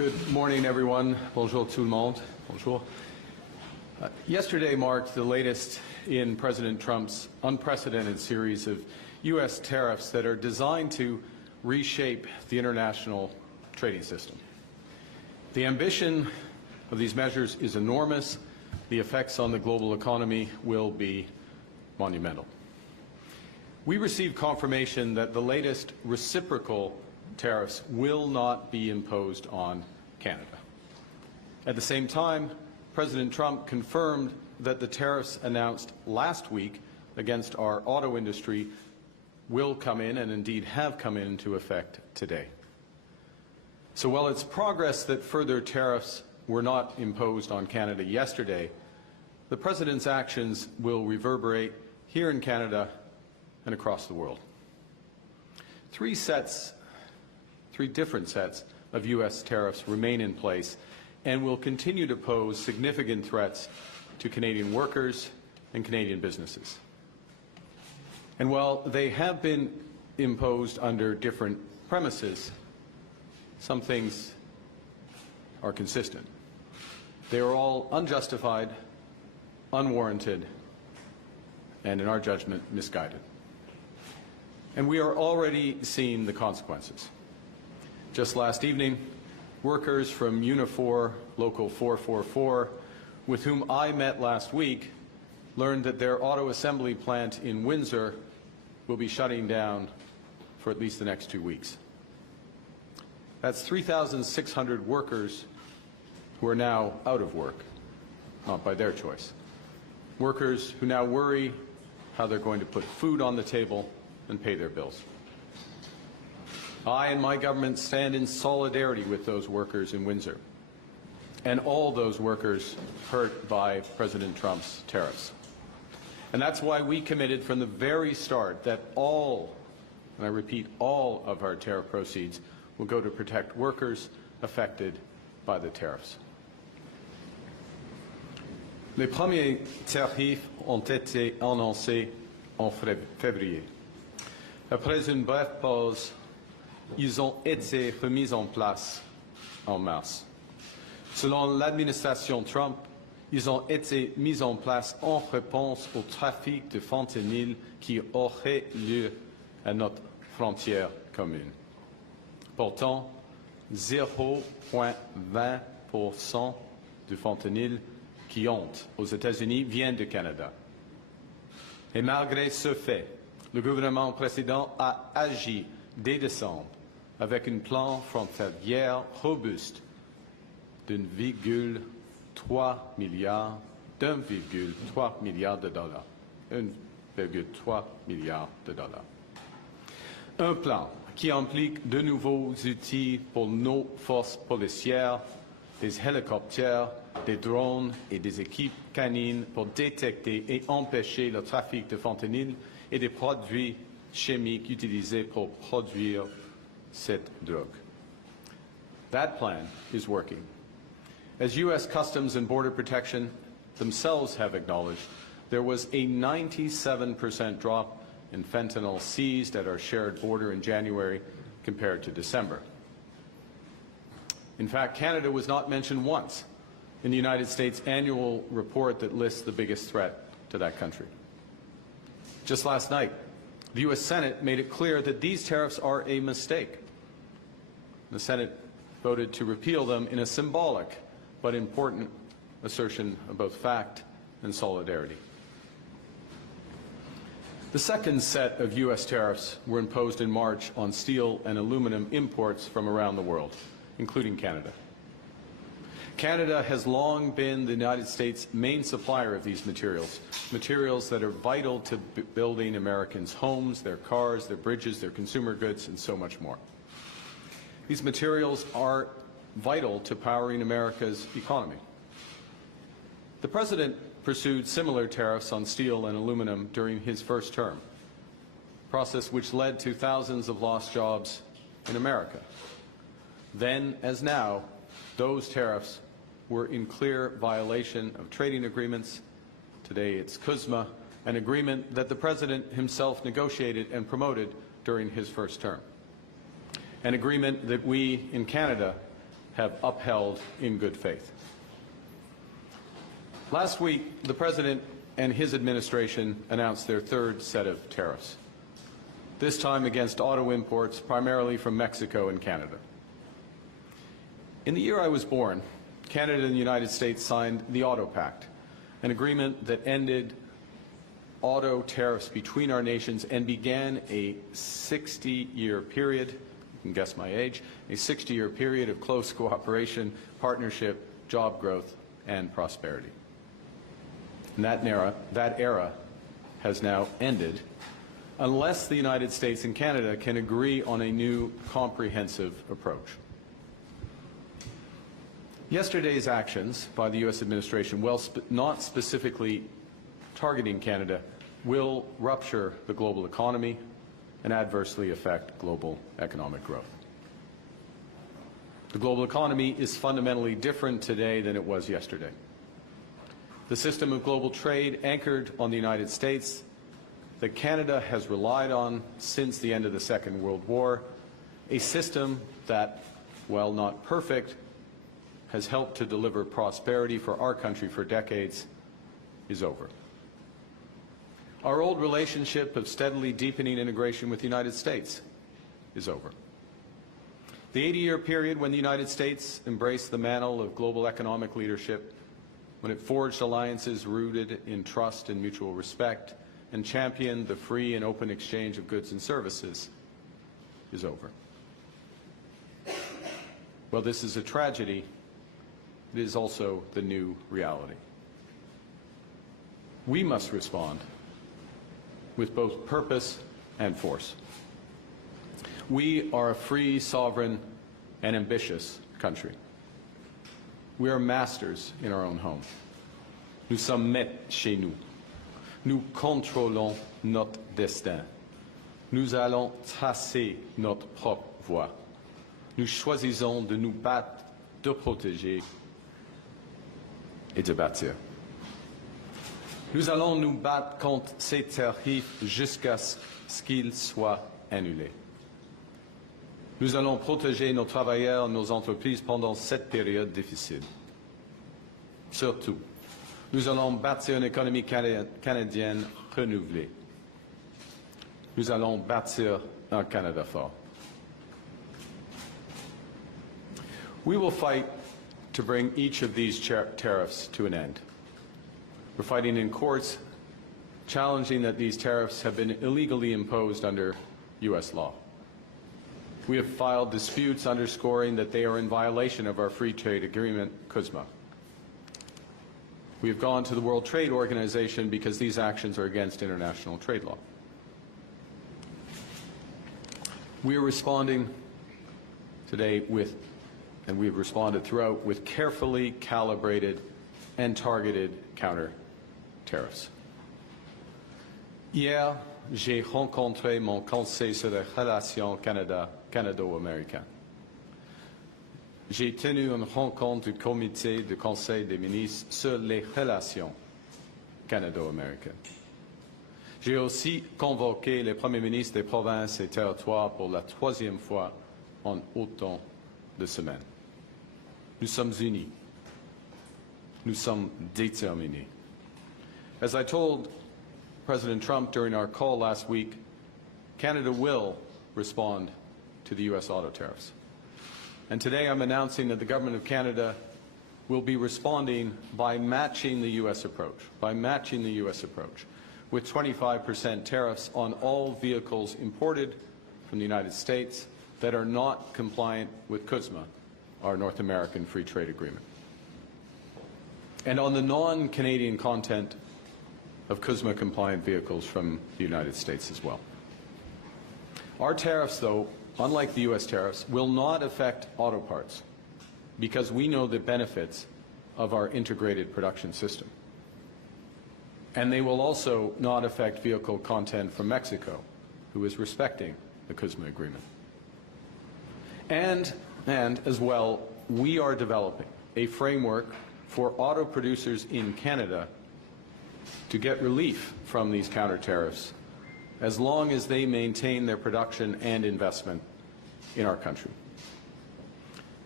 Good morning, everyone. Bonjour tout le monde. Bonjour. Yesterday marked the latest in President Trump's unprecedented series of U.S. tariffs that are designed to reshape the international trading system. The ambition of these measures is enormous. The effects on the global economy will be monumental. We received confirmation that the latest reciprocal tariffs will not be imposed on Canada. At the same time, President Trump confirmed that the tariffs announced last week against our auto industry will come in, and indeed have come into effect today. So while it's progress that further tariffs were not imposed on Canada yesterday, the President's actions will reverberate here in Canada and across the world. Three different sets of U.S. tariffs remain in place and will continue to pose significant threats to Canadian workers and Canadian businesses. And while they have been imposed under different premises, some things are consistent. They are all unjustified, unwarranted, and in our judgment, misguided. And we are already seeing the consequences. Just last evening, workers from Unifor Local 444, with whom I met last week, learned that their auto assembly plant in Windsor will be shutting down for at least the next 2 weeks. That's 3,600 workers who are now out of work, not by their choice. Workers who now worry how they're going to put food on the table and pay their bills. I and my government stand in solidarity with those workers in Windsor and all those workers hurt by President Trump's tariffs. And that's why we committed from the very start that all, and I repeat, all of our tariff proceeds will go to protect workers affected by the tariffs. Les premiers tarifs ont été annoncés en février. Après une brève pause, ils ont été remis en place en mars. Selon l'administration Trump, ils ont été mis en place en réponse au trafic de fentanyl qui aurait lieu à notre frontière commune. Pourtant, 0,20% du fentanyl qui entre aux États-Unis vient du Canada. Et malgré ce fait, le gouvernement précédent a agi dès décembre avec un plan frontalier robuste d'1,3 milliard de dollars. 1,3 milliard de dollars. Un plan qui implique de nouveaux outils pour nos forces policières, des hélicoptères, des drones et des équipes canines pour détecter et empêcher le trafic de fentanyl et des produits chimiques utilisés pour produire cette drogue. That plan is working. As U.S. Customs and Border Protection themselves have acknowledged, there was a 97% drop in fentanyl seized at our shared border in January compared to December. In fact, Canada was not mentioned once in the United States annual report that lists the biggest threat to that country. Just last night, the U.S. Senate made it clear that these tariffs are a mistake. The Senate voted to repeal them in a symbolic but important assertion of both fact and solidarity. The second set of U.S. tariffs were imposed in March on steel and aluminum imports from around the world, including Canada. Canada has long been the United States' main supplier of these materials, materials that are vital to building Americans' homes, their cars, their bridges, their consumer goods, and so much more. These materials are vital to powering America's economy. The President pursued similar tariffs on steel and aluminum during his first term, a process which led to thousands of lost jobs in America. Then, as now, those tariffs were in clear violation of trading agreements. Today it's CUSMA, an agreement that the President himself negotiated and promoted during his first term. An agreement that we in Canada have upheld in good faith. Last week, the President and his administration announced their third set of tariffs, this time against auto imports primarily from Mexico and Canada. In the year I was born, Canada and the United States signed the Auto Pact, an agreement that ended auto tariffs between our nations and began a 60-year period, you can guess my age, a 60-year period of close cooperation, partnership, job growth, and prosperity. And that era has now ended unless the United States and Canada can agree on a new comprehensive approach. Yesterday's actions by the U.S. administration, while not specifically targeting Canada, will rupture the global economy and adversely affect global economic growth. The global economy is fundamentally different today than it was yesterday. The system of global trade anchored on the United States that Canada has relied on since the end of the Second World War, a system that, while not perfect, has helped to deliver prosperity for our country for decades, is over. Our old relationship of steadily deepening integration with the United States is over. The 80-year period when the United States embraced the mantle of global economic leadership, when it forged alliances rooted in trust and mutual respect, and championed the free and open exchange of goods and services, is over. Well, this is a tragedy. It is also the new reality. We must respond with both purpose and force. We are a free, sovereign, and ambitious country. We are masters in our own home. Nous sommes maîtres chez nous. Nous contrôlons notre destin. Nous allons tracer notre propre voie. Nous choisissons de nous battre, de protéger et de bâtir. Nous allons nous battre contre ces tarifs jusqu'à ce qu'ils soient annulés. Nous allons protéger nos travailleurs, nos entreprises pendant cette période difficile. Surtout, nous allons bâtir une économie canadienne renouvelée. Nous allons bâtir un Canada fort. We will fight to bring each of these tariffs to an end. We're fighting in courts, challenging that these tariffs have been illegally imposed under U.S. law. We have filed disputes underscoring that they are in violation of our free trade agreement, CUSMA. We have gone to the World Trade Organization because these actions are against international trade law. We are responding today with, and we have responded throughout, with carefully calibrated and targeted counter-tariffs. Hier, j'ai rencontré mon conseil sur les relations canado-américaines. J'ai tenu une rencontre du comité du Conseil des ministres sur les relations canado-américaines. J'ai aussi convoqué les premiers ministres des provinces et territoires pour la troisième fois en autant de semaines. Nous sommes unis. Nous sommes déterminés. As I told President Trump during our call last week, Canada will respond to the U.S. auto tariffs. And today I'm announcing that the Government of Canada will be responding by matching the U.S. approach, with 25% tariffs on all vehicles imported from the United States that are not compliant with CUSMA, our North American Free Trade Agreement, and on the non-Canadian content of CUSMA-compliant vehicles from the United States as well. Our tariffs, though, unlike the U.S. tariffs, will not affect auto parts because we know the benefits of our integrated production system. And they will also not affect vehicle content from Mexico, who is respecting the CUSMA agreement. And as well, we are developing a framework for auto producers in Canada to get relief from these counter-tariffs as long as they maintain their production and investment in our country.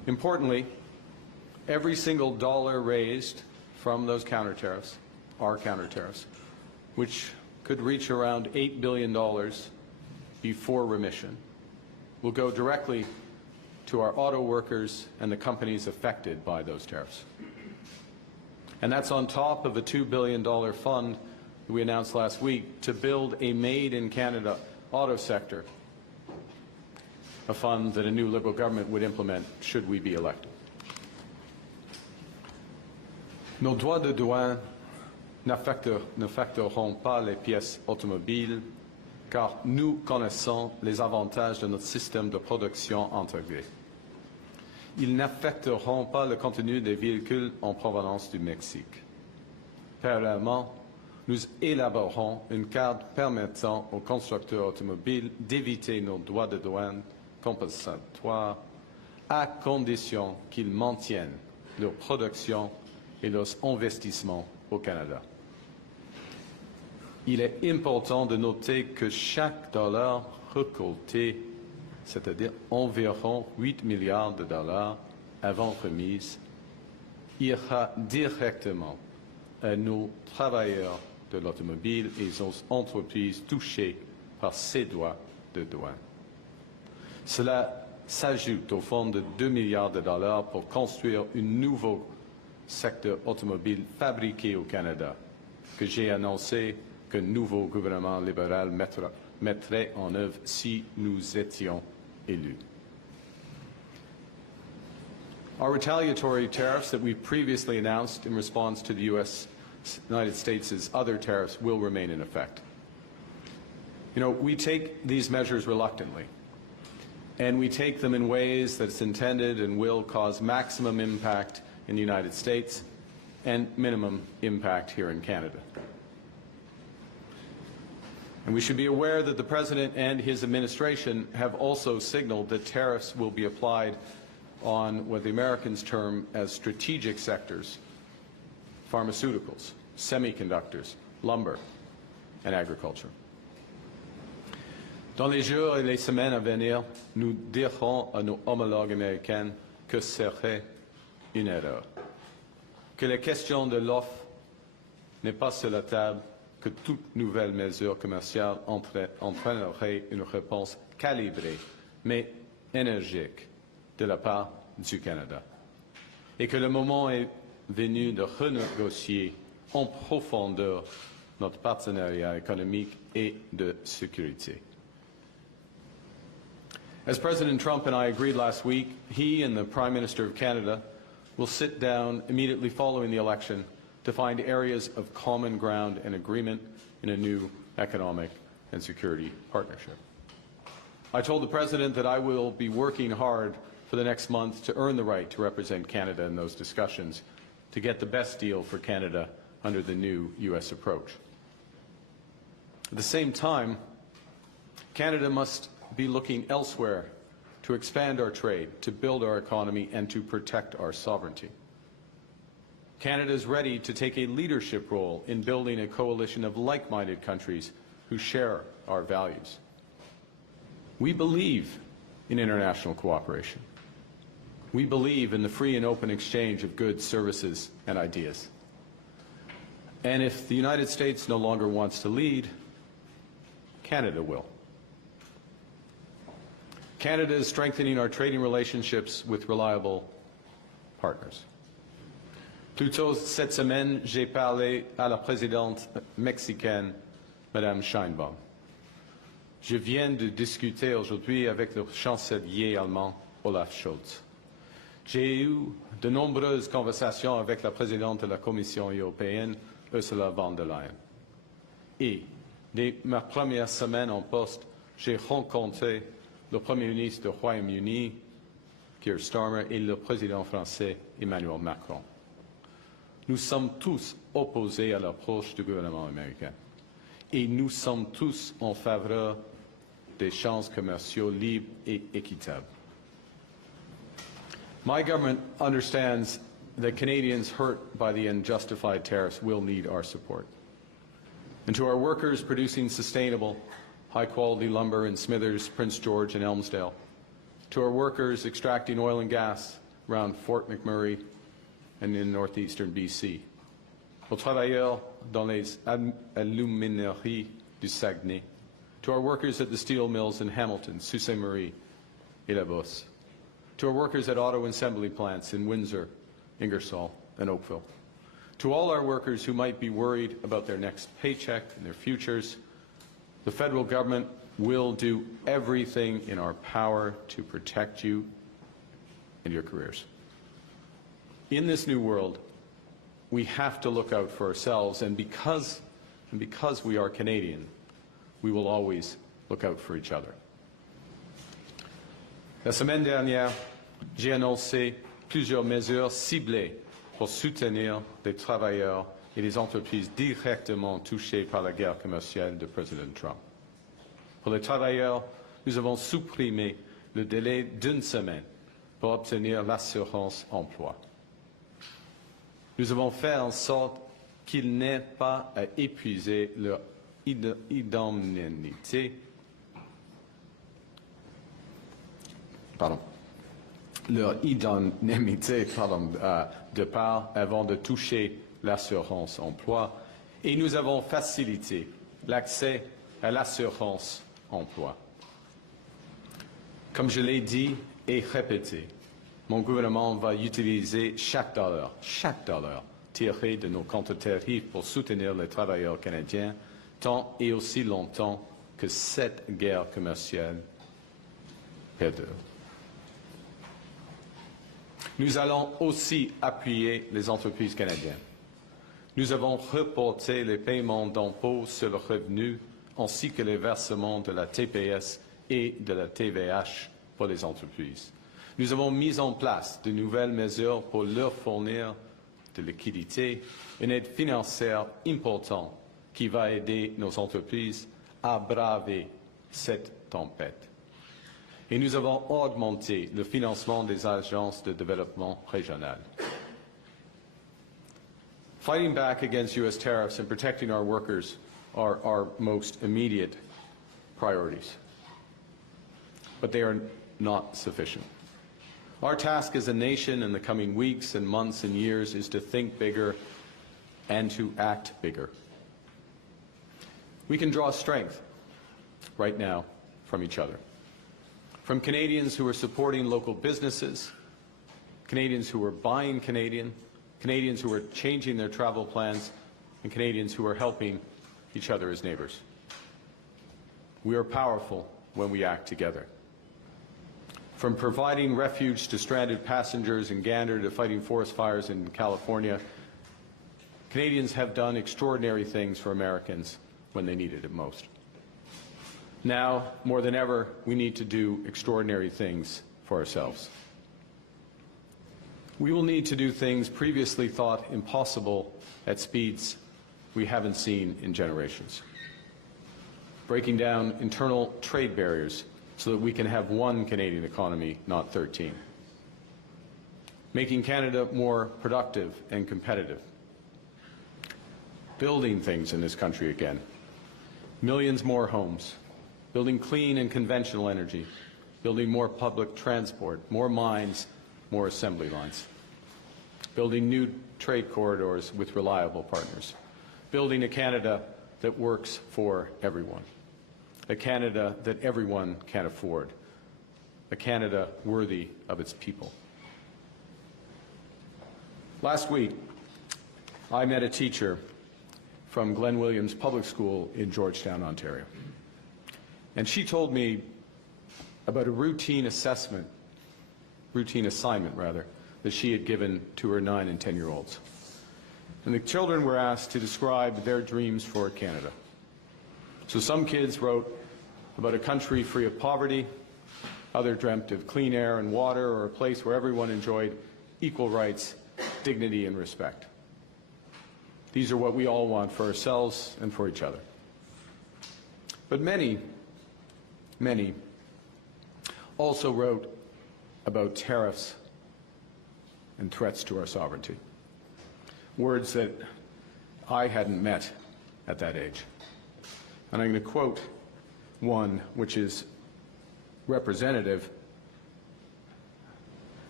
Importantly, every single dollar raised from those counter-tariffs, our counter-tariffs, which could reach around $8 billion before remission, will go directly to our auto workers and the companies affected by those tariffs. And that's on top of a $2 billion fund that we announced last week to build a made-in-Canada auto sector, a fund that a new Liberal government would implement should we be elected. Nos droits de douane n'affecteront pas les pièces automobiles car nous connaissons les avantages de notre système de production intégré. Ils n'affecteront pas le contenu des véhicules en provenance du Mexique. Parallèlement, nous élaborerons une carte permettant aux constructeurs automobiles d'éviter nos droits de douane compensatoires à condition qu'ils maintiennent leur production et leurs investissements au Canada. Il est important de noter que chaque dollar récolté, c'est-à-dire environ 8 milliards de dollars avant remise, ira directement à nos travailleurs de l'automobile et aux entreprises touchées par ces droits de douane. Cela s'ajoute au fonds de 2 milliards de dollars pour construire un nouveau secteur automobile fabriqué au Canada, que j'ai annoncé que le nouveau gouvernement libéral mettrait en œuvre si nous étions élus. Our retaliatory tariffs that we previously announced in response to the United States' other tariffs will remain in effect. You know, we take these measures reluctantly, and we take them in ways that's intended and will cause maximum impact in the United States and minimum impact here in Canada. And we should be aware that the President and his administration have also signaled that tariffs will be applied on what the Americans term as strategic sectors: pharmaceuticals, semiconductors, lumber, and agriculture. Dans les jours et les semaines à venir, nous dirons à nos homologues américains que ce serait une erreur, que la question de l'offre n'est pas sur la table, que toute nouvelle mesure commerciale entraînerait une réponse calibrée, mais énergique, de la part du Canada, et que le moment est venu de renégocier en profondeur notre partenariat économique et de sécurité. As President Trump and I agreed last week, he and the Prime Minister of Canada will sit down immediately following the election to find areas of common ground and agreement in a new economic and security partnership. I told the President that I will be working hard for the next month to earn the right to represent Canada in those discussions, to get the best deal for Canada under the new U.S. approach. At the same time, Canada must be looking elsewhere to expand our trade, to build our economy, and to protect our sovereignty. Canada is ready to take a leadership role in building a coalition of like-minded countries who share our values. We believe in international cooperation. We believe in the free and open exchange of goods, services, and ideas. And if the United States no longer wants to lead, Canada will. Canada is strengthening our trading relationships with reliable partners. Plus tôt cette semaine, j'ai parlé à la présidente mexicaine, Madame Sheinbaum. Je viens de discuter aujourd'hui avec le chancelier allemand, Olaf Scholz. J'ai eu de nombreuses conversations avec la présidente de la Commission européenne, Ursula von der Leyen. Et, dès ma première semaine en poste, j'ai rencontré le Premier ministre du Royaume-Uni, Keir Starmer, et le président français, Emmanuel Macron. Nous sommes tous opposés à l'approche du gouvernement américain. Et nous sommes tous en faveur d'échanges commerciaux libres et équitables. My government understands that Canadians hurt by the unjustified tariffs will need our support. And to our workers producing sustainable, high-quality lumber in Smithers, Prince George, and Elmsdale, to our workers extracting oil and gas around Fort McMurray and in northeastern BC, aux travailleurs dans les alumineries du Saguenay, to our workers at the steel mills in Hamilton, Sault Ste. Marie, et La Bosse, to our workers at auto assembly plants in Windsor, Ingersoll, and Oakville, to all our workers who might be worried about their next paycheck and their futures, the federal government will do everything in our power to protect you and your careers. In this new world, we have to look out for ourselves, and because we are Canadian, we will always look out for each other. La semaine dernière, j'ai annoncé plusieurs mesures ciblées pour soutenir les travailleurs et les entreprises directement touchées par la guerre commerciale de Président Trump. Pour les travailleurs, nous avons supprimé le délai d'une semaine pour obtenir l'assurance emploi. Nous avons fait en sorte qu'ils n'aient pas à épuiser leur indemnité. De part avant de toucher l'assurance emploi, et nous avons facilité l'accès à l'assurance emploi. Comme je l'ai dit et répété, mon gouvernement va utiliser chaque dollar tiré de nos contre-tarifs pour soutenir les travailleurs canadiens tant et aussi longtemps que cette guerre commerciale perdure. Nous allons aussi appuyer les entreprises canadiennes. Nous avons reporté les paiements d'impôts sur le revenu ainsi que les versements de la TPS et de la TVH pour les entreprises. Nous avons mis en place de nouvelles mesures pour leur fournir de liquidités, une aide financière importante qui va aider nos entreprises à braver cette tempête. Et nous avons augmenté le financement des agences de développement régionales. Fighting back against U.S. tariffs and protecting our workers are our most immediate priorities. But they are not sufficient. Our task as a nation in the coming weeks and months and years is to think bigger and to act bigger. We can draw strength right now from each other. From Canadians who are supporting local businesses, Canadians who are buying Canadian, Canadians who are changing their travel plans, and Canadians who are helping each other as neighbors. We are powerful when we act together. From providing refuge to stranded passengers in Gander to fighting forest fires in California, Canadians have done extraordinary things for Americans when they needed it most. Now, more than ever, we need to do extraordinary things for ourselves. We will need to do things previously thought impossible at speeds we haven't seen in generations. Breaking down internal trade barriers so that we can have one Canadian economy, not 13. Making Canada more productive and competitive. Building things in this country again. Millions more homes. Building clean and conventional energy. Building more public transport, more mines, more assembly lines. Building new trade corridors with reliable partners. Building a Canada that works for everyone. A Canada that everyone can afford. A Canada worthy of its people. Last week, I met a teacher from Glen Williams Public School in Georgetown, Ontario. And she told me about a routine assignment, that she had given to her 9- and 10-year-olds. And the children were asked to describe their dreams for Canada. So some kids wrote about a country free of poverty, others dreamt of clean air and water, or a place where everyone enjoyed equal rights, dignity, and respect. These are what we all want for ourselves and for each other. But many also wrote about tariffs and threats to our sovereignty, words that I hadn't met at that age. And I'm going to quote one which is representative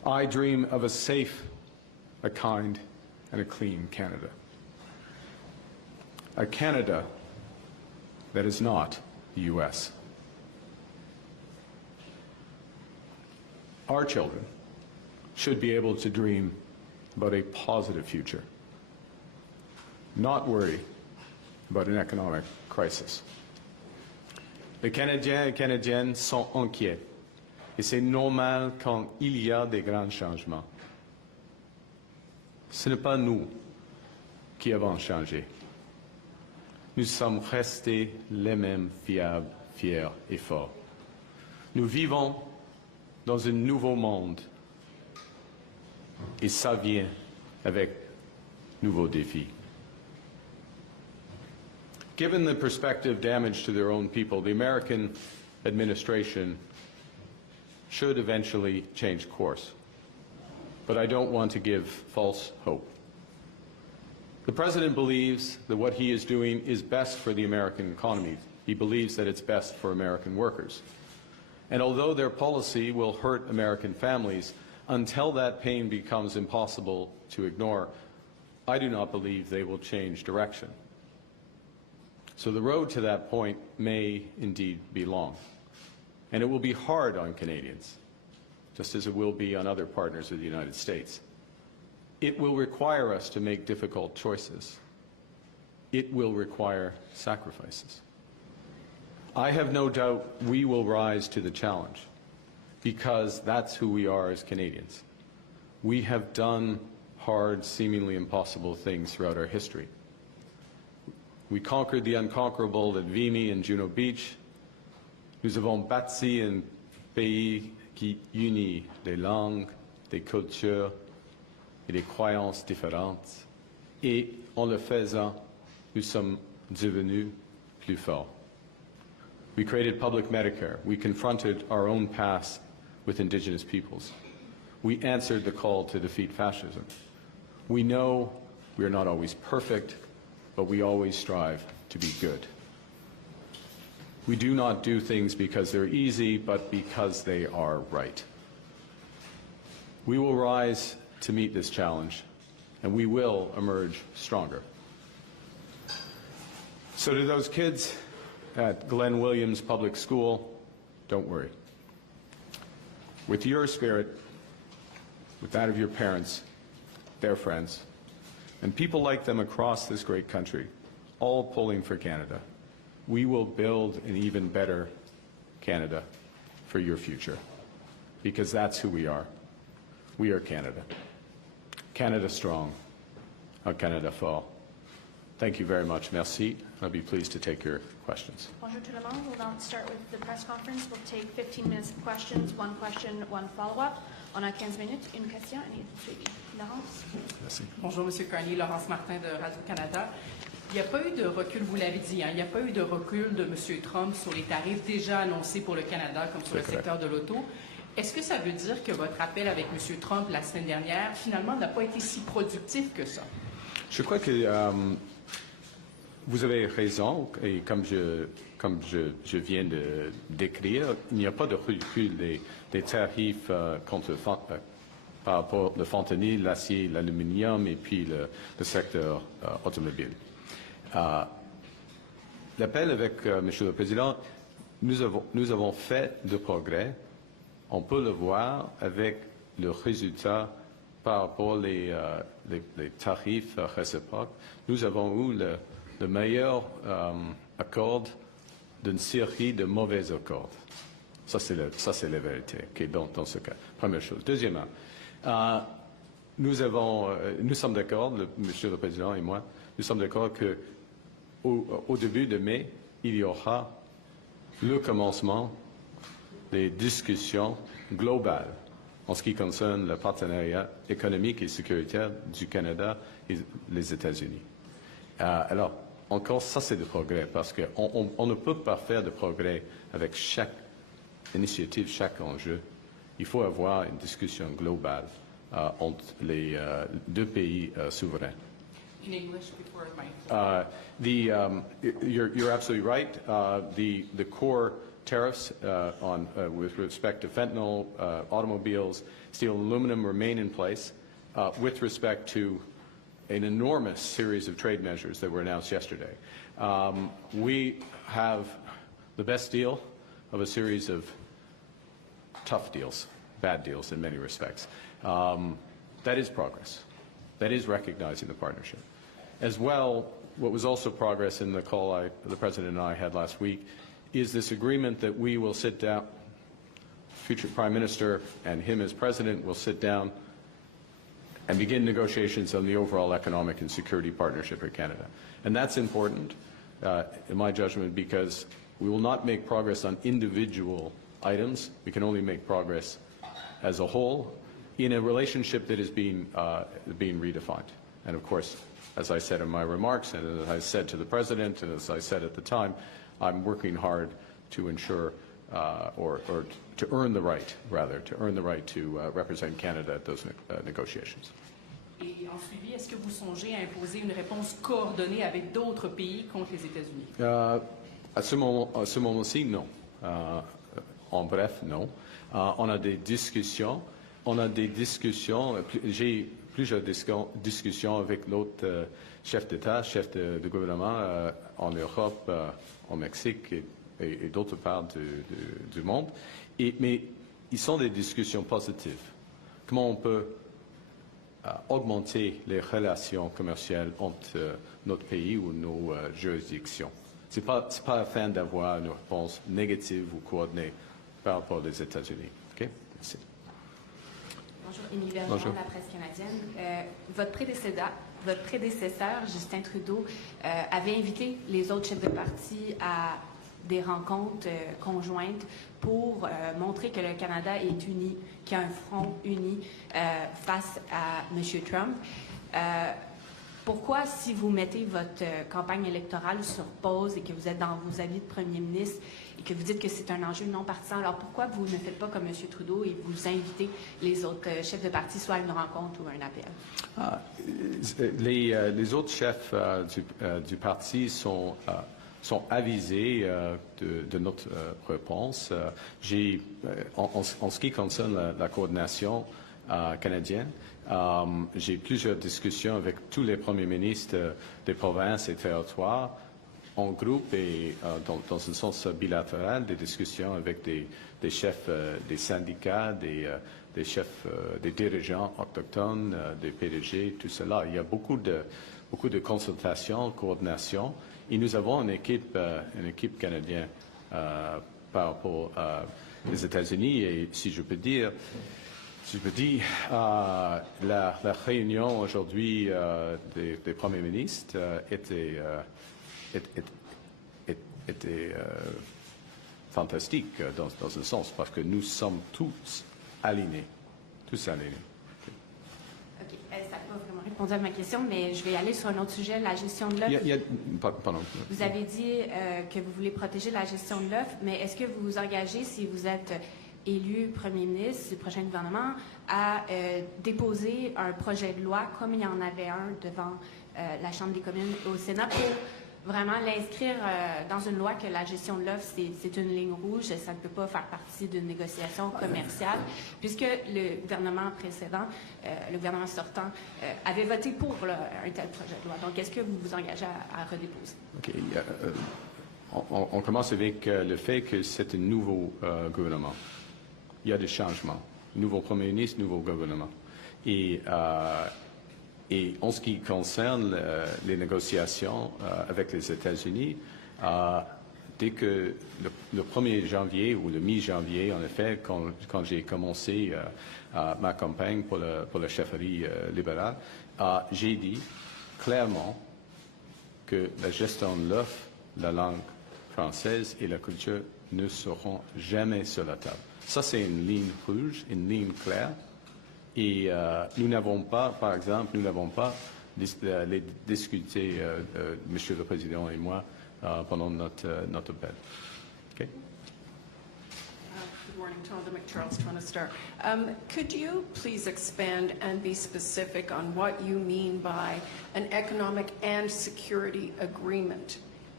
I dream of a safe, a kind, and a clean Canada. A Canada that is not the U.S. Our children should be able to dream about a positive future, not worry about an economic crisis. Les Canadiens et Canadiennes sont inquiets, et c'est normal quand il y a des grands changements. Ce n'est pas nous qui avons changé. Nous sommes restés les mêmes fiables, fiers et forts. Nous vivons dans un nouveau monde, et ça vient avec nouveaux défis. Given the prospective damage to their own people, the American administration should eventually change course. But I don't want to give false hope. The President believes that what he is doing is best for the American economy. He believes that it's best for American workers. And although their policy will hurt American families, until that pain becomes impossible to ignore, I do not believe they will change direction. So the road to that point may indeed be long. And it will be hard on Canadians, just as it will be on other partners of the United States. It will require us to make difficult choices. It will require sacrifices. I have no doubt we will rise to the challenge, because that's who we are as Canadians. We have done hard, seemingly impossible things throughout our history. We conquered the unconquerable at Vimy and Juno Beach. Nous avons bâti un pays qui unit des langues, des cultures et des croyances différentes. Et en le faisant, nous sommes devenus plus forts. We created public Medicare. We confronted our own past with Indigenous peoples. We answered the call to defeat fascism. We know we are not always perfect, but we always strive to be good. We do not do things because they're easy, but because they are right. We will rise to meet this challenge, and we will emerge stronger. So to those kids at Glenn Williams Public School, don't worry. With your spirit, with that of your parents, their friends, and people like them across this great country, all pulling for Canada, we will build an even better Canada for your future, because that's who we are. We are Canada. Canada strong, a Canada fort. Thank you very much. Merci. I'll be pleased to take your questions. Bonjour tout le monde. We'll now start with the press conference. We'll take 15 minutes of questions, one question, one follow-up. On a 15 minutes, une question et une suivi. Laurence. Merci. Bonjour, M. Carnier, Laurence Martin de Radio-Canada. Il n'y a pas eu de recul, vous l'avez dit, il n'y a pas eu de recul de M. Trump sur les tarifs déjà annoncés pour le Canada, comme sur le secteur de l'auto. Est-ce que ça veut dire que votre appel avec M. Trump la semaine dernière, finalement, n'a pas été si productif que ça? Je crois que vous avez raison, et comme je viens de décrire, il n'y a pas de recul des tarifs par rapport au fentanyl, l'acier, l'aluminium et puis le secteur automobile. L'appel avec Monsieur le Président, nous avons fait de progrès. On peut le voir avec le résultat par rapport aux tarifs réciproques. Nous avons eu le meilleur accord d'une série de mauvais accords. Ça, c'est la vérité, okay, dans ce cas. Première chose. Deuxièmement, nous sommes d'accord, Monsieur le Président et moi, nous sommes d'accord qu'au début de mai, il y aura le commencement des discussions globales en ce qui concerne le partenariat économique et sécuritaire du Canada et les États-Unis. Alors, encore, ça c'est du progrès, parce qu'on ne peut pas faire de progrès avec chaque initiative, chaque enjeu. Il faut avoir une discussion globale entre les deux pays souverains. In English before my... You're absolutely right. The core tariffs with respect to fentanyl, automobiles, steel, and aluminum remain in place. With respect to an enormous series of trade measures that were announced yesterday, we have the best deal of a series of tough deals, bad deals in many respects. That is progress. That is recognizing the partnership. As well, what was also progress in the call the President and I had last week is this agreement that we will sit down, future Prime Minister and him as President will sit down and begin negotiations on the overall economic and security partnership with Canada. And that's important, in my judgment, because we will not make progress on individual items. We can only make progress as a whole in a relationship that is being redefined. And of course, as I said in my remarks, and as I said to the President, and as I said at the time, I'm working hard to ensure, or to earn the right, rather, to represent Canada at those negotiations. Et en suivi, est-ce que vous songez à imposer une réponse coordonnée avec d'autres pays contre les États-Unis? À ce moment-ci, non. En bref, non. On a des discussions. J'ai plusieurs discussions avec d'autres chefs d'État, chefs de gouvernement en Europe, au Mexique et d'autres parts du monde. Mais ils sont des discussions positives. Comment on peut augmenter les relations commerciales entre notre pays ou nos juridictions? Ce n'est pas afin d'avoir une réponse négative ou coordonnée par rapport aux États-Unis. Okay? Merci. Bonjour, Émilie Bergeron, de la presse canadienne. Votre prédécesseur, Justin Trudeau, avait invité les autres chefs de parti à des rencontres conjointes pour montrer que le Canada est uni, qu'il y a un front uni face à M. Trump. Pourquoi, si vous mettez votre campagne électorale sur pause et que vous êtes dans vos avis de premier ministre et que vous dites que c'est un enjeu non partisan, alors pourquoi vous ne faites pas comme M. Trudeau et vous invitez les autres chefs de parti soit à une rencontre ou à un appel? Les autres chefs du parti sont avisés de notre réponse. En ce qui concerne la coordination canadienne, j'ai plusieurs discussions avec tous les premiers ministres des provinces et territoires en groupe et dans un sens bilatéral, des discussions avec des chefs des syndicats, des chefs, des dirigeants autochtones, des PDG, tout cela. Il y a beaucoup de consultations, coordination, et nous avons une équipe canadienne par rapport aux États-Unis. Et si je peux dire, la réunion aujourd'hui des premiers ministres était fantastique dans un sens, parce que nous sommes tous alignés. OK. Ça n'a pas vraiment répondu à ma question, mais je vais aller sur un autre sujet, la gestion de l'œuf. Pardon. Vous avez dit que vous voulez protéger la gestion de l'œuf, mais est-ce que vous vous engagez, si vous êtes élu premier ministre du prochain gouvernement, à déposer un projet de loi, comme il y en avait un devant la Chambre des communes au Sénat, pour vraiment l'inscrire dans une loi que la gestion de l'offre, c'est une ligne rouge, ça ne peut pas faire partie d'une négociation commerciale, puisque le gouvernement précédent, le gouvernement sortant, avait voté pour un tel projet de loi. Donc, est-ce que vous vous engagez à redéposer? OK. On commence avec le fait que c'est un nouveau gouvernement. Il y a des changements. Nouveau premier ministre, nouveau gouvernement. Et en ce qui concerne les négociations avec les États-Unis, dès que le 1er janvier ou le mi-janvier, en effet, quand j'ai commencé ma campagne pour la chefferie libérale, j'ai dit clairement que la gestion de l'offre, la langue française et la culture ne seront jamais sur la table. Ça, c'est une ligne rouge, une ligne claire. Et nous n'avons pas, par exemple, les discuté, Monsieur le Président et moi, pendant notre appel. Okay? Good morning, Tonda McCharles, Toronto Star. Could you please expand and be specific on what you mean by an economic and security agreement?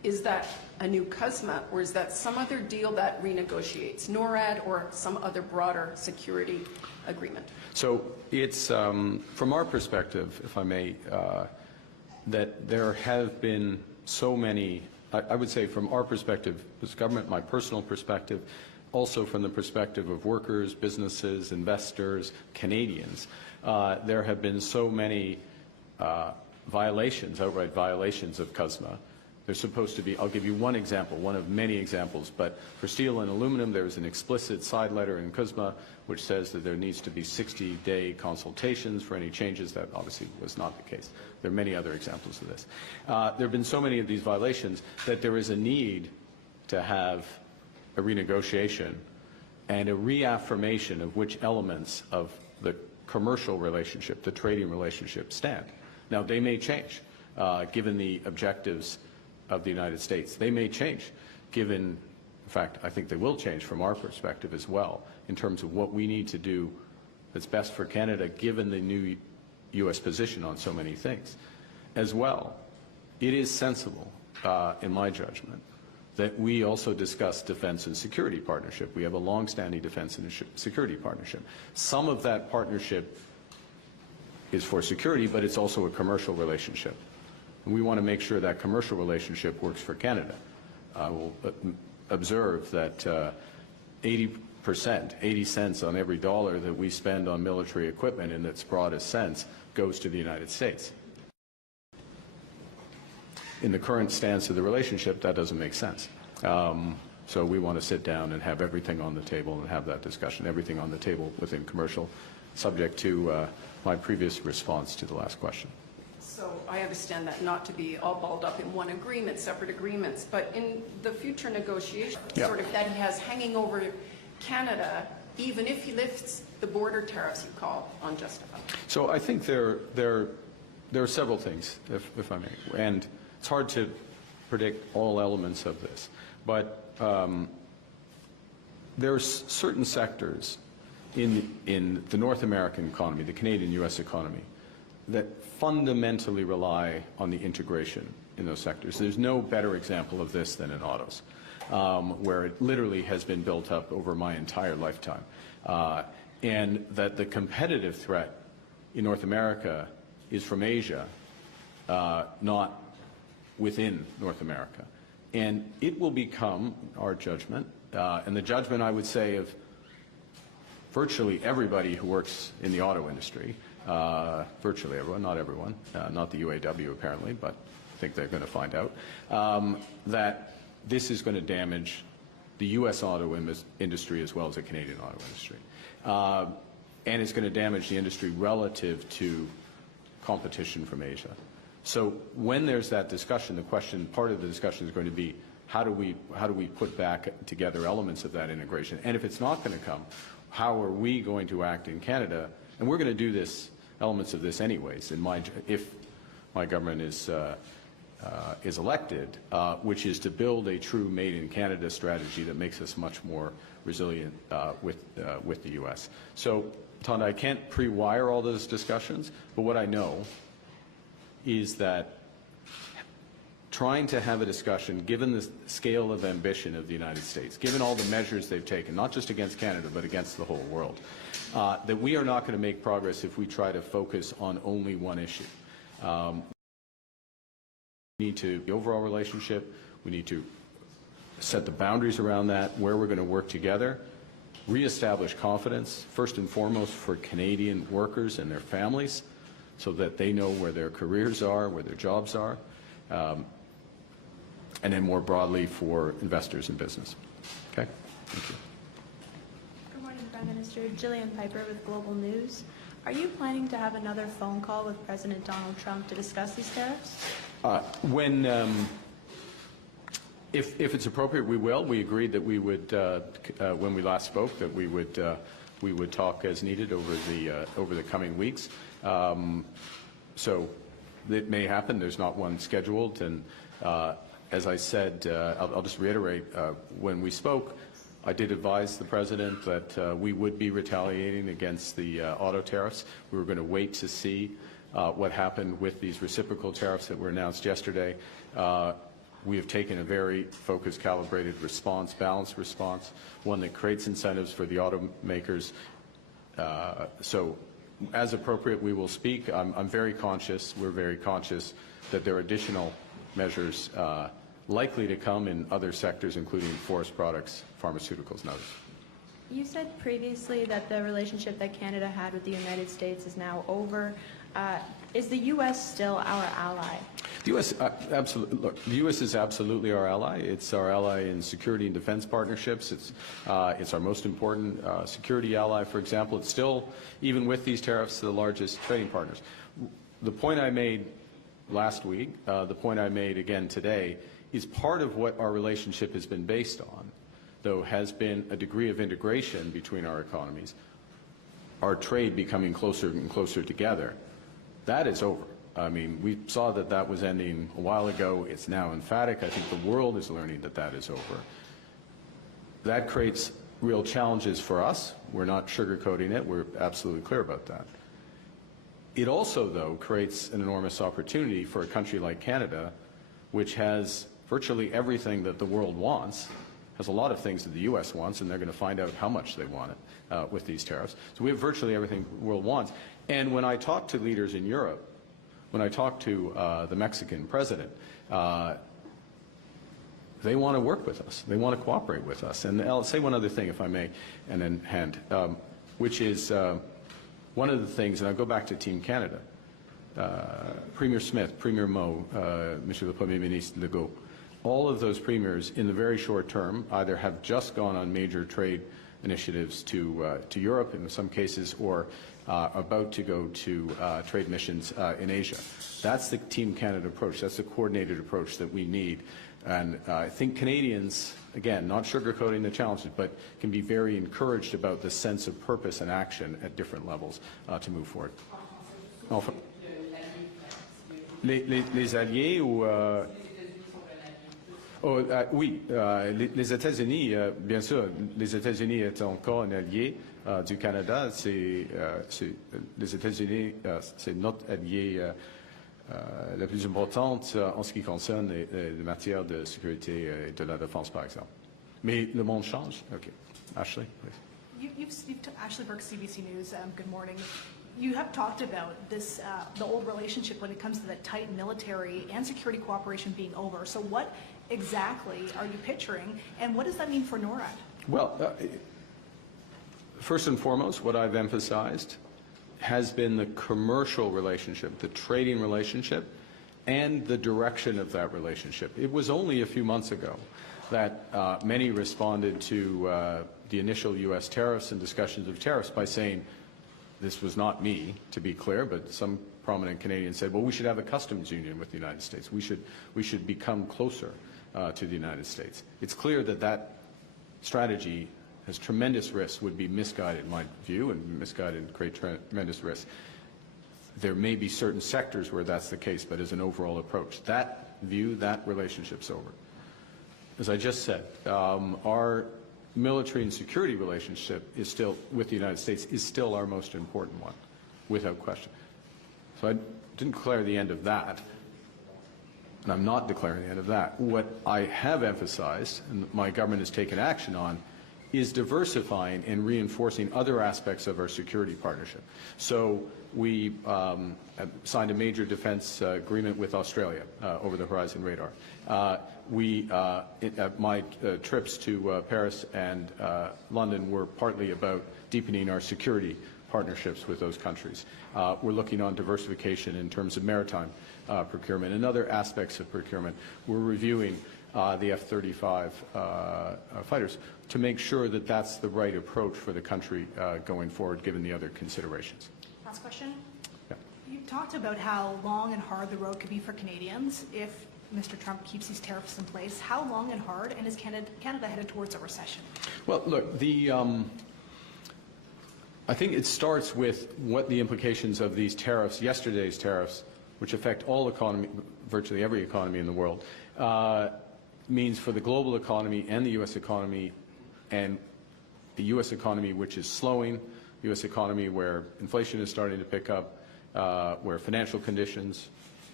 is that a new CUSMA, or is that some other deal that renegotiates, NORAD or some other broader security agreement? So it's, from our perspective, if I may, that there have been so many, I would say from our perspective as government, my personal perspective, also from the perspective of workers, businesses, investors, Canadians, there have been so many violations, outright violations of CUSMA. There's supposed to be, I'll give you one example, one of many examples, but for steel and aluminum, there's an explicit side letter in CUSMA which says that there needs to be 60-day consultations for any changes. That obviously was not the case. There are many other examples of this. There have been so many of these violations that there is a need to have a renegotiation and a reaffirmation of which elements of the commercial relationship, the trading relationship, stand. Now, they may change, given the objectives of the United States. They may change, given, in fact, I think they will change from our perspective as well, in terms of what we need to do that's best for Canada, given the new U.S. position on so many things. As well, it is sensible, in my judgment, that we also discuss defense and security partnership. We have a long-standing defense and security partnership. Some of that partnership is for security, but it's also a commercial relationship. And we want to make sure that commercial relationship works for Canada. I will observe that 80%, 80 cents on every dollar that we spend on military equipment in its broadest sense goes to the United States. In the current stance of the relationship, that doesn't make sense. So we want to sit down and have everything on the table and have that discussion, everything on the table within commercial, subject to my previous response to the last question. So I understand that not to be all balled up in one agreement, separate agreements, but in the future negotiations, sort of that he has hanging over Canada, even if he lifts the border tariffs you call unjustified. So I think there are several things, if I may, and it's hard to predict all elements of this, but there are certain sectors in the North American economy, the Canadian-U.S. economy, that fundamentally rely on the integration in those sectors. There's no better example of this than in autos, where it literally has been built up over my entire lifetime. And that the competitive threat in North America is from Asia, not within North America. And it will become our judgment, and the judgment, I would say, of virtually everybody who works in the auto industry, virtually everyone, not everyone, not the UAW apparently, but I think they're going to find out, that this is going to damage the U.S. auto industry as well as the Canadian auto industry. And it's going to damage the industry relative to competition from Asia. So when there's that discussion, the question, part of the discussion is going to be, how do we put back together elements of that integration? And if it's not going to come, how are we going to act in Canada? And we're going to do this, elements of this anyways, if my government is elected, which is to build a true Made in Canada strategy that makes us much more resilient with the U.S. So, Tonda, I can't pre-wire all those discussions, but what I know is that trying to have a discussion, given the scale of ambition of the United States, given all the measures they've taken, not just against Canada, but against the whole world, that we are not going to make progress if we try to focus on only one issue. We need to, the overall relationship, we need to set the boundaries around that, where we're going to work together, reestablish confidence, first and foremost for Canadian workers and their families, so that they know where their careers are, where their jobs are, and then more broadly for investors and business. Okay? Thank you. Good morning, Prime Minister. Jillian Piper with Global News. Are you planning to have another phone call with President Donald Trump to discuss these tariffs? If it's appropriate, we will. We agreed that we would, when we last spoke, that we would talk as needed over the coming weeks. So it may happen. There's not one scheduled. And as I said, I'll just reiterate, when we spoke, I did advise the President that we would be retaliating against the auto tariffs. We were going to wait to see what happened with these reciprocal tariffs that were announced yesterday. we have taken a very focused, calibrated response, balanced response, one that creates incentives for the automakers. So as appropriate, we will speak. I'm very conscious, we're very conscious that there are additional measures likely to come in other sectors, including forest products, pharmaceuticals, and others. You said previously that the relationship that Canada had with the United States is now over. Is the U.S. still our ally? The U.S. Absolutely. Look, the U.S. is absolutely our ally. It's our ally in security and defense partnerships. It's our most important security ally. For example, it's still, even with these tariffs, the largest trading partners. The point I made last week, the point I made again today, is part of what our relationship has been based on, though, has been a degree of integration between our economies, our trade becoming closer and closer together. That is over. I mean, we saw that that was ending a while ago. It's now emphatic. I think the world is learning that that is over. That creates real challenges for us. We're not sugarcoating it. We're absolutely clear about that. It also, though, creates an enormous opportunity for a country like Canada, which has virtually everything that the world wants, has a lot of things that the U.S. wants, and they're going to find out how much they want it with these tariffs. So we have virtually everything the world wants. And when I talk to leaders in Europe, when I talk to the Mexican president, they want to work with us. They want to cooperate with us. And I'll say one other thing, if I may, and then hand, which is one of the things, and I'll go back to Team Canada, Premier Smith, Premier Moe, Monsieur le Premier Ministre Legault, all of those premiers in the very short term either have just gone on major trade initiatives to Europe in some cases, or about to go to trade missions in Asia. That's the Team Canada approach. That's the coordinated approach that we need. And I think Canadians, again, not sugarcoating the challenges, but can be very encouraged about the sense of purpose and action at different levels to move forward. Enfin, les alliés ou... oui, les États-Unis, bien sûr, les États-Unis est encore un allié du Canada. Les États-Unis, c'est notre allié la plus importante en ce qui concerne les matières de sécurité et de la défense, par exemple. Mais le monde change. OK. Ashley, please. Ashley Burke, CBC News. Good morning. You have talked about this, the old relationship when it comes to the tight military and security cooperation being over. So what exactly are you picturing, and what does that mean for NORAD? Well, first and foremost, what I've emphasized has been the commercial relationship, the trading relationship, and the direction of that relationship. It was only a few months ago that many responded to the initial U.S. tariffs and discussions of tariffs by saying, this was not me, to be clear, but some prominent Canadians said, well, we should have a customs union with the United States. We should become closer to the United States. It's clear that that strategy has tremendous risks, would be misguided in my view, and misguided and create tremendous risks. There may be certain sectors where that's the case, but as an overall approach, that view, that relationship's over. As I just said, our military and security relationship is still, with the United States, is still our most important one, without question. So I didn't declare the end of that, and I'm not declaring the end of that. What I have emphasized, and my government has taken action on, is diversifying and reinforcing other aspects of our security partnership. So we signed a major defense agreement with Australia, over the Horizon Radar. My trips to Paris and London were partly about deepening our security partnerships with those countries. We're looking on diversification in terms of maritime procurement and other aspects of procurement. We're reviewing the F-35 fighters to make sure that that's the right approach for the country going forward, given the other considerations. Last question. Yeah. You talked about how long and hard the road could be for Canadians if Mr. Trump keeps these tariffs in place. How long and hard, and is Canada headed towards a recession? Well, look, I think it starts with what the implications of these tariffs, yesterday's tariffs, which affect all economy, virtually every economy in the world, means for the global economy and the U.S. economy, and the U.S. economy which is slowing, U.S. economy where inflation is starting to pick up, where financial conditions,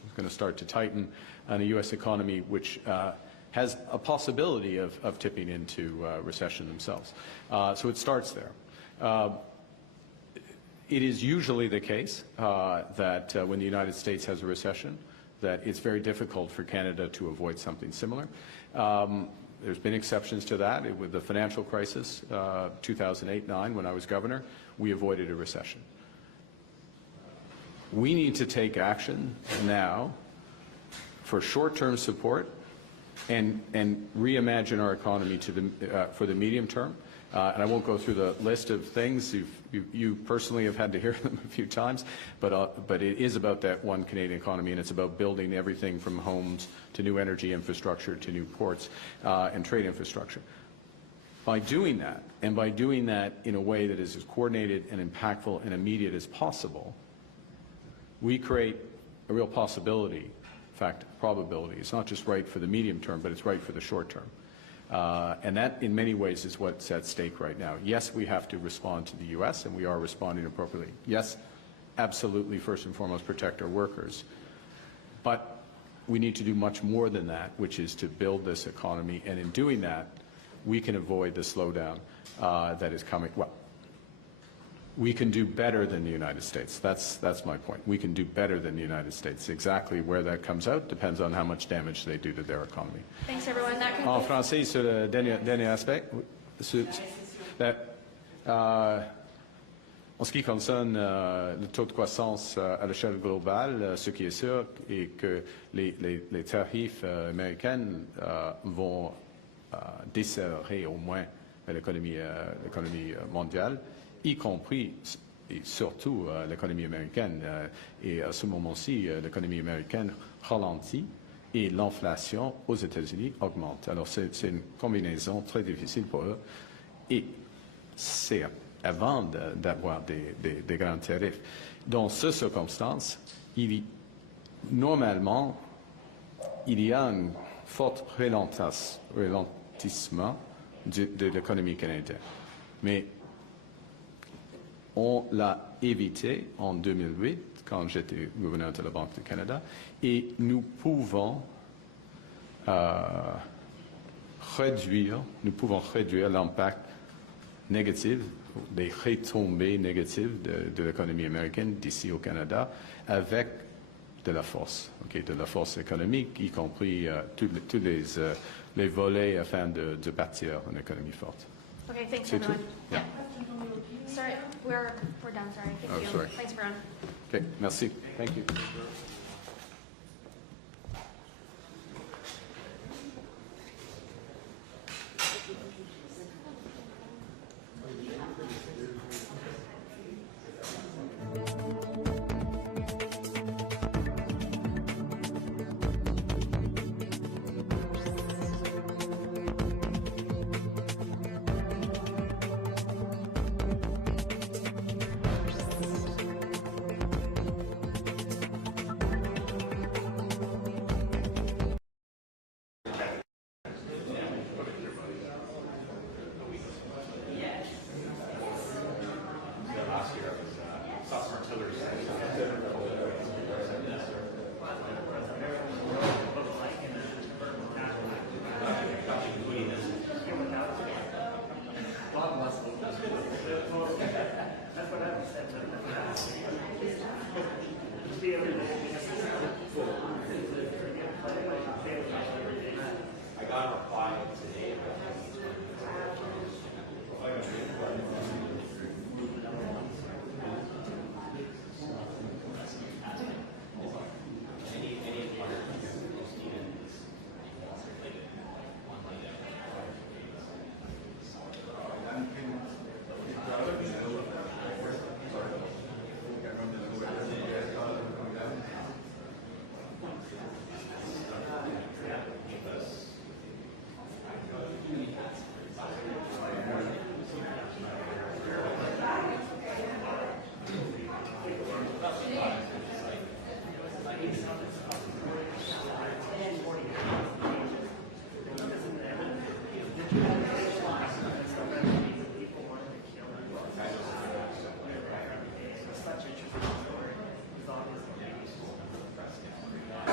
is going to start to tighten, and a U.S. economy which has a possibility of tipping into recession themselves. So it starts there. It is usually the case that when the United States has a recession, that it's very difficult for Canada to avoid something similar. There's been exceptions to that. With the financial crisis, 2008-9, when I was governor, we avoided a recession. We need to take action now for short-term support and reimagine our economy for the medium term. And I won't go through the list of things. You personally have had to hear them a few times, but it is about that one Canadian economy, and it's about building everything from homes to new energy infrastructure to new ports and trade infrastructure. By doing that, and by doing that in a way that is as coordinated and impactful and immediate as possible, we create a real possibility, in fact, probability. It's not just right for the medium term, but it's right for the short term. And that, in many ways, is what's at stake right now. Yes, we have to respond to the U.S., and we are responding appropriately. Yes, absolutely, first and foremost, protect our workers. But we need to do much more than that, which is to build this economy. And in doing that, we can avoid the slowdown that is coming. Well, we can do better than the United States. That's my point. We can do better than the United States. Exactly where that comes out depends on how much damage they do to their economy. Thanks, everyone. That En concludes. français, sur le dernier aspect, en ce qui concerne le taux de croissance à l'échelle globale, ce qui est sûr est que les tarifs américains vont desserrer au moins l'économie mondiale, y compris et surtout l'économie américaine. Et à ce moment-ci, l'économie américaine ralentit et l'inflation aux États-Unis augmente. Alors c'est une combinaison très difficile pour eux. Et c'est avant d'avoir des grands tarifs. Dans ces circonstances, normalement, il y a un fort ralentissement de l'économie canadienne. Mais on l'a évité en 2008, quand j'étais gouverneur de la Banque du Canada, et nous pouvons réduire l'impact négatif, les retombées négatives de l'économie américaine d'ici au Canada avec de la force, de la force économique, y compris tous les volets afin de bâtir une économie forte. Okay, thanks, C'est everyone. tout? Yeah. Sorry, we're done. Sorry. Thank you. sorry. Thanks, everyone. Okay, merci. Thank you.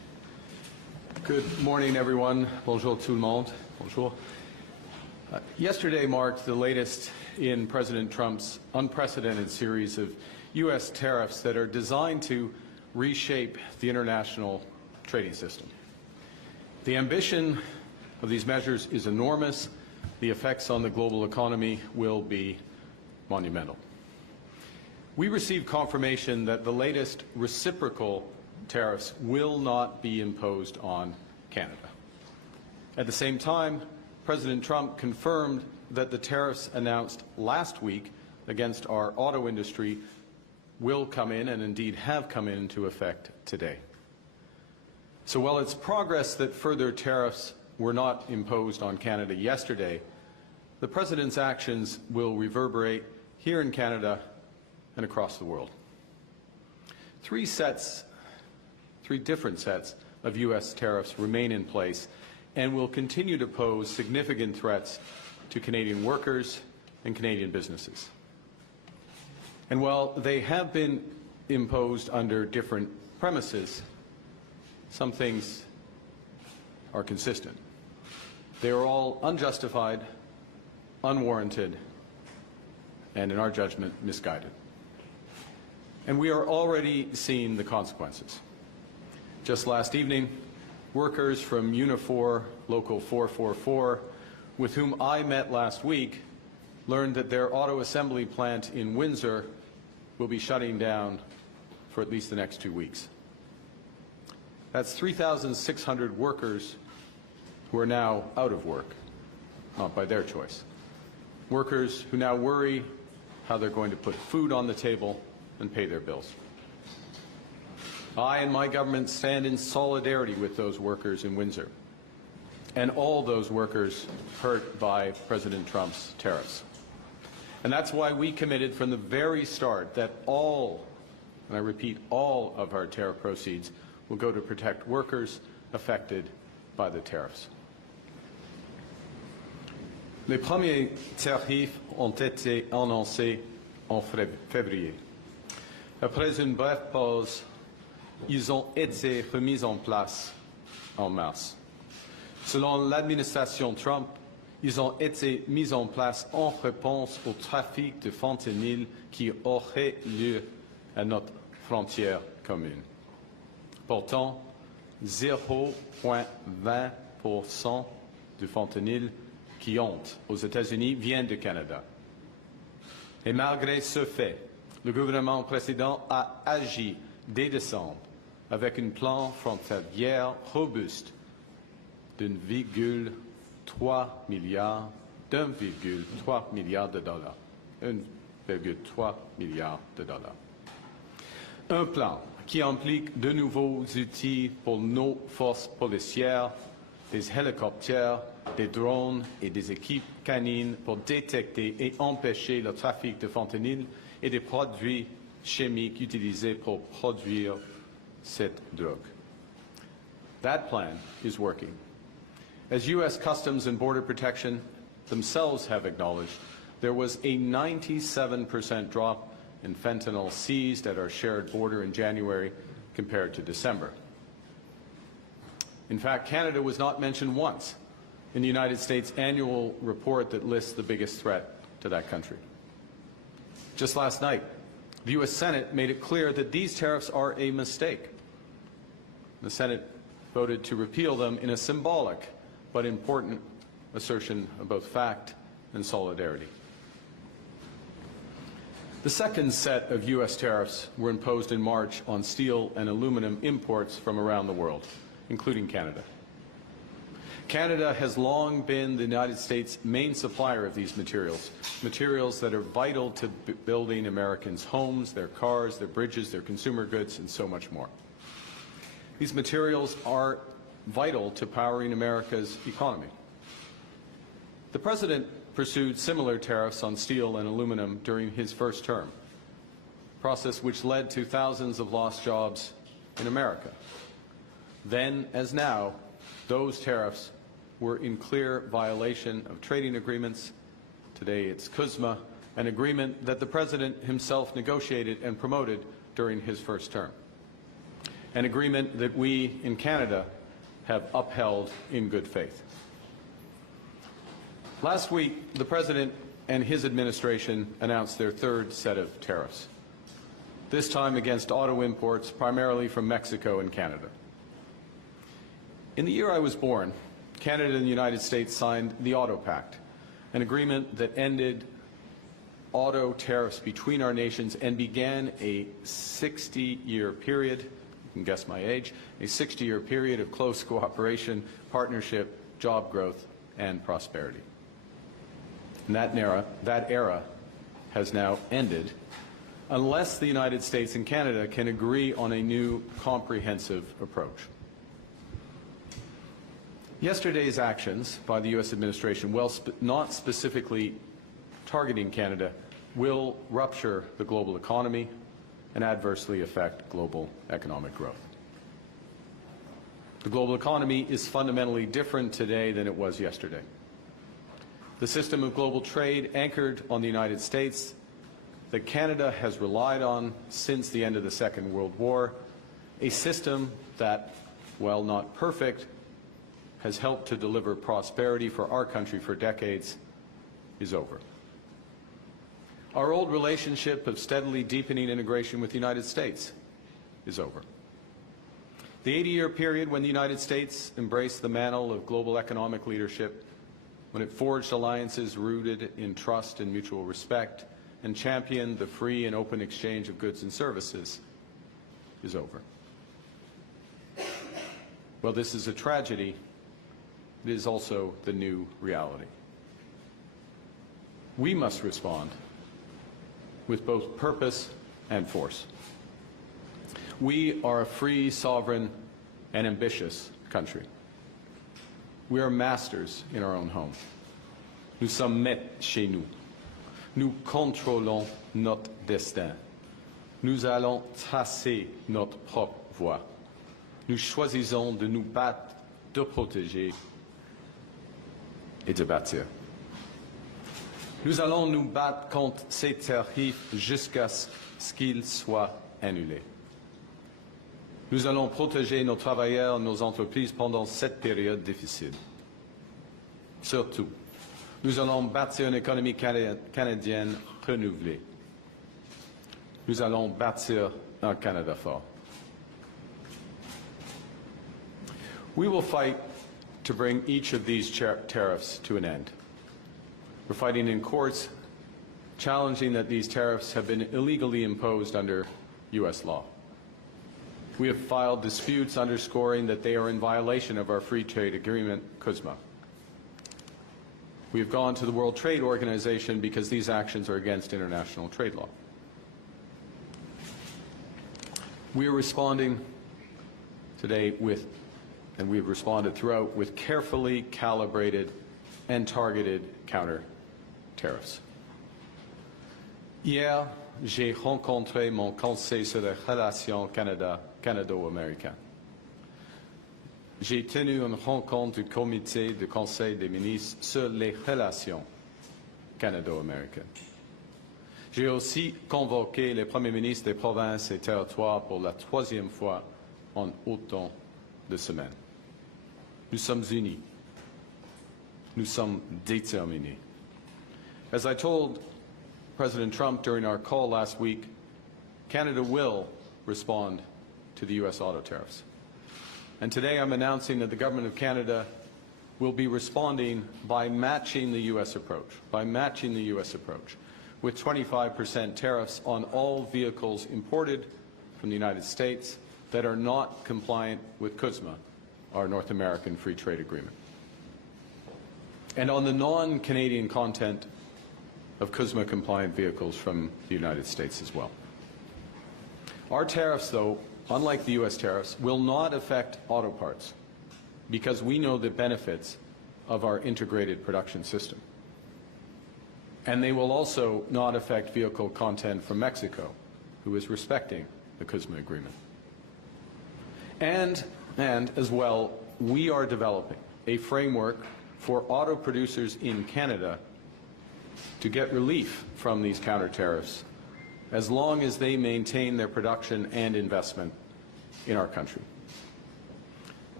Good morning, everyone. Bonjour tout le monde. Bonjour. Yesterday marked the latest in President Trump's unprecedented series of U.S. tariffs that are designed to reshape the international trading system. The ambition of these measures is enormous. The effects on the global economy will be monumental. We received confirmation that the latest reciprocal tariffs will not be imposed on Canada. At the same time, President Trump confirmed that the tariffs announced last week against our auto industry will come in, and indeed have come into effect today. So while it's progress that further tariffs were not imposed on Canada yesterday, the President's actions will reverberate here in Canada and across the world. Three different sets of U.S. tariffs remain in place and will continue to pose significant threats to Canadian workers and Canadian businesses. And while they have been imposed under different premises, some things are consistent. They are all unjustified, unwarranted, and in our judgment, misguided. And we are already seeing the consequences. Just last evening, workers from Unifor Local 444, with whom I met last week, learned that their auto assembly plant in Windsor will be shutting down for at least the next 2 weeks. That's 3,600 workers who are now out of work, not by their choice. Workers who now worry how they're going to put food on the table and pay their bills. I and my government stand in solidarity with those workers in Windsor and all those workers hurt by President Trump's tariffs. And that's why we committed from the very start that all, and I repeat, all of our tariff proceeds will go to protect workers affected by the tariffs. Les premiers tarifs ont été annoncés en février. Après une brève pause, ils ont été remis en place en mars. Selon l'administration Trump, ils ont été mis en place en réponse au trafic de fentanyl qui aurait lieu à notre frontière commune. Pourtant, 0,20% du fentanyl qui entre aux États-Unis vient du Canada. Et malgré ce fait, le gouvernement précédent a agi dès décembre avec un plan frontalier robuste d'1,3 milliard de dollars. 1,3 milliard de dollars. Un plan qui implique de nouveaux outils pour nos forces policières, des hélicoptères, des drones et des équipes canines pour détecter et empêcher le trafic de fentanyl et des produits chimiques utilisés pour produire cette drogue. That plan is working. As U.S. Customs and Border Protection themselves have acknowledged, there was a 97% drop in fentanyl seized at our shared border in January compared to December. In fact, Canada was not mentioned once in the United States annual report that lists the biggest threat to that country. Just last night, the U.S. Senate made it clear that these tariffs are a mistake. The Senate voted to repeal them in a symbolic but important assertion of both fact and solidarity. The second set of U.S. tariffs were imposed in March on steel and aluminum imports from around the world, including Canada. Canada has long been the United States' main supplier of these materials, materials that are vital to building Americans' homes, their cars, their bridges, their consumer goods, and so much more. These materials are vital to powering America's economy. The President pursued similar tariffs on steel and aluminum during his first term, a process which led to thousands of lost jobs in America. Then, as now, those tariffs were in clear violation of trading agreements. Today it's CUSMA, an agreement that the President himself negotiated and promoted during his first term. An agreement that we in Canada have upheld in good faith. Last week, the President and his administration announced their third set of tariffs, this time against auto imports primarily from Mexico and Canada. In the year I was born, Canada and the United States signed the Auto Pact, an agreement that ended auto tariffs between our nations and began a 60-year period, you can guess my age, a 60-year period of close cooperation, partnership, job growth, and prosperity. And that era has now ended unless the United States and Canada can agree on a new comprehensive approach. Yesterday's actions by the U.S. administration, while not specifically targeting Canada, will rupture the global economy and adversely affect global economic growth. The global economy is fundamentally different today than it was yesterday. The system of global trade anchored on the United States that Canada has relied on since the end of the Second World War, a system that, while not perfect, has helped to deliver prosperity for our country for decades, is over. Our old relationship of steadily deepening integration with the United States is over. The 80-year period when the United States embraced the mantle of global economic leadership, when it forged alliances rooted in trust and mutual respect, and championed the free and open exchange of goods and services, is over. Well, this is a tragedy. It is also the new reality. We must respond with both purpose and force. We are a free, sovereign, and ambitious country. We are masters in our own home. Nous sommes maîtres chez nous. Nous contrôlons notre destin. Nous allons tracer notre propre voie. Nous choisissons de nous battre, de protéger et de bâtir. Nous allons nous battre contre ces tarifs jusqu'à ce qu'ils soient annulés. Nous allons protéger nos travailleurs, nos entreprises pendant cette période difficile. Surtout, nous allons bâtir une économie canadienne renouvelée. Nous allons bâtir un Canada fort. We will fight to bring each of these tariffs to an end. We're fighting in courts, challenging that these tariffs have been illegally imposed under U.S. law. We have filed disputes underscoring that they are in violation of our free trade agreement, CUSMA. We have gone to the World Trade Organization because these actions are against international trade law. We are responding today with, and we've responded throughout, with carefully calibrated and targeted counter-tariffs. Hier, j'ai rencontré mon conseil sur les relations canado-américaines. J'ai tenu une rencontre du comité du Conseil des ministres sur les relations canado-américaines. J'ai aussi convoqué les premiers ministres des provinces et territoires pour la troisième fois en autant de semaines. Nous sommes unis. Nous sommes déterminés. As I told President Trump during our call last week, Canada will respond to the U.S. auto tariffs. And today I'm announcing that the Government of Canada will be responding by matching the U.S. approach, with 25% tariffs on all vehicles imported from the United States that are not compliant with CUSMA, our North American Free Trade Agreement. And on the non-Canadian content of CUSMA-compliant vehicles from the United States as well. Our tariffs, though, unlike the U.S. tariffs, will not affect auto parts because we know the benefits of our integrated production system. And they will also not affect vehicle content from Mexico, who is respecting the CUSMA agreement. And as well, we are developing a framework for auto producers in Canada to get relief from these counter-tariffs as long as they maintain their production and investment in our country.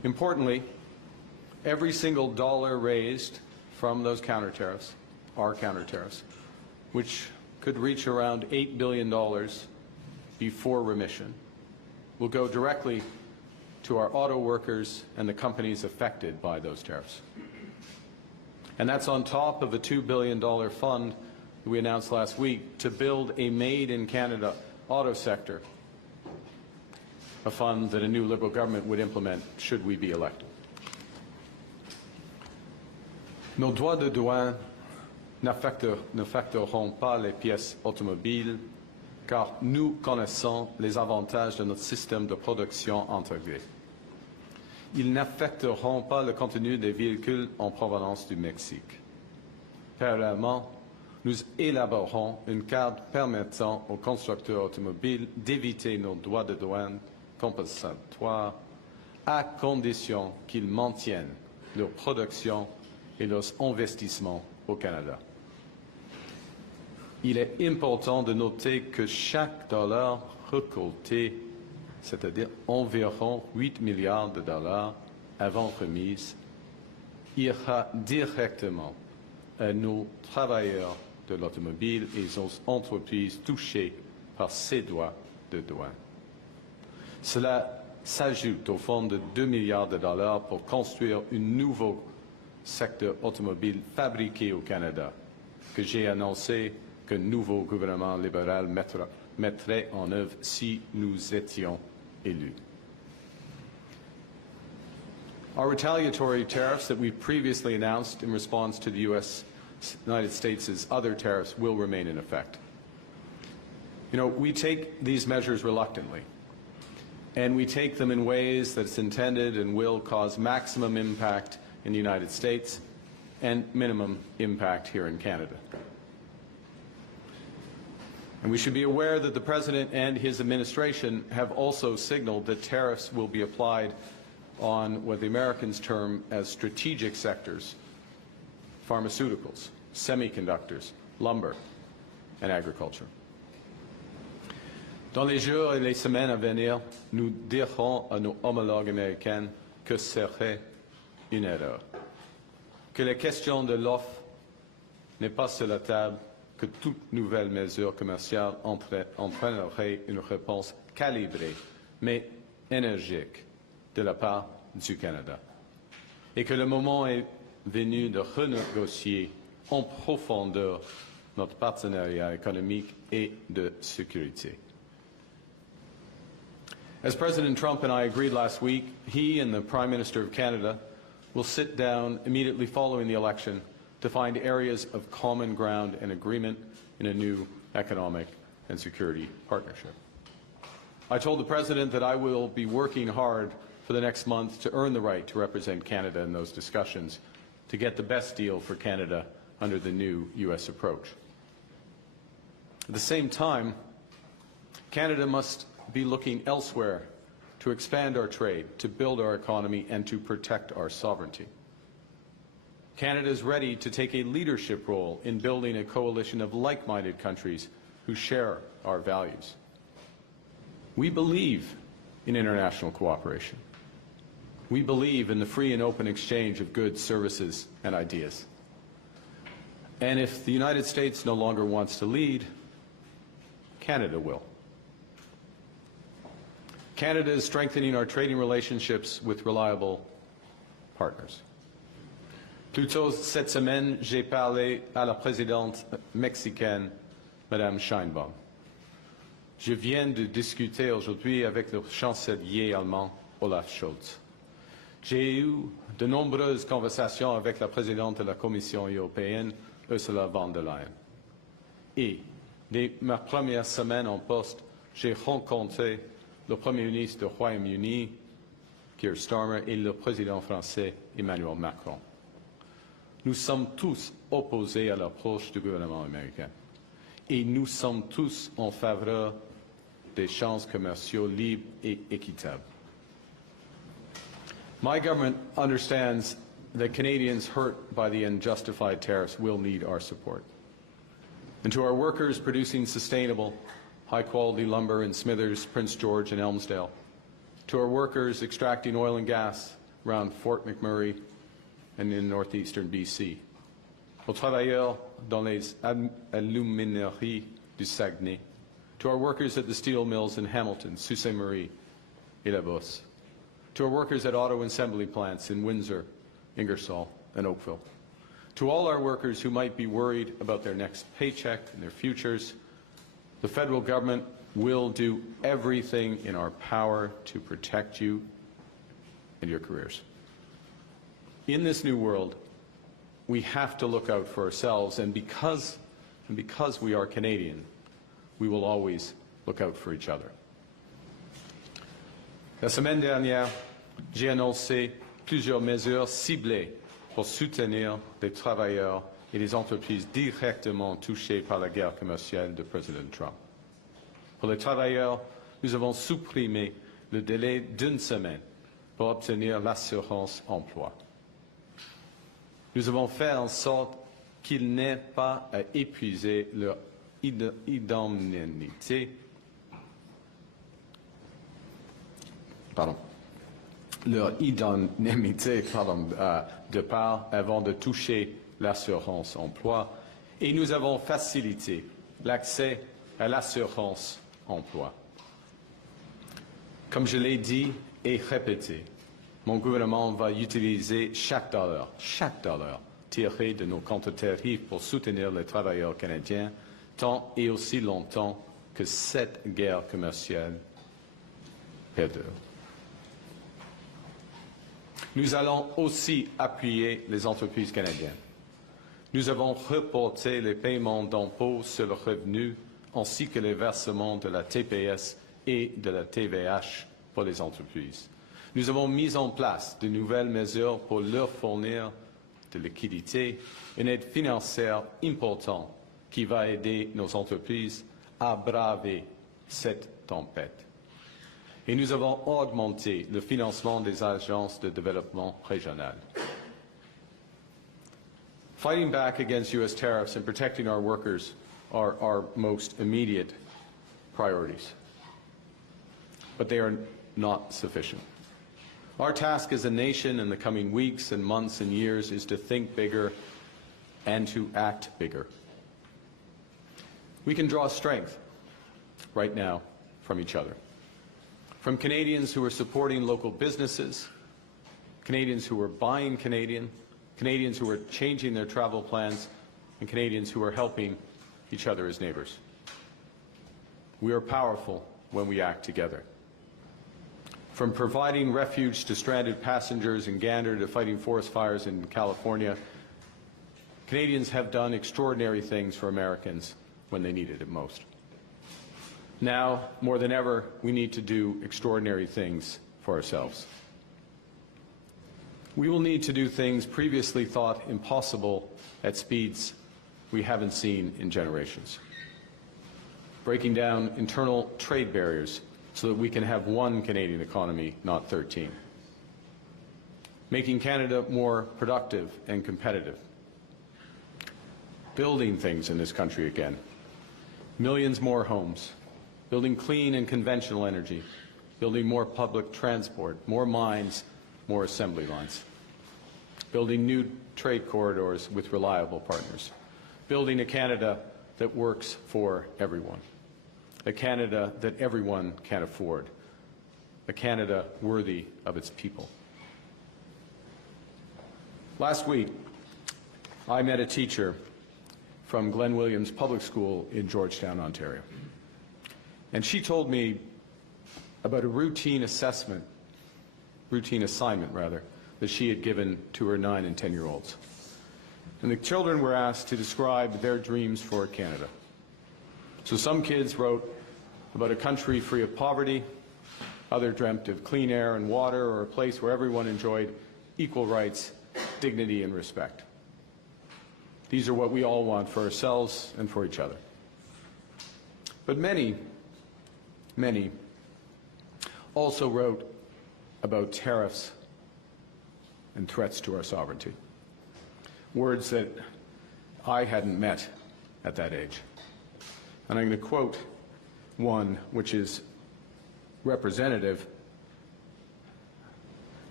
Importantly, every single dollar raised from those counter-tariffs, our counter-tariffs, which could reach around $8 billion before remission, will go directly to our auto workers and the companies affected by those tariffs. And that's on top of a $2 billion fund that we announced last week to build a made-in-Canada auto sector, a fund that a new Liberal government would implement should we be elected. Nos droits de douane n'affecteront pas les pièces automobiles car nous connaissons les avantages de notre système de production intégré. Ils n'affecteront pas le contenu des véhicules en provenance du Mexique. Parallèlement, nous élaborerons une carte permettant aux constructeurs automobiles d'éviter nos droits de douane compensatoires à condition qu'ils maintiennent leur production et leurs investissements au Canada. Il est important de noter que chaque dollar récolté, c'est-à-dire environ 8 milliards de dollars avant remise, ira directement à nos travailleurs de l'automobile et aux entreprises touchées par ces droits de douane. Cela s'ajoute au fonds de 2 milliards de dollars pour construire un nouveau secteur automobile fabriqué au Canada, que j'ai annoncé que le nouveau gouvernement libéral mettrait en œuvre si nous étions élus. Our retaliatory tariffs that we previously announced in response to the United States' other tariffs will remain in effect. You know, we take these measures reluctantly, and we take them in ways that's intended and will cause maximum impact in the United States and minimum impact here in Canada. And we should be aware that the President and his administration have also signaled that tariffs will be applied on what the Americans term as strategic sectors: pharmaceuticals, semiconductors, lumber, and agriculture. Dans les jours et les semaines à venir, nous dirons à nos homologues américains que ce serait une erreur, que la question de l'offre n'est pas sur la table, que toute nouvelle mesure commerciale entraînerait une réponse calibrée, mais énergique, de la part du Canada, et que le moment est venu de renégocier en profondeur notre partenariat économique et de sécurité. As President Trump and I agreed last week, he and the Prime Minister of Canada will sit down immediately following the election to find areas of common ground and agreement in a new economic and security partnership. I told the President that I will be working hard for the next month to earn the right to represent Canada in those discussions to get the best deal for Canada under the new U.S. approach. At the same time, Canada must be looking elsewhere to expand our trade, to build our economy, and to protect our sovereignty. Canada is ready to take a leadership role in building a coalition of like-minded countries who share our values. We believe in international cooperation. We believe in the free and open exchange of goods, services, and ideas. And if the United States no longer wants to lead, Canada will. Canada is strengthening our trading relationships with reliable partners. Plus tôt cette semaine, j'ai parlé à la présidente mexicaine, Madame Sheinbaum. Je viens de discuter aujourd'hui avec le chancelier allemand, Olaf Scholz. J'ai eu de nombreuses conversations avec la présidente de la Commission européenne, Ursula von der Leyen. Et, dès ma première semaine en poste, j'ai rencontré le Premier ministre du Royaume-Uni, Keir Starmer, et le président français, Emmanuel Macron. Nous sommes tous opposés à l'approche du gouvernement américain. Et nous sommes tous en faveur d'échanges commerciaux libres et équitables. My government understands that Canadians hurt by the unjustified tariffs will need our support. And to our workers producing sustainable, high-quality lumber in Smithers, Prince George, and Elmsdale, to our workers extracting oil and gas around Fort McMurray and in northeastern BC, aux travailleurs dans les alumineries du Saguenay, to our workers at the steel mills in Hamilton, Sault Ste. Marie, et La Bosse, to our workers at auto assembly plants in Windsor, Ingersoll, and Oakville, to all our workers who might be worried about their next paycheck and their futures, the federal government will do everything in our power to protect you and your careers. In this new world, we have to look out for ourselves, and because we are Canadian, we will always look out for each other. La semaine dernière, j'ai annoncé plusieurs mesures ciblées pour soutenir les travailleurs et les entreprises directement touchées par la guerre commerciale de Président Trump. Pour les travailleurs, nous avons supprimé le délai d'une semaine pour obtenir l'assurance emploi. Nous avons fait en sorte qu'ils n'aient pas à épuiser leur indemnité, de part avant de toucher l'assurance emploi, et nous avons facilité l'accès à l'assurance emploi. Comme je l'ai dit et répété, mon gouvernement va utiliser chaque dollar tiré de nos contre-tarifs pour soutenir les travailleurs canadiens tant et aussi longtemps que cette guerre commerciale perdure. Nous allons aussi appuyer les entreprises canadiennes. Nous avons reporté les paiements d'impôts sur le revenu ainsi que les versements de la TPS et de la TVH pour les entreprises. Nous avons mis en place de nouvelles mesures pour leur fournir de liquidités, une aide financière importante qui va aider nos entreprises à braver cette tempête. Et nous avons augmenté le financement des agences de développement régional. Fighting back against U.S. tariffs and protecting our workers are our most immediate priorities. But they are not sufficient. Our task as a nation in the coming weeks and months and years is to think bigger and to act bigger. We can draw strength right now from each other. From Canadians who are supporting local businesses, Canadians who are buying Canadian, Canadians who are changing their travel plans, and Canadians who are helping each other as neighbors. We are powerful when we act together. From providing refuge to stranded passengers in Gander to fighting forest fires in California, Canadians have done extraordinary things for Americans when they needed it most. Now, more than ever, we need to do extraordinary things for ourselves. We will need to do things previously thought impossible at speeds we haven't seen in generations. Breaking down internal trade barriers so that we can have one Canadian economy, not 13. Making Canada more productive and competitive. Building things in this country again. Millions more homes. Building clean and conventional energy. Building more public transport, more mines, more assembly lines. Building new trade corridors with reliable partners. Building a Canada that works for everyone. A Canada that everyone can afford. A Canada worthy of its people. Last week, I met a teacher from Glen Williams Public School in Georgetown, Ontario. And she told me about a routine assignment, that she had given to her 9- and 10-year-olds. And the children were asked to describe their dreams for Canada. So some kids wrote about a country free of poverty, others dreamt of clean air and water, or a place where everyone enjoyed equal rights, dignity, and respect. These are what we all want for ourselves and for each other. But many also wrote about tariffs and threats to our sovereignty, words that I hadn't met at that age. And I'm going to quote one which is representative.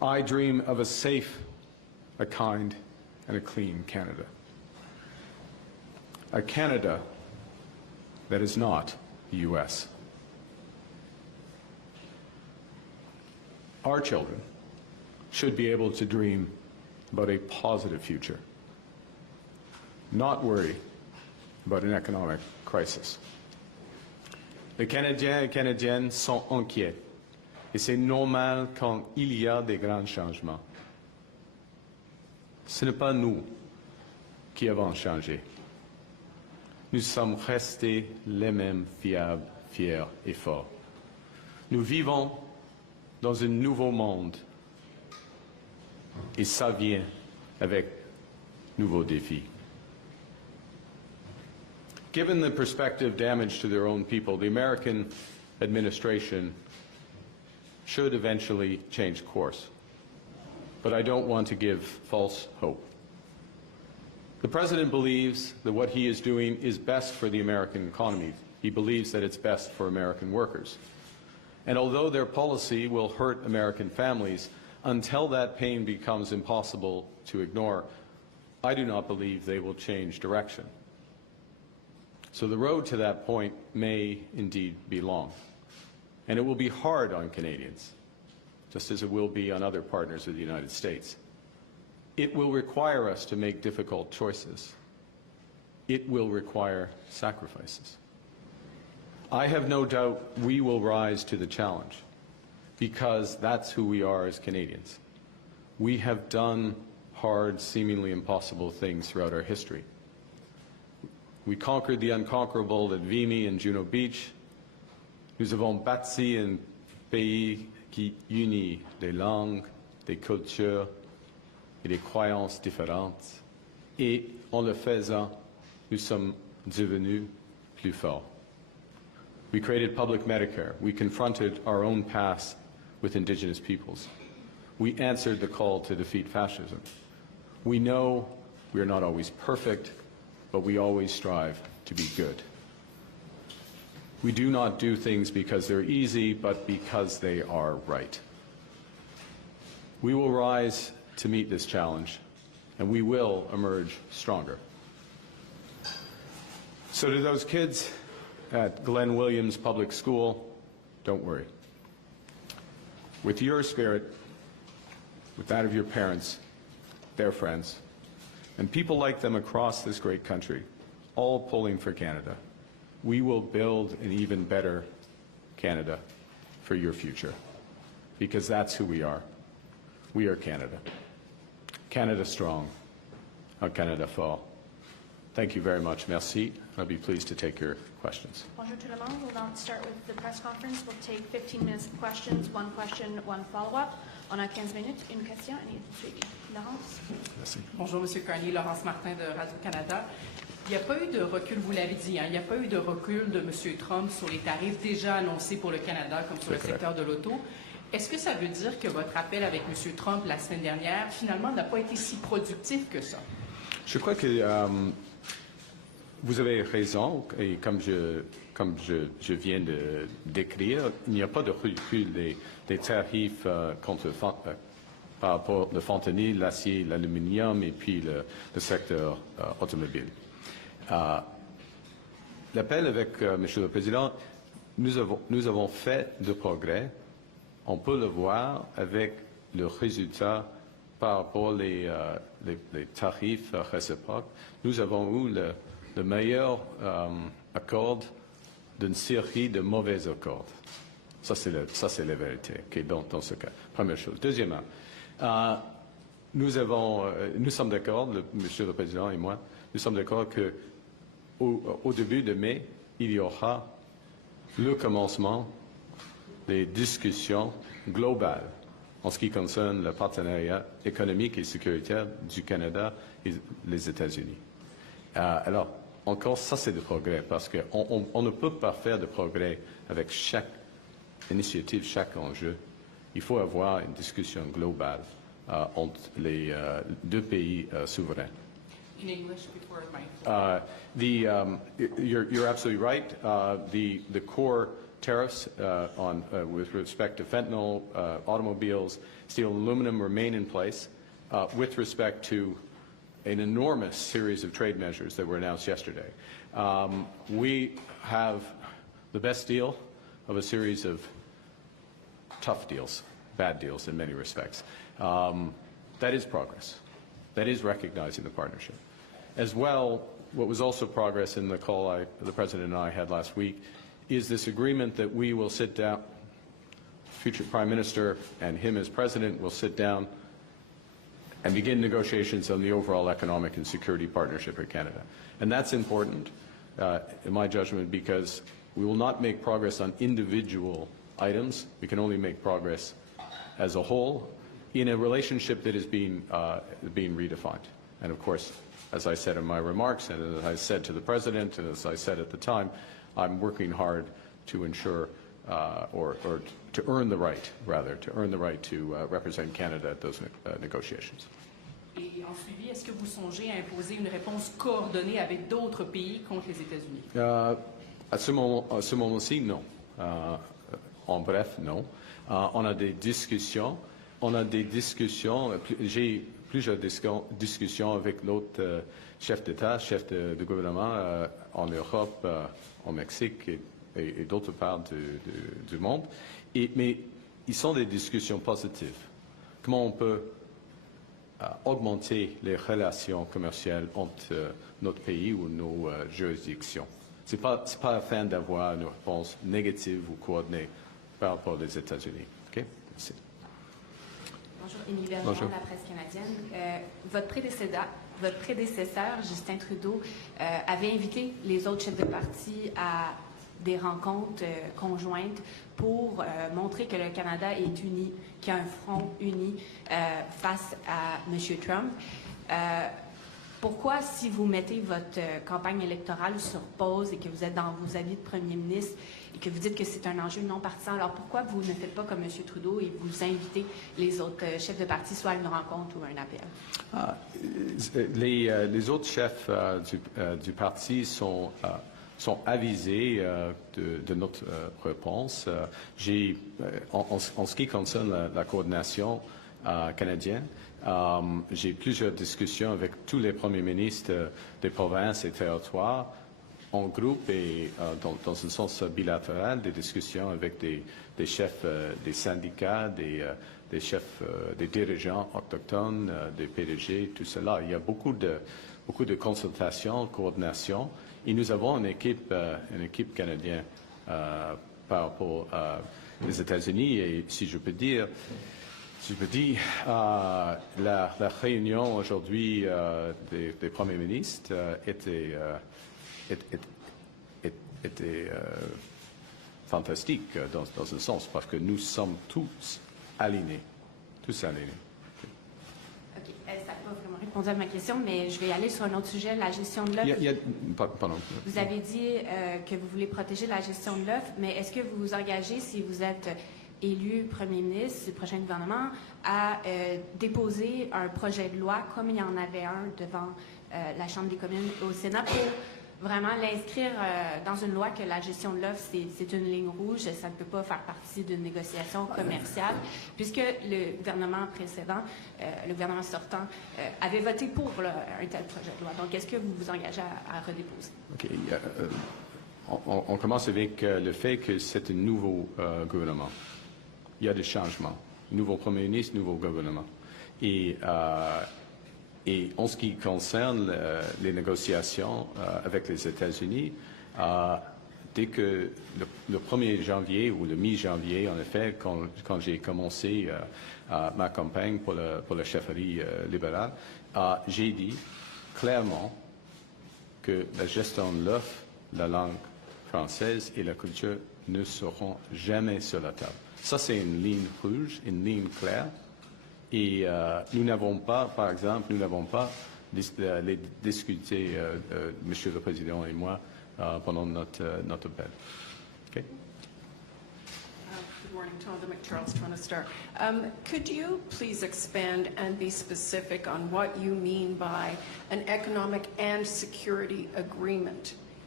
I dream of a safe, a kind, and a clean Canada. A Canada that is not the U.S. Our children should be able to dream about a positive future, not worry about an economic crisis. Les Canadiens et Canadiennes sont inquiets, et c'est normal quand il y a des grands changements. Ce n'est pas nous qui avons changé. Nous sommes restés les mêmes fiables, fiers et forts. Nous vivons dans un nouveau monde, et ça vient avec nouveaux défis. Given the prospective damage to their own people, the American administration should eventually change course. But I don't want to give false hope. The President believes that what he is doing is best for the American economy. He believes that it's best for American workers. And although their policy will hurt American families, until that pain becomes impossible to ignore, I do not believe they will change direction. So the road to that point may indeed be long. And it will be hard on Canadians, just as it will be on other partners of the United States. It will require us to make difficult choices. It will require sacrifices. I have no doubt we will rise to the challenge, because that's who we are as Canadians. We have done hard, seemingly impossible things throughout our history. We conquered the unconquerable at Vimy and Juno Beach. Nous avons bâti un pays qui unit des langues, des cultures et des croyances différentes. Et en le faisant, nous sommes devenus plus forts. We created public Medicare. We confronted our own past with Indigenous peoples. We answered the call to defeat fascism. We know we are not always perfect, but we always strive to be good. We do not do things because they're easy, but because they are right. We will rise to meet this challenge, and we will emerge stronger. So to those kids at Glenn Williams Public School, don't worry. With your spirit, with that of your parents, their friends, and people like them across this great country, all pulling for Canada, we will build an even better Canada for your future, because that's who we are. We are Canada. Canada strong, un Canada fort. Thank you very much. Merci. I'll be pleased to take your questions. Bonjour tout le monde. We'll now start with the press conference. We'll take 15 minutes of questions, one question, one follow-up. On a 15 minutes, une question et une suivi. Laurence? Merci. Bonjour, M. Carnier, Laurence Martin de Radio-Canada. Il n'y a pas eu de recul, vous l'avez dit, hein, il n'y a pas eu de recul de M. Trump sur les tarifs déjà annoncés pour le Canada, comme sur le secteur de l'auto. Est-ce que ça veut dire que votre appel avec M. Trump la semaine dernière, finalement, n'a pas été si productif que ça? Je crois que vous avez raison, et comme je viens de décrire, il n'y a pas de recul des tarifs par rapport au fentanyl, l'acier, l'aluminium et puis le secteur automobile. L'appel avec Monsieur le Président, nous avons fait de progrès. On peut le voir avec le résultat par rapport aux tarifs réciproques. Nous avons eu le meilleur accord d'une série de mauvais accords. Ça, c'est la vérité dans ce cas. Première chose. Deuxièmement, nous sommes d'accord, Monsieur le Président et moi, nous sommes d'accord qu'au début de mai, il y aura le commencement des discussions globales en ce qui concerne le partenariat économique et sécuritaire du Canada et les États-Unis. Alors, encore, ça c'est du progrès, parce qu'on ne peut pas faire de progrès avec chaque initiative, chaque enjeu. Il faut avoir une discussion globale entre les deux pays souverains. In English before my... You're absolutely right. The core tariffs with respect to fentanyl, automobiles, steel and aluminum remain in place. With respect to an enormous series of trade measures that were announced yesterday, we have the best deal of a series of tough deals, bad deals in many respects. That is progress. That is recognizing the partnership. As well, what was also progress in the call the President and I had last week is this agreement that we will sit down, future Prime Minister and him as President will sit down and begin negotiations on the overall economic and security partnership with Canada. And that's important, in my judgment, because we will not make progress on individual items. We can only make progress as a whole in a relationship that is being redefined. And of course, as I said in my remarks, and as I said to the President, and as I said at the time, I'm working hard to ensure, or to earn the right, rather, to represent Canada at those negotiations. Et en suivi, est-ce que vous songez à imposer une réponse coordonnée avec d'autres pays contre les États-Unis? À ce moment-ci, non. En bref, non. On a des discussions. J'ai plusieurs discussions avec d'autres chefs d'État, chefs de gouvernement en Europe, au Mexique et d'autres parts du monde. Mais ils sont des discussions positives. Comment on peut augmenter les relations commerciales entre notre pays ou nos juridictions. Ce n'est pas afin d'avoir une réponse négative ou coordonnée par rapport aux États-Unis. Okay? Merci. Bonjour, Émilie Bergeron, de la presse canadienne. Votre prédécesseur, Justin Trudeau, avait invité les autres chefs de parti à des rencontres conjointes pour montrer que le Canada est uni, qu'il y a un front uni face à M. Trump. Pourquoi, si vous mettez votre campagne électorale sur pause et que vous êtes dans vos avis de premier ministre et que vous dites que c'est un enjeu non partisan, alors pourquoi vous ne faites pas comme M. Trudeau et vous invitez les autres chefs de parti soit à une rencontre ou à un appel? Les autres chefs du parti sont avisés de notre réponse. En ce qui concerne la coordination canadienne, j'ai plusieurs discussions avec tous les premiers ministres des provinces et territoires en groupe et dans un sens bilatéral, des discussions avec des chefs des syndicats, des chefs, des dirigeants autochtones, des PDG, tout cela. Il y a beaucoup de consultations, coordination. Et nous avons une équipe canadienne par rapport aux États-Unis. Et si je peux dire, la réunion aujourd'hui des premiers ministres était fantastique dans un sens, parce que nous sommes tous alignés. OK, ça n'a pas vraiment répondu à ma question, mais je vais aller sur un autre sujet, la gestion de l'offre. Pardon. Vous avez dit que vous voulez protéger la gestion de l'offre, mais est-ce que vous vous engagez, si vous êtes élu premier ministre du prochain gouvernement, à déposer un projet de loi, comme il y en avait un devant la Chambre des communes au Sénat, pour vraiment l'inscrire dans une loi que la gestion de l'offre, c'est une ligne rouge, ça ne peut pas faire partie d'une négociation commerciale, puisque le gouvernement précédent, le gouvernement sortant, avait voté pour un tel projet de loi. Donc, est-ce que vous vous engagez à redéposer? OK. On commence avec le fait que c'est un nouveau gouvernement. Il y a des changements. Nouveau premier ministre, nouveau gouvernement. Et en ce qui concerne les négociations avec les États-Unis, dès que le 1er janvier ou le mi-janvier, en effet, quand j'ai commencé ma campagne pour la chefferie libérale, j'ai dit clairement que la gestion de l'offre, la langue française et la culture ne seront jamais sur la table. Ça, c'est une ligne rouge, une ligne claire. Et nous n'avons pas, par exemple, les discuté, Monsieur le Président et moi, pendant notre appel. Okay? Good morning, Tonda McCharles, Toronto Star. Could you please expand and be specific on what you mean by an economic and security agreement?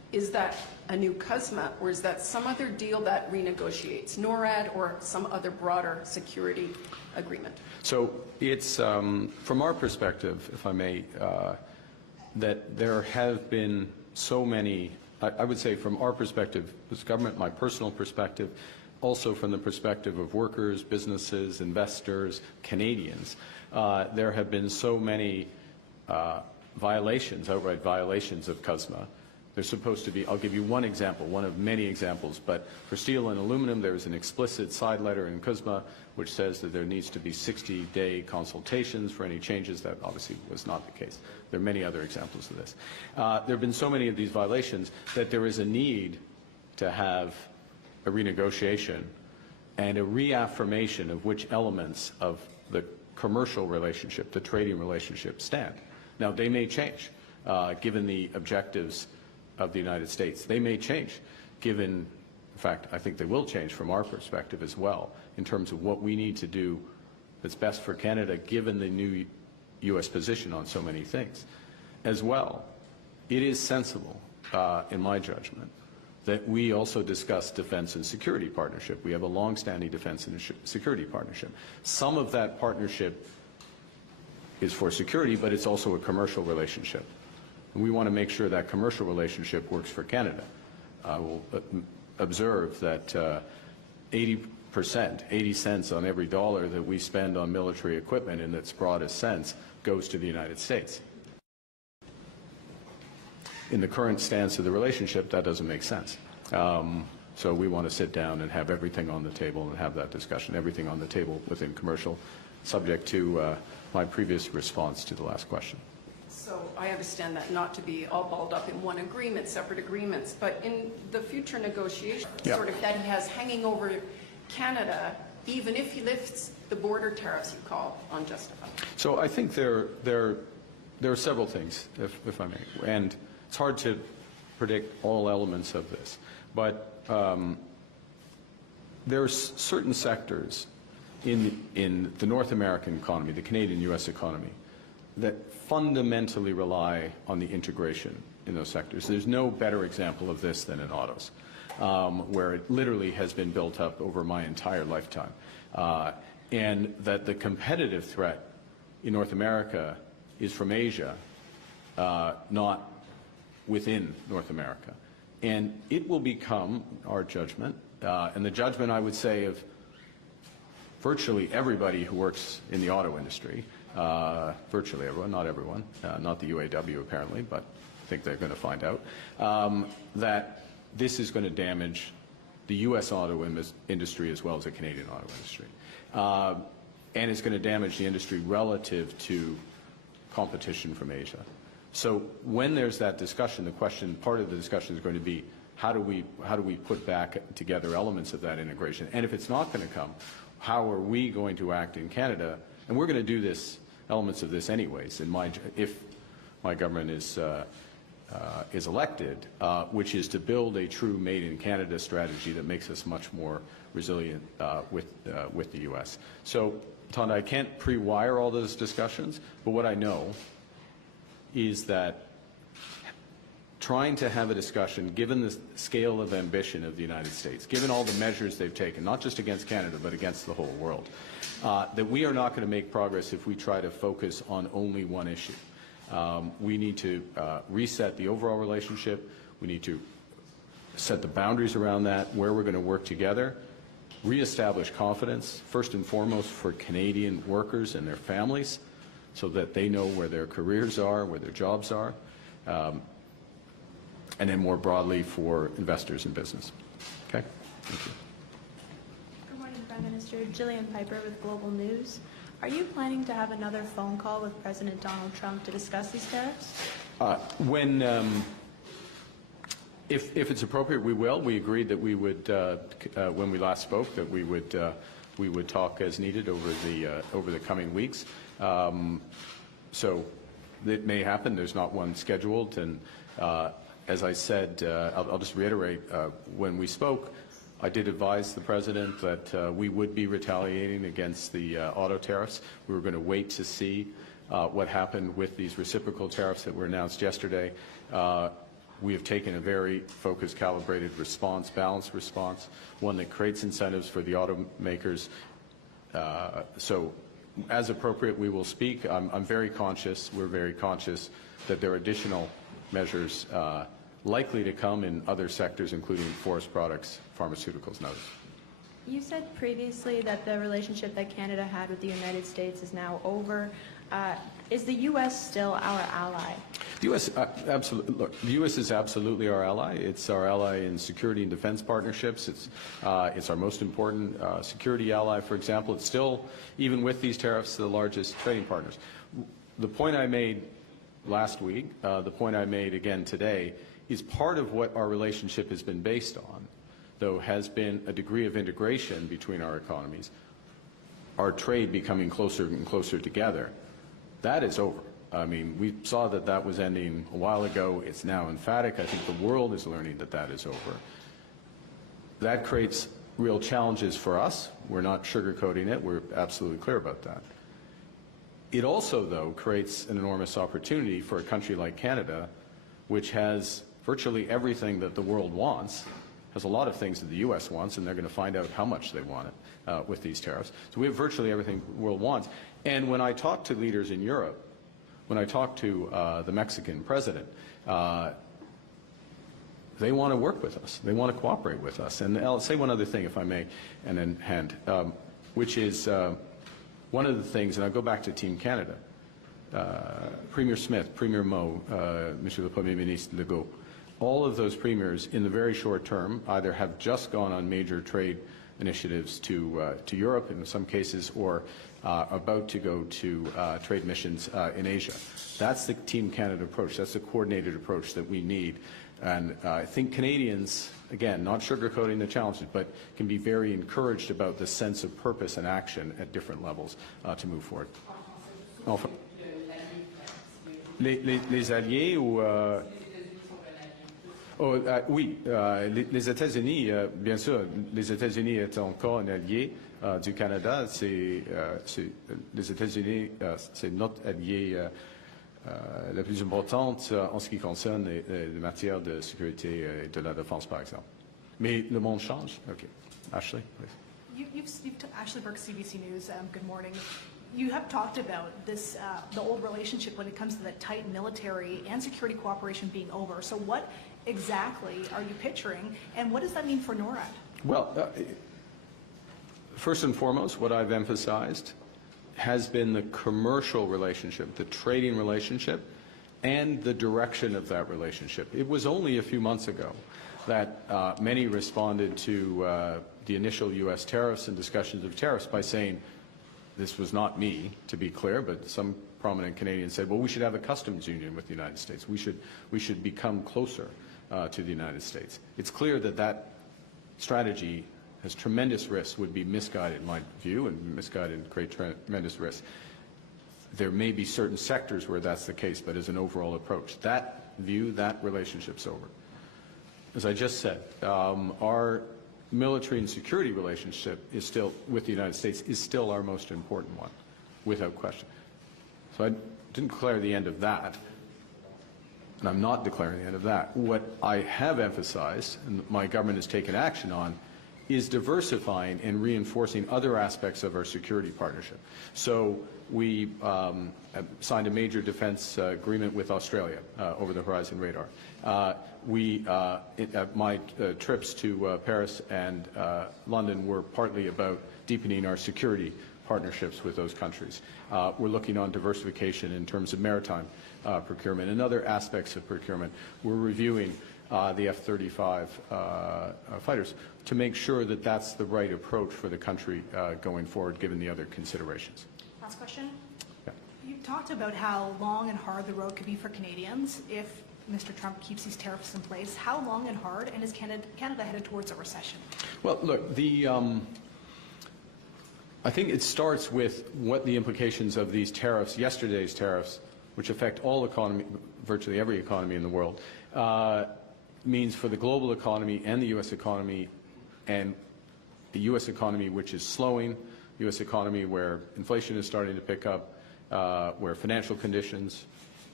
is that a new CUSMA, or is that some other deal that renegotiates, NORAD or some other broader security agreement? So it's, from our perspective, if I may, that there have been so many, I would say from our perspective as government, my personal perspective, also from the perspective of workers, businesses, investors, Canadians, there have been so many violations, outright violations of CUSMA. There's supposed to be, I'll give you one example, one of many examples, but for steel and aluminum, there is an explicit side letter in CUSMA which says that there needs to be 60-day consultations for any changes. That obviously was not the case. There are many other examples of this. There have been so many of these violations that there is a need to have a renegotiation and a reaffirmation of which elements of the commercial relationship, the trading relationship, stand. Now, they may change, given the objectives of the United States. They may change, given, in fact, I think they will change from our perspective as well, in terms of what we need to do that's best for Canada, given the new U.S. position on so many things. As well, it is sensible, in my judgment, that we also discuss defense and security partnership. We have a long-standing defense and security partnership. Some of that partnership is for security, but it's also a commercial relationship. And we want to make sure that commercial relationship works for Canada. I will observe that 80%, 80 cents on every dollar that we spend on military equipment in its broadest sense goes to the United States. In the current stance of the relationship, that doesn't make sense. So we want to sit down and have everything on the table and have that discussion, everything on the table within commercial, subject to my previous response to the last question. So I understand that not to be all balled up in one agreement, separate agreements, but in the future negotiation, sort of that he has hanging over Canada, even if he lifts the border tariffs you call unjustified. So I think there are several things, if I may, and it's hard to predict all elements of this, but there are certain sectors in the North American economy, the Canadian-U.S. economy, that fundamentally rely on the integration in those sectors. There's no better example of this than in autos, where it literally has been built up over my entire lifetime. And that the competitive threat in North America is from Asia, not within North America. And it will become our judgment, and the judgment, I would say, of virtually everybody who works in the auto industry, virtually everyone, not everyone, not the UAW apparently, but I think they're going to find out, that this is going to damage the U.S. auto industry as well as the Canadian auto industry. And it's going to damage the industry relative to competition from Asia. So when there's that discussion, the question, part of the discussion is going to be, how do we put back together elements of that integration? And if it's not going to come, how are we going to act in Canada? And we're going to do this, elements of this anyways, if my government is elected, which is to build a true Made in Canada strategy that makes us much more resilient with the U.S. So, Tonda, I can't pre-wire all those discussions, but what I know is that trying to have a discussion, given the scale of ambition of the United States, given all the measures they've taken, not just against Canada, but against the whole world, that we are not going to make progress if we try to focus on only one issue. We need to reset the overall relationship. We need to set the boundaries around that, where we're going to work together, reestablish confidence, first and foremost for Canadian workers and their families, so that they know where their careers are, where their jobs are, and then more broadly for investors in business. Okay? Thank you. Good morning, Prime Minister. Gillian Piper with Global News. Are you planning to have another phone call with President Donald Trump to discuss these tariffs? If it's appropriate, we will. We agreed that we would, when we last spoke, that we would talk as needed over the coming weeks. So it may happen. There's not one scheduled, and as I said, I'll just reiterate, when we spoke, I did advise the President that we would be retaliating against the auto tariffs. We were going to wait to see what happened with these reciprocal tariffs that were announced yesterday. We have taken a very focused, calibrated response, balanced response, one that creates incentives for the automakers. So as appropriate, we will speak. I'm very conscious, we're very conscious that there are additional measures likely to come in other sectors, including forest products, pharmaceuticals, and others. You said previously that the relationship that Canada had with the United States is now over. Is the U.S. still our ally? The U.S. Absolutely. Look, the U.S. is absolutely our ally. It's our ally in security and defense partnerships. It's our most important security ally. For example, it's still, even with these tariffs, the largest trading partners. The point I made last week, the point I made again today, is part of what our relationship has been based on, though, has been a degree of integration between our economies, our trade becoming closer and closer together. That is over. I mean, we saw that that was ending a while ago. It's now emphatic. I think the world is learning that that is over. That creates real challenges for us. We're not sugarcoating it. We're absolutely clear about that. It also, though, creates an enormous opportunity for a country like Canada, which has virtually everything that the world wants, has a lot of things that the U.S. wants, and they're going to find out how much they want it with these tariffs. So we have virtually everything the world wants. And when I talk to leaders in Europe, when I talk to the Mexican president, they want to work with us. They want to cooperate with us. And I'll say one other thing, if I may, and then hand, which is one of the things, and I'll go back to Team Canada, Premier Smith, Premier Moe, Monsieur le Premier Ministre Legault, all of those premiers in the very short term either have just gone on major trade initiatives to Europe in some cases, or about to go to trade missions in Asia. That's the Team Canada approach. That's the coordinated approach that we need. And I think Canadians, again, not sugarcoating the challenges, but can be very encouraged about the sense of purpose and action at different levels to move forward. Enfin, les alliés ou... oui, les États-Unis, bien sûr, les États-Unis est encore un allié du Canada. Les États-Unis, c'est notre allié la plus importante en ce qui concerne les matières de sécurité et de la défense, par exemple. Mais le monde change. Okay. Ashley, please. Ashley Burke, CBC News. Good morning. You have talked about this, the old relationship when it comes to the tight military and security cooperation being over. So what exactly are you picturing, and what does that mean for NORAD? Well, first and foremost, what I've emphasized has been the commercial relationship, the trading relationship, and the direction of that relationship. It was only a few months ago that many responded to the initial U.S. tariffs and discussions of tariffs by saying, this was not me, to be clear, but some prominent Canadians said, well, we should have a customs union with the United States. We should become closer to the United States. It's clear that that strategy has tremendous risks, would be misguided in my view, and misguided and create tremendous risks. There may be certain sectors where that's the case, but as an overall approach, that view, that relationship's over. As I just said, our military and security relationship is still, with the United States, is still our most important one, without question. So I didn't declare the end of that, and I'm not declaring the end of that. What I have emphasized, and my government has taken action on, is diversifying and reinforcing other aspects of our security partnership. So we signed a major defense agreement with Australia over the Horizon Radar. My trips to Paris and London were partly about deepening our security partnerships with those countries. We're looking on diversification in terms of maritime procurement and other aspects of procurement. We're reviewing the F-35 fighters to make sure that that's the right approach for the country going forward, given the other considerations. Last question. Yeah. You talked about how long and hard the road could be for Canadians if Mr. Trump keeps these tariffs in place. How long and hard, and is Canada headed towards a recession? Well, look, I think it starts with what the implications of these tariffs, yesterday's tariffs, which affect all economy, virtually every economy in the world, means for the global economy and the U.S. economy, and the U.S. economy which is slowing, U.S. economy where inflation is starting to pick up, where financial conditions,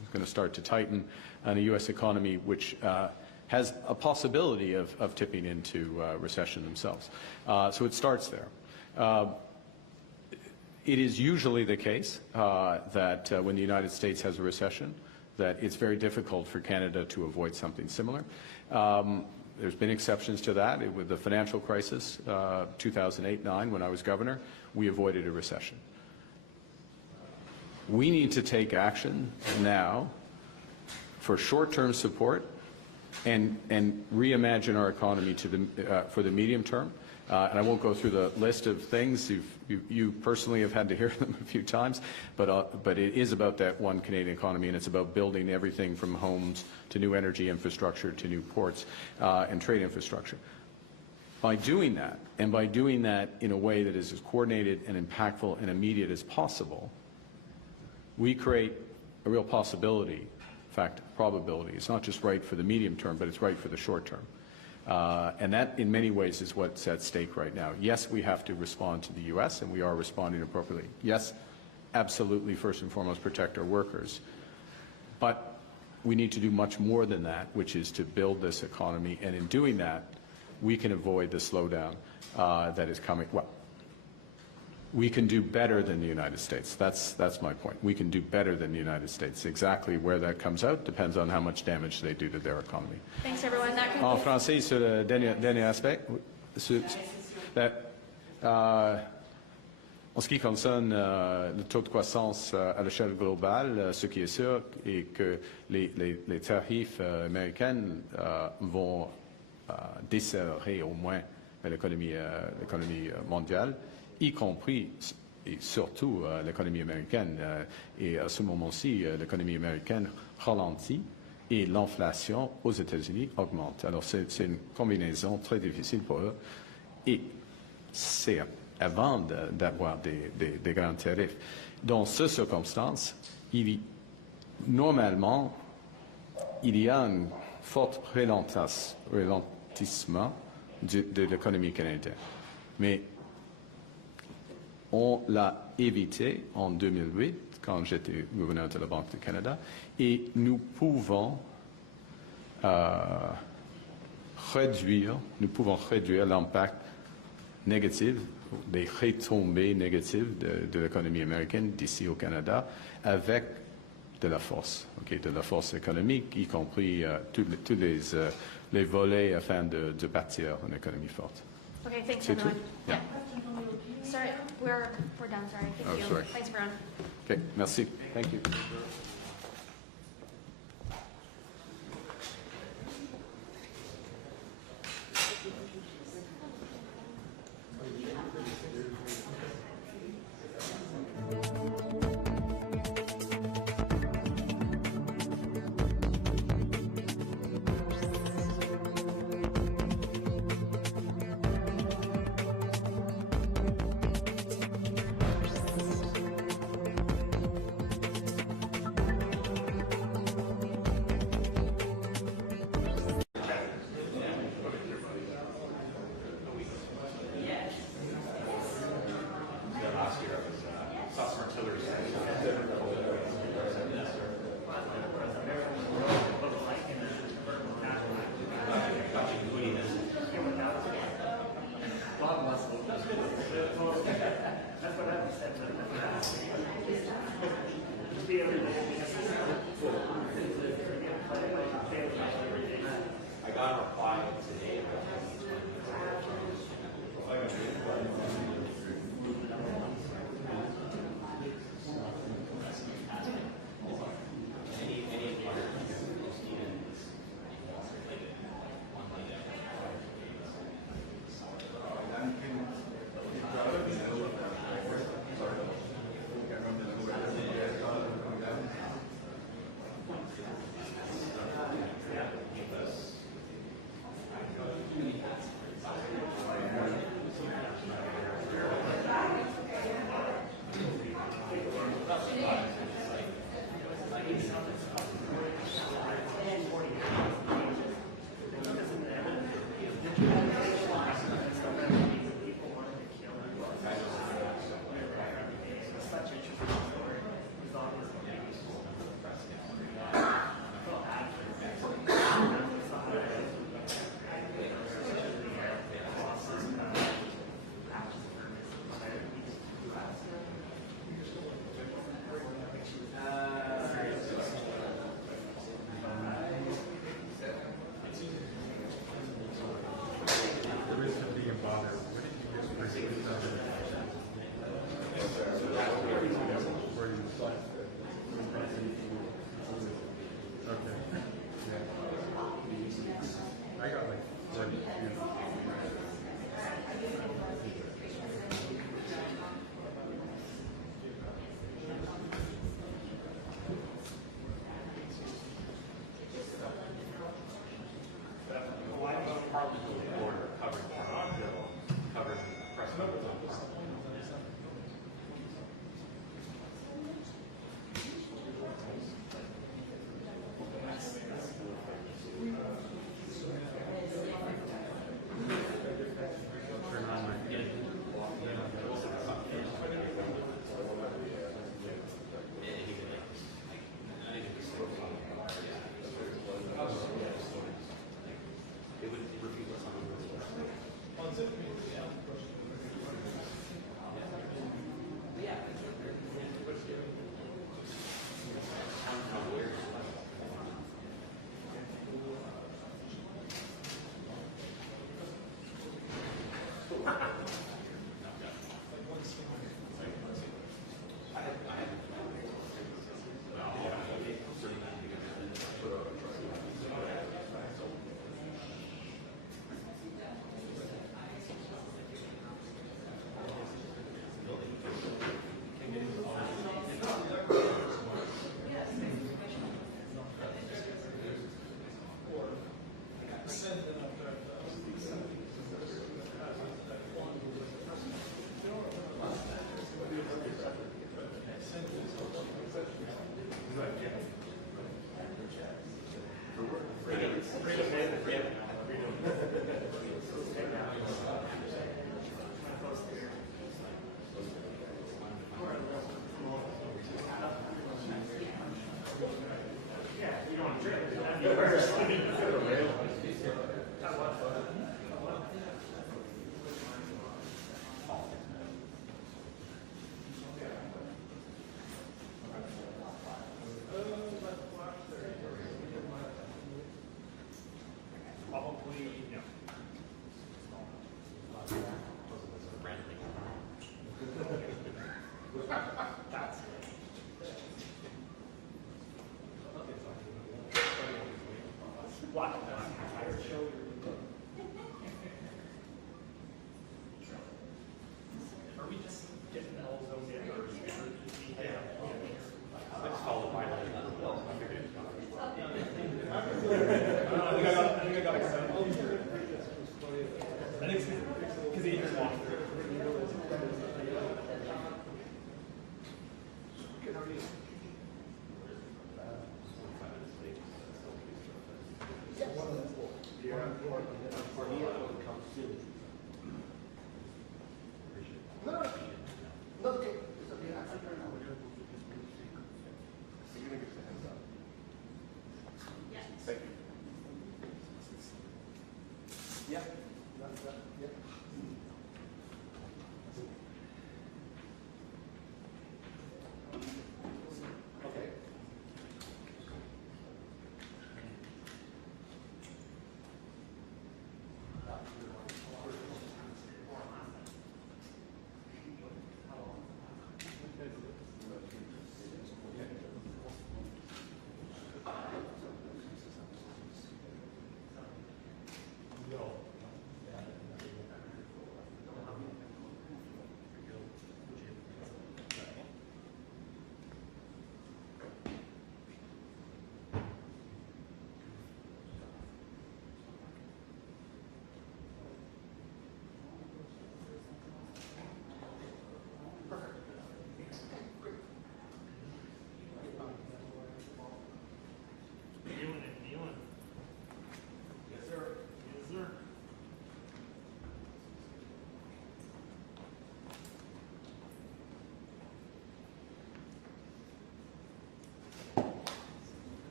going to start to tighten, and a U.S. economy which has a possibility of tipping into recession themselves. So it starts there. It is usually the case that when the United States has a recession, that it's very difficult for Canada to avoid something similar. There's been exceptions to that. With the financial crisis, 2008-9, when I was governor, we avoided a recession. We need to take action now for short-term support and reimagine our economy for the medium term. And I won't go through the list of things. You personally have had to hear them a few times, but it is about that one Canadian economy, and it's about building everything from homes to new energy infrastructure to new ports and trade infrastructure. By doing that, and by doing that in a way that is as coordinated and impactful and immediate as possible, we create a real possibility, in fact, probability. It's not just right for the medium term, but it's right for the short term. And that, in many ways, is what's at stake right now. Yes, we have to respond to the U.S., and we are responding appropriately. Yes, absolutely, first and foremost, protect our workers. But we need to do much more than that, which is to build this economy. And in doing that, we can avoid the slowdown that is coming. Well, we can do better than the United States. That's my point. We can do better than the United States. Exactly where that comes out depends on how much damage they do to their economy. Thanks, everyone. That En concludes. français, sur le dernier aspect, en ce qui concerne le taux de croissance à l'échelle globale, ce qui est sûr est que les tarifs américains vont desserrer au moins l'économie mondiale, y compris et surtout l'économie américaine. Et à ce moment-ci, l'économie américaine ralentit et l'inflation aux États-Unis augmente. Alors c'est une combinaison très difficile pour eux. Et c'est avant d'avoir des grands tarifs. Dans ces circonstances, normalement, il y a un fort ralentissement de l'économie canadienne. Mais on l'a évité en 2008, quand j'étais gouverneur de la Banque du Canada, et nous pouvons réduire l'impact négatif, des retombées négatives de l'économie américaine d'ici au Canada avec de la force, de la force économique, y compris tous les volets afin de bâtir une économie forte. Okay, thanks, C'est tout? everyone. Yeah. Sorry, we're done. Sorry. Thank Oh, you. sorry. Thanks, everyone. Okay, merci. Thank you.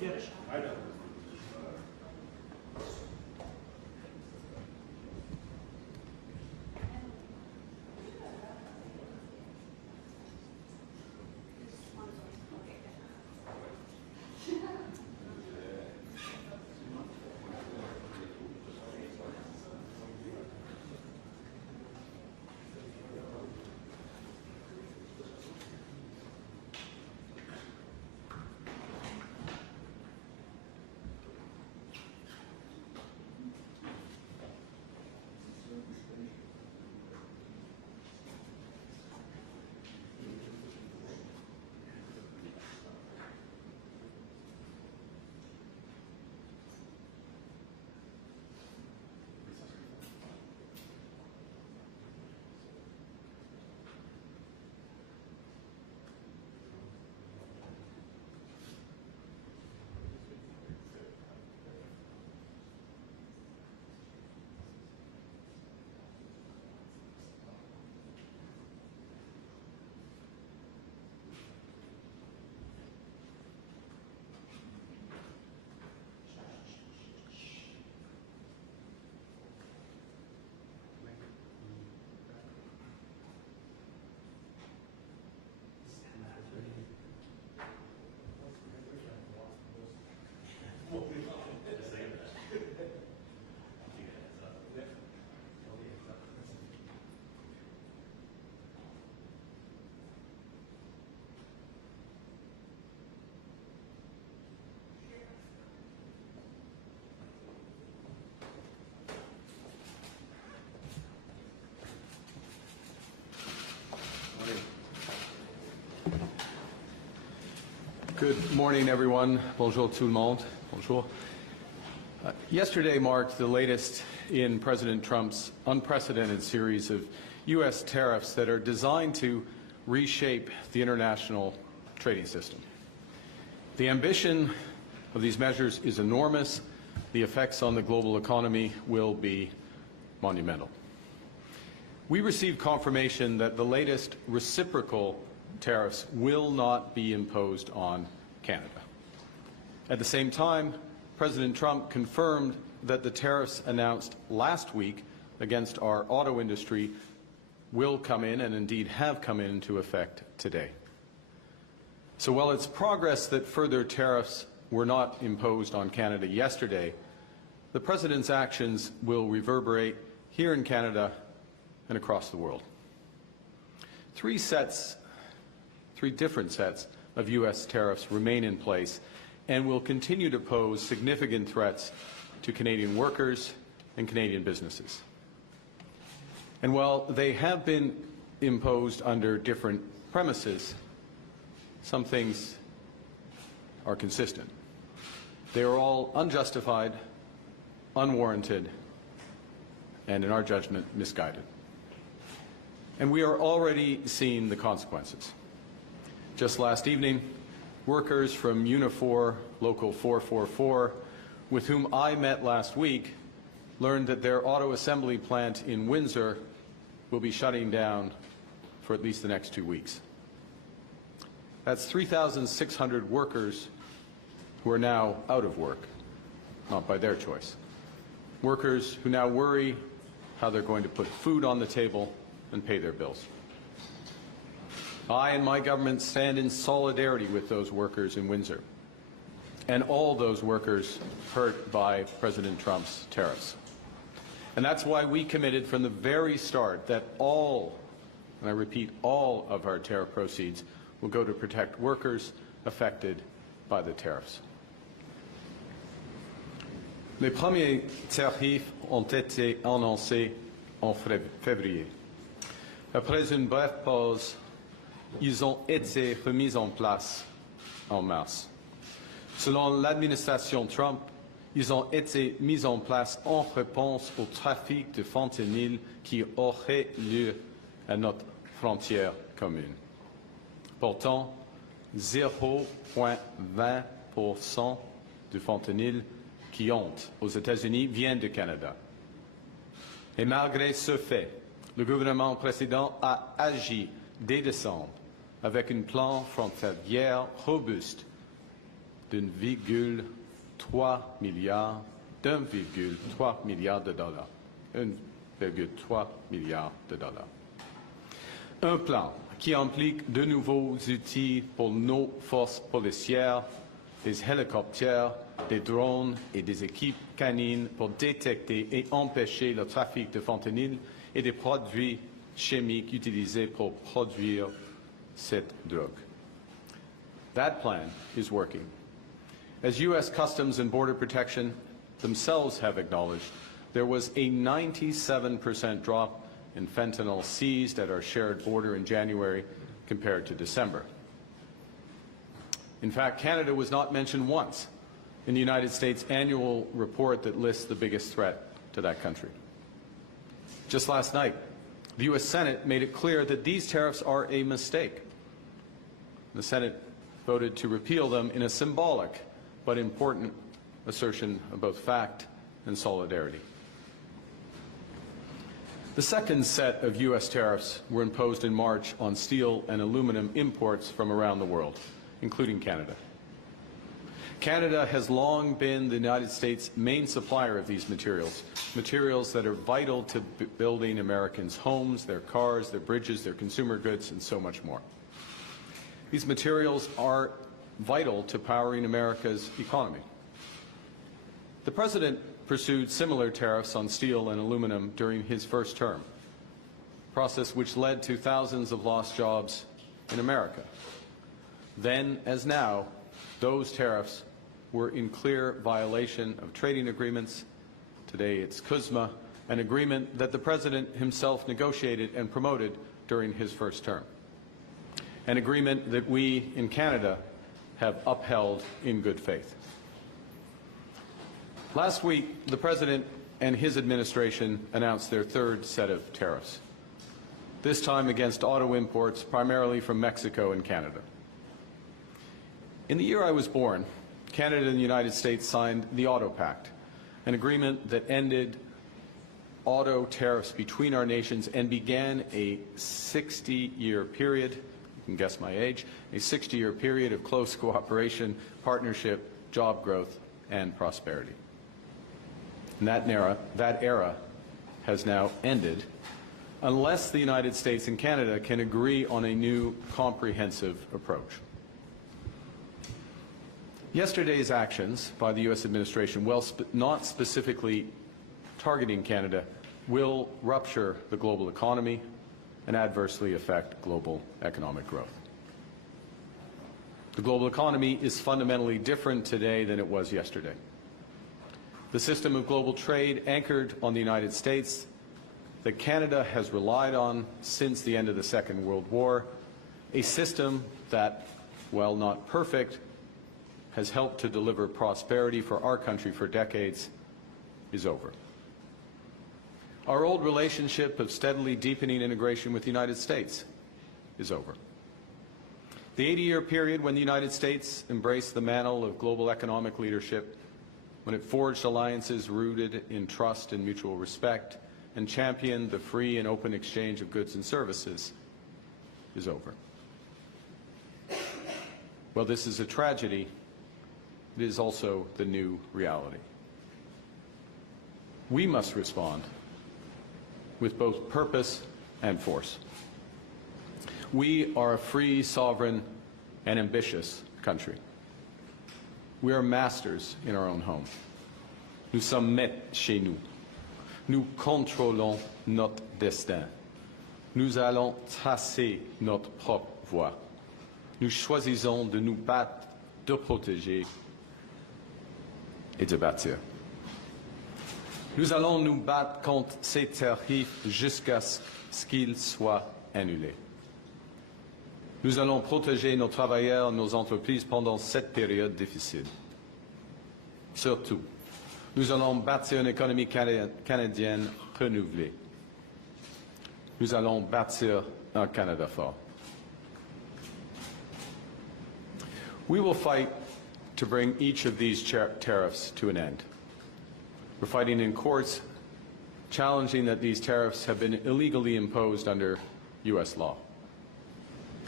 Good morning, everyone. Bonjour tout le monde. Bonjour. Yesterday marked the latest in President Trump's unprecedented series of U.S. tariffs that are designed to reshape the international trading system. The ambition of these measures is enormous. The effects on the global economy will be monumental. We received confirmation that the latest reciprocal tariffs will not be imposed on Canada. At the same time, President Trump confirmed that the tariffs announced last week against our auto industry will come in, and indeed have come into effect today. So while it's progress that further tariffs were not imposed on Canada yesterday, the President's actions will reverberate here in Canada and across the world. Three different sets of U.S. tariffs remain in place and will continue to pose significant threats to Canadian workers and Canadian businesses. And while they have been imposed under different premises, some things are consistent. They are all unjustified, unwarranted, and in our judgment, misguided. And we are already seeing the consequences. Just last evening, workers from Unifor Local 444, with whom I met last week, learned that their auto assembly plant in Windsor will be shutting down for at least the next 2 weeks. That's 3,600 workers who are now out of work, not by their choice. Workers who now worry how they're going to put food on the table and pay their bills. I and my government stand in solidarity with those workers in Windsor and all those workers hurt by President Trump's tariffs. And that's why we committed from the very start that all, and I repeat, all of our tariff proceeds will go to protect workers affected by the tariffs. Les premiers tarifs ont été annoncés en février. Après une brève pause, ils ont été remis en place en mars. Selon l'administration Trump, ils ont été mis en place en réponse au trafic de fentanyl qui aurait lieu à notre frontière commune. Pourtant, 0,20% du fentanyl qui entre aux États-Unis vient du Canada. Et malgré ce fait, le gouvernement précédent a agi dès décembre avec un plan frontalier robuste d'1,3 milliard de dollars. 1,3 milliard de dollars. Un plan qui implique de nouveaux outils pour nos forces policières, des hélicoptères, des drones et des équipes canines pour détecter et empêcher le trafic de fentanyl et des produits chimiques utilisés pour produire cette drogue. That plan is working. As U.S. Customs and Border Protection themselves have acknowledged, there was a 97% drop in fentanyl seized at our shared border in January compared to December. In fact, Canada was not mentioned once in the United States annual report that lists the biggest threat to that country. Just last night, the U.S. Senate made it clear that these tariffs are a mistake. The Senate voted to repeal them in a symbolic but important assertion of both fact and solidarity. The second set of U.S. tariffs were imposed in March on steel and aluminum imports from around the world, including Canada. Canada has long been the United States' main supplier of these materials, materials that are vital to building Americans' homes, their cars, their bridges, their consumer goods, and so much more. These materials are vital to powering America's economy. The President pursued similar tariffs on steel and aluminum during his first term, a process which led to thousands of lost jobs in America. Then, as now, those tariffs were in clear violation of trading agreements. Today it's CUSMA, an agreement that the President himself negotiated and promoted during his first term, an agreement that we in Canada have upheld in good faith. Last week, the President and his administration announced their third set of tariffs, this time against auto imports primarily from Mexico and Canada. In the year I was born, Canada and the United States signed the Auto Pact, an agreement that ended auto tariffs between our nations and began a 60-year period, you can guess my age, a 60-year period of close cooperation, partnership, job growth, and prosperity. And that era has now ended unless the United States and Canada can agree on a new comprehensive approach. Yesterday's actions by the U.S. administration, while not specifically targeting Canada, will rupture the global economy and adversely affect global economic growth. The global economy is fundamentally different today than it was yesterday. The system of global trade anchored on the United States that Canada has relied on since the end of the Second World War, a system that, while not perfect, has helped to deliver prosperity for our country for decades, is over. Our old relationship of steadily deepening integration with the United States is over. The 80-year period when the United States embraced the mantle of global economic leadership, when it forged alliances rooted in trust and mutual respect, and championed the free and open exchange of goods and services, is over. Well, this is a tragedy. It is also the new reality. We must respond with both purpose and force. We are a free, sovereign, and ambitious country. We are masters in our own home. Nous sommes maîtres chez nous. Nous contrôlons notre destin. Nous allons tracer notre propre voie. Nous choisissons de nous battre, de protéger et de bâtir. Nous allons nous battre contre ces tarifs jusqu'à ce qu'ils soient annulés. Nous allons protéger nos travailleurs, nos entreprises pendant cette période difficile. Surtout, nous allons bâtir une économie canadienne renouvelée. Nous allons bâtir un Canada fort. We will fight to bring each of these tariffs to an end. We're fighting in courts, challenging that these tariffs have been illegally imposed under U.S. law.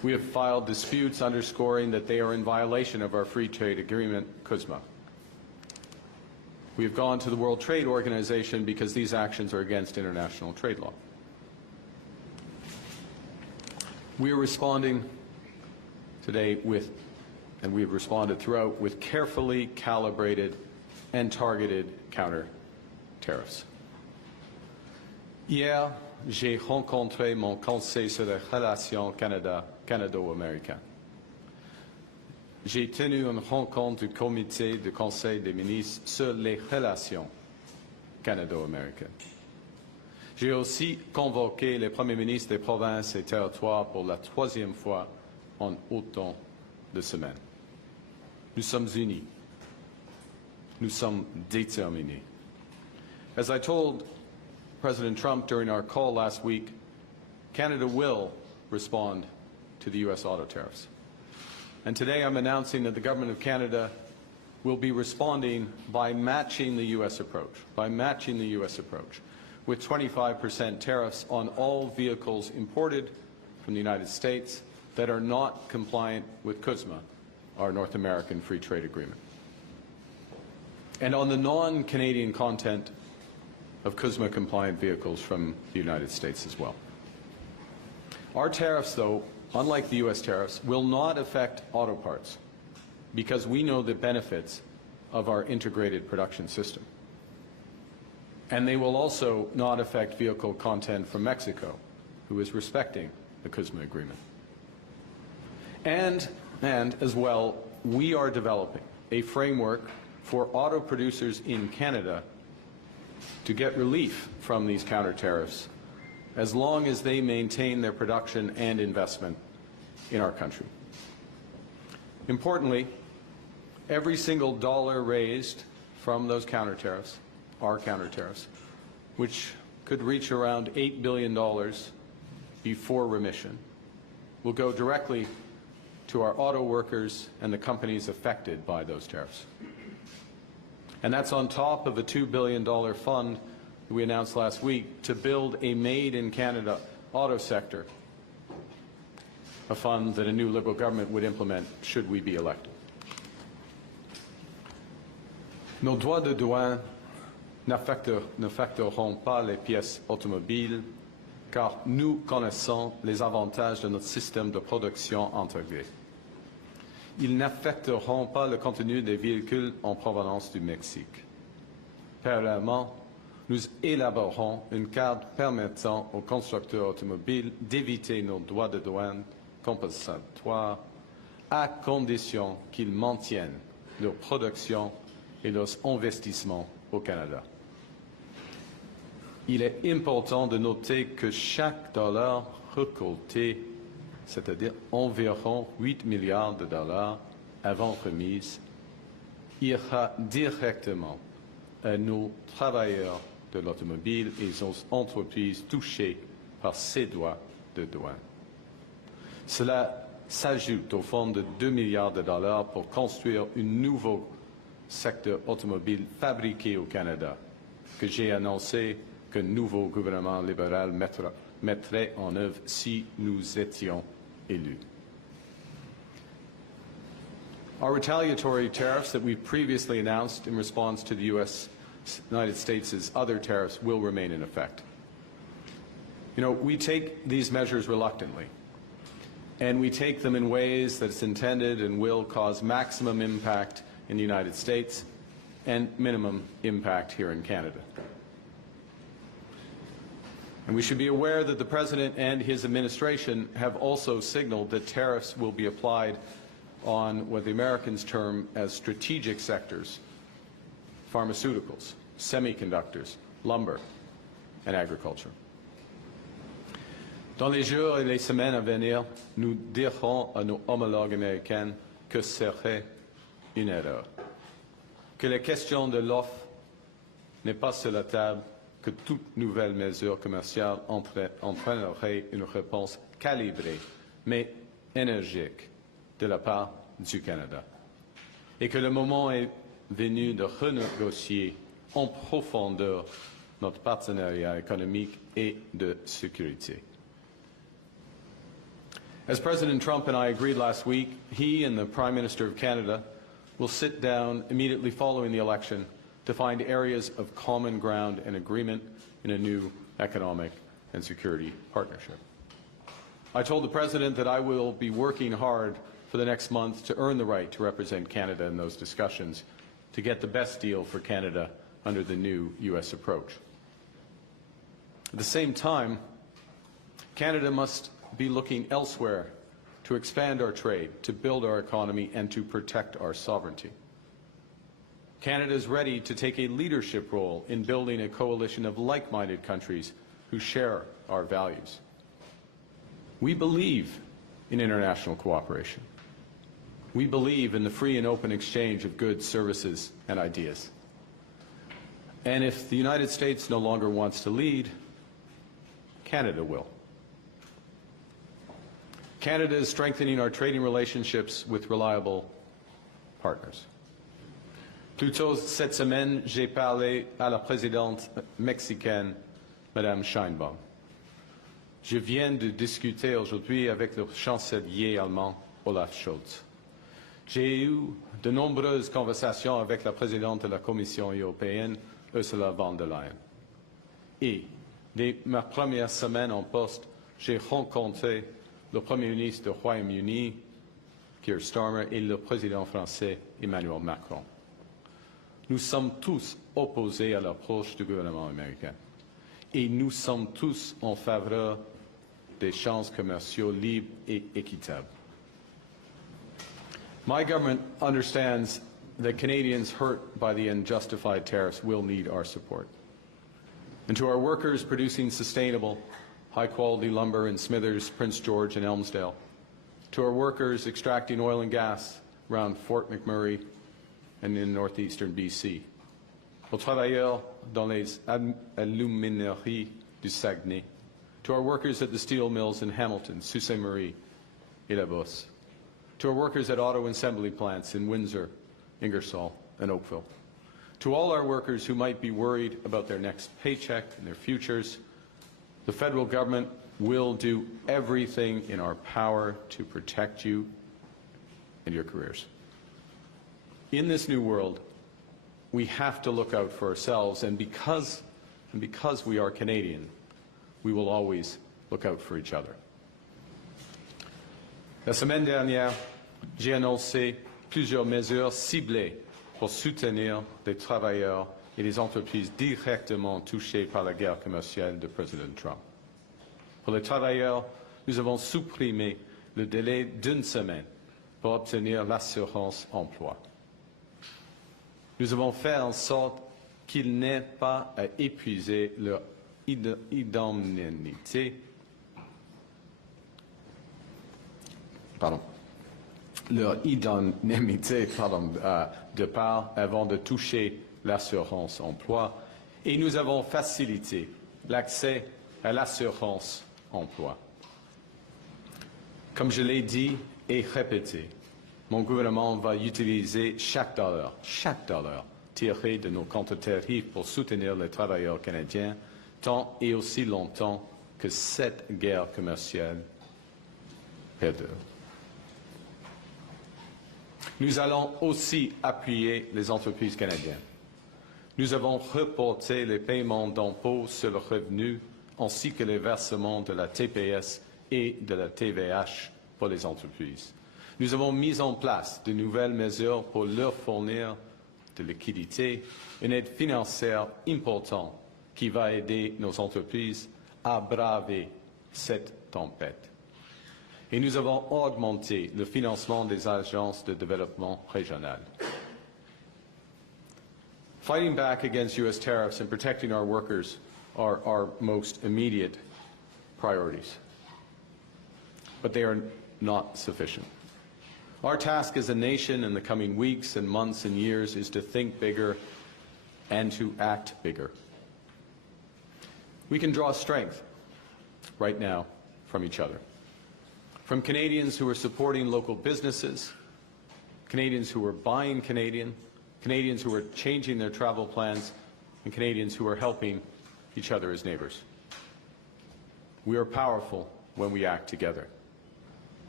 We have filed disputes underscoring that they are in violation of our free trade agreement, CUSMA. We have gone to the World Trade Organization because these actions are against international trade law. We are responding today with, and we have responded throughout, with carefully calibrated and targeted counter-tariffs. Hier, j'ai rencontré mon conseil sur les relations canado-américaines. J'ai tenu une rencontre du comité du Conseil des ministres sur les relations canado-américaines. J'ai aussi convoqué les premiers ministres des provinces et territoires pour la 3e fois en autant de semaines. Nous sommes unis. Nous sommes déterminés. As I told President Trump during our call last week, Canada will respond to the U.S. auto tariffs. And today I'm announcing that the Government of Canada will be responding by matching the U.S. approach, with 25% tariffs on all vehicles imported from the United States that are not compliant with CUSMA, our North American Free Trade Agreement. And on the non-Canadian content of CUSMA-compliant vehicles from the United States as well. Our tariffs, though, unlike the U.S. tariffs, will not affect auto parts because we know the benefits of our integrated production system. And they will also not affect vehicle content from Mexico, who is respecting the CUSMA agreement. And as well, we are developing a framework for auto producers in Canada to get relief from these counter-tariffs as long as they maintain their production and investment in our country. Importantly, every single dollar raised from those counter-tariffs, our counter-tariffs, which could reach around $8 billion before remission, will go directly to our auto workers and the companies affected by those tariffs. And that's on top of a $2 billion fund that we announced last week to build a made-in-Canada auto sector, a fund that a new Liberal government would implement should we be elected. Nos droits de douane n'affecteront pas les pièces automobiles car nous connaissons les avantages de notre système de production intégré. Ils n'affecteront pas le contenu des véhicules en provenance du Mexique. Parallèlement, nous élaborerons une carte permettant aux constructeurs automobiles d'éviter nos droits de douane compensatoires à condition qu'ils maintiennent leur production et leurs investissements au Canada. Il est important de noter que chaque dollar récolté, c'est-à-dire environ 8 milliards de dollars avant remise, ira directement à nos travailleurs de l'automobile et aux entreprises touchées par ces droits de douane. Cela s'ajoute au fonds de 2 milliards de dollars pour construire un nouveau secteur automobile fabriqué au Canada, que j'ai annoncé que le nouveau gouvernement libéral mettrait en œuvre si nous étions élus. Our retaliatory tariffs that we previously announced in response to the United States' other tariffs will remain in effect. You know, we take these measures reluctantly, and we take them in ways that it's intended and will cause maximum impact in the United States and minimum impact here in Canada. And we should be aware that the President and his administration have also signaled that tariffs will be applied on what the Americans term as strategic sectors: pharmaceuticals, semiconductors, lumber, and agriculture. Dans les jours et les semaines à venir, nous dirons à nos homologues américains que ce serait une erreur, que la question de l'offre n'est pas sur la table, que toute nouvelle mesure commerciale entraînerait une réponse calibrée, mais énergique, de la part du Canada, et que le moment est venu de renégocier en profondeur notre partenariat économique et de sécurité. As President Trump and I agreed last week, he and the Prime Minister of Canada will sit down immediately following the election to find areas of common ground and agreement in a new economic and security partnership. I told the President that I will be working hard for the next month to earn the right to represent Canada in those discussions to get the best deal for Canada under the new U.S. approach. At the same time, Canada must be looking elsewhere to expand our trade, to build our economy, and to protect our sovereignty. Canada is ready to take a leadership role in building a coalition of like-minded countries who share our values. We believe in international cooperation. We believe in the free and open exchange of goods, services, and ideas. And if the United States no longer wants to lead, Canada will. Canada is strengthening our trading relationships with reliable partners. Plus tôt cette semaine, j'ai parlé à la présidente mexicaine, Madame Sheinbaum. Je viens de discuter aujourd'hui avec le chancelier allemand, Olaf Scholz. J'ai eu de nombreuses conversations avec la présidente de la Commission européenne, Ursula von der Leyen. Et dès ma première semaine en poste, j'ai rencontré le Premier ministre du Royaume-Uni, Keir Starmer, et le président français, Emmanuel Macron. Nous sommes tous opposés à l'approche du gouvernement américain. Et nous sommes tous en faveur d'échanges commerciaux libres et équitables. My government understands that Canadians hurt by the unjustified tariffs will need our support. And to our workers producing sustainable, high-quality lumber in Smithers, Prince George, and Elmsdale, to our workers extracting oil and gas around Fort McMurray and in northeastern BC, aux travailleurs dans les alumineries du Saguenay, to our workers at the steel mills in Hamilton, Sault Ste. Marie, et La Bosse, to our workers at auto assembly plants in Windsor, Ingersoll, and Oakville, to all our workers who might be worried about their next paycheck and their futures, the federal government will do everything in our power to protect you and your careers. In this new world, we have to look out for ourselves, and because we are Canadian, we will always look out for each other. La semaine dernière, j'ai annoncé plusieurs mesures ciblées pour soutenir les travailleurs et les entreprises directement touchées par la guerre commerciale de Président Trump. Pour les travailleurs, nous avons supprimé le délai d'une semaine pour obtenir l'assurance emploi. Nous avons fait en sorte qu'ils n'aient pas à épuiser leur indemnité, de part avant de toucher l'assurance emploi, et nous avons facilité l'accès à l'assurance emploi. Comme je l'ai dit et répété, mon gouvernement va utiliser chaque dollar tiré de nos contre-tarifs pour soutenir les travailleurs canadiens tant et aussi longtemps que cette guerre commerciale perdure. Nous allons aussi appuyer les entreprises canadiennes. Nous avons reporté les paiements d'impôts sur le revenu ainsi que les versements de la TPS et de la TVH pour les entreprises. Nous avons mis en place de nouvelles mesures pour leur fournir de liquidités, une aide financière importante qui va aider nos entreprises à braver cette tempête. Et nous avons augmenté le financement des agences de développement régional. Fighting back against U.S. tariffs and protecting our workers are our most immediate priorities. But they are not sufficient. Our task as a nation in the coming weeks and months and years is to think bigger and to act bigger. We can draw strength right now from each other. From Canadians who are supporting local businesses, Canadians who are buying Canadian, Canadians who are changing their travel plans, and Canadians who are helping each other as neighbors. We are powerful when we act together.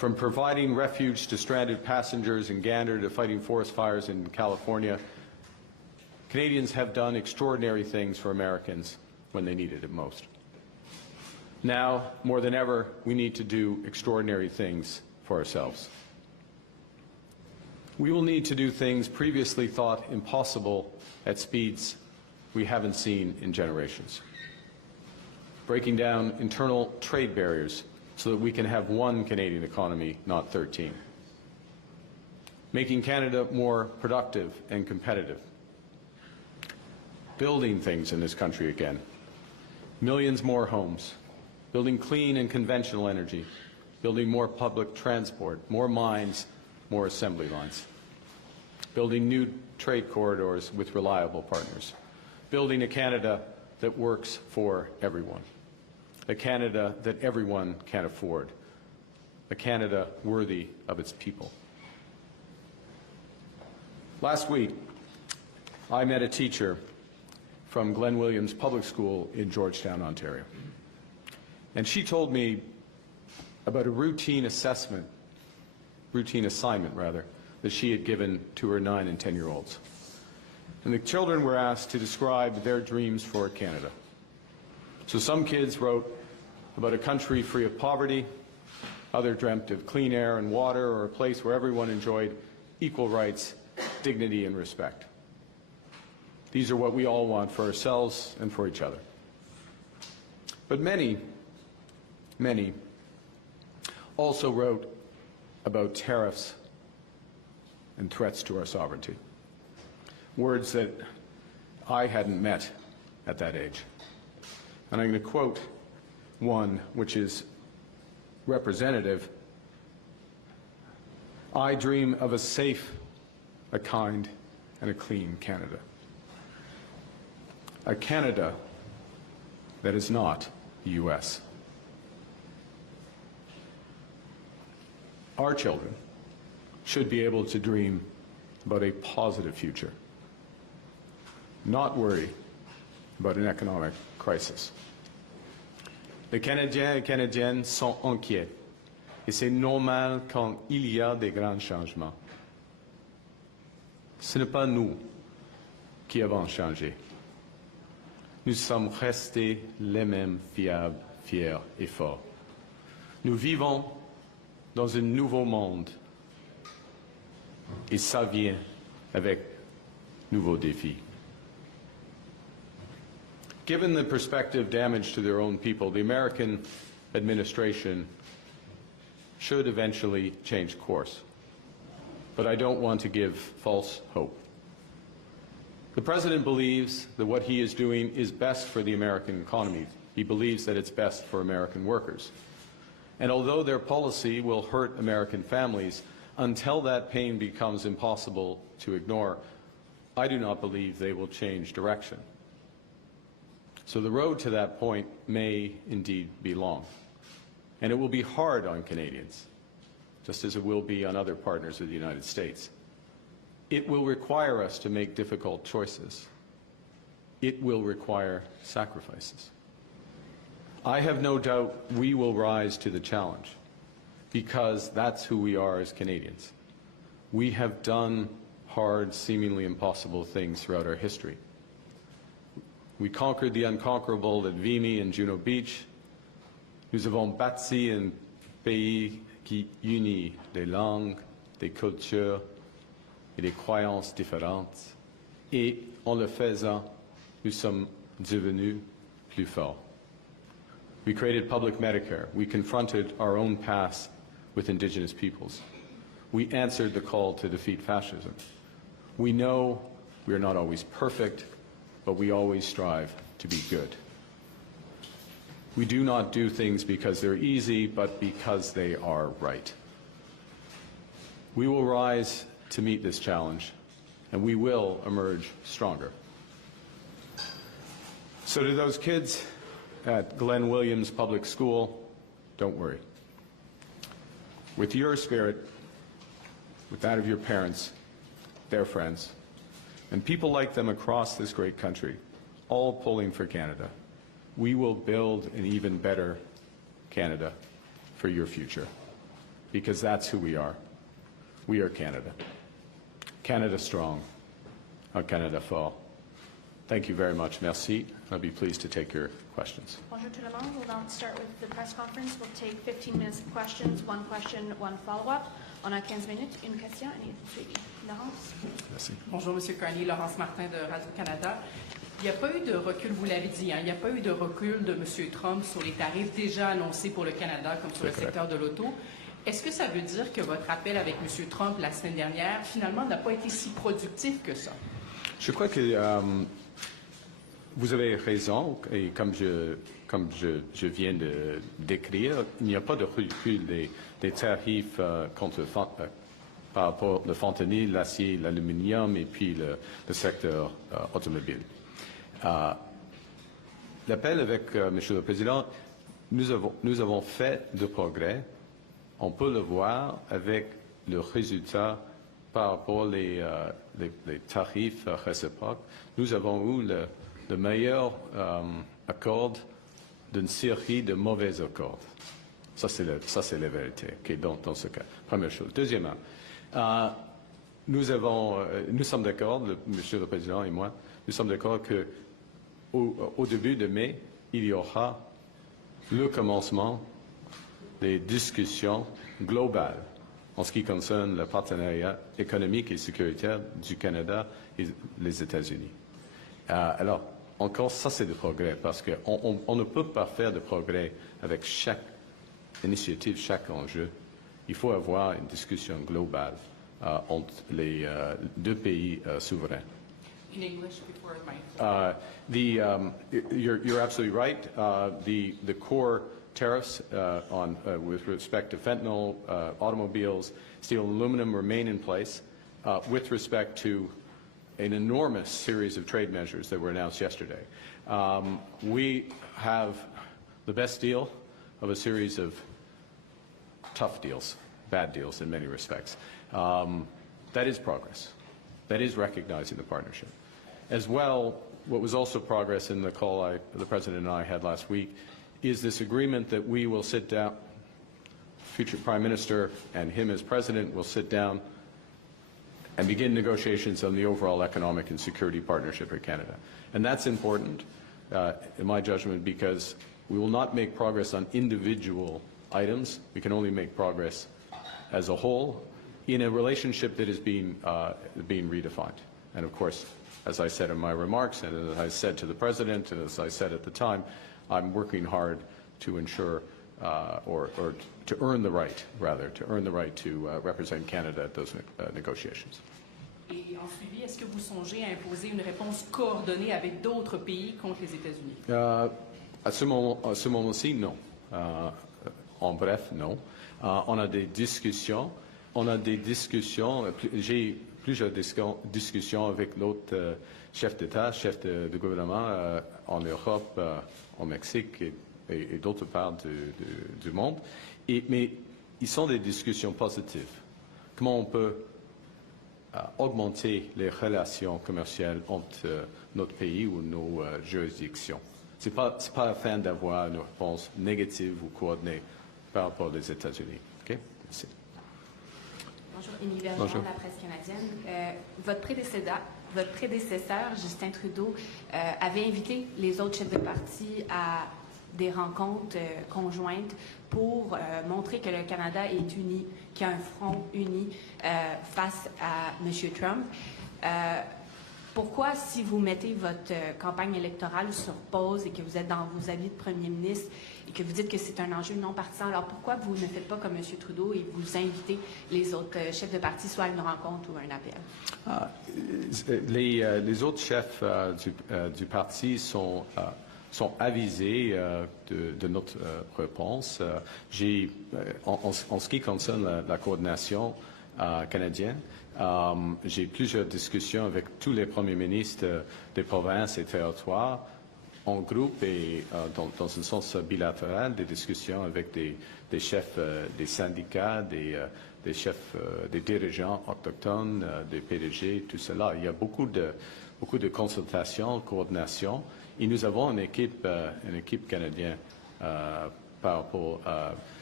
From providing refuge to stranded passengers in Gander to fighting forest fires in California, Canadians have done extraordinary things for Americans when they needed it most. Now, more than ever, we need to do extraordinary things for ourselves. We will need to do things previously thought impossible at speeds we haven't seen in generations. Breaking down internal trade barriers so that we can have one Canadian economy, not 13. Making Canada more productive and competitive. Building things in this country again. Millions more homes. Building clean and conventional energy. Building more public transport, more mines, more assembly lines. Building new trade corridors with reliable partners. Building a Canada that works for everyone. A Canada that everyone can afford. A Canada worthy of its people. Last week, I met a teacher from Glen Williams Public School in Georgetown, Ontario. And she told me about a routine assignment, that she had given to her 9- and 10-year-olds. And the children were asked to describe their dreams for Canada. So some kids wrote about a country free of poverty, others dreamt of clean air and water, or a place where everyone enjoyed equal rights, dignity, and respect. These are what we all want for ourselves and for each other. But many also wrote about tariffs and threats to our sovereignty. Words that I hadn't met at that age. And I'm going to quote one which is representative. I dream of a safe, a kind, and a clean Canada. A Canada that is not the U.S. Our children should be able to dream about a positive future, not worry about an economic crisis. Les Canadiens et Canadiennes sont inquiets, et c'est normal quand il y a des grands changements. Ce n'est pas nous qui avons changé. Nous sommes restés les mêmes fiables, fiers et forts. Nous vivons dans un nouveau monde et ça vient avec nouveaux défis. Given the prospective damage to their own people, the American administration should eventually change course. But I don't want to give false hope. The President believes that what he is doing is best for the American economy. He believes that it's best for American workers. And although their policy will hurt American families, until that pain becomes impossible to ignore, I do not believe they will change direction. So the road to that point may indeed be long. And it will be hard on Canadians, just as it will be on other partners of the United States. It will require us to make difficult choices. It will require sacrifices. I have no doubt we will rise to the challenge, because that's who we are as Canadians. We have done hard, seemingly impossible things throughout our history. We conquered the unconquerable at Vimy and Juno Beach. Nous avons bâti un pays qui unit des langues, des cultures et des croyances différentes. Et en le faisant, nous sommes devenus plus forts. We created public Medicare. We confronted our own past with Indigenous peoples. We answered the call to defeat fascism. We know we are not always perfect, but we always strive to be good. We do not do things because they're easy, but because they are right. We will rise to meet this challenge, and we will emerge stronger. So to those kids at Glen Williams Public School, don't worry. With your spirit, with that of your parents, their friends, and people like them across this great country, all pulling for Canada, we will build an even better Canada for your future. because that's who we are. We are Canada. Canada strong, un Canada fort. Thank you very much. Merci. I'll be pleased to take your questions. Bonjour tout le monde. We'll now start with the press conference. We'll take 15 minutes of questions, one question, one follow-up. On a 15 minutes, une question et une suivi. Laurence? Merci. Bonjour, M. Carnier, Laurence Martin de Radio-Canada. Il n'y a pas eu de recul, vous l'avez dit, il n'y a pas eu de recul de M. Trump sur les tarifs déjà annoncés pour le Canada, comme sur le secteur de l'auto. Est-ce que ça veut dire que votre appel avec M. Trump la semaine dernière, finalement, n'a pas été si productif que ça? Je crois que vous avez raison, et comme je viens de décrire, il n'y a pas de recul des tarifs par rapport au fentanyl, l'acier, l'aluminium et puis le secteur automobile. L'appel avec Monsieur le Président, nous avons fait de progrès. On peut le voir avec le résultat par rapport les tarifs réciproques. Nous avons eu le meilleur accord d'une série de mauvais accords. Ça, c'est la vérité, okay, dans ce cas. Première chose. Deuxièmement, nous sommes d'accord, Monsieur le Président et moi, nous sommes d'accord qu'au début de mai, il y aura le commencement des discussions globales en ce qui concerne le partenariat économique et sécuritaire du Canada et les États-Unis. Alors, encore, ça c'est du progrès, parce qu'on ne peut pas faire de progrès avec chaque initiative, chaque enjeu. Il faut avoir une discussion globale entre les deux pays souverains. In English before my... You're absolutely right. The core tariffs with respect to fentanyl, automobiles, steel and aluminum remain in place. With respect to an enormous series of trade measures that were announced yesterday, we have the best deal of a series of tough deals, bad deals in many respects. That is progress. That is recognizing the partnership. As well, what was also progress in the call the President and I had last week is this agreement that we will sit down, future Prime Minister and him as President will sit down and begin negotiations on the overall economic and security partnership with Canada. And that's important, in my judgment, because we will not make progress on individual items. We can only make progress as a whole in a relationship that is being redefined. And of course, as I said in my remarks, and as I said to the President, and as I said at the time, I'm working hard to ensure, or to earn the right, rather, to represent Canada at those negotiations. Et en suivi, est-ce que vous songez à imposer une réponse coordonnée avec d'autres pays contre les États-Unis? À ce moment-ci, non. En bref, non. On a des discussions. J'ai plusieurs discussions avec d'autres chefs d'État, chefs de gouvernement en Europe, au Mexique et d'autres parts du monde. Mais ils sont des discussions positives. Comment on peut augmenter les relations commerciales entre notre pays ou nos juridictions. Ce n'est pas afin d'avoir une réponse négative ou coordonnée par rapport aux États-Unis. OK? Merci. Bonjour, Émilie Bergeron de la presse canadienne. Votre prédécesseur, Justin Trudeau, avait invité les autres chefs de parti à des rencontres conjointes pour montrer que le Canada est uni, qu'il y a un front uni face à M. Trump. Pourquoi, si vous mettez votre campagne électorale sur pause et que vous êtes dans vos avis de premier ministre et que vous dites que c'est un enjeu non partisan, alors pourquoi vous ne faites pas comme M. Trudeau et vous invitez les autres chefs de parti soit à une rencontre ou à un appel? Les autres chefs du parti sont avisés de notre réponse. En ce qui concerne la coordination canadienne, j'ai plusieurs discussions avec tous les premiers ministres des provinces et territoires en groupe et dans un sens bilatéral, des discussions avec des chefs des syndicats, des chefs, des dirigeants autochtones, des PDG, tout cela. Il y a beaucoup de consultations, coordination. Et nous avons une équipe canadienne par rapport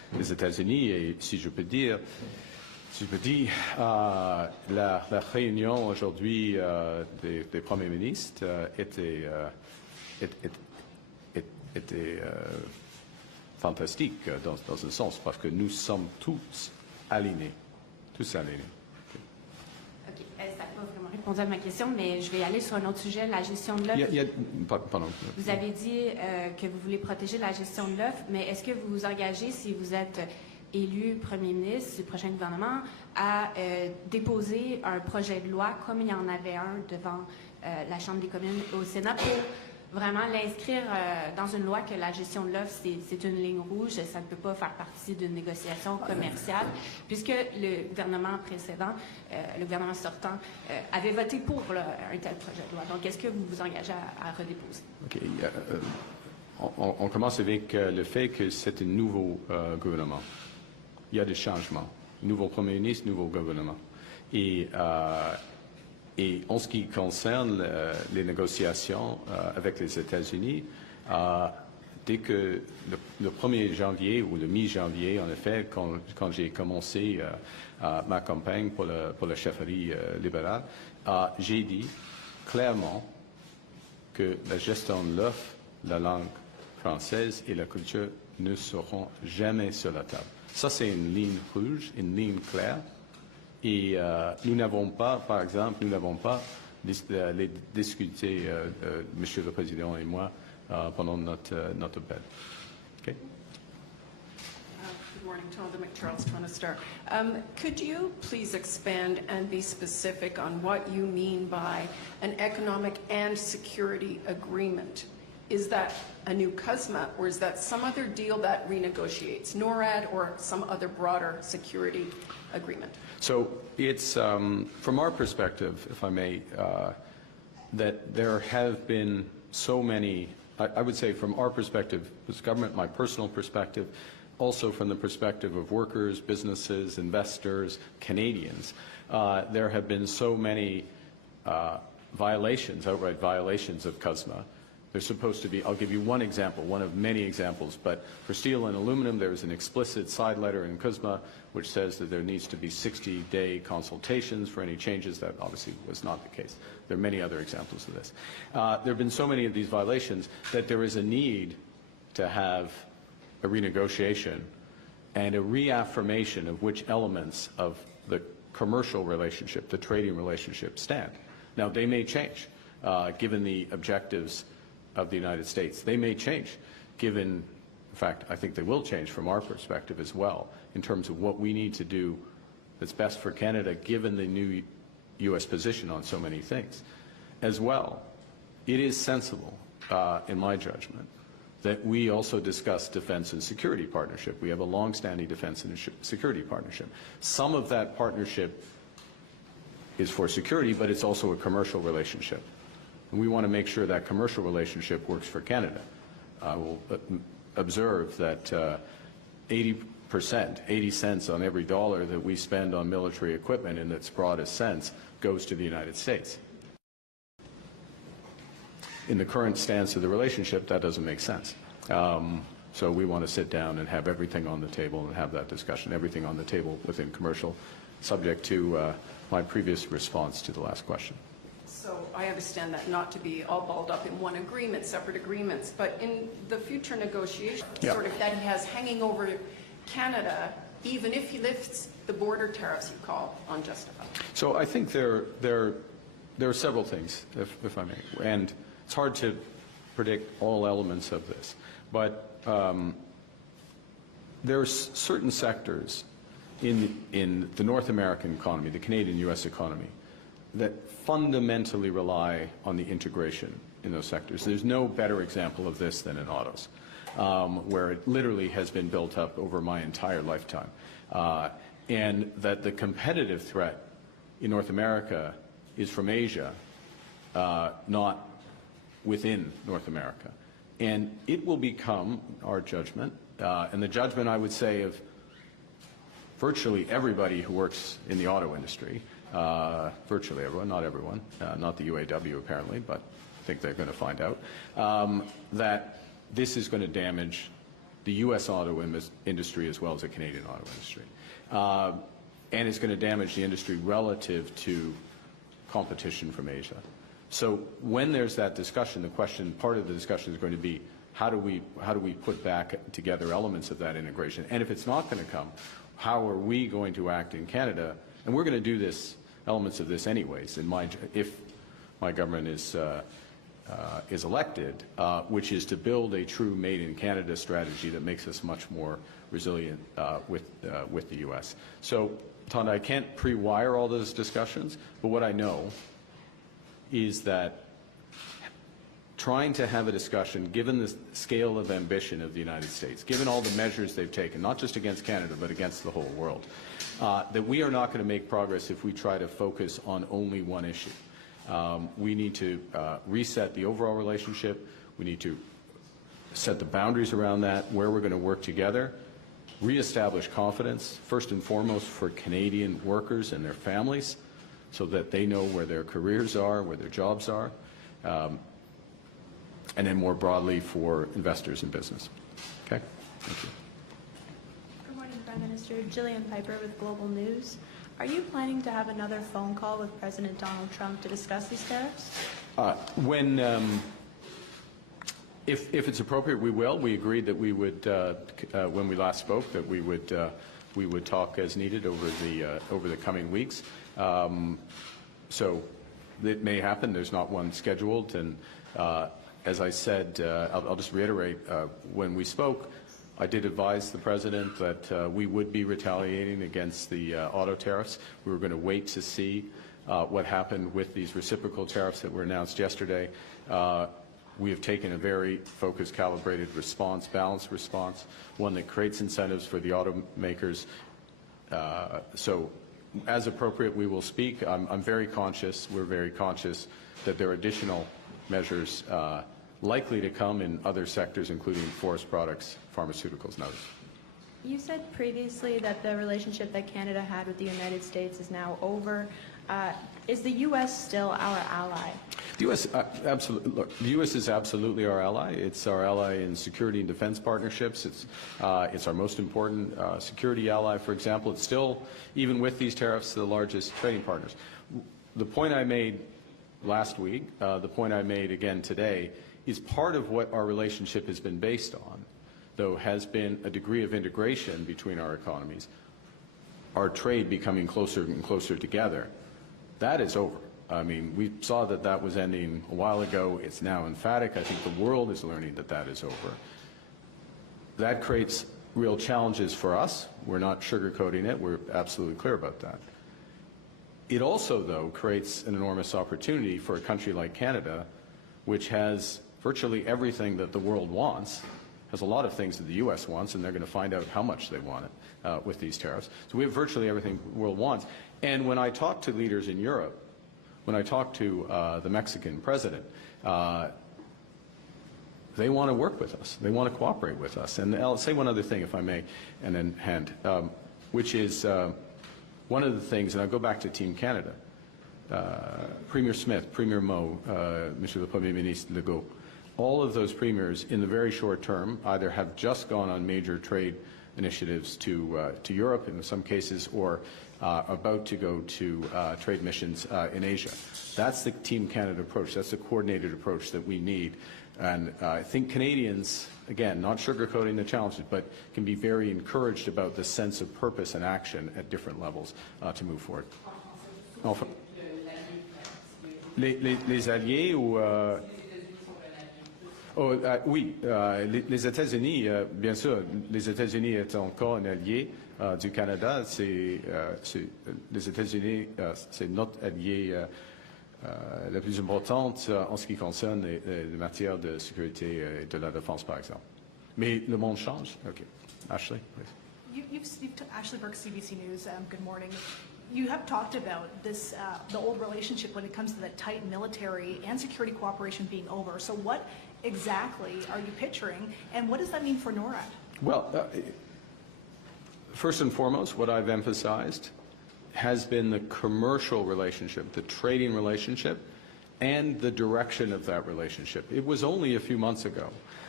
des États-Unis. Et si je peux dire, la réunion aujourd'hui des premiers ministres était fantastique dans un sens, parce que nous sommes tous alignés. OK. Ça n'a pas vraiment répondu à ma question, mais je vais aller sur un autre sujet, la gestion de l'offre. Pardon. Vous avez dit que vous voulez protéger la gestion de l'offre, mais est-ce que vous vous engagez, si vous êtes élu premier ministre du prochain gouvernement, à déposer un projet de loi, comme il y en avait un devant la Chambre des communes au Sénat, pour vraiment l'inscrire dans une loi que la gestion de l'offre, c'est une ligne rouge, ça ne peut pas faire partie d'une négociation commerciale, puisque le gouvernement précédent, le gouvernement sortant, avait voté pour un tel projet de loi. Donc, est-ce que vous vous engagez à redéposer? OK. On commence avec le fait que c'est un nouveau gouvernement. Il y a des changements. Nouveau premier ministre, nouveau gouvernement. Et en ce qui concerne les négociations avec les États-Unis, dès que le 1er janvier ou le mi-janvier, en effet, quand j'ai commencé ma campagne pour la chefferie libérale, j'ai dit clairement que la gestion de l'offre, la langue française et la culture ne seront jamais sur la table. Ça, c'est une ligne rouge, une ligne claire. Et nous n'avons pas, par exemple, les discuter, Monsieur le Président et moi, pendant notre appel. Okay? Good morning, Tonda McCharles, Toronto Star. Could you please expand and be specific on what you mean by an economic and security agreement? Is that a new CUSMA, or is that some other deal that renegotiates, NORAD or some other broader security agreement? So it's, from our perspective, if I may, that there have been so many, I would say from our perspective, as government, my personal perspective, also from the perspective of workers, businesses, investors, Canadians, there have been so many violations, outright violations of CUSMA. There's supposed to be, I'll give you one example, one of many examples, but for steel and aluminum, there's an explicit side letter in CUSMA which says that there needs to be 60-day consultations for any changes. That obviously was not the case. There are many other examples of this. There have been so many of these violations that there is a need to have a renegotiation and a reaffirmation of which elements of the commercial relationship, the trading relationship, stand. Now, they may change, given the objectives of the United States. They may change, given, in fact, I think they will change from our perspective as well, in terms of what we need to do that's best for Canada, given the new U.S. position on so many things. As well, it is sensible, in my judgment, that we also discuss defense and security partnership. We have a long-standing defense and security partnership. Some of that partnership is for security, but it's also a commercial relationship. And we want to make sure that commercial relationship works for Canada. I will observe that 80%, 80 cents on every dollar that we spend on military equipment in its broadest sense goes to the United States. In the current stance of the relationship, that doesn't make sense. So we want to sit down and have everything on the table and have that discussion, everything on the table within commercial, subject to my previous response to the last question. So I understand that not to be all balled up in one agreement, separate agreements, but in the future negotiations, sort of that he has hanging over Canada, even if he lifts the border tariffs you call unjustified. So I think there are several things, if I may, and it's hard to predict all elements of this, but there are certain sectors in the North American economy, the Canadian-U.S. economy, that fundamentally rely on the integration in those sectors. There's no better example of this than in autos, where it literally has been built up over my entire lifetime. And that the competitive threat in North America is from Asia, not within North America. And it will become our judgment, and the judgment, I would say, of virtually everybody who works in the auto industry, virtually everyone, not everyone, not the UAW apparently, but I think they're going to find out, that this is going to damage the the U.S. auto industry as well as the Canadian auto industry. And it's going to damage the industry relative to competition from Asia. So when there's that discussion, part of the discussion is going to be how do we put back together elements of that integration? And if it's not going to come, how are we going to act in Canada? And we're going to do elements of this anyways. If my government is elected, which is to build a true made in Canada strategy that makes us much more resilient with the U.S. So, Tonda, I can't pre-wire all those discussions, but what I know is that trying to have a discussion, given the scale of ambition of the United States, given all the measures they've taken, not just against Canada, but against the whole world, that we are not going to make progress if we try to focus on only one issue. We need to reset the overall relationship. We need to set the boundaries around that, where we're going to work together, reestablish confidence, first and foremost for Canadian workers and their families, so that they know where their careers are, where their jobs are, and then more broadly for investors in business. Okay? Thank you. Good morning, Prime Minister. Gillian Piper with Global News. Are you planning to have another phone call with President Donald Trump to discuss these tariffs? If it's appropriate, we will. We agreed that we would, when we last spoke, that we would talk as needed over the coming weeks. So it may happen. There's not one scheduled. And as I said, I'll just reiterate, when we spoke, I did advise the President that we would be retaliating against the auto tariffs. We were going to wait to see what happened with these reciprocal tariffs that were announced yesterday. We have taken a very focused, calibrated response, balanced response, one that creates incentives for the automakers. So as appropriate, we will speak. I'm very conscious, we're very conscious that there are additional measures likely to come in other sectors, including forest products, pharmaceuticals, and others. You said previously that the relationship that Canada had with the United States is now over. Is the U.S. still our ally? The U.S. Absolutely. Look, the U.S. is absolutely our ally. It's our ally in security and defense partnerships. It's our most important security ally. For example, it's still, even with these tariffs, the largest trading partners. The point I made last week, the point I made again today, is part of what our relationship has been based on, though, has been a degree of integration between our economies, our trade becoming closer and closer together. That is over. I mean, we saw that that was ending a while ago. It's now emphatic. I think the world is learning that that is over. That creates real challenges for us. We're not sugarcoating it. We're absolutely clear about that. It also, though, creates an enormous opportunity for a country like Canada, which has virtually everything that the world wants, has a lot of things that the U.S. wants, and they're going to find out how much they want it with these tariffs. So we have virtually everything the world wants. And when I talk to leaders in Europe, when I talk to the Mexican president, they want to work with us. They want to cooperate with us. And I'll say one other thing, if I may, and then hand, which is one of the things, and I'll go back to Team Canada, Premier Smith, Premier Moe, Monsieur le Premier Ministre Legault, all of those premiers in the very short term either have just gone on major trade initiatives to Europe in some cases, or about to go to trade missions in Asia. That's the Team Canada approach. That's the coordinated approach that we need. And I think Canadians, again, not sugarcoating the challenges, but can be very encouraged about the sense of purpose and action at different levels to move forward. Enfin, les alliés ou... oui, les États-Unis, bien sûr, les États-Unis est encore un allié du Canada. Les États-Unis, c'est notre allié la plus importante en ce qui concerne les matières de sécurité et de la défense, par exemple. Mais le monde change. Okay. Ashley, please. Ashley Burke, CBC News. Good morning. You have talked about this, the old relationship when it comes to the tight military and security cooperation being over. So what exactly are you picturing, and what does that mean for NORAD? Well, first and foremost, what I've emphasized has been the commercial relationship, the trading relationship, and the direction of that relationship. It was only a few months ago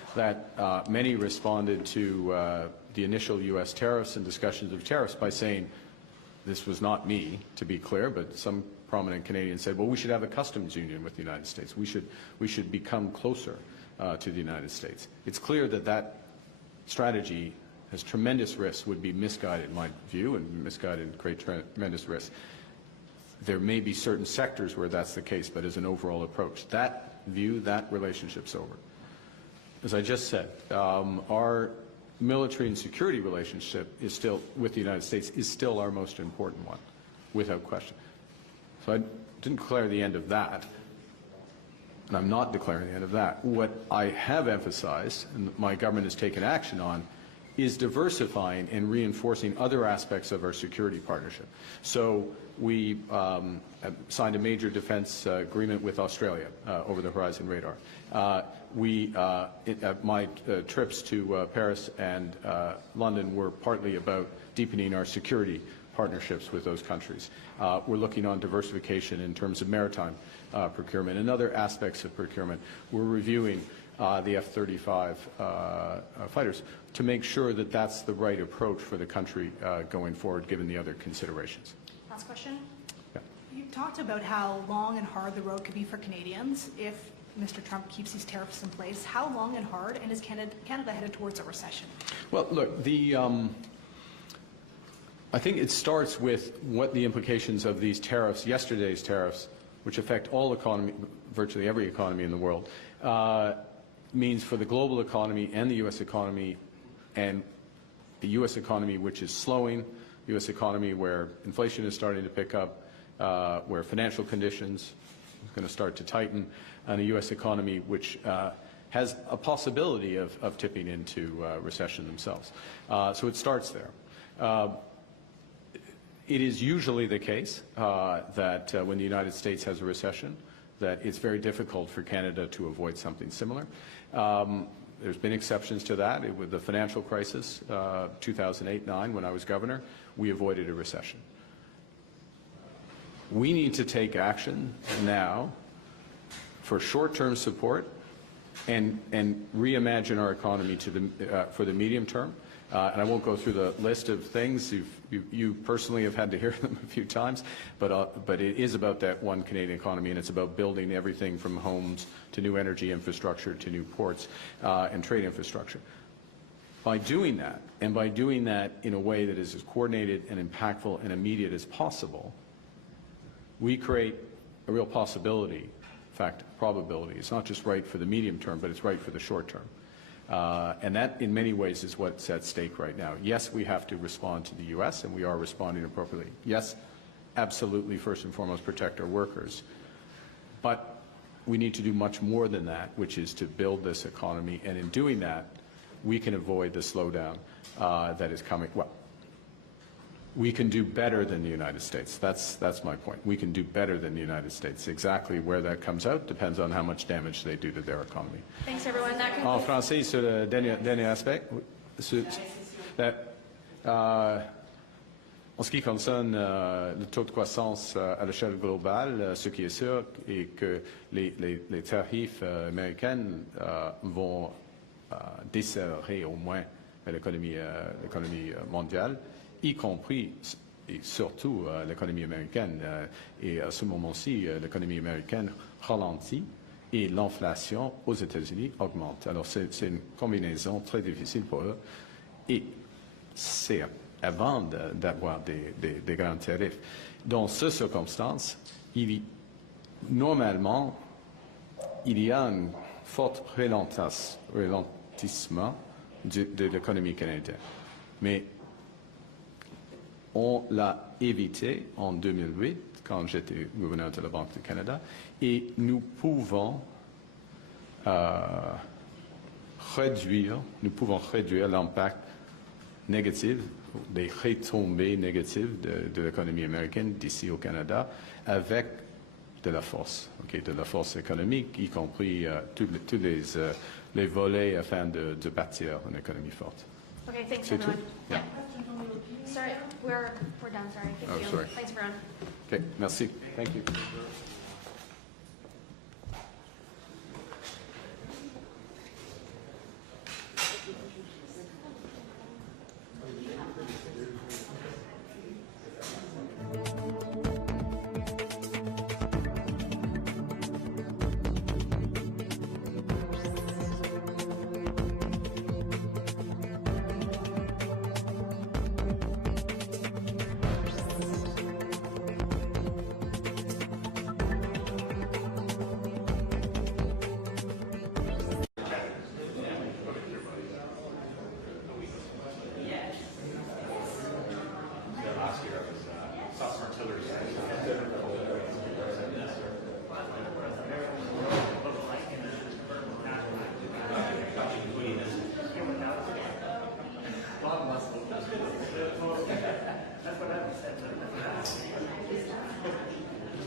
that many responded to the initial U.S. tariffs and discussions of tariffs by saying, this was not me, to be clear, but some prominent Canadians said, well, we should have a customs union with the United States. We should become closer to the United States. It's clear that that strategy has tremendous risks, would be misguided in my view, and misguided and create tremendous risks. There may be certain sectors where that's the case, but as an overall approach, that view, that relationship's over. As I just said, our military and security relationship is still, with the United States, is still our most important one, without question. So I didn't declare the end of that, and I'm not declaring the end of that. What I have emphasized, and my government has taken action on, is diversifying and reinforcing other aspects of our security partnership. So we signed a major defense agreement with Australia, over the horizon radar. My trips to Paris and London were partly about deepening our security partnerships with those countries. We're looking on diversification in terms of maritime procurement and other aspects of procurement. We're reviewing the F-35 fighters to make sure that that's the right approach for the country going forward, given the other considerations. Last question. Yeah. You talked about how long and hard the road could be for Canadians if Mr. Trump keeps these tariffs in place. How long and hard, and is Canada headed towards a recession? Well, look, I think it starts with what the implications of these tariffs, yesterday's tariffs, which affect all economy, virtually every economy in the world, means for the global economy and the U.S. economy, and the U.S. economy which is slowing, U.S. economy where inflation is starting to pick up, where financial conditions are going to start to tighten, and a U.S. economy which has a possibility of tipping into recession themselves. So it starts there. It is usually the case that when the United States has a recession, that it's very difficult for Canada to avoid something similar. There's been exceptions to that. With the financial crisis, 2008-9, when I was governor, we avoided a recession. We need to take action now for short-term support and reimagine our economy for the medium term. And I won't go through the list of things. You personally have had to hear them a few times, but it is about that one Canadian economy, and it's about building everything from homes to new energy infrastructure to new ports and trade infrastructure. By doing that, and by doing that in a way that is as coordinated and impactful and immediate as possible, we create a real possibility, in fact, probability. It's not just right for the medium term, but it's right for the short term. And that, in many ways, is what's at stake right now. Yes, we have to respond to the U.S., and we are responding appropriately. Yes, absolutely, first and foremost, protect our workers. But we need to do much more than that, which is to build this economy. And in doing that, we can avoid the slowdown that is coming. Well, we can do better than the United States. That's my point. We can do better than the United States. Exactly where that comes out depends on how much damage they do to their economy. Thanks, everyone. That En concludes. français, sur le dernier aspect, en ce qui concerne le taux de croissance à l'échelle globale, ce qui est sûr est que les tarifs américains vont desserrer au moins l'économie mondiale, y compris et surtout l'économie américaine. Et à ce moment-ci, l'économie américaine ralentit et l'inflation aux États-Unis augmente. Alors c'est une combinaison très difficile pour eux. Et c'est avant d'avoir des grands tarifs. Dans ces circonstances, normalement, il y a un fort ralentissement de l'économie canadienne. Mais on l'a évité en 2008, quand j'étais gouverneur de la Banque du Canada, et nous pouvons réduire l'impact négatif, des retombées négatives de l'économie américaine d'ici au Canada avec de la force, de la force économique, y compris tous les volets afin de bâtir une économie forte. Okay, thanks, C'est everyone. tout? Yeah. Sorry, we're done. Sorry. Thank you. sorry. Thanks, everyone. Okay, merci. Thank you.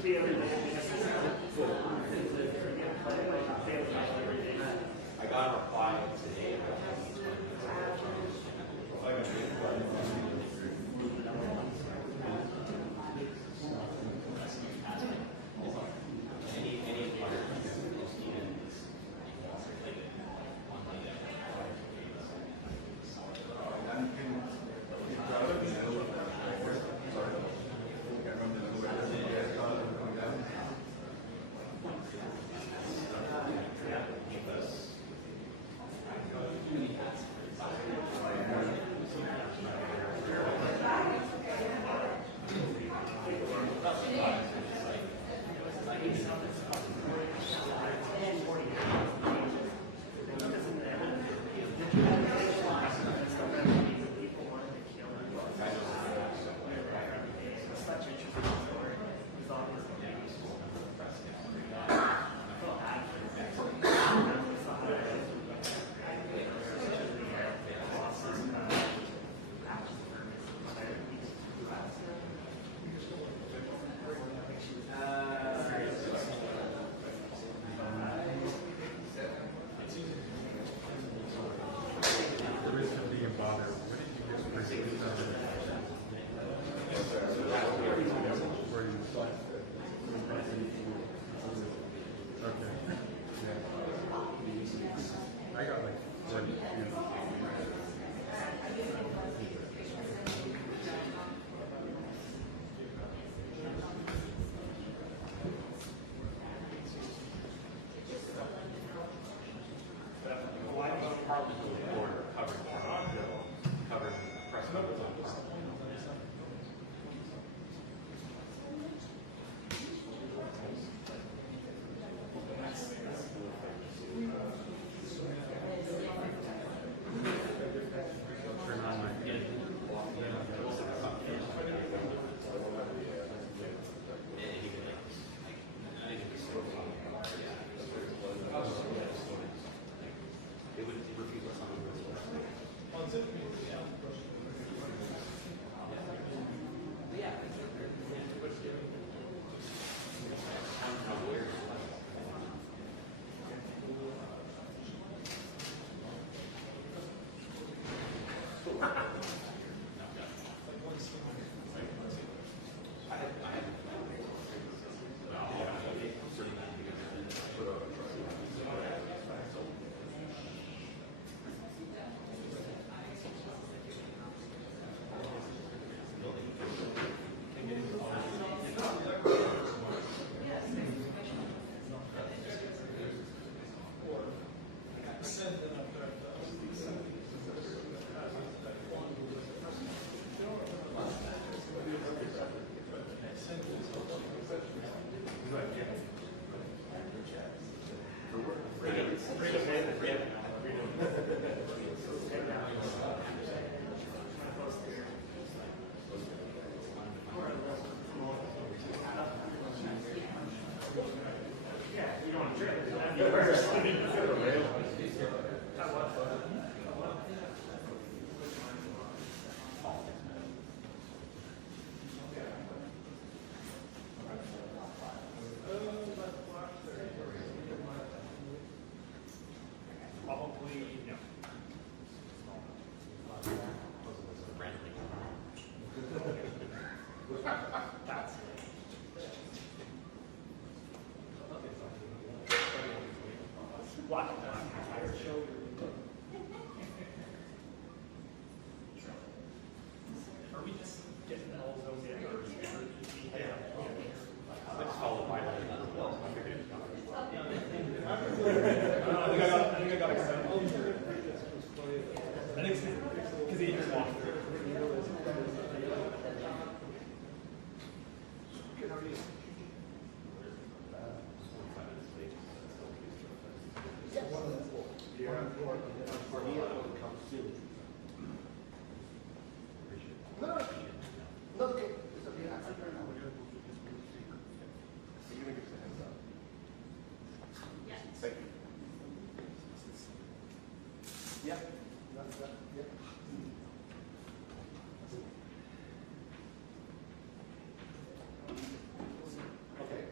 Okay.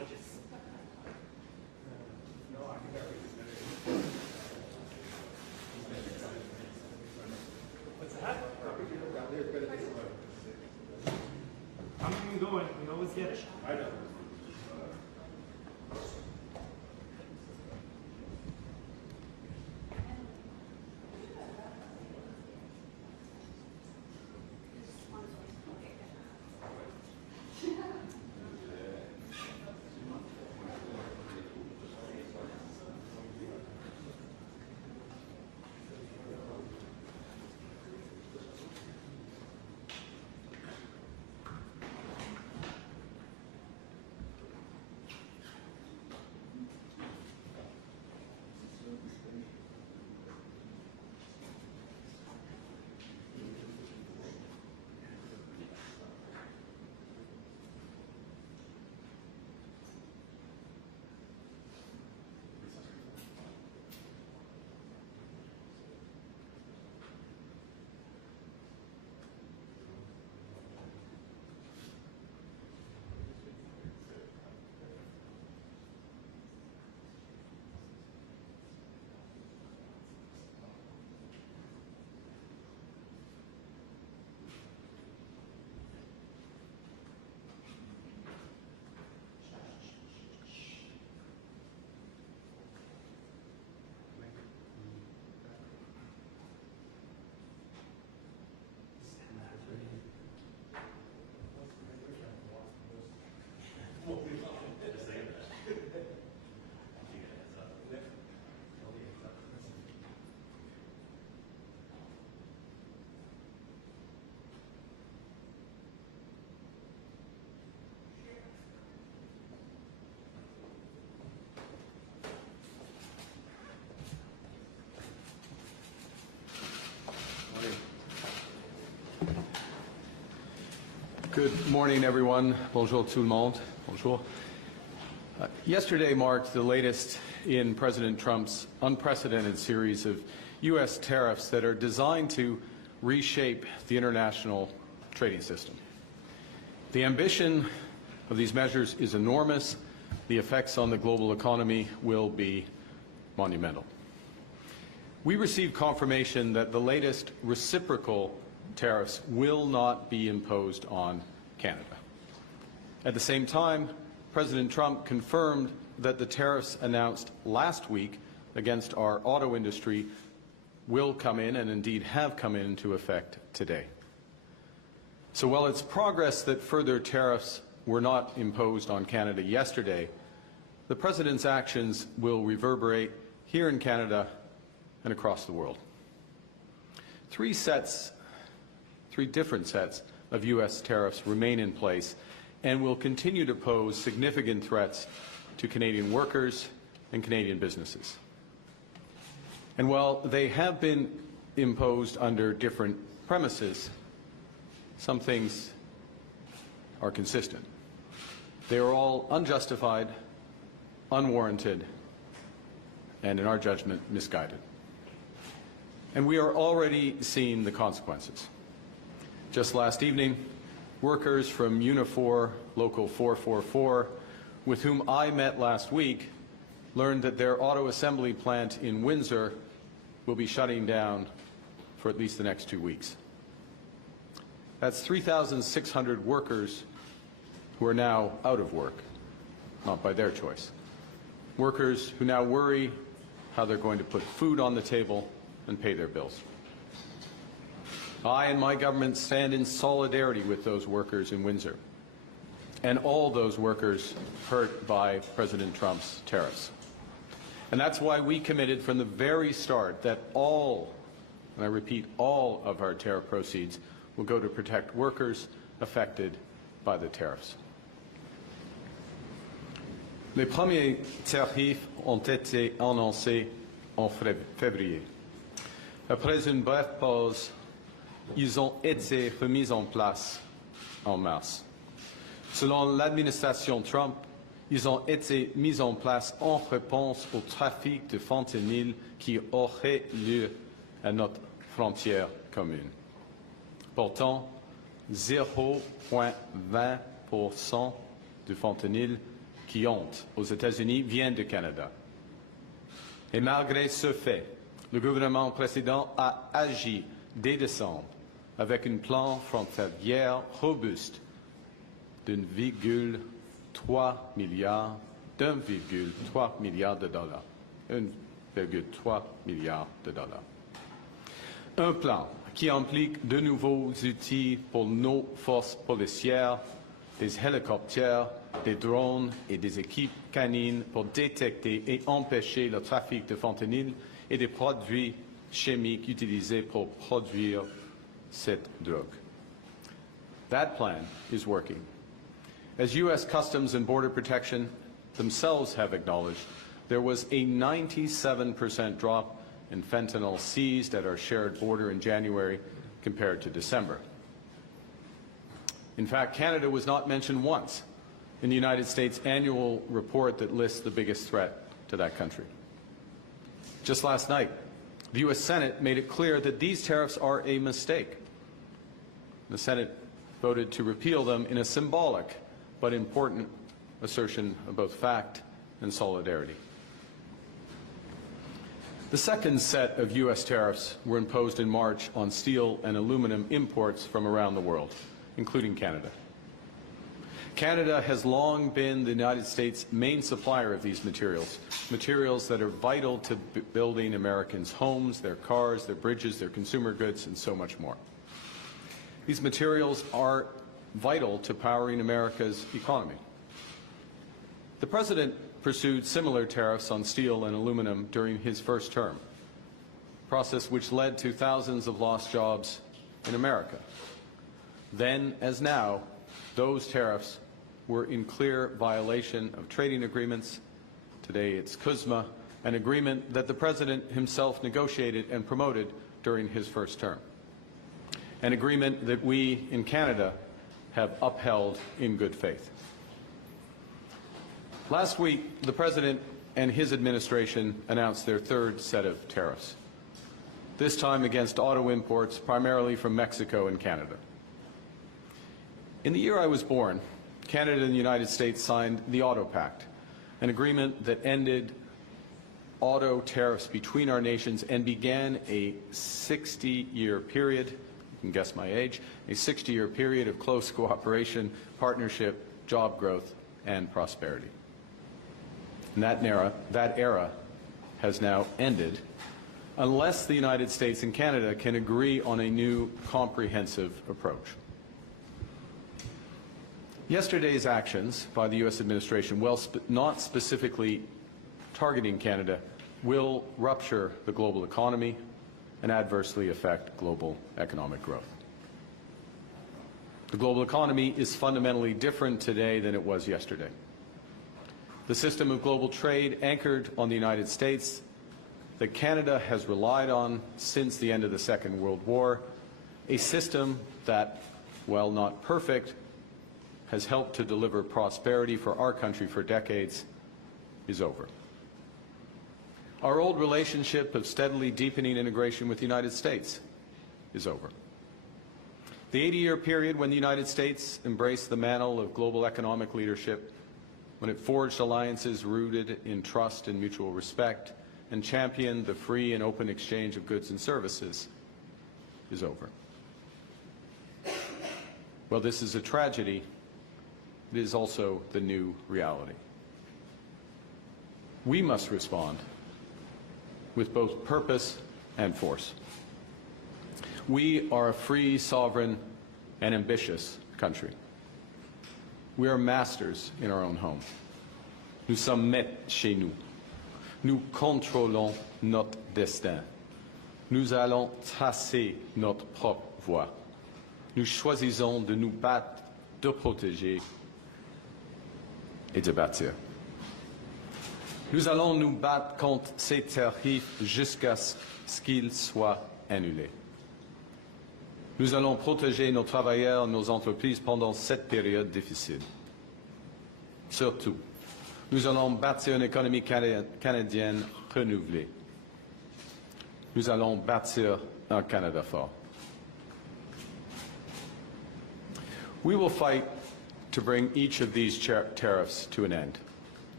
I'm going. We always get it. I know. Good morning, everyone. Bonjour tout le monde. Bonjour. Yesterday marked the latest in President Trump's unprecedented series of U.S. tariffs that are designed to reshape the international trading system. The ambition of these measures is enormous. The effects on the global economy will be monumental. We received confirmation that the latest reciprocal tariffs will not be imposed on Canada. At the same time, President Trump confirmed that the tariffs announced last week against our auto industry will come in, and indeed have come into effect today. So while it's progress that further tariffs were not imposed on Canada yesterday, the President's actions will reverberate here in Canada and across the world. Three different sets of U.S. tariffs remain in place and will continue to pose significant threats to Canadian workers and Canadian businesses. And while they have been imposed under different premises, some things are consistent. They are all unjustified, unwarranted, and in our judgment, misguided. And we are already seeing the consequences. Just last evening, workers from Unifor Local 444, with whom I met last week, learned that their auto assembly plant in Windsor will be shutting down for at least the next 2 weeks. That's 3,600 workers who are now out of work, not by their choice. Workers who now worry how they're going to put food on the table and pay their bills. I and my government stand in solidarity with those workers in Windsor and all those workers hurt by President Trump's tariffs. And that's why we committed from the very start that all, and I repeat, all of our tariff proceeds will go to protect workers affected by the tariffs. Les premiers tarifs ont été annoncés en février. Après une brève pause, ils ont été remis en place en mars. Selon l'administration Trump, ils ont été mis en place en réponse au trafic de fentanyl qui aurait lieu à notre frontière commune. Pourtant, 0,20% du fentanyl qui ont aux États-Unis viennent du Canada. Et malgré ce fait, le gouvernement précédent a agi dès décembre avec un plan frontalier robuste d'1,3 milliard de dollars. 1,3 milliard de dollars. Un plan qui implique de nouveaux outils pour nos forces policières, des hélicoptères, des drones et des équipes canines pour détecter et empêcher le trafic de fentanyl et des produits chimiques utilisés pour produire cette drogue. That plan is working. As U.S. Customs and Border Protection themselves have acknowledged, there was a 97% drop in fentanyl seized at our shared border in January compared to December. In fact, Canada was not mentioned once in the United States annual report that lists the biggest threat to that country. Just last night, the U.S. Senate made it clear that these tariffs are a mistake. The Senate voted to repeal them in a symbolic but important assertion of both fact and solidarity. The second set of U.S. tariffs were imposed in March on steel and aluminum imports from around the world, including Canada. Canada has long been the United States' main supplier of these materials, materials that are vital to building Americans' homes, their cars, their bridges, their consumer goods, and so much more. These materials are vital to powering America's economy. The President pursued similar tariffs on steel and aluminum during his first term, a process which led to thousands of lost jobs in America. Then, as now, those tariffs were in clear violation of trading agreements. Today it's CUSMA, an agreement that the President himself negotiated and promoted during his first term, an agreement that we in Canada have upheld in good faith. Last week, the President and his administration announced their third set of tariffs, this time against auto imports primarily from Mexico and Canada. In the year I was born, Canada and the United States signed the Auto Pact, an agreement that ended auto tariffs between our nations and began a 60-year period, you can guess my age, a 60-year period of close cooperation, partnership, job growth, and prosperity. And that era has now ended unless the United States and Canada can agree on a new comprehensive approach. Yesterday's actions by the U.S. administration, while not specifically targeting Canada, will rupture the global economy and adversely affect global economic growth. The global economy is fundamentally different today than it was yesterday. The system of global trade anchored on the United States that Canada has relied on since the end of the Second World War, a system that, while not perfect, has helped to deliver prosperity for our country for decades, is over. Our old relationship of steadily deepening integration with the United States is over. The 80-year period when the United States embraced the mantle of global economic leadership, when it forged alliances rooted in trust and mutual respect, and championed the free and open exchange of goods and services, is over. Well, this is a tragedy. It is also the new reality. We must respond with both purpose and force. We are a free, sovereign, and ambitious country. We are masters in our own home. Nous sommes maîtres chez nous. Nous contrôlons notre destin. Nous allons tracer notre propre voie. Nous choisissons de nous battre, de protéger et de bâtir. Nous allons nous battre contre ces tarifs jusqu'à ce qu'ils soient annulés. Nous allons protéger nos travailleurs, nos entreprises pendant cette période difficile. Surtout, nous allons bâtir une économie canadienne renouvelée. Nous allons bâtir un Canada fort. We will fight to bring each of these tariffs to an end.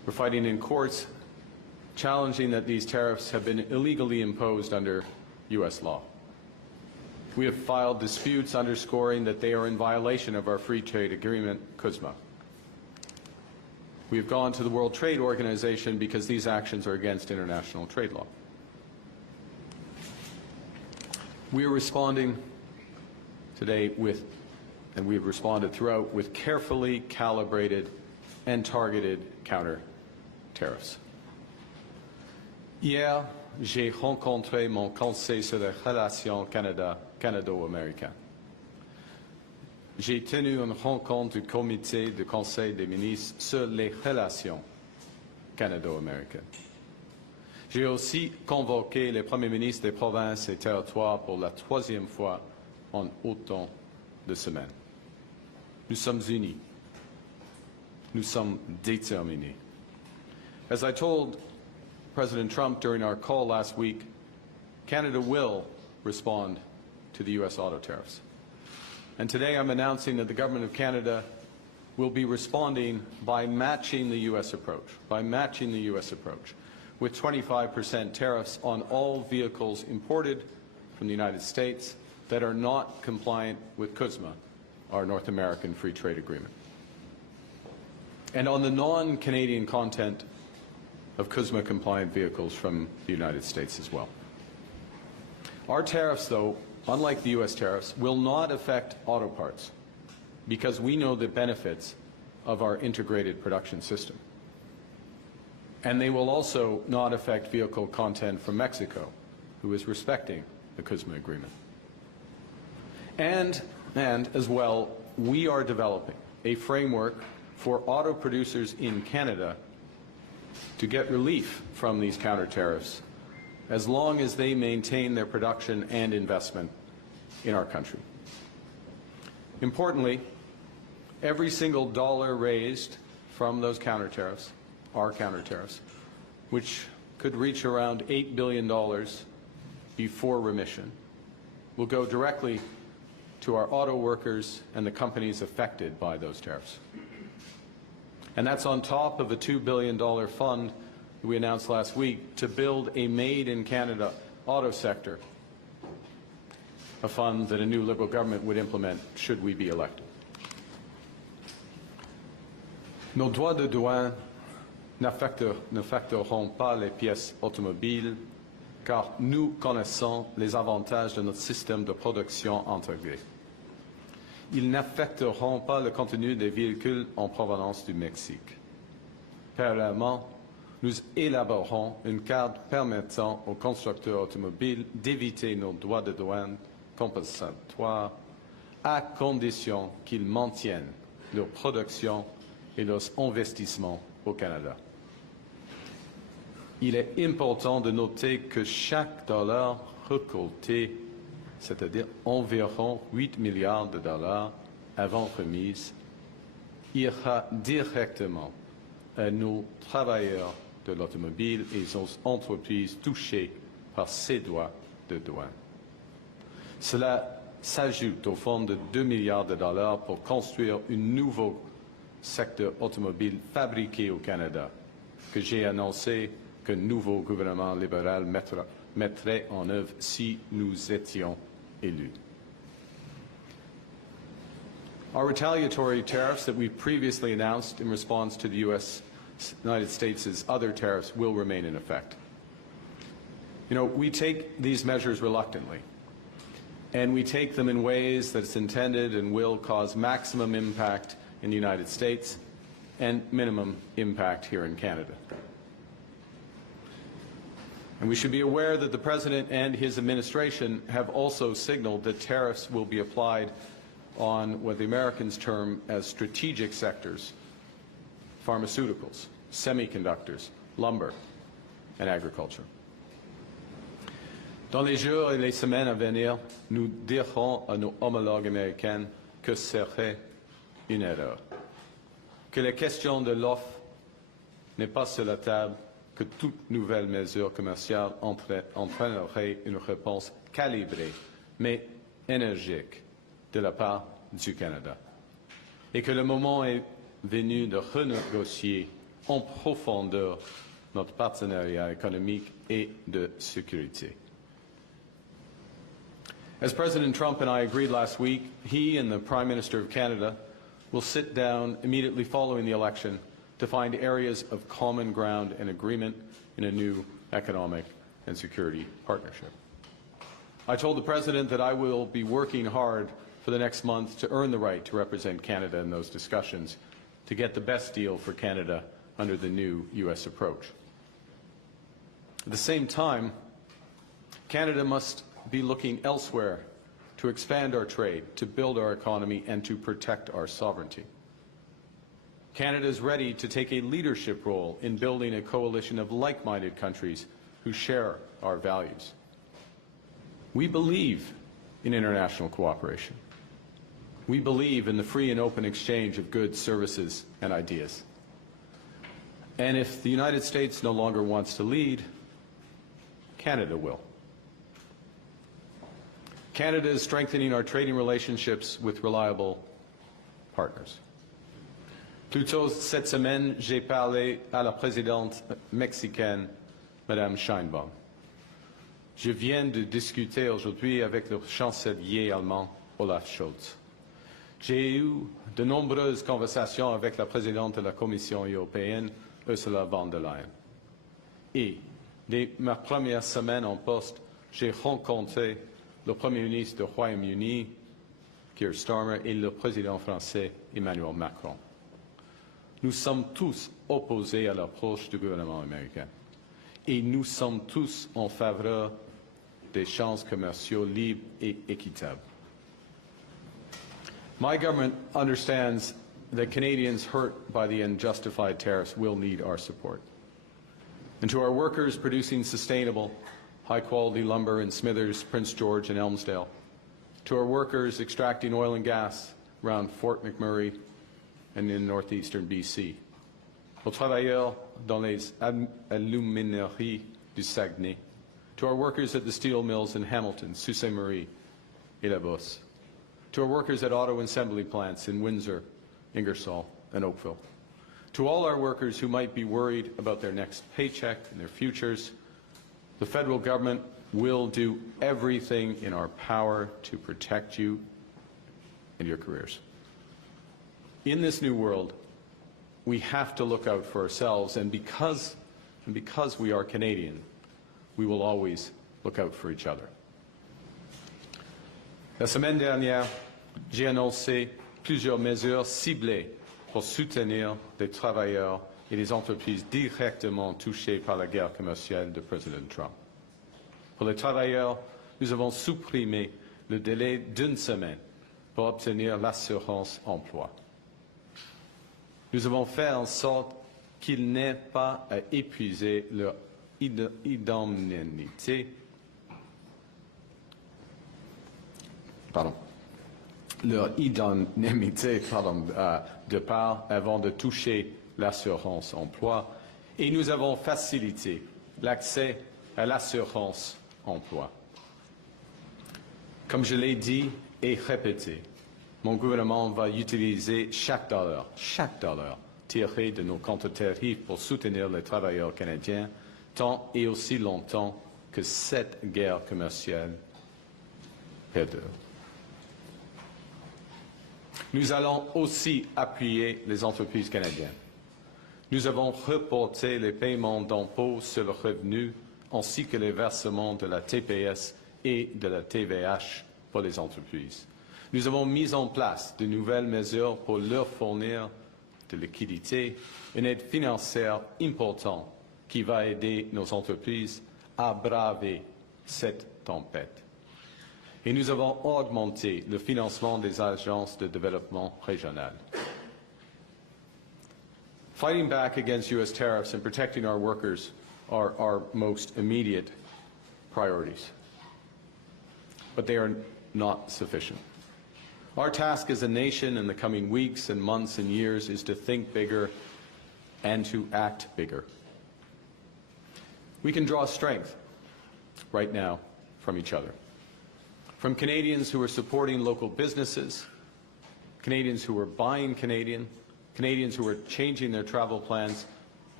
We're fighting in courts, challenging that these tariffs have been illegally imposed under U.S. law. We have filed disputes underscoring that they are in violation of our free trade agreement, CUSMA. We have gone to the World Trade Organization because these actions are against international trade law. We are responding today with, and we have responded throughout, with carefully calibrated and targeted counter-tariffs. Hier, j'ai rencontré mon conseil sur les relations canado-américaines. J'ai tenu une rencontre du comité du Conseil des ministres sur les relations canado-américaines. J'ai aussi convoqué les premiers ministres des provinces et territoires pour la troisième fois en autant de semaines. Nous sommes unis. Nous sommes déterminés. As I told President Trump during our call last week, Canada will respond to the U.S. auto tariffs. And today I'm announcing that the Government of Canada will be responding by matching the U.S. approach, with 25% tariffs on all vehicles imported from the United States that are not compliant with CUSMA, our North American Free Trade Agreement. And on the non-Canadian content of CUSMA-compliant vehicles from the United States as well. Our tariffs, though, unlike the U.S. tariffs, will not affect auto parts because we know the benefits of our integrated production system. And they will also not affect vehicle content from Mexico, who is respecting the CUSMA agreement. And as well, we are developing a framework for auto producers in Canada to get relief from these counter-tariffs as long as they maintain their production and investment in our country. Importantly, every single dollar raised from those counter-tariffs, our counter-tariffs, which could reach around $8 billion before remission, will go directly to our auto workers and the companies affected by those tariffs. And that's on top of a $2 billion fund we announced last week to build a made-in-Canada auto sector, a fund that a new Liberal government would implement should we be elected. Nos droits de douane n'affecteront pas les pièces automobiles car nous connaissons les avantages de notre système de production intégré. Ils n'affecteront pas le contenu des véhicules en provenance du Mexique. Parallèlement, nous élaborerons une carte permettant aux constructeurs automobiles d'éviter nos droits de douane compensatoires à condition qu'ils maintiennent leur production et leurs investissements au Canada. Il est important de noter que chaque dollar récolté, c'est-à-dire environ 8 milliards de dollars avant remise, ira directement à nos travailleurs de l'automobile et aux entreprises touchées par ces droits de douane. Cela s'ajoute au fonds de 2 milliards de dollars pour construire un nouveau secteur automobile fabriqué au Canada, que j'ai annoncé que le nouveau gouvernement libéral mettrait en œuvre si nous étions élus. Our retaliatory tariffs that we previously announced in response to the United States' other tariffs will remain in effect. You know, we take these measures reluctantly, and we take them in ways that's intended and will cause maximum impact in the United States and minimum impact here in Canada. And we should be aware that the President and his administration have also signaled that tariffs will be applied on what the Americans term as strategic sectors: pharmaceuticals, semiconductors, lumber, and agriculture. Dans les jours et les semaines à venir, nous dirons à nos homologues américains que ce serait une erreur, que la question de l'offre n'est pas sur la table, que toute nouvelle mesure commerciale entraînerait une réponse calibrée, mais énergique, de la part du Canada, et que le moment est venu de renégocier en profondeur notre partenariat économique et de sécurité. As President Trump and I agreed last week, he and the Prime Minister of Canada will sit down immediately following the election to find areas of common ground and agreement in a new economic and security partnership. I told the President that I will be working hard for the next month to earn the right to represent Canada in those discussions, to get the best deal for Canada under the new U.S. approach. At the same time, Canada must be looking elsewhere to expand our trade, to build our economy, and to protect our sovereignty. Canada is ready to take a leadership role in building a coalition of like-minded countries who share our values. We believe in international cooperation. We believe in the free and open exchange of goods, services, and ideas. And if the United States no longer wants to lead, Canada will. Canada is strengthening our trading relationships with reliable partners. Plus tôt cette semaine, j'ai parlé à la présidente mexicaine, Madame Sheinbaum. Je viens de discuter aujourd'hui avec le chancelier allemand, Olaf Scholz. J'ai eu de nombreuses conversations avec la présidente de la Commission européenne, Ursula von der Leyen. Et dès ma première semaine en poste, j'ai rencontré le Premier ministre du Royaume-Uni, Keir Starmer, et le président français, Emmanuel Macron. Nous sommes tous opposés à l'approche du gouvernement américain. Et nous sommes tous en faveur d'échanges commerciaux libres et équitables. My government understands that Canadians hurt by the unjustified tariffs will need our support. And to our workers producing sustainable, high-quality lumber in Smithers, Prince George, and Elmsdale, to our workers extracting oil and gas around Fort McMurray and in northeastern BC, aux travailleurs dans les alumineries du Saguenay, to our workers at the steel mills in Hamilton, Sault Ste. Marie, et La Bosse, to our workers at auto assembly plants in Windsor, Ingersoll, and Oakville, to all our workers who might be worried about their next paycheck and their futures, the federal government will do everything in our power to protect you and your careers. In this new world, we have to look out for ourselves, and because we are Canadian, we will always look out for each other. La semaine dernière, j'ai annoncé plusieurs mesures ciblées pour soutenir les travailleurs et les entreprises directement touchées par la guerre commerciale de Président Trump. Pour les travailleurs, nous avons supprimé le délai d'une semaine pour obtenir l'assurance emploi. Nous avons fait en sorte qu'ils n'aient pas à épuiser leur indemnité. De part avant de toucher l'assurance emploi, et nous avons facilité l'accès à l'assurance emploi. Comme je l'ai dit et répété, mon gouvernement va utiliser chaque dollar tiré de nos contre-tarifs pour soutenir les travailleurs canadiens tant et aussi longtemps que cette guerre commerciale perdure. Nous allons aussi appuyer les entreprises canadiennes. Nous avons reporté les paiements d'impôts sur le revenu ainsi que les versements de la TPS et de la TVH pour les entreprises. Nous avons mis en place de nouvelles mesures pour leur fournir de liquidités, une aide financière importante qui va aider nos entreprises à braver cette tempête. Et nous avons augmenté le financement des agences de développement régionales. Fighting back against U.S. tariffs and protecting our workers are our most immediate priorities. But they are not sufficient. Our task as a nation in the coming weeks and months and years is to think bigger and to act bigger. We can draw strength right now from each other. From Canadians who are supporting local businesses, Canadians who are buying Canadian, Canadians who are changing their travel plans,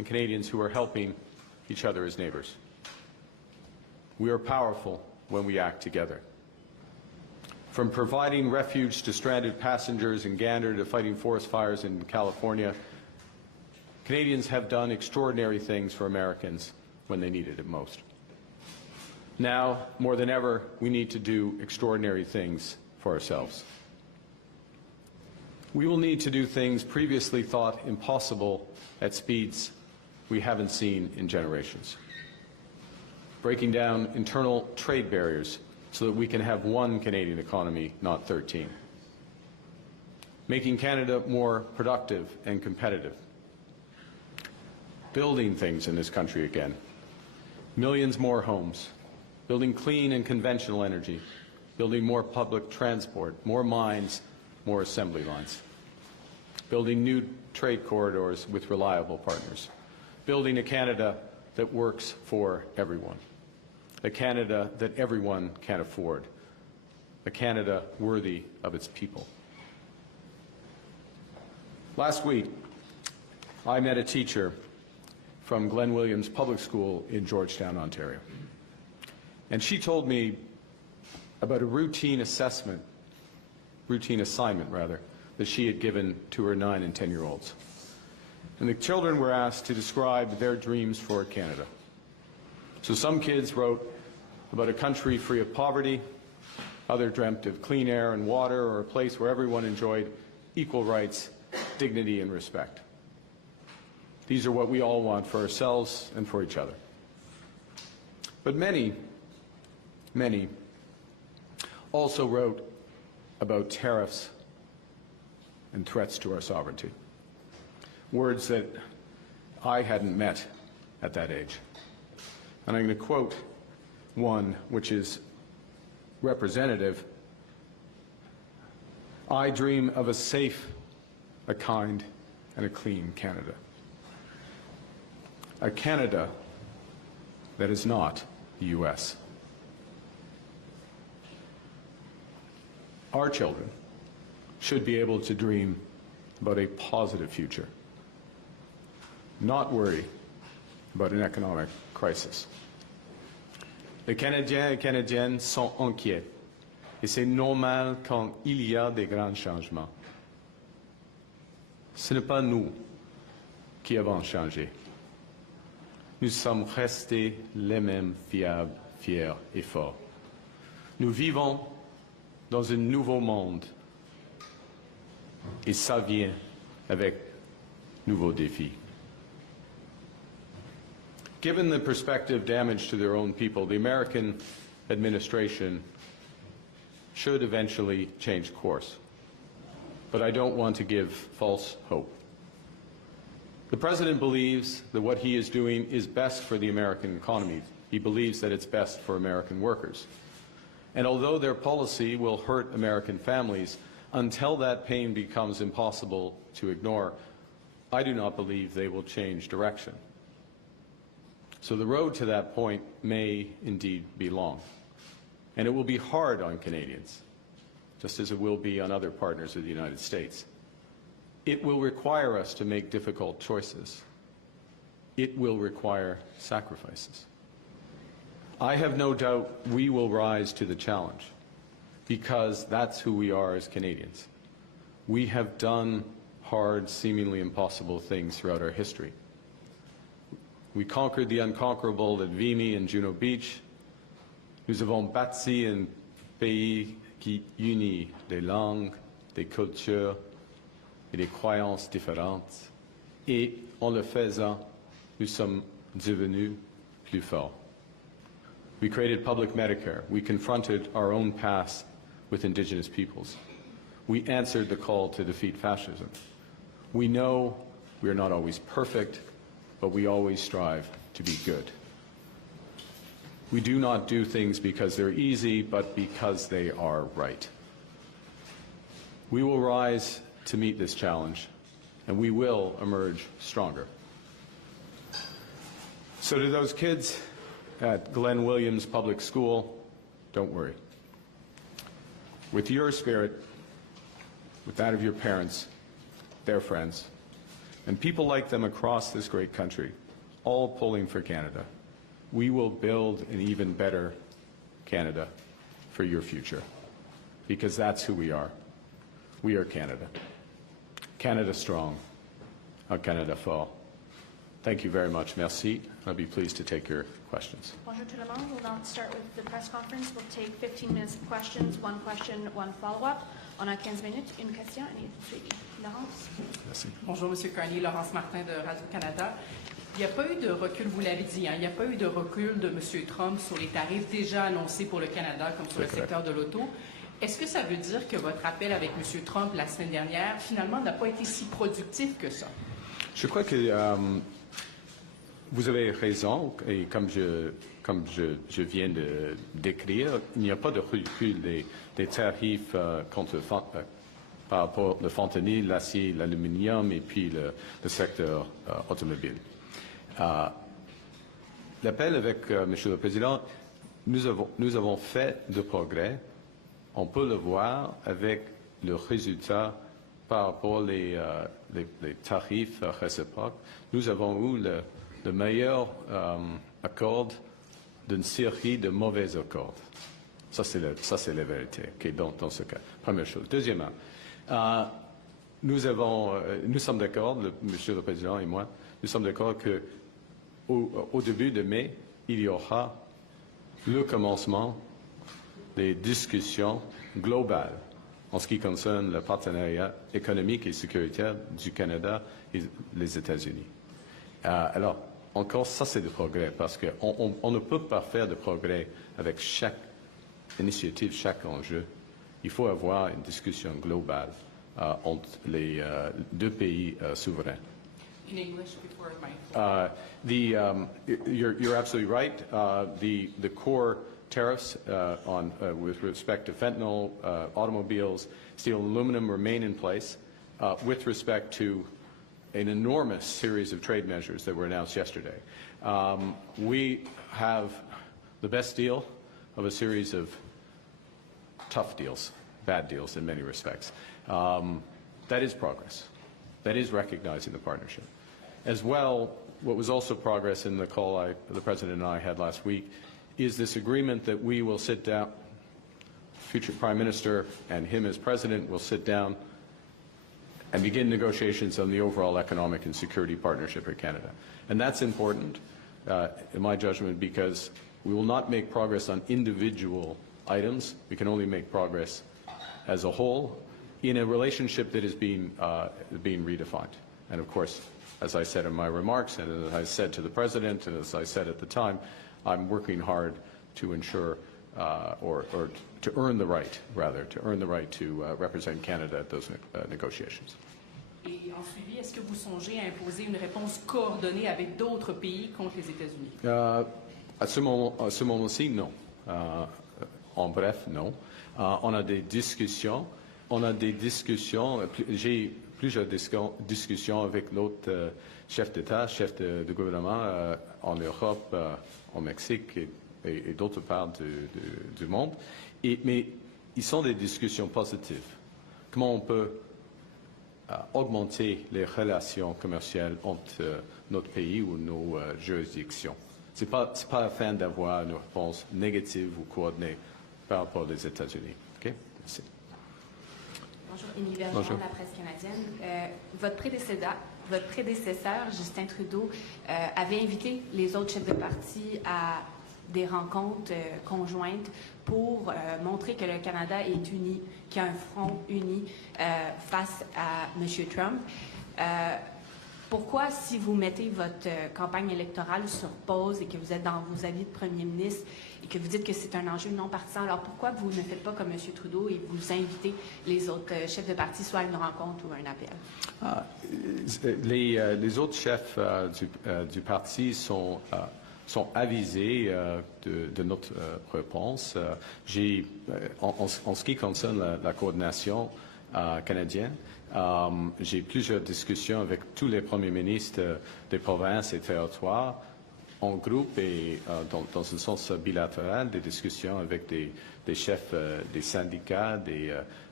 and Canadians who are helping each other as neighbors. We are powerful when we act together. From providing refuge to stranded passengers in Gander to fighting forest fires in California, Canadians have done extraordinary things for Americans when they needed it most. Now, more than ever, we need to do extraordinary things for ourselves. We will need to do things previously thought impossible at speeds we haven't seen in generations. Breaking down internal trade barriers so that we can have one Canadian economy, not 13. Making Canada more productive and competitive. Building things in this country again. Millions more homes. Building clean and conventional energy. Building more public transport, more mines, more assembly lines. Building new trade corridors with reliable partners. Building a Canada that works for everyone. A Canada that everyone can afford. A Canada worthy of its people. Last week, I met a teacher from Glen Williams Public School in Georgetown, Ontario. And she told me about a routine assignment, that she had given to her 9- and 10-year-olds. And the children were asked to describe their dreams for Canada. So some kids wrote about a country free of poverty, others dreamt of clean air and water, or a place where everyone enjoyed equal rights, dignity, and respect. These are what we all want for ourselves and for each other. But many also wrote about tariffs and threats to our sovereignty. Words that I hadn't met at that age. And I'm going to quote one which is representative. I dream of a safe, a kind, and a clean Canada. A Canada that is not the U.S. Our children should be able to dream about a positive future, not worry about an economic crisis. Les Canadiens et Canadiennes sont inquiets, et c'est normal quand il y a des grands changements. Ce n'est pas nous qui avons changé. Nous sommes restés les mêmes fiables, fiers et forts. Nous vivons dans un nouveau monde, et ça vient avec nouveaux défis. Given the prospective damage to their own people, the American administration should eventually change course. But I don't want to give false hope. The President believes that what he is doing is best for the American economy. He believes that it's best for American workers. And although their policy will hurt American families, until that pain becomes impossible to ignore, I do not believe they will change direction. So the road to that point may indeed be long. And it will be hard on Canadians, just as it will be on other partners of the United States. It will require us to make difficult choices. It will require sacrifices. I have no doubt we will rise to the challenge, because that's who we are as Canadians. We have done hard, seemingly impossible things throughout our history. We conquered the unconquerable at Vimy and Juno Beach. Nous avons bâti un pays qui unit des langues, des cultures et des croyances différentes. Et en le faisant, nous sommes devenus plus forts. We created public Medicare. We confronted our own past with Indigenous peoples. We answered the call to defeat fascism. We know we are not always perfect, but we always strive to be good. We do not do things because they're easy, but because they are right. We will rise to meet this challenge, and we will emerge stronger. So to those kids at Glen Williams Public School, don't worry. With your spirit, with that of your parents, their friends, and people like them across this great country, all pulling for Canada, we will build an even better Canada for your future, because that's who we are. We are Canada. Canada strong, a Canada fort. Thank you very much. Merci. I'll be pleased to take your questions. Bonjour tout le monde. We'll now start with the press conference. We'll take 15 minutes of questions, one question, one follow-up. On a 15 minutes, une question et une suivi. Laurence? Merci. Bonjour, M. Carnier, Laurence Martin de Radio-Canada. Il n'y a pas eu de recul, vous l'avez dit, hein, il n'y a pas eu de recul de M. Trump sur les tarifs déjà annoncés pour le Canada, comme sur le secteur de l'auto. Est-ce que ça veut dire que votre appel avec M. Trump la semaine dernière, finalement, n'a pas été si productif que ça? Je crois que vous avez raison, et comme je viens de décrire, il n'y a pas de recul des tarifs par rapport au fentanyl, l'acier, l'aluminium et puis le secteur automobile. L'appel avec Monsieur le Président, nous avons fait de progrès. On peut le voir avec le résultat par rapport les tarifs réciproques. Nous avons eu le meilleur accord d'une série de mauvais accords. Ça, c'est la vérité, okay, dans ce cas. Première chose. Deuxièmement, nous sommes d'accord, Monsieur le Président et moi, nous sommes d'accord qu'au début de mai, il y aura le commencement des discussions globales en ce qui concerne le partenariat économique et sécuritaire du Canada et les États-Unis. Alors, encore, ça c'est du progrès, parce qu'on ne peut pas faire de progrès avec chaque initiative, chaque enjeu. Il faut avoir une discussion globale entre les deux pays souverains. In English before my... You're absolutely right. The core tariffs with respect to fentanyl, automobiles, steel, and aluminum remain in place. With respect to an enormous series of trade measures that were announced yesterday, we have the best deal of a series of tough deals, bad deals in many respects. That is progress. That is recognizing the partnership. As well, what was also progress in the call the President and I had last week is this agreement that we will sit down, future Prime Minister and him as President will sit down and begin negotiations on the overall economic and security partnership for Canada. And that's important, in my judgment, because we will not make progress on individual items. We can only make progress as a whole in a relationship that is being redefined. And of course, as I said in my remarks, and as I said to the President, and as I said at the time, I'm working hard to ensure, or to earn the right, rather, to represent Canada at those negotiations. Et en suivi, est-ce que vous songez à imposer une réponse coordonnée avec d'autres pays contre les États-Unis? À ce moment-ci, non. En bref, non. On a des discussions. J'ai plusieurs discussions avec d'autres chefs d'État, chefs de gouvernement en Europe, au Mexique et d'autres parts du monde. Mais ils sont des discussions positives. Comment on peut augmenter les relations commerciales entre notre pays ou nos juridictions? Ce n'est pas afin d'avoir une réponse négative ou coordonnée par rapport aux États-Unis. Okay? Merci. Bonjour, Émilie Bergeron, de la presse canadienne. Votre prédécesseur, Justin Trudeau, avait invité les autres chefs de parti à des rencontres conjointes pour montrer que le Canada est uni, qu'il y a un front uni face à M. Trump. Pourquoi, si vous mettez votre campagne électorale sur pause et que vous êtes dans vos avis de premier ministre et que vous dites que c'est un enjeu non partisan, alors pourquoi vous ne faites pas comme M. Trudeau et vous invitez les autres chefs de parti soit à une rencontre ou à un appel? Les autres chefs du parti sont avisés de notre réponse. En ce qui concerne la coordination canadienne, j'ai plusieurs discussions avec tous les premiers ministres des provinces et territoires en groupe et dans un sens bilatéral, des discussions avec des chefs des syndicats, des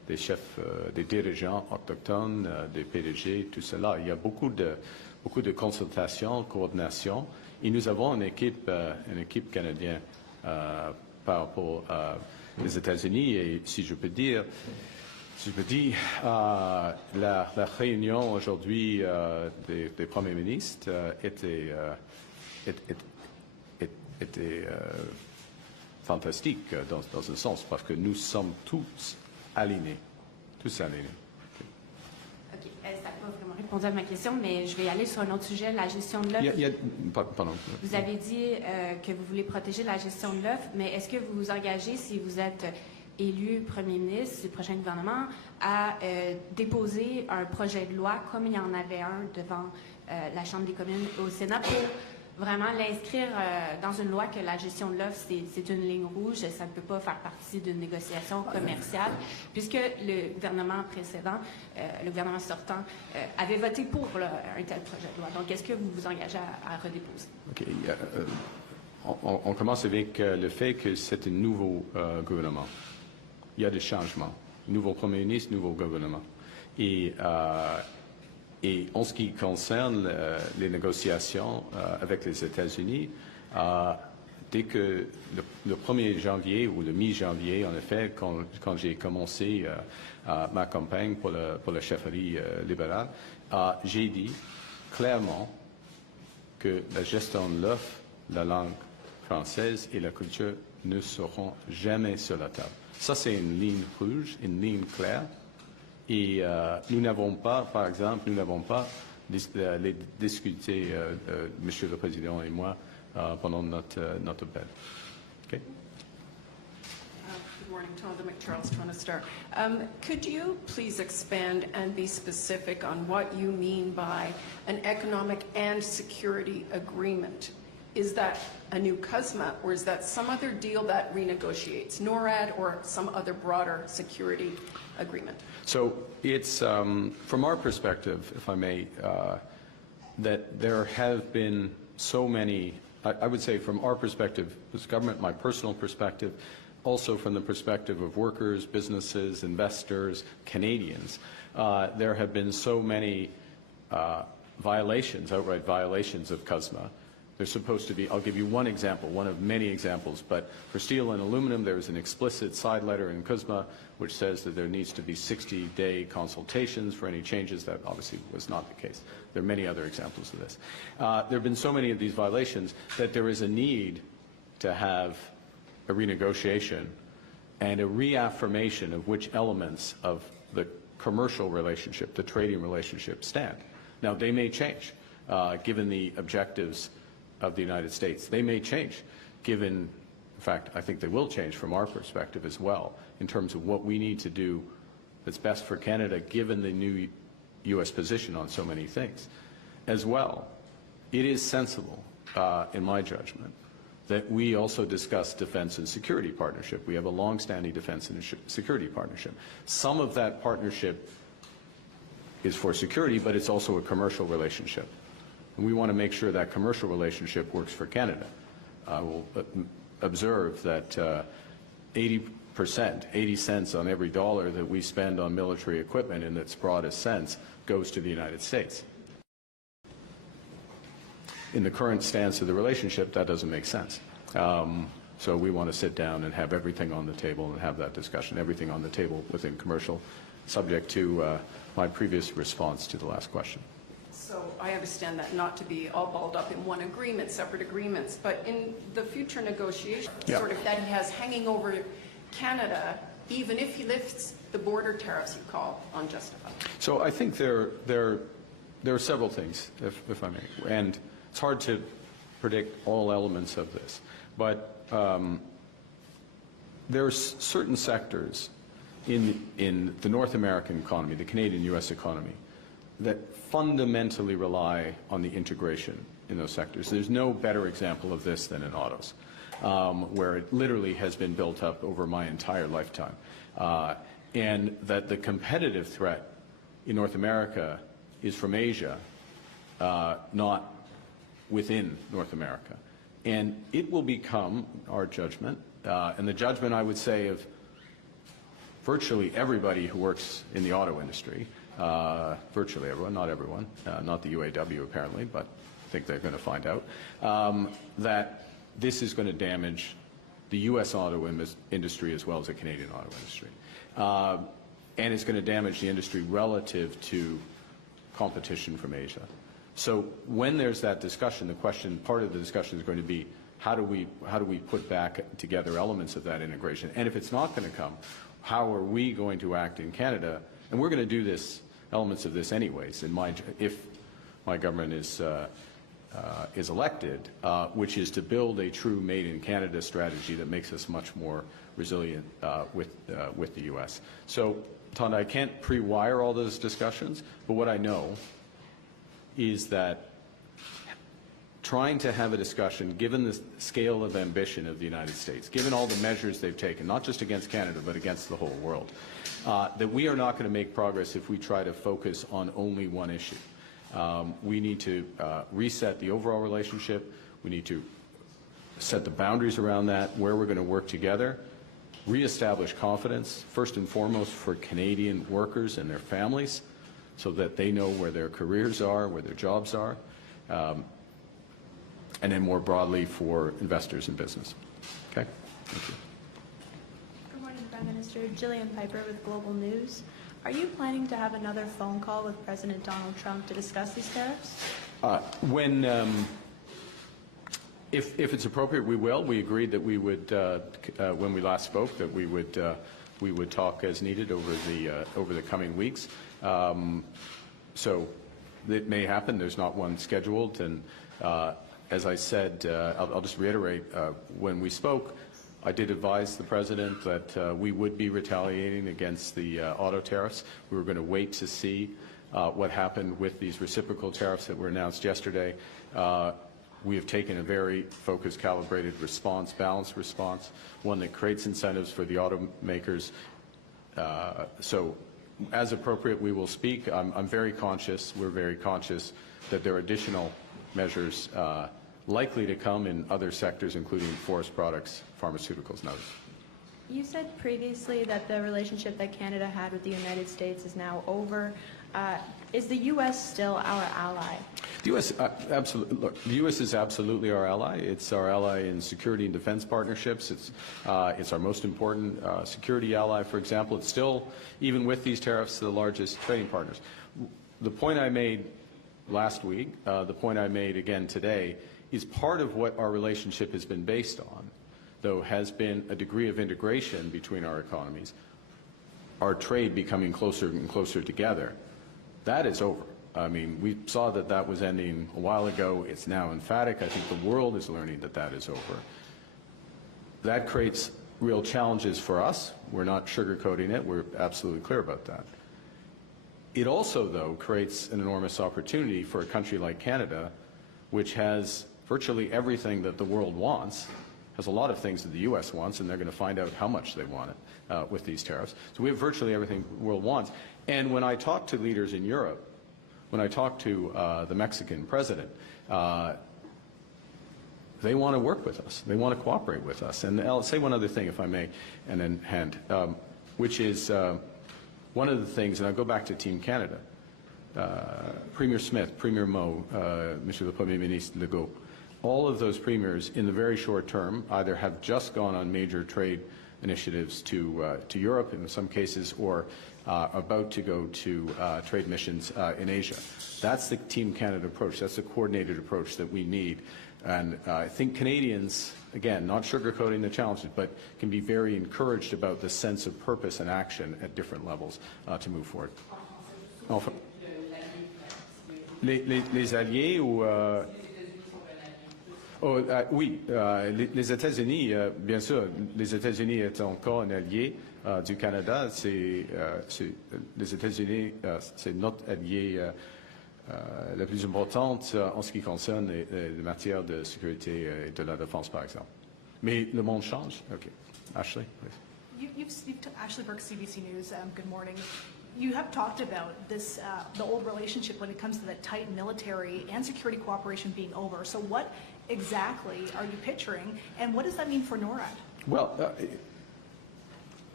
des chefs, des dirigeants autochtones, des PDG, tout cela. Il y a beaucoup de consultations, coordination, et nous avons une équipe canadienne par rapport aux États-Unis. Et si je peux dire, la réunion aujourd'hui des premiers ministres était fantastique dans un sens, parce que nous sommes tous alignés. OK. Ça n'a pas vraiment répondu à ma question, mais je vais aller sur un autre sujet, la gestion de l'offre. Pardon. Vous avez dit que vous voulez protéger la gestion de l'offre, mais est-ce que vous vous engagez, si vous êtes élu premier ministre du prochain gouvernement, à déposer un projet de loi, comme il y en avait un devant la Chambre des communes au Sénat, pour vraiment l'inscrire dans une loi que la gestion de l'offre, c'est une ligne rouge, ça ne peut pas faire partie d'une négociation commerciale, puisque le gouvernement précédent, le gouvernement sortant, avait voté pour un tel projet de loi. Donc, est-ce que vous vous engagez à redéposer? OK. On commence avec le fait que c'est un nouveau gouvernement. Il y a des changements. Nouveau premier ministre, nouveau gouvernement. Et en ce qui concerne les négociations avec les États-Unis, dès que le 1er janvier ou le mi-janvier, en effet, quand j'ai commencé ma campagne pour la chefferie libérale, j'ai dit clairement que la gestion de l'offre, la langue française et la culture ne seront jamais sur la table. Ça, c'est une ligne rouge, une ligne claire. Et nous n'avons pas, par exemple, les discuté, Monsieur le Président et moi, pendant notre appel. Okay? Good morning, Tonda McCharles, Toronto Star. Could you please expand and be specific on what you mean by an economic and security agreement? Is that a new CUSMA, or is that some other deal that renegotiates NORAD or some other broader security agreement? So it's, from our perspective, if I may, that there have been so many, I would say from our perspective as government, my personal perspective, also from the perspective of workers, businesses, investors, Canadians, there have been so many violations, outright violations of CUSMA. There's supposed to be, I'll give you one example, one of many examples, but for steel and aluminum, there is an explicit side letter in CUSMA which says that there needs to be 60-day consultations for any changes. That obviously was not the case. There are many other examples of this. There have been so many of these violations that there is a need to have a renegotiation and a reaffirmation of which elements of the commercial relationship, the trading relationship, stand. Now, they may change, given the objectives of the United States. They may change, given, in fact, I think they will change from our perspective as well, in terms of what we need to do that's best for Canada, given the new U.S. position on so many things. As well, it is sensible, in my judgment, that we also discuss defense and security partnership. We have a long-standing defense and security partnership. Some of that partnership is for security, but it's also a commercial relationship. And we want to make sure that commercial relationship works for Canada. I will observe that 80%, 80 cents on every dollar that we spend on military equipment in its broadest sense goes to the United States. In the current stance of the relationship, that doesn't make sense. So we want to sit down and have everything on the table and have that discussion, everything on the table within commercial, subject to my previous response to the last question. So I understand that not to be all balled up in one agreement, separate agreements, but in the future negotiations, sort of that he has hanging over Canada, even if he lifts the border tariffs you call unjustified. So I think there are several things, if I may, and it's hard to predict all elements of this, but there are certain sectors in the North American economy, the Canadian-U.S. economy, that fundamentally rely on the integration in those sectors. There's no better example of this than in autos, where it literally has been built up over my entire lifetime. And that the competitive threat in North America is from Asia, not within North America. And it will become our judgment, and the judgment, I would say, of virtually everybody who works in the auto industry, virtually everyone, not everyone, not the UAW apparently, but I think they're going to find out, that this is going to damage the U.S. auto industry as well as the Canadian auto industry. And it's going to damage the industry relative to competition from Asia. So when there's that discussion, part of the discussion is going to be how do we put back together elements of that integration? And if it's not going to come, how are we going to act in Canada? And we're going to do elements of this anyways. If my government is elected, which is to build a true made in Canada strategy that makes us much more resilient with the U.S. So, Tonda, I can't pre-wire all those discussions, but what I know is that trying to have a discussion, given the scale of ambition of the United States, given all the measures they've taken, not just against Canada, but against the whole world, that we are not going to make progress if we try to focus on only one issue. We need to reset the overall relationship. We need to set the boundaries around that, where we're going to work together, reestablish confidence, first and foremost for Canadian workers and their families, so that they know where their careers are, where their jobs are, and then more broadly for investors and business. Okay? Thank you. Good morning, Prime Minister. Jillian Piper with Global News. Are you planning to have another phone call with President Donald Trump to discuss these tariffs? If it's appropriate, we will. We agreed that we would, when we last spoke, that we would talk as needed over the coming weeks. So it may happen. There's not one scheduled, and as I said, I'll just reiterate. When we spoke, I did advise the President that we would be retaliating against the auto tariffs. We were going to wait to see what happened with these reciprocal tariffs that were announced yesterday. We have taken a very focused, calibrated response, balanced response, one that creates incentives for the automakers. So as appropriate, we will speak. I'm very conscious, we're very conscious that there are additional measures likely to come in other sectors, including forest products, pharmaceuticals, and others. You said previously that the relationship that Canada had with the United States is now over. Is the U.S. still our ally? The U.S. Absolutely. Look, the U.S. is absolutely our ally. It's our ally in security and defense partnerships. It's our most important security ally. For example, it's still, even with these tariffs, the largest trading partners. The point I made last week, the point I made again today, is part of what our relationship has been based on, though, has been a degree of integration between our economies, our trade becoming closer and closer together. That is over. I mean, we saw that that was ending a while ago. It's now emphatic. I think the world is learning that that is over. That creates real challenges for us. We're not sugarcoating it. We're absolutely clear about that. It also, though, creates an enormous opportunity for a country like Canada, which has virtually everything that the world wants, has a lot of things that the U.S. wants, and they're going to find out how much they want it with these tariffs. So we have virtually everything the world wants. And when I talk to leaders in Europe, when I talk to the Mexican president, they want to work with us. They want to cooperate with us. And I'll say one other thing, if I may, and then hand, which is one of the things, and I'll go back to Team Canada, Premier Smith, Premier Moe, Monsieur le Premier Ministre Legault, all of those premiers in the very short term either have just gone on major trade initiatives to Europe in some cases, or about to go to trade missions in Asia. That's the Team Canada approach. That's the coordinated approach that we need. And I think Canadians, again, not sugarcoating the challenges, but can be very encouraged about the sense of purpose and action at different levels to move forward. Enfin, les alliés ou... oui, les États-Unis, bien sûr, les États-Unis est encore un allié du Canada. Les États-Unis, c'est notre allié la plus importante en ce qui concerne les matières de sécurité et de la défense, par exemple. Mais le monde change. Okay. Ashley, please. Ashley Burke, CBC News. Good morning. You have talked about this, the old relationship when it comes to the tight military and security cooperation being over. So what exactly are you picturing, and what does that mean for NORAD? Well,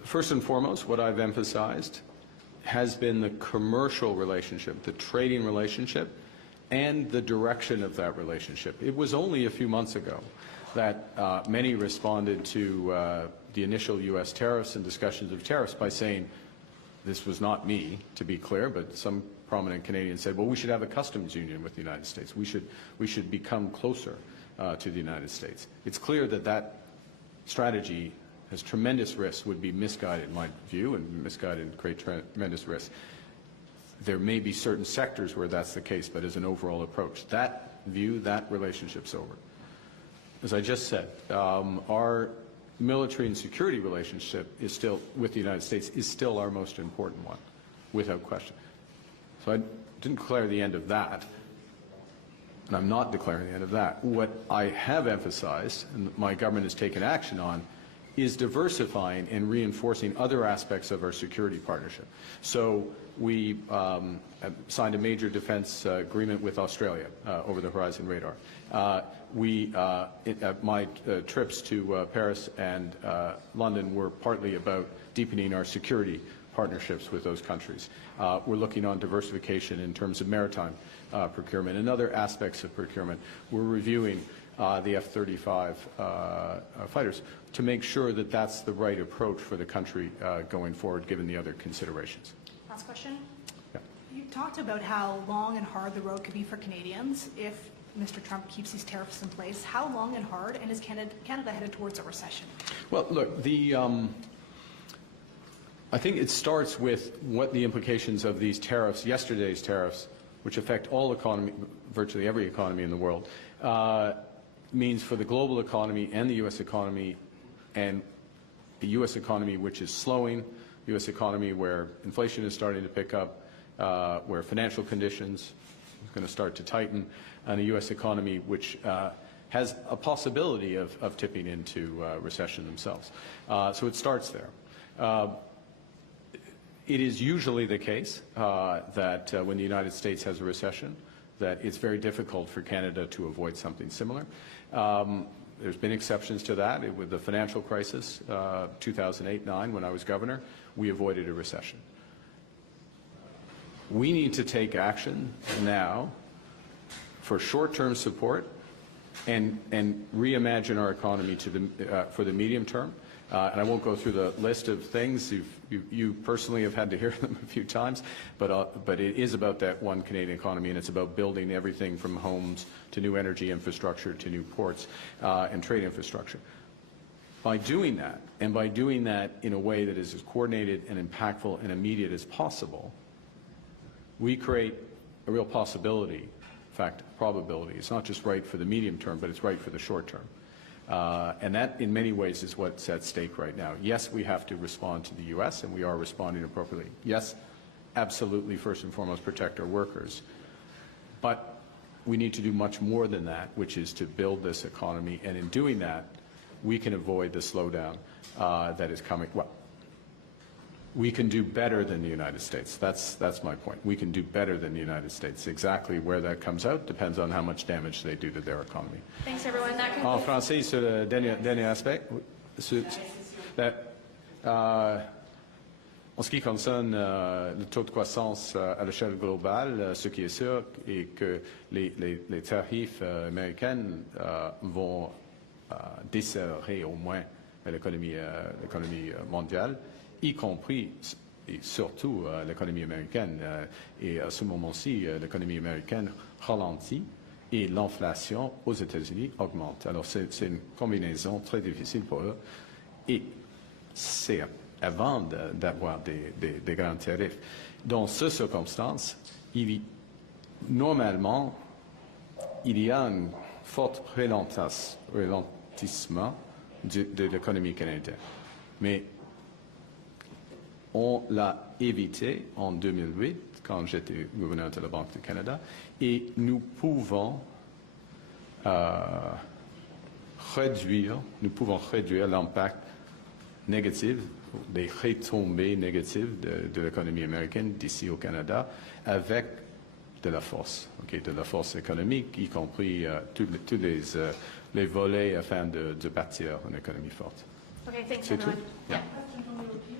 First and foremost, what I've emphasized has been the commercial relationship, the trading relationship, and the direction of that relationship. It was only a few months ago that many responded to the initial U.S. tariffs and discussions of tariffs by saying, this was not me, to be clear, but some prominent Canadians said, well, we should have a customs union with the United States. We should become closer to the United States. It's clear that that strategy has tremendous risks, would be misguided in my view, and misguided and create tremendous risks. There may be certain sectors where that's the case, but as an overall approach, that view, that relationship's over. As I just said, our military and security relationship is still, with the United States, is still our most important one, without question. So I didn't declare the end of that, and I'm not declaring the end of that. What I have emphasized, and my government has taken action on, is diversifying and reinforcing other aspects of our security partnership. So we signed a major defense agreement with Australia, over the horizon radar. My trips to Paris and London were partly about deepening our security partnerships with those countries. We're looking on diversification in terms of maritime procurement and other aspects of procurement. We're reviewing the F-35 fighters to make sure that that's the right approach for the country going forward, given the other considerations. Last question. Yeah. You talked about how long and hard the road could be for Canadians if Mr. Trump keeps these tariffs in place. How long and hard, and is Canada headed towards a recession? Well, look, I think it starts with what the implications of these tariffs, yesterday's tariffs, which affect all economy, virtually every economy in the world, means for the global economy and the U.S. economy, and the U.S. economy which is slowing, U.S. economy where inflation is starting to pick up, where financial conditions are going to start to tighten, and a U.S. economy which has a possibility of tipping into recession themselves. So it starts there. It is usually the case that when the United States has a recession, that it's very difficult for Canada to avoid something similar. There's been exceptions to that. With the financial crisis, 2008-9, when I was governor, we avoided a recession. We need to take action now for short-term support and reimagine our economy for the medium term. And I won't go through the list of things. You personally have had to hear them a few times, but it is about that one Canadian economy, and it's about building everything from homes to new energy infrastructure to new ports and trade infrastructure. By doing that, and by doing that in a way that is as coordinated and impactful and immediate as possible, we create a real possibility, in fact, probability. It's not just right for the medium term, but it's right for the short term. And that, in many ways, is what's at stake right now. Yes, we have to respond to the U.S., and we are responding appropriately. Yes, absolutely, first and foremost, protect our workers. But we need to do much more than that, which is to build this economy. And in doing that, we can avoid the slowdown that is coming. Well, we can do better than the United States. That's my point. We can do better than the United States. Exactly where that comes out depends on how much damage they do to their economy. Thanks, everyone. That En concludes. français, sur le dernier aspect, en ce qui concerne le taux de croissance à l'échelle globale, ce qui est sûr est que les tarifs américains vont desserrer au moins l'économie mondiale, y compris et surtout l'économie américaine. Et à ce moment-ci, l'économie américaine ralentit et l'inflation aux États-Unis augmente. Alors c'est une combinaison très difficile pour eux. Et c'est avant d'avoir des grands tarifs. Dans ces circonstances, normalement, il y a un fort ralentissement de l'économie canadienne. Mais on l'a évité en 2008, quand j'étais gouverneur de la Banque du Canada, et nous pouvons réduire l'impact négatif, des retombées négatives de l'économie américaine d'ici au Canada avec de la force, de la force économique, y compris tous les volets afin de bâtir une économie forte. Okay, thanks, C'est tout? everyone. Yeah. Question from the European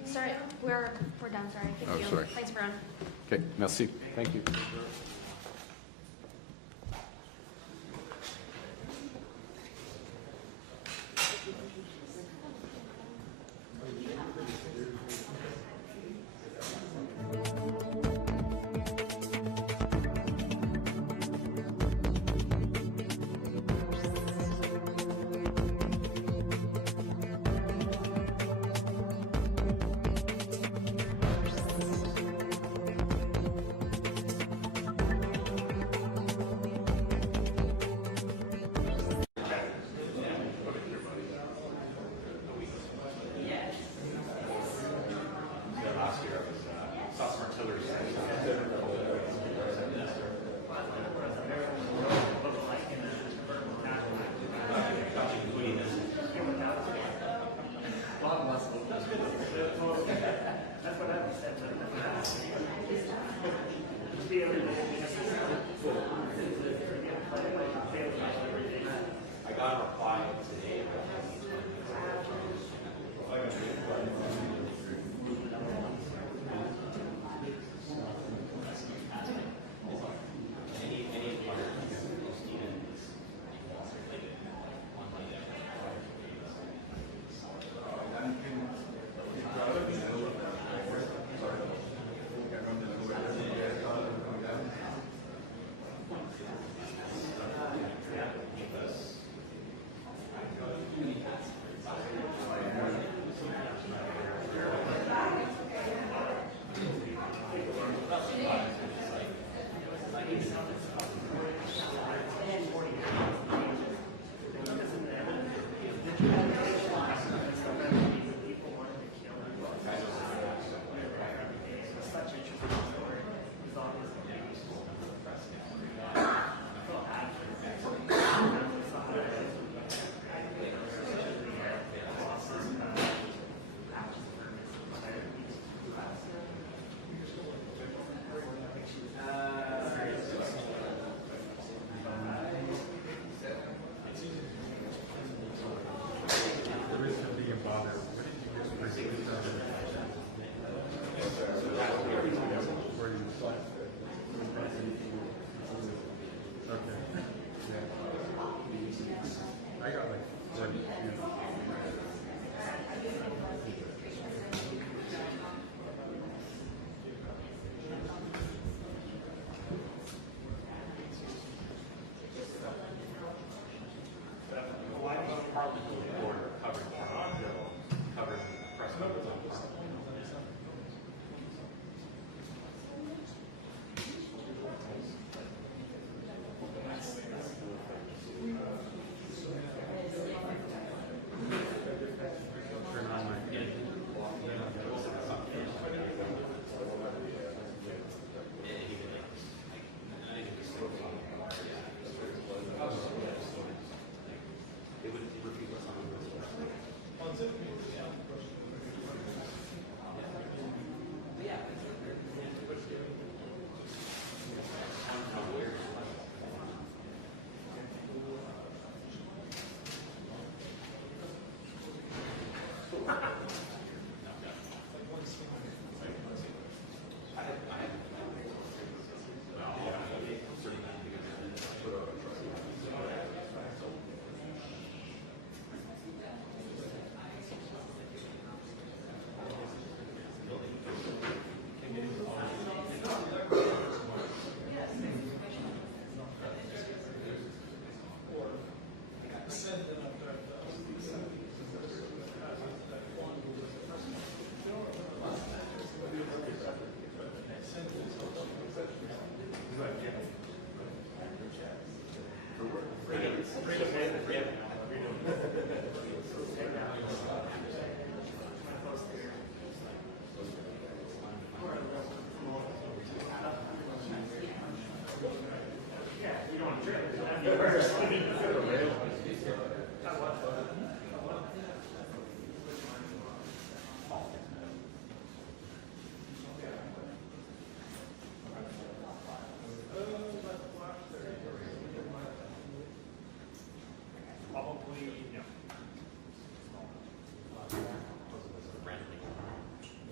Sorry, we're done, sorry. Thank Oh, you. sorry. Thanks, Brian. Okay, merci. Thank you.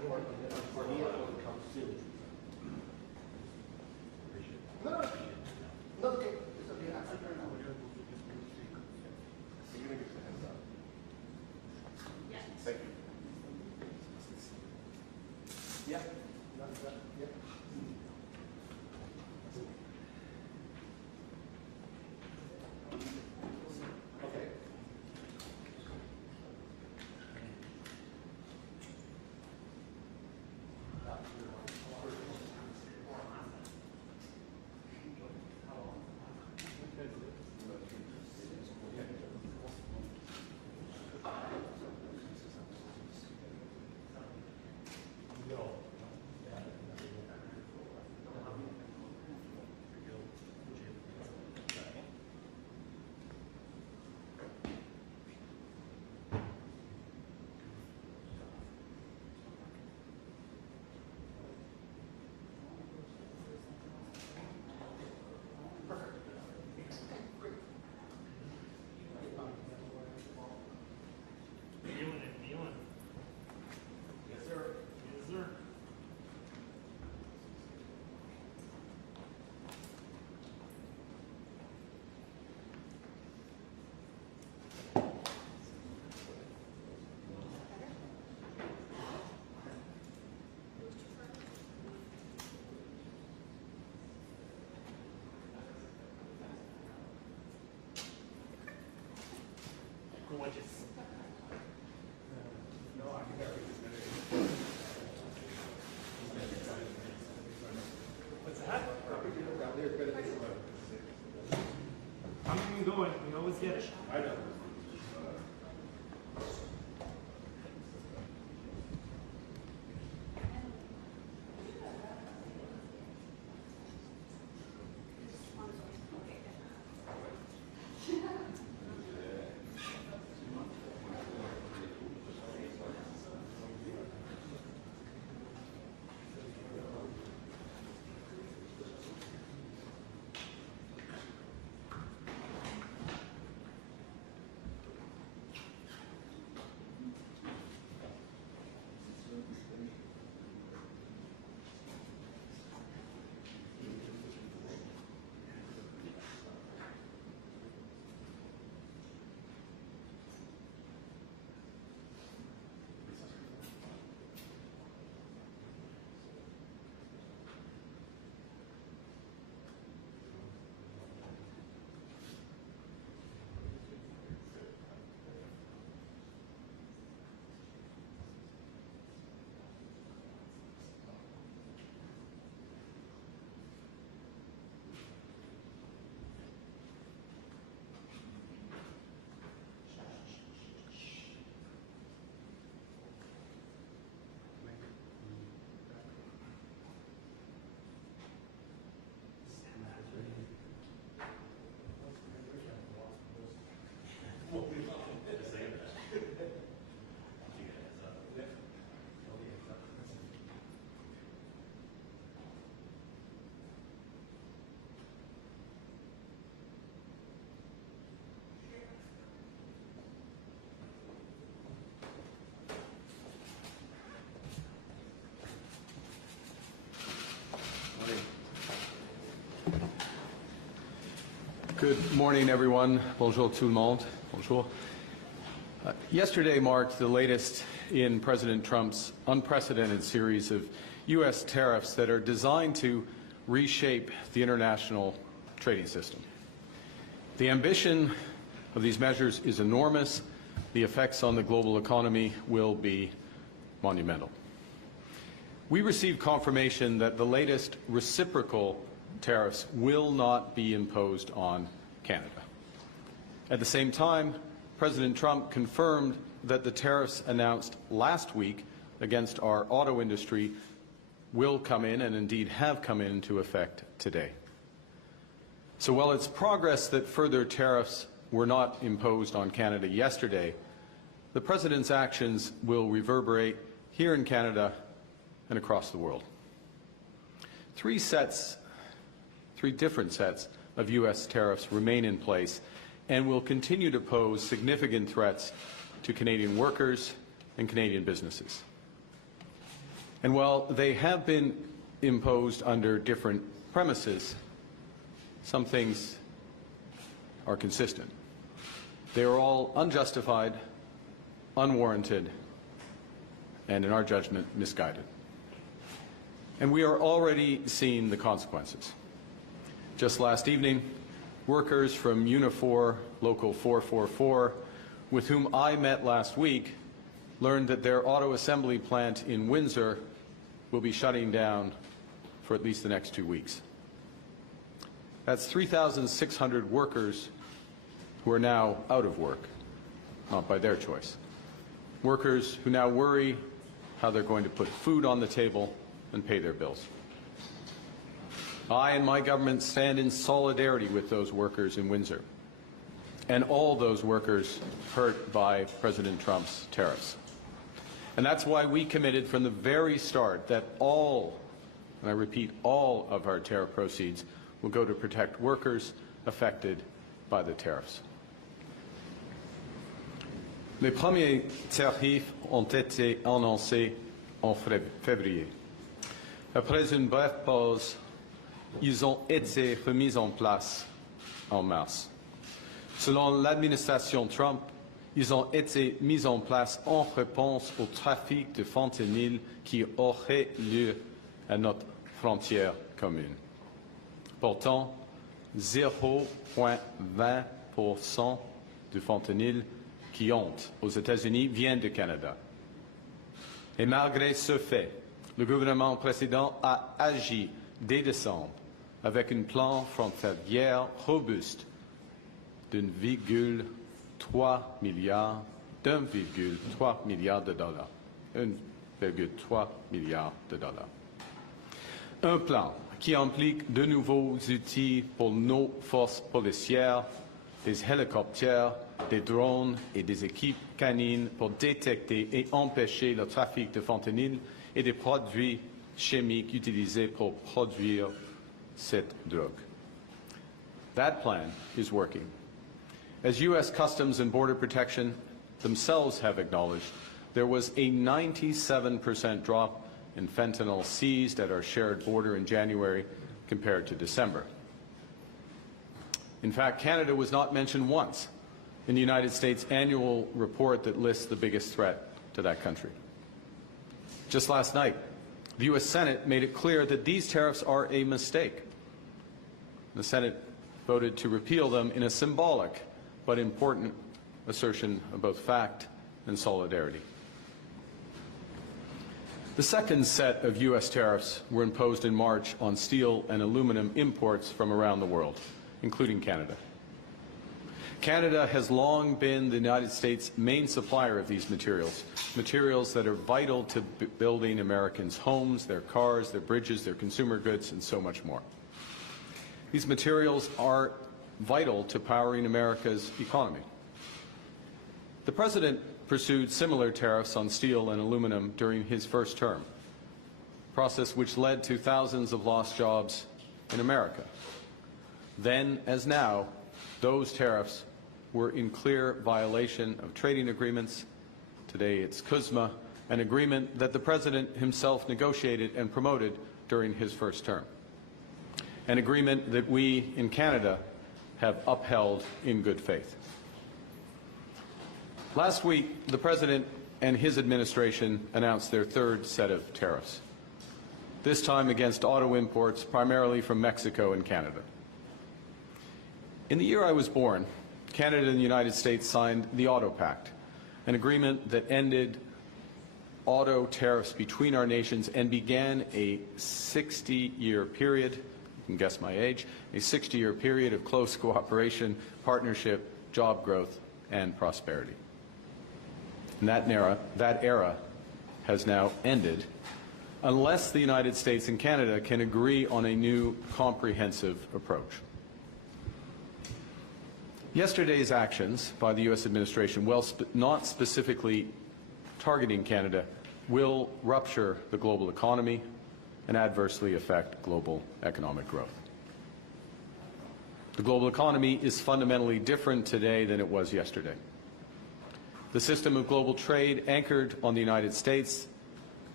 Going, we always get it. I know. Good morning, everyone. Bonjour tout le monde. Bonjour. Yesterday marked the latest in President Trump's unprecedented series of U.S. tariffs that are designed to reshape the international trading system. The ambition of these measures is enormous. The effects on the global economy will be monumental. We received confirmation that the latest reciprocal tariffs will not be imposed on Canada. At the same time, President Trump confirmed that the tariffs announced last week against our auto industry will come in, and indeed have come into effect today. So while it's progress that further tariffs were not imposed on Canada yesterday, the President's actions will reverberate here in Canada and across the world. Three different sets of U.S. tariffs remain in place and will continue to pose significant threats to Canadian workers and Canadian businesses. And while they have been imposed under different premises, some things are consistent. They are all unjustified, unwarranted, and in our judgment, misguided. And we are already seeing the consequences. Just last evening, workers from Unifor Local 444, with whom I met last week, learned that their auto assembly plant in Windsor will be shutting down for at least the next 2 weeks. That's 3,600 workers who are now out of work, not by their choice. Workers who now worry how they're going to put food on the table and pay their bills. I and my government stand in solidarity with those workers in Windsor and all those workers hurt by President Trump's tariffs. And that's why we committed from the very start that all, and I repeat, all of our tariff proceeds will go to protect workers affected by the tariffs. Les premiers tarifs ont été annoncés en février. Après une brève pause, ils ont été remis en place en mars. Selon l'administration Trump, ils ont été mis en place en réponse au trafic de fentanyl qui aurait lieu à notre frontière commune. Pourtant, 0,20% du fentanyl qui entre aux États-Unis vient du Canada. Et malgré ce fait, le gouvernement précédent a agi dès décembre avec un plan frontalier robuste d'1,3 milliard de dollars. 1,3 milliard de dollars. Un plan qui implique de nouveaux outils pour nos forces policières, des hélicoptères, des drones et des équipes canines pour détecter et empêcher le trafic de fentanyl et des produits chimiques utilisés pour produire cette drogue. That plan is working. As U.S. Customs and Border Protection themselves have acknowledged, there was a 97% drop in fentanyl seized at our shared border in January compared to December. In fact, Canada was not mentioned once in the United States annual report that lists the biggest threat to that country. Just last night, the U.S. Senate made it clear that these tariffs are a mistake. The Senate voted to repeal them in a symbolic but important assertion of both fact and solidarity. The second set of U.S. tariffs were imposed in March on steel and aluminum imports from around the world, including Canada. Canada has long been the United States' main supplier of these materials, materials that are vital to building Americans' homes, their cars, their bridges, their consumer goods, and so much more. These materials are vital to powering America's economy. The President pursued similar tariffs on steel and aluminum during his first term, a process which led to thousands of lost jobs in America. Then, as now, those tariffs were in clear violation of trading agreements. Today it's CUSMA, an agreement that the President himself negotiated and promoted during his first term, an agreement that we in Canada have upheld in good faith. Last week, the President and his administration announced their third set of tariffs, this time against auto imports primarily from Mexico and Canada. In the year I was born, Canada and the United States signed the Auto Pact, an agreement that ended auto tariffs between our nations and began a 60-year period, you can guess my age, a 60-year period of close cooperation, partnership, job growth, and prosperity. And that era has now ended unless the United States and Canada can agree on a new comprehensive approach. Yesterday's actions by the U.S. administration, while not specifically targeting Canada, will rupture the global economy and adversely affect global economic growth. The global economy is fundamentally different today than it was yesterday. The system of global trade anchored on the United States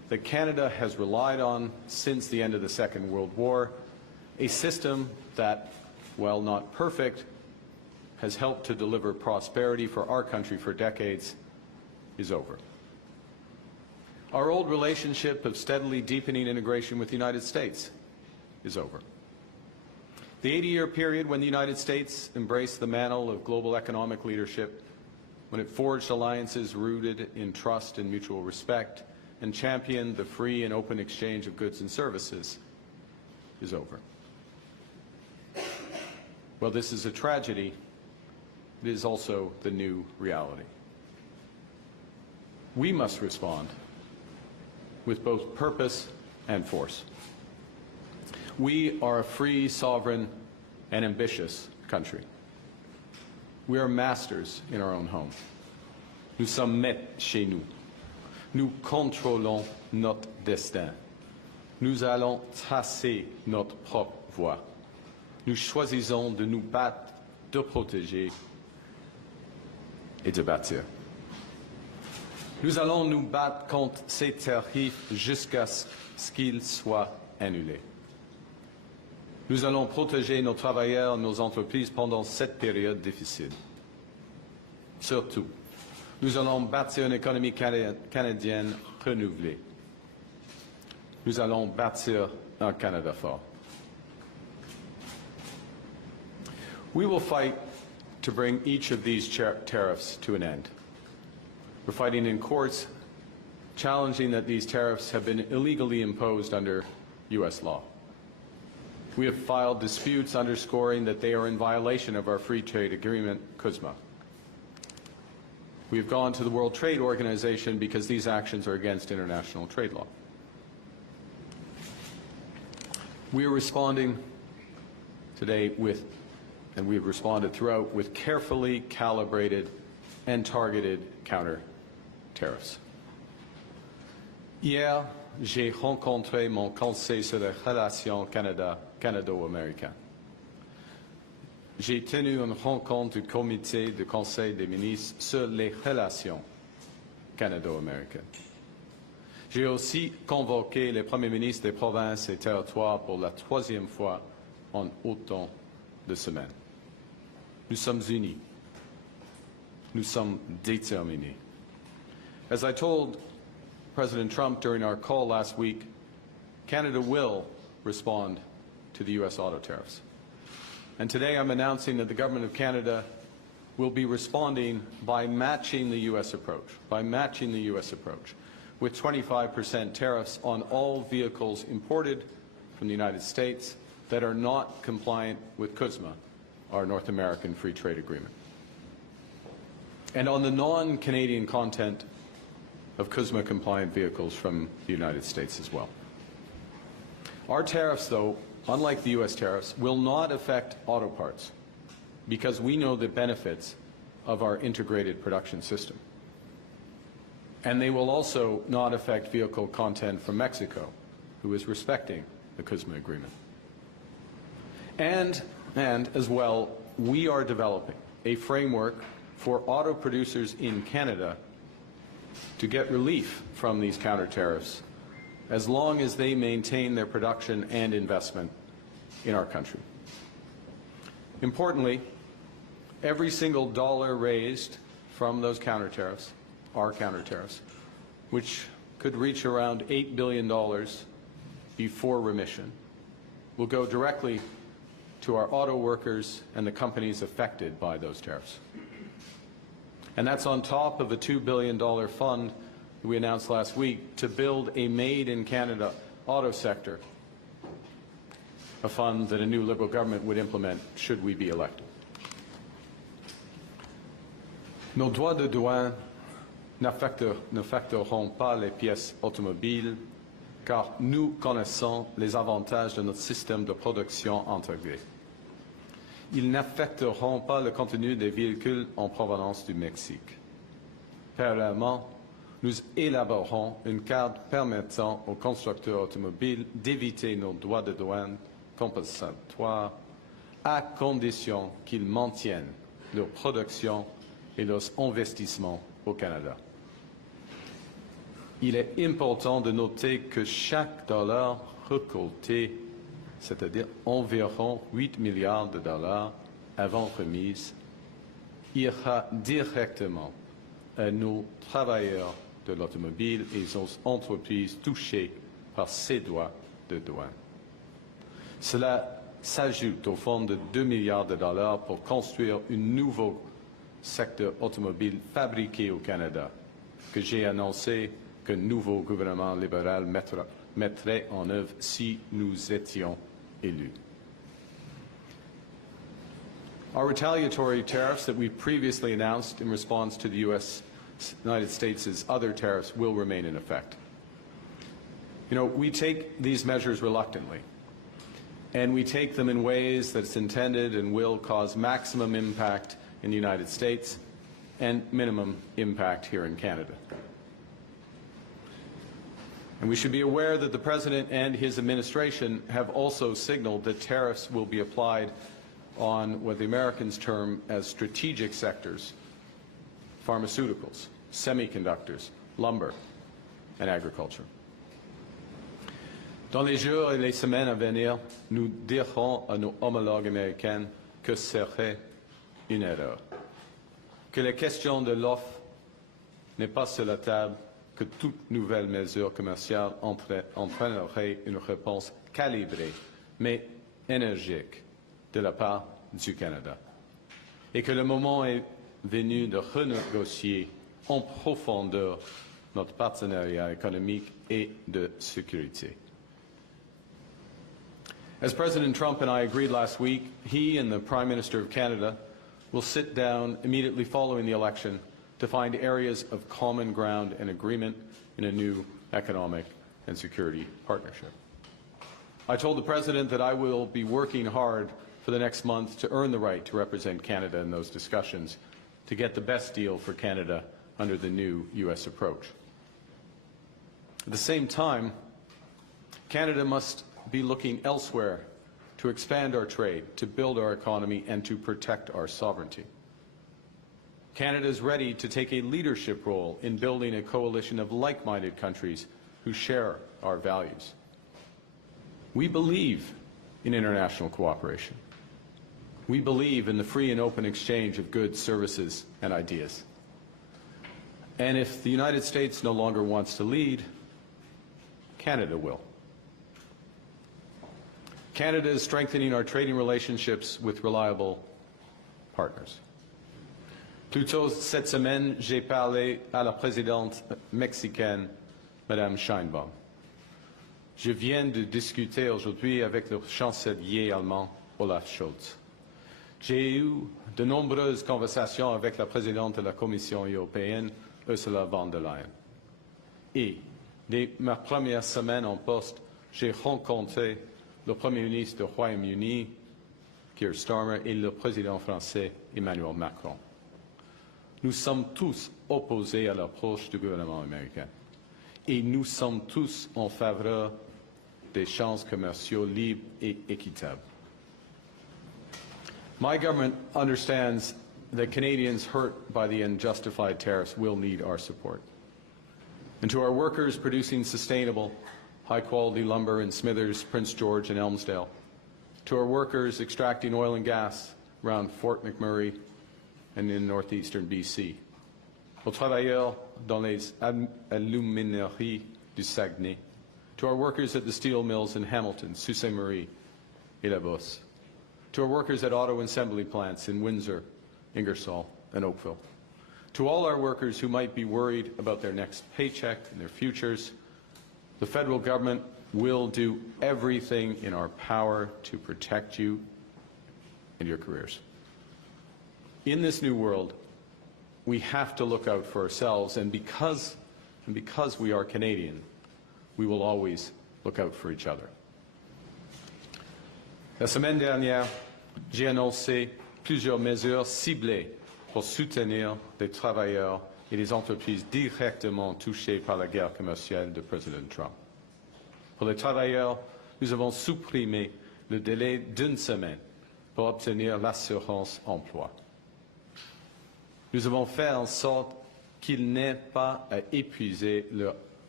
that Canada has relied on since the end of the Second World War, a system that, while not perfect, has helped to deliver prosperity for our country for decades, is over. Our old relationship of steadily deepening integration with the United States is over. The 80-year period when the United States embraced the mantle of global economic leadership, when it forged alliances rooted in trust and mutual respect, and championed the free and open exchange of goods and services, is over. Well, this is a tragedy. It is also the new reality. We must respond with both purpose and force. We are a free, sovereign, and ambitious country. We are masters in our own home. Nous sommes maîtres chez nous. Nous contrôlons notre destin. Nous allons tracer notre propre voie. Nous choisissons de nous battre, de protéger et de bâtir. Nous allons nous battre contre ces tarifs jusqu'à ce qu'ils soient annulés. Nous allons protéger nos travailleurs, nos entreprises pendant cette période difficile. Surtout, nous allons bâtir une économie canadienne renouvelée. Nous allons bâtir un Canada fort. We will fight to bring each of these tariffs to an end. We're fighting in courts, challenging that these tariffs have been illegally imposed under U.S. law. We have filed disputes underscoring that they are in violation of our free trade agreement, CUSMA. We have gone to the World Trade Organization because these actions are against international trade law. We are responding today with, and we have responded throughout, with carefully calibrated and targeted counter-tariffs. Hier, j'ai rencontré mon conseil sur les relations canado-américaines. J'ai tenu une rencontre du comité du Conseil des ministres sur les relations canado-américaines. J'ai aussi convoqué les premiers ministres des provinces et territoires pour la troisième fois en autant de semaines. Nous sommes unis. Nous sommes déterminés. As I told President Trump during our call last week, Canada will respond to the U.S. auto tariffs. And today I'm announcing that the Government of Canada will be responding by matching the U.S. approach, with 25% tariffs on all vehicles imported from the United States that are not compliant with CUSMA, our North American Free Trade Agreement, and on the non-Canadian content of CUSMA-compliant vehicles from the United States as well. Our tariffs, though, unlike the U.S. tariffs, will not affect auto parts because we know the benefits of our integrated production system. And they will also not affect vehicle content from Mexico, who is respecting the CUSMA agreement. And as well, we are developing a framework for auto producers in Canada to get relief from these counter-tariffs as long as they maintain their production and investment in our country. Importantly, every single dollar raised from those counter-tariffs, our counter-tariffs, which could reach around $8 billion before remission, will go directly to our auto workers and the companies affected by those tariffs. And that's on top of a $2 billion fund that we announced last week to build a made-in-Canada auto sector, a fund that a new Liberal government would implement should we be elected. Nos droits de douane n'affecteront pas les pièces automobiles car nous connaissons les avantages de notre système de production intégré. Ils n'affecteront pas le contenu des véhicules en provenance du Mexique. Parallèlement, nous élaborerons une carte permettant aux constructeurs automobiles d'éviter nos droits de douane compensatoires à condition qu'ils maintiennent leur production et leurs investissements au Canada. il est important de noter que chaque dollar récolté, c'est-à-dire environ 8 milliards de dollars avant remise, ira directement à nos travailleurs de l'automobile et aux entreprises touchées par ces droits de douane. Cela s'ajoute au fonds de 2 milliards de dollars pour construire un nouveau secteur automobile fabriqué au Canada, que j'ai annoncé que le nouveau gouvernement libéral mettrait en œuvre si nous étions élus. Our retaliatory tariffs that we previously announced in response to the United States' other tariffs will remain in effect. You know, we take these measures reluctantly, and we take them in ways that's intended and will cause maximum impact in the United States and minimum impact here in Canada. And we should be aware that the President and his administration have also signaled that tariffs will be applied on what the Americans term as strategic sectors: pharmaceuticals, semiconductors, lumber, and agriculture. Dans les jours et les semaines à venir, nous dirons à nos homologues américains que ce serait une erreur, que la question de l'offre n'est pas sur la table, que toute nouvelle mesure commerciale entraînerait une réponse calibrée, mais énergique, de la part du Canada, et que le moment est venu de renégocier en profondeur notre partenariat économique et de sécurité. As President Trump and I agreed last week, he and the Prime Minister of Canada will sit down immediately following the election to find areas of common ground and agreement in a new economic and security partnership. I told the President that I will be working hard for the next month to earn the right to represent Canada in those discussions, to get the best deal for Canada under the new U.S. approach. At the same time, Canada must be looking elsewhere to expand our trade, to build our economy, and to protect our sovereignty. Canada is ready to take a leadership role in building a coalition of like-minded countries who share our values. We believe in international cooperation. We believe in the free and open exchange of goods, services, and ideas. And if the United States no longer wants to lead, Canada will. Canada is strengthening our trading relationships with reliable partners. Plus tôt cette semaine, j'ai parlé à la présidente mexicaine, Madame Sheinbaum. Je viens de discuter aujourd'hui avec le chancelier allemand, Olaf Scholz. J'ai eu de nombreuses conversations avec la présidente de la Commission européenne, Ursula von der Leyen. Et, dès ma première semaine en poste, j'ai rencontré le Premier ministre du Royaume-Uni, Keir Starmer, et le président français, Emmanuel Macron. Nous sommes tous opposés à l'approche du gouvernement américain. Et nous sommes tous en faveur d'échanges commerciaux libres et équitables. My government understands that Canadians hurt by the unjustified tariffs will need our support. And to our workers producing sustainable, high-quality lumber in Smithers, Prince George, and Elmsdale, to our workers extracting oil and gas around Fort McMurray and in northeastern BC, aux travailleurs dans les alumineries du Saguenay, to our workers at the steel mills in Hamilton, Sault Ste. Marie, et La Bosse, to our workers at auto assembly plants in Windsor, Ingersoll, and Oakville, to all our workers who might be worried about their next paycheck and their futures, the federal government will do everything in our power to protect you and your careers. In this new world, we have to look out for ourselves, and because we are Canadian, we will always look out for each other. La semaine dernière, j'ai annoncé plusieurs mesures ciblées pour soutenir les travailleurs et les entreprises directement touchées par la guerre commerciale de Président Trump. Pour les travailleurs, nous avons supprimé le délai d'une semaine pour obtenir l'assurance emploi. Nous avons fait en sorte qu'ils n'aient pas à épuiser leur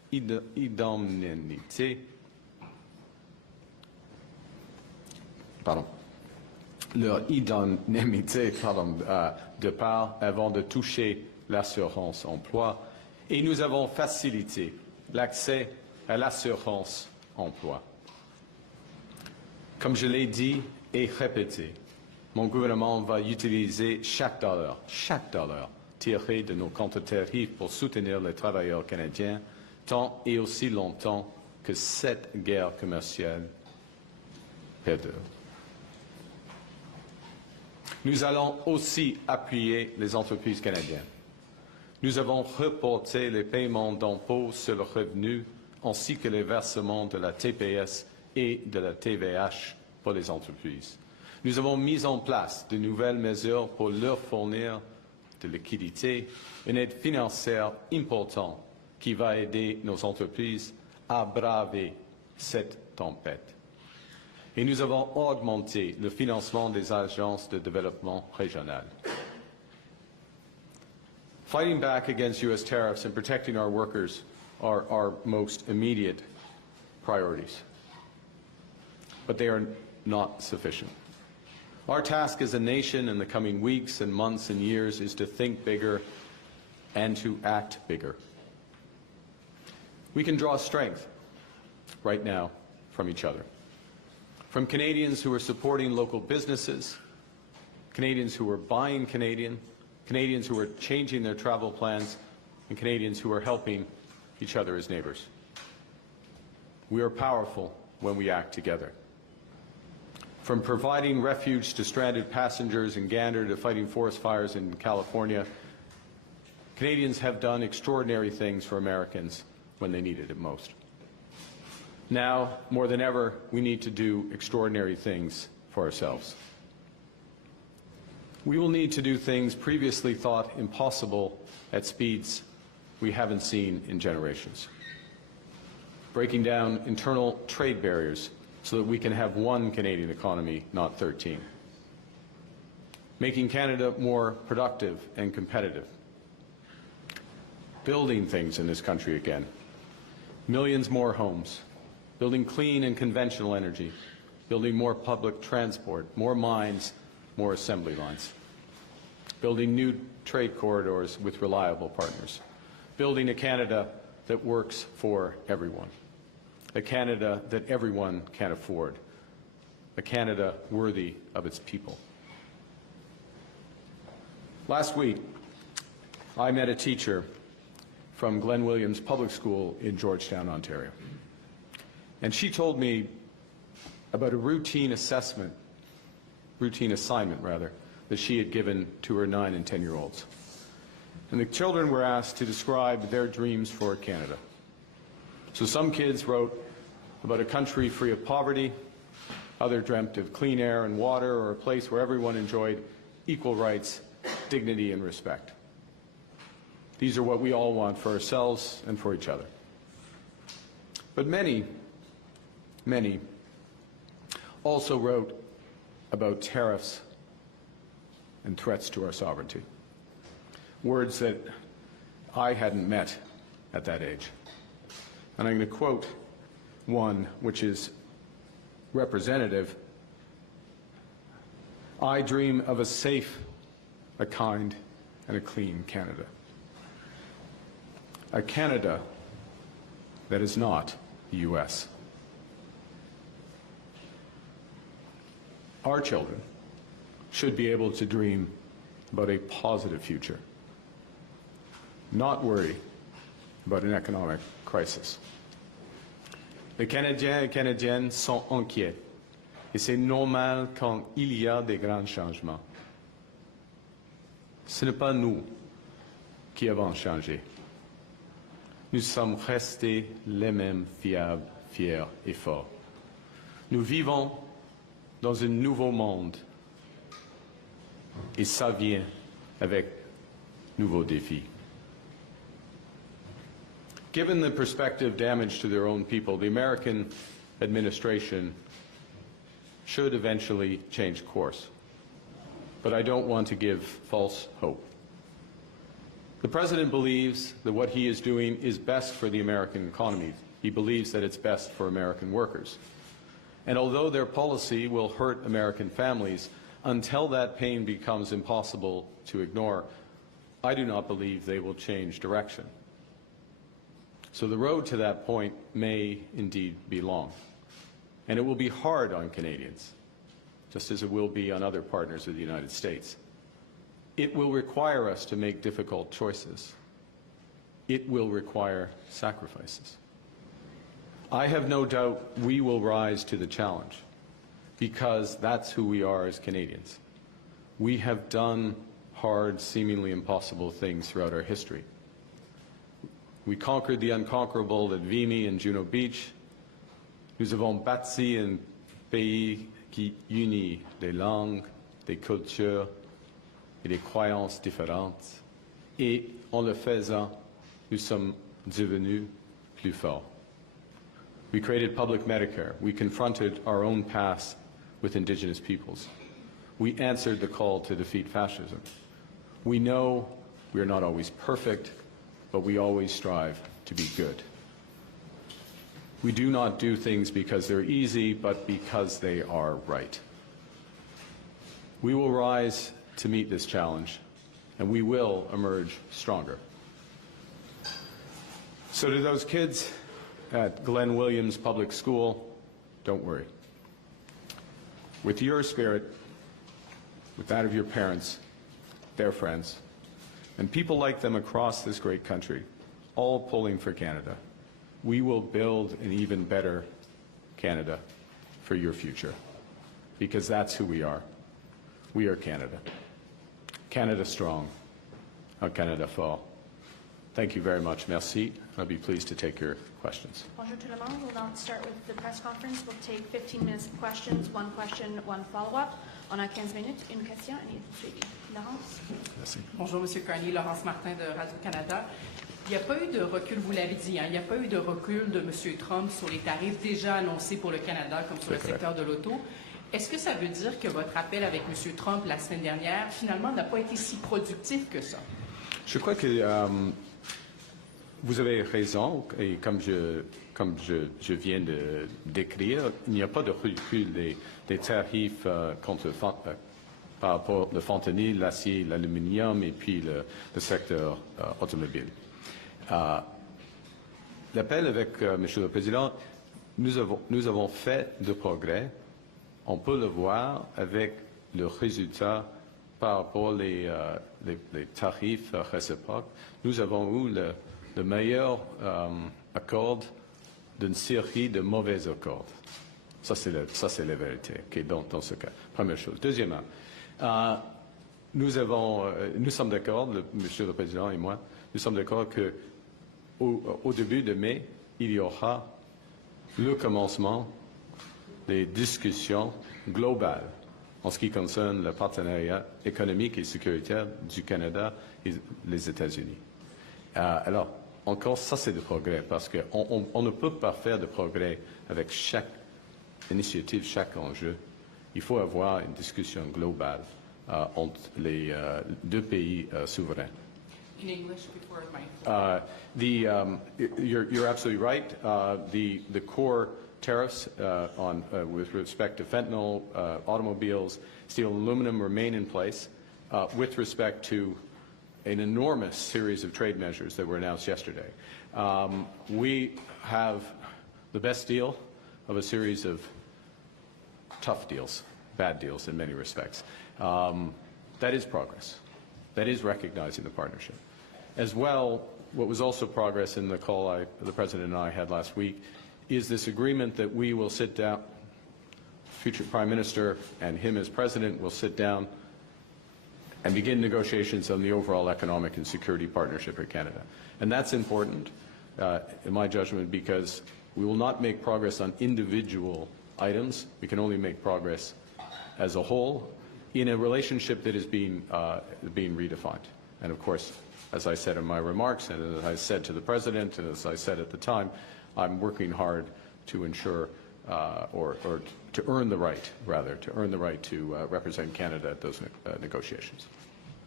indemnité de part avant de toucher l'assurance emploi et nous avons facilité l'accès à l'assurance emploi. Comme je l'ai dit et répété, mon gouvernement va utiliser chaque dollar tiré de nos contre-tarifs pour soutenir les travailleurs canadiens tant et aussi longtemps que cette guerre commerciale perdure. Nous allons aussi appuyer les entreprises canadiennes. Nous avons reporté les paiements d'impôts sur le revenu ainsi que les versements de la TPS et de la TVH pour les entreprises. Nous avons mis en place de nouvelles mesures pour leur fournir de liquidité, une aide financière importante qui va aider nos entreprises à braver cette tempête. Et nous avons augmenté le financement des agences de développement régional. Fighting back against U.S. tariffs and protecting our workers are our most immediate priorities. But they are not sufficient. Our task as a nation in the coming weeks and months and years is to think bigger and to act bigger. We can draw strength right now from each other. From Canadians who are supporting local businesses, Canadians who are buying Canadian, Canadians who are changing their travel plans, and Canadians who are helping each other as neighbors. We are powerful when we act together. From providing refuge to stranded passengers in Gander to fighting forest fires in California, Canadians have done extraordinary things for Americans when they needed it most. Now, more than ever, we need to do extraordinary things for ourselves. We will need to do things previously thought impossible at speeds we haven't seen in generations. Breaking down internal trade barriers so that we can have one Canadian economy, not 13. Making Canada more productive and competitive. Building things in this country again. Millions more homes. Building clean and conventional energy. Building more public transport, more mines, more assembly lines. Building new trade corridors with reliable partners. Building a Canada that works for everyone. A Canada that everyone can afford. A Canada worthy of its people. Last week, I met a teacher from Glen Williams Public School in Georgetown, Ontario. And she told me about a routine assignment, that she had given to her 9- and 10-year-olds. And the children were asked to describe their dreams for Canada. So some kids wrote about a country free of poverty, others dreamt of clean air and water, or a place where everyone enjoyed equal rights, dignity, and respect. These are what we all want for ourselves and for each other. But many also wrote about tariffs and threats to our sovereignty. Words that I hadn't met at that age. And I'm going to quote one which is representative. I dream of a safe, a kind, and a clean Canada. A Canada that is not the U.S. Our children should be able to dream about a positive future, not worry about an economic crisis. Les Canadiens et Canadiennes sont inquiets, et c'est normal quand il y a des grands changements. Ce n'est pas nous qui avons changé. Nous sommes restés les mêmes fiables, fiers et forts. Nous vivons dans un nouveau monde, et ça vient avec nouveaux défis. Given the prospective damage to their own people, the American administration should eventually change course. But I don't want to give false hope. The President believes that what he is doing is best for the American economy. He believes that it's best for American workers. And although their policy will hurt American families, until that pain becomes impossible to ignore, I do not believe they will change direction. So the road to that point may indeed be long. And it will be hard on Canadians, just as it will be on other partners of the United States. It will require us to make difficult choices. It will require sacrifices. I have no doubt we will rise to the challenge, because that's who we are as Canadians. We have done hard, seemingly impossible things throughout our history. We conquered the unconquerable at Vimy and Juno Beach. Nous avons bâti un pays qui unit des langues, des cultures et des croyances différentes. Et en le faisant, nous sommes devenus plus forts. We created public Medicare. We confronted our own past with Indigenous peoples. We answered the call to defeat fascism. We know we are not always perfect, but we always strive to be good. We do not do things because they're easy, but because they are right. We will rise to meet this challenge, and we will emerge stronger. So to those kids at Glenn Williams Public School, don't worry. With your spirit, with that of your parents, their friends, and people like them across this great country, all pulling for Canada, we will build an even better Canada for your future, because that's who we are. We are Canada. Canada strong, un Canada fort. Thank you very much. Merci. I'll be pleased to take your questions. Bonjour tout le monde. We'll now start with the press conference. We'll take 15 minutes of questions, one question, one follow-up. On a 15 minutes, une question et une suivi. Laurence? Merci. Bonjour, M. Carney, Laurence Martin de Radio-Canada. Il n'y a pas eu de recul, vous l'avez dit, il n'y a pas eu de recul de M. Trump sur les tarifs déjà annoncés pour le Canada, comme sur le secteur de l'auto. Est-ce que ça veut dire que votre appel avec M. Trump la semaine dernière, finalement, n'a pas été si productif que ça? Je crois que vous avez raison, et comme je viens de décrire, il n'y a pas de recul des tarifs par rapport au fentanyl, l'acier, l'aluminium et puis le secteur automobile. L'appel avec Monsieur le Président, nous avons fait de progrès. On peut le voir avec le résultat par rapport les tarifs réciproques. Nous avons eu le meilleur accord d'une série de mauvais accords. Ça, c'est la vérité, okay, dans ce cas. Première chose. Deuxièmement, nous sommes d'accord, Monsieur le Président et moi, nous sommes d'accord qu'au début de mai, il y aura le commencement des discussions globales en ce qui concerne le partenariat économique et sécuritaire du Canada et les États-Unis. Alors, encore, ça c'est du progrès, parce qu'on ne peut pas faire de progrès avec chaque initiative, chaque enjeu. Il faut avoir une discussion globale entre les deux pays souverains. In English before my... You're absolutely right. The core tariffs with respect to fentanyl, automobiles, steel and aluminum remain in place. With respect to an enormous series of trade measures that were announced yesterday, we have the best deal of a series of tough deals, bad deals in many respects. That is progress. That is recognizing the partnership. As well, what was also progress in the call the President and I had last week is this agreement that we will sit down, future Prime Minister and him as President will sit down and begin negotiations on the overall economic and security partnership with Canada. And that's important, in my judgment, because we will not make progress on individual items. We can only make progress as a whole in a relationship that is being redefined. And of course, as I said in my remarks, and as I said to the President, and as I said at the time, I'm working hard to ensure, or to earn the right, rather, to earn the right to represent Canada at those negotiations.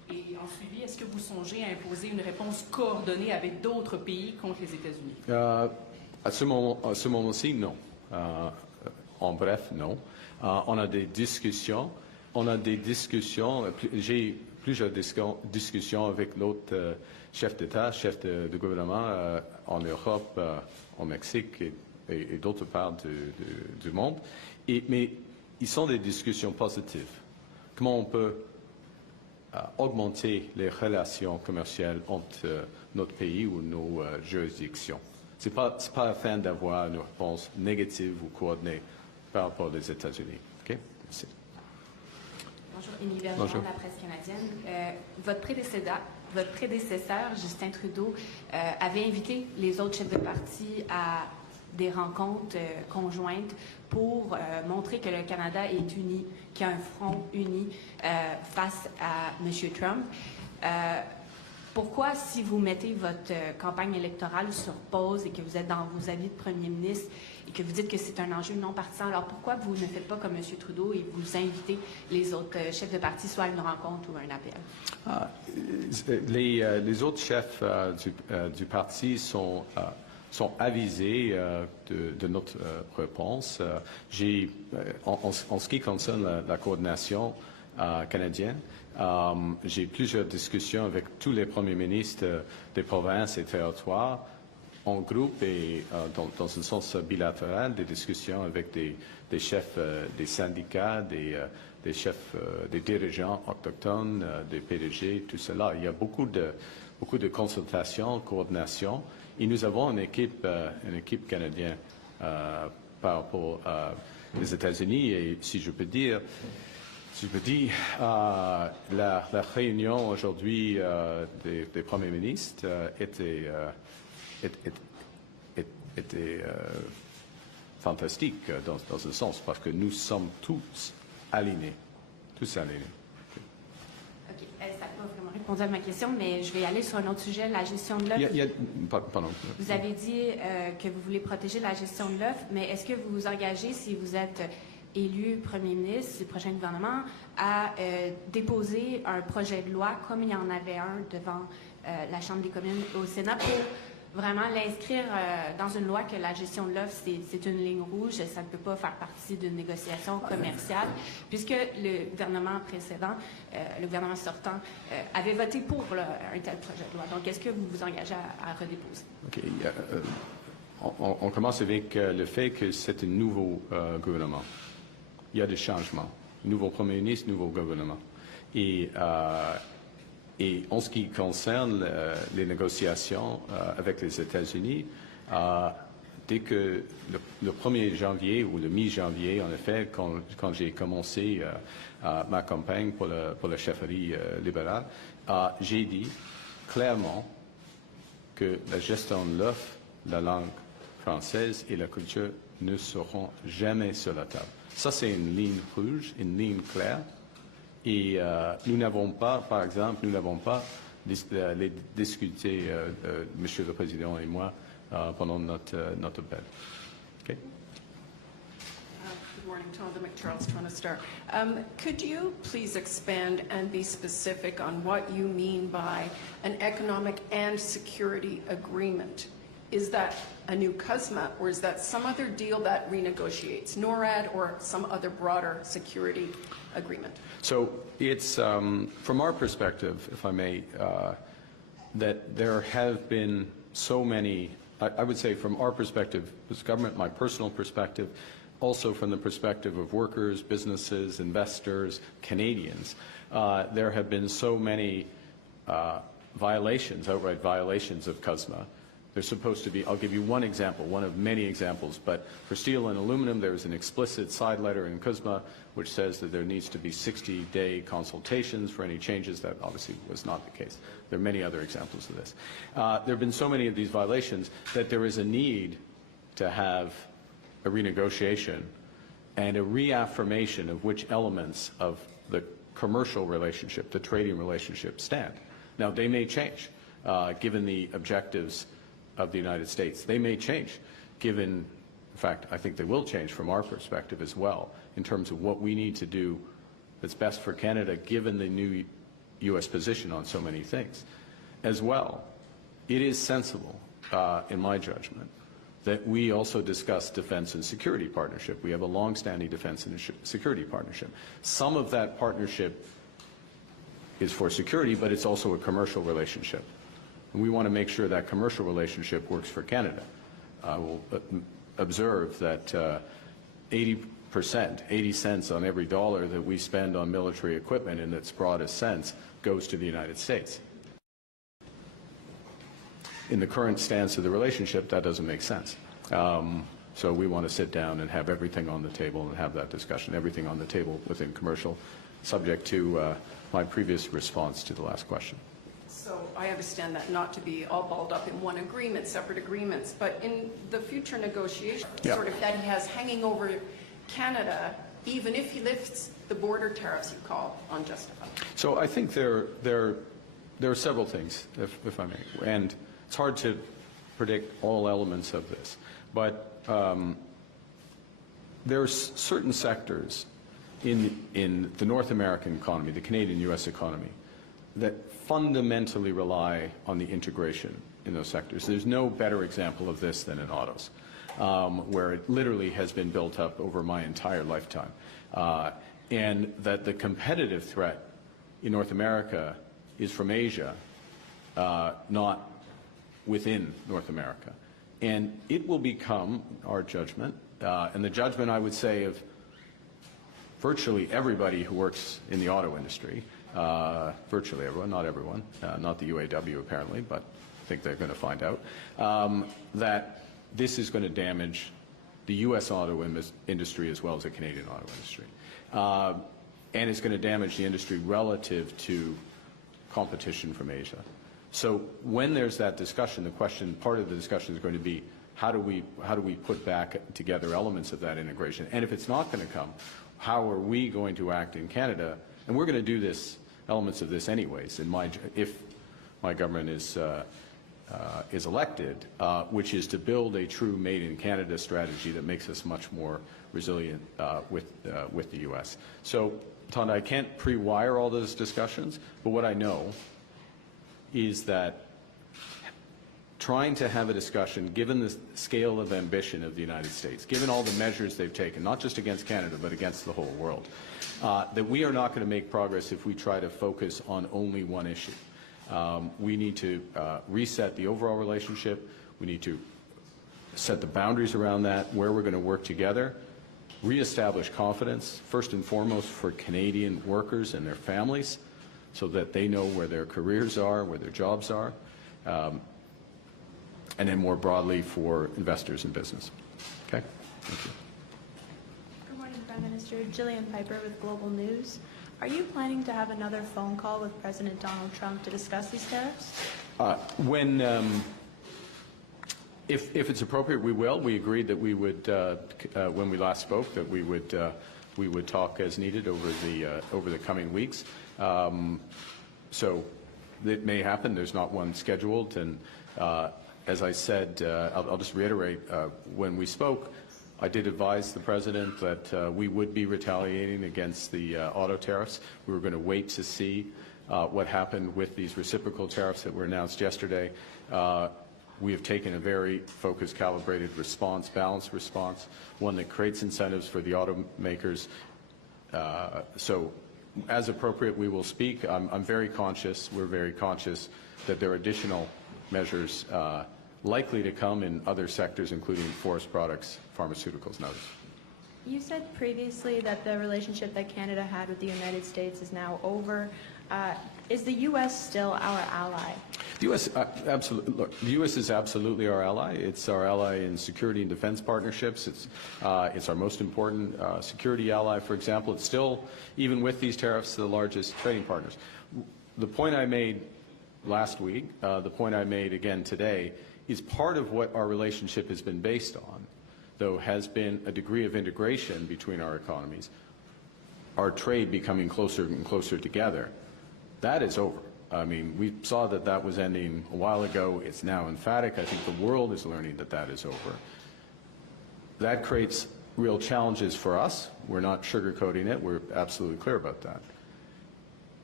Et en suivi, est-ce que vous songez à imposer une réponse coordonnée avec d'autres pays contre les États-Unis? À ce moment-ci, non. En bref, non. On a des discussions. J'ai plusieurs discussions avec d'autres chefs d'État, chefs de gouvernement en Europe, au Mexique et d'autres parts du monde. Mais ils sont des discussions positives. Comment on peut augmenter les relations commerciales entre notre pays ou nos juridictions. Ce n'est pas afin d'avoir une réponse négative ou coordonnée par rapport aux États-Unis. OK? Merci. Bonjour, Émilie Bergeron de la presse canadienne. Votre prédécesseur, Justin Trudeau, avait invité les autres chefs de parti à des rencontres conjointes pour montrer que le Canada est uni, qu'il y a un front uni face à M. Trump. Pourquoi, si vous mettez votre campagne électorale sur pause et que vous êtes dans vos avis de premier ministre et que vous dites que c'est un enjeu non partisan, alors pourquoi vous ne faites pas comme M. Trudeau et vous invitez les autres chefs de parti soit à une rencontre ou à un appel? Les autres chefs du parti sont avisés de notre réponse. En ce qui concerne la coordination canadienne, j'ai plusieurs discussions avec tous les premiers ministres des provinces et territoires en groupe et dans un sens bilatéral, des discussions avec des chefs des syndicats, des chefs, des dirigeants autochtones, des PDG, tout cela. Il y a beaucoup de consultations, coordination. Et nous avons une équipe canadienne par rapport aux États-Unis. Et si je peux dire, la réunion aujourd'hui des premiers ministres était fantastique dans un sens, parce que nous sommes tous alignés. OK. Ça n'a pas vraiment répondu à ma question, mais je vais aller sur un autre sujet, la gestion de l'œuf. Pardon. Vous avez dit que vous voulez protéger la gestion de l'œuf, mais est-ce que vous vous engagez, si vous êtes élu premier ministre du prochain gouvernement, à déposer un projet de loi, comme il y en avait un devant la Chambre des communes au Sénat, pour vraiment l'inscrire dans une loi que la gestion de l'offre, c'est une ligne rouge, ça ne peut pas faire partie d'une négociation commerciale, puisque le gouvernement précédent, le gouvernement sortant, avait voté pour un tel projet de loi. Donc, est-ce que vous vous engagez à redéposer? OK. On commence avec le fait que c'est un nouveau gouvernement. Il y a des changements. Nouveau premier ministre, nouveau gouvernement. Et en ce qui concerne les négociations avec les États-Unis, dès que le 1er janvier ou le mi-janvier, en effet, quand j'ai commencé ma campagne pour la chefferie libérale, j'ai dit clairement que la gestion de l'offre, la langue française et la culture ne seront jamais sur la table. Ça, c'est une ligne rouge, une ligne claire. Et nous n'avons pas, par exemple, les discuter, Monsieur le Président et moi, pendant notre appel. Okay? Good morning, Tonda McCharles, Toronto Star. Could you please expand and be specific on what you mean by an economic and security agreement? Is that a new CUSMA, or is that some other deal that renegotiates NORAD or some other broader security agreement? So it's, from our perspective, if I may, that there have been so many, I would say from our perspective, as government, my personal perspective, also from the perspective of workers, businesses, investors, Canadians, there have been so many violations, outright violations of CUSMA. They're supposed to be, I'll give you one example, one of many examples, but for steel and aluminum, there is an explicit side letter in CUSMA which says that there needs to be 60-day consultations for any changes. That obviously was not the case. There are many other examples of this. There have been so many of these violations that there is a need to have a renegotiation and a reaffirmation of which elements of the commercial relationship, the trading relationship, stand. Now, they may change, given the objectives of the United States. They may change, given, in fact, I think they will change from our perspective as well, in terms of what we need to do that's best for Canada, given the new U.S. position on so many things. As well, it is sensible, in my judgment, that we also discuss defense and security partnership. We have a long-standing defense and security partnership. Some of that partnership is for security, but it's also a commercial relationship. And we want to make sure that commercial relationship works for Canada. I will observe that 80%, 80 cents on every dollar that we spend on military equipment in its broadest sense goes to the United States. In the current stance of the relationship, that doesn't make sense. So we want to sit down and have everything on the table and have that discussion, everything on the table within commercial, subject to my previous response to the last question. So I understand that not to be all balled up in one agreement, separate agreements, but in the future negotiation, sort of that he has hanging over Canada, even if he lifts the border tariffs you call unjustified. So I think there are several things, if I may, and it's hard to predict all elements of this, but there are certain sectors in the North American economy, the Canadian-U.S. economy, that fundamentally rely on the integration in those sectors. There's no better example of this than in autos, where it literally has been built up over my entire lifetime. And that the competitive threat in North America is from Asia, not within North America. And it will become our judgment, and the judgment, I would say, of virtually everybody who works in the auto industry, virtually everyone, not everyone, not the UAW apparently, but I think they're going to find out, that this is going to damage the U.S. auto industry as well as the Canadian auto industry. And it's going to damage the industry relative to competition from Asia. So when there's that discussion, the question, part of the discussion is going to be, how do we put back together elements of that integration? And if it's not going to come, how are we going to act in Canada? And we're going to do this, elements of this anyways, if my government is elected, which is to build a true made-in-Canada strategy that makes us much more resilient with the U.S. So, Tonda, I can't pre-wire all those discussions, but what I know is that trying to have a discussion, given the scale of ambition of the United States, given all the measures they've taken, not just against Canada, but against the whole world, that we are not going to make progress if we try to focus on only one issue. We need to reset the overall relationship. We need to set the boundaries around that, where we're going to work together, reestablish confidence, first and foremost for Canadian workers and their families, so that they know where their careers are, where their jobs are, and then more broadly for investors in business. Okay? Thank you. Good morning, Prime Minister. Gillian Piper with Global News. Are you planning to have another phone call with President Donald Trump to discuss these tariffs? If it's appropriate, we will. We agreed that we would, when we last spoke, that we would talk as needed over the coming weeks. So it may happen. There's not one scheduled, and as I said, I'll just reiterate, when we spoke, I did advise the President that we would be retaliating against the auto tariffs. We were going to wait to see what happened with these reciprocal tariffs that were announced yesterday. We have taken a very focused, calibrated response, balanced response, one that creates incentives for the automakers. So as appropriate, we will speak. I'm very conscious, we're very conscious that there are additional measures likely to come in other sectors, including forest products, pharmaceuticals, and others. You said previously that the relationship that Canada had with the United States is now over. Is the U.S. still our ally? The U.S. Absolutely. Look, the U.S. is absolutely our ally. It's our ally in security and defense partnerships. It's our most important security ally. For example, it's still, even with these tariffs, the largest trading partners. The point I made last week, the point I made again today, is part of what our relationship has been based on, though, has been a degree of integration between our economies, our trade becoming closer and closer together. That is over. I mean, we saw that that was ending a while ago. It's now emphatic. I think the world is learning that that is over. That creates real challenges for us. We're not sugarcoating it. We're absolutely clear about that.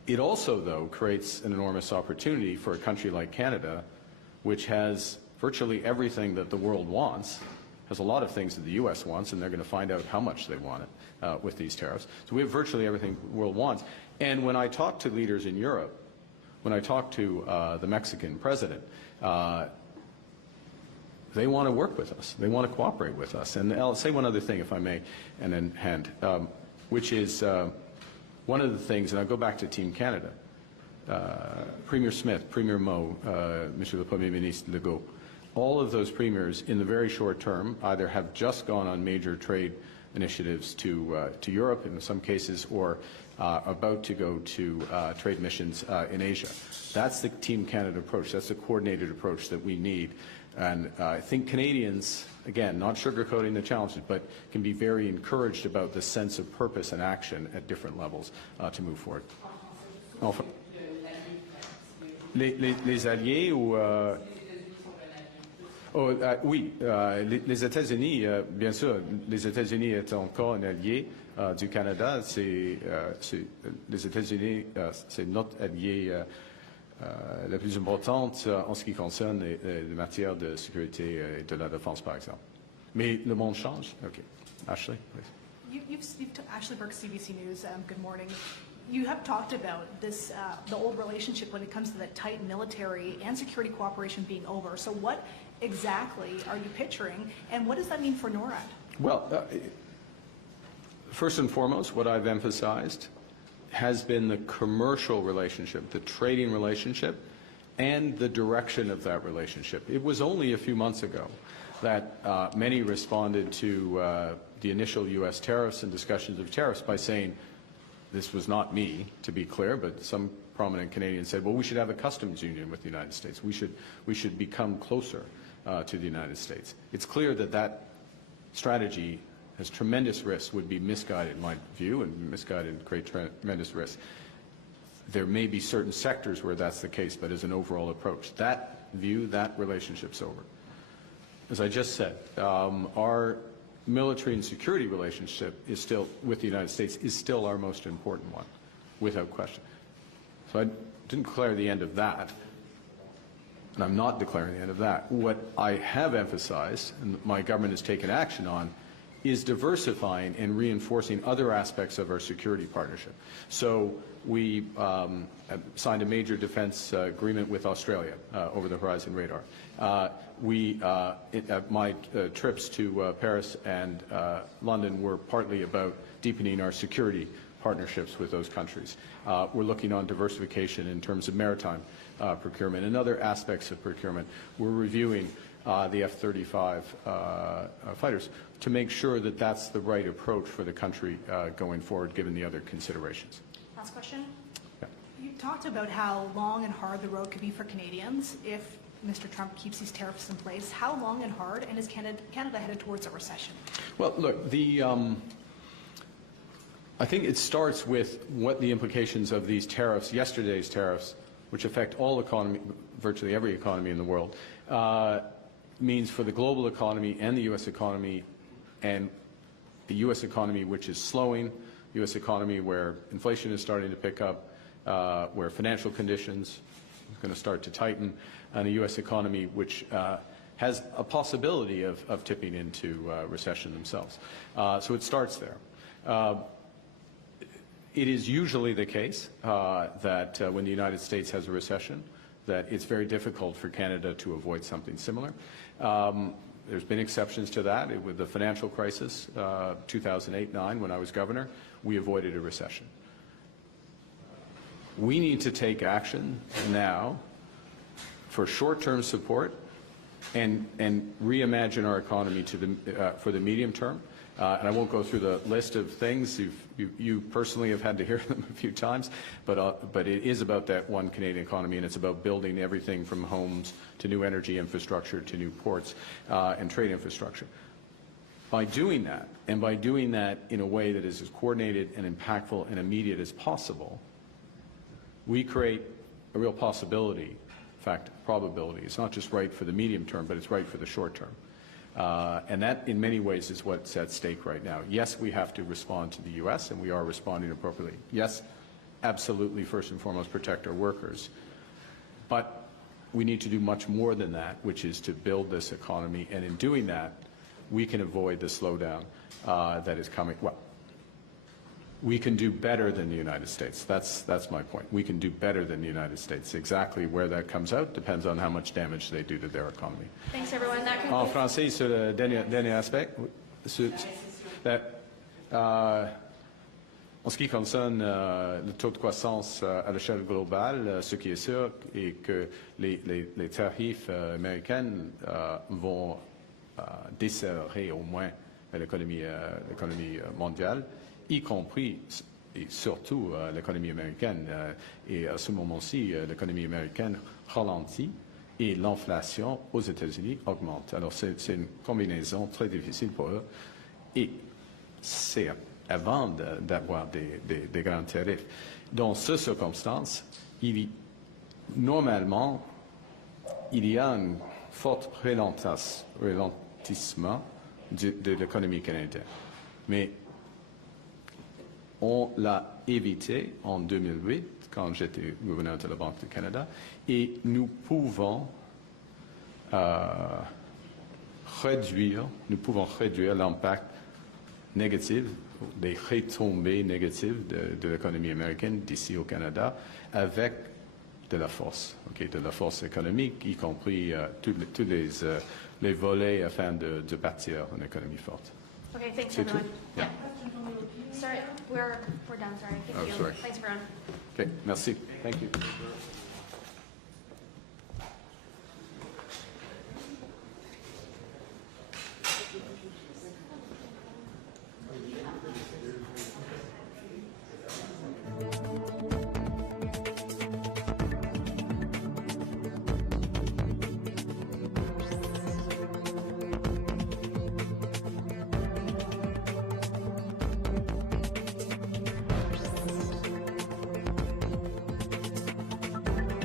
It also, though, creates an enormous opportunity for a country like Canada, which has virtually everything that the world wants, has a lot of things that the U.S. wants, and they're going to find out how much they want it with these tariffs. So we have virtually everything the world wants. And when I talk to leaders in Europe, when I talk to the Mexican president, they want to work with us. They want to cooperate with us. And I'll say one other thing, if I may, and then hand, which is one of the things, and I'll go back to Team Canada, Premier Smith, Premier Moe, Monsieur le Premier Ministre Legault, all of those premiers in the very short term either have just gone on major trade initiatives to Europe in some cases, or about to go to trade missions in Asia. That's the Team Canada approach. That's the coordinated approach that we need. And I think Canadians, again, not sugarcoating the challenges, but can be very encouraged about the sense of purpose and action at different levels to move forward. Enfin, les alliés ou oui, les États-Unis, bien sûr, les États-Unis est encore un allié du Canada. Les États-Unis, c'est notre allié la plus importante en ce qui concerne les matières de sécurité et de la défense, par exemple. Mais le monde change. Okay. Ashley, please. Ashley Burke, CBC News. Good morning. You have talked about this, the old relationship when it comes to that tight military and security cooperation being over. So what exactly are you picturing, and what does that mean for NORAD? Well, first and foremost, what I've emphasized has been the commercial relationship, the trading relationship, and the direction of that relationship. It was only a few months ago that many responded to the initial U.S. tariffs and discussions of tariffs by saying, this was not me, to be clear, but some prominent Canadians said, well, we should have a customs union with the United States. We should become closer to the United States. It's clear that that strategy has tremendous risks, would be misguided in my view, and misguided, create tremendous risks. There may be certain sectors where that's the case, but as an overall approach, that view, that relationship's over. As I just said, our military and security relationship is still, with the United States, is still our most important one, without question. So I didn't declare the end of that, and I'm not declaring the end of that. What I have emphasized, and my government has taken action on, is diversifying and reinforcing other aspects of our security partnership. So we signed a major defense agreement with Australia, over the horizon radar. My trips to Paris and London were partly about deepening our security partnerships with those countries. We're looking on diversification in terms of maritime procurement and other aspects of procurement. We're reviewing the F-35 fighters to make sure that that's the right approach for the country going forward, given the other considerations. Last question. Yeah. You talked about how long and hard the road could be for Canadians if Mr. Trump keeps these tariffs in place. How long and hard, and is Canada headed towards a recession? Well, look, I think it starts with what the implications of these tariffs, yesterday's tariffs, which affect all economy, virtually every economy in the world, means for the global economy and the U.S. economy, and the U.S. economy which is slowing, U.S. economy where inflation is starting to pick up, where financial conditions are going to start to tighten, and a U.S. economy which has a possibility of tipping into recession themselves. So it starts there. It is usually the case that when the United States has a recession, that it's very difficult for Canada to avoid something similar. There's been exceptions to that. With the financial crisis, 2008-9, when I was governor, we avoided a recession. We need to take action now for short-term support and reimagine our economy for the medium term. And I won't go through the list of things. You personally have had to hear them a few times, but it is about that one Canadian economy, and it's about building everything from homes to new energy infrastructure to new ports and trade infrastructure. By doing that, and by doing that in a way that is as coordinated and impactful and immediate as possible, we create a real possibility, in fact, probability. It's not just right for the medium term, but it's right for the short term. And that, in many ways, is what's at stake right now. Yes, we have to respond to the U.S., and we are responding appropriately. Yes, absolutely, first and foremost, protect our workers. But we need to do much more than that, which is to build this economy. And in doing that, we can avoid the slowdown that is coming. Well, we can do better than the United States. That's my point. We can do better than the United States. Exactly where that comes out depends on how much damage they do to their economy. Thanks, everyone. That En concludes. français, sur le dernier aspect, en ce qui concerne le taux de croissance à l'échelle globale, ce qui est sûr est que les tarifs américains vont desserrer au moins l'économie mondiale, y compris et surtout l'économie américaine. Et à ce moment-ci, l'économie américaine ralentit et l'inflation aux États-Unis augmente. Alors c'est une combinaison très difficile pour eux. Et c'est avant d'avoir des grands tarifs. Dans ces circonstances, normalement, il y a un fort ralentissement de l'économie canadienne. Mais on l'a évité en 2008, quand j'étais gouverneur de la Banque du Canada, et nous pouvons réduire l'impact négatif, des retombées négatives de l'économie américaine d'ici au Canada avec de la force, de la force économique, y compris tous les volets afin de bâtir une économie forte. Okay, thanks, C'est everyone. tout? Yeah. Sorry, we're done. Sorry. Thank you. sorry. Thanks, everyone. Okay, merci. Thank you.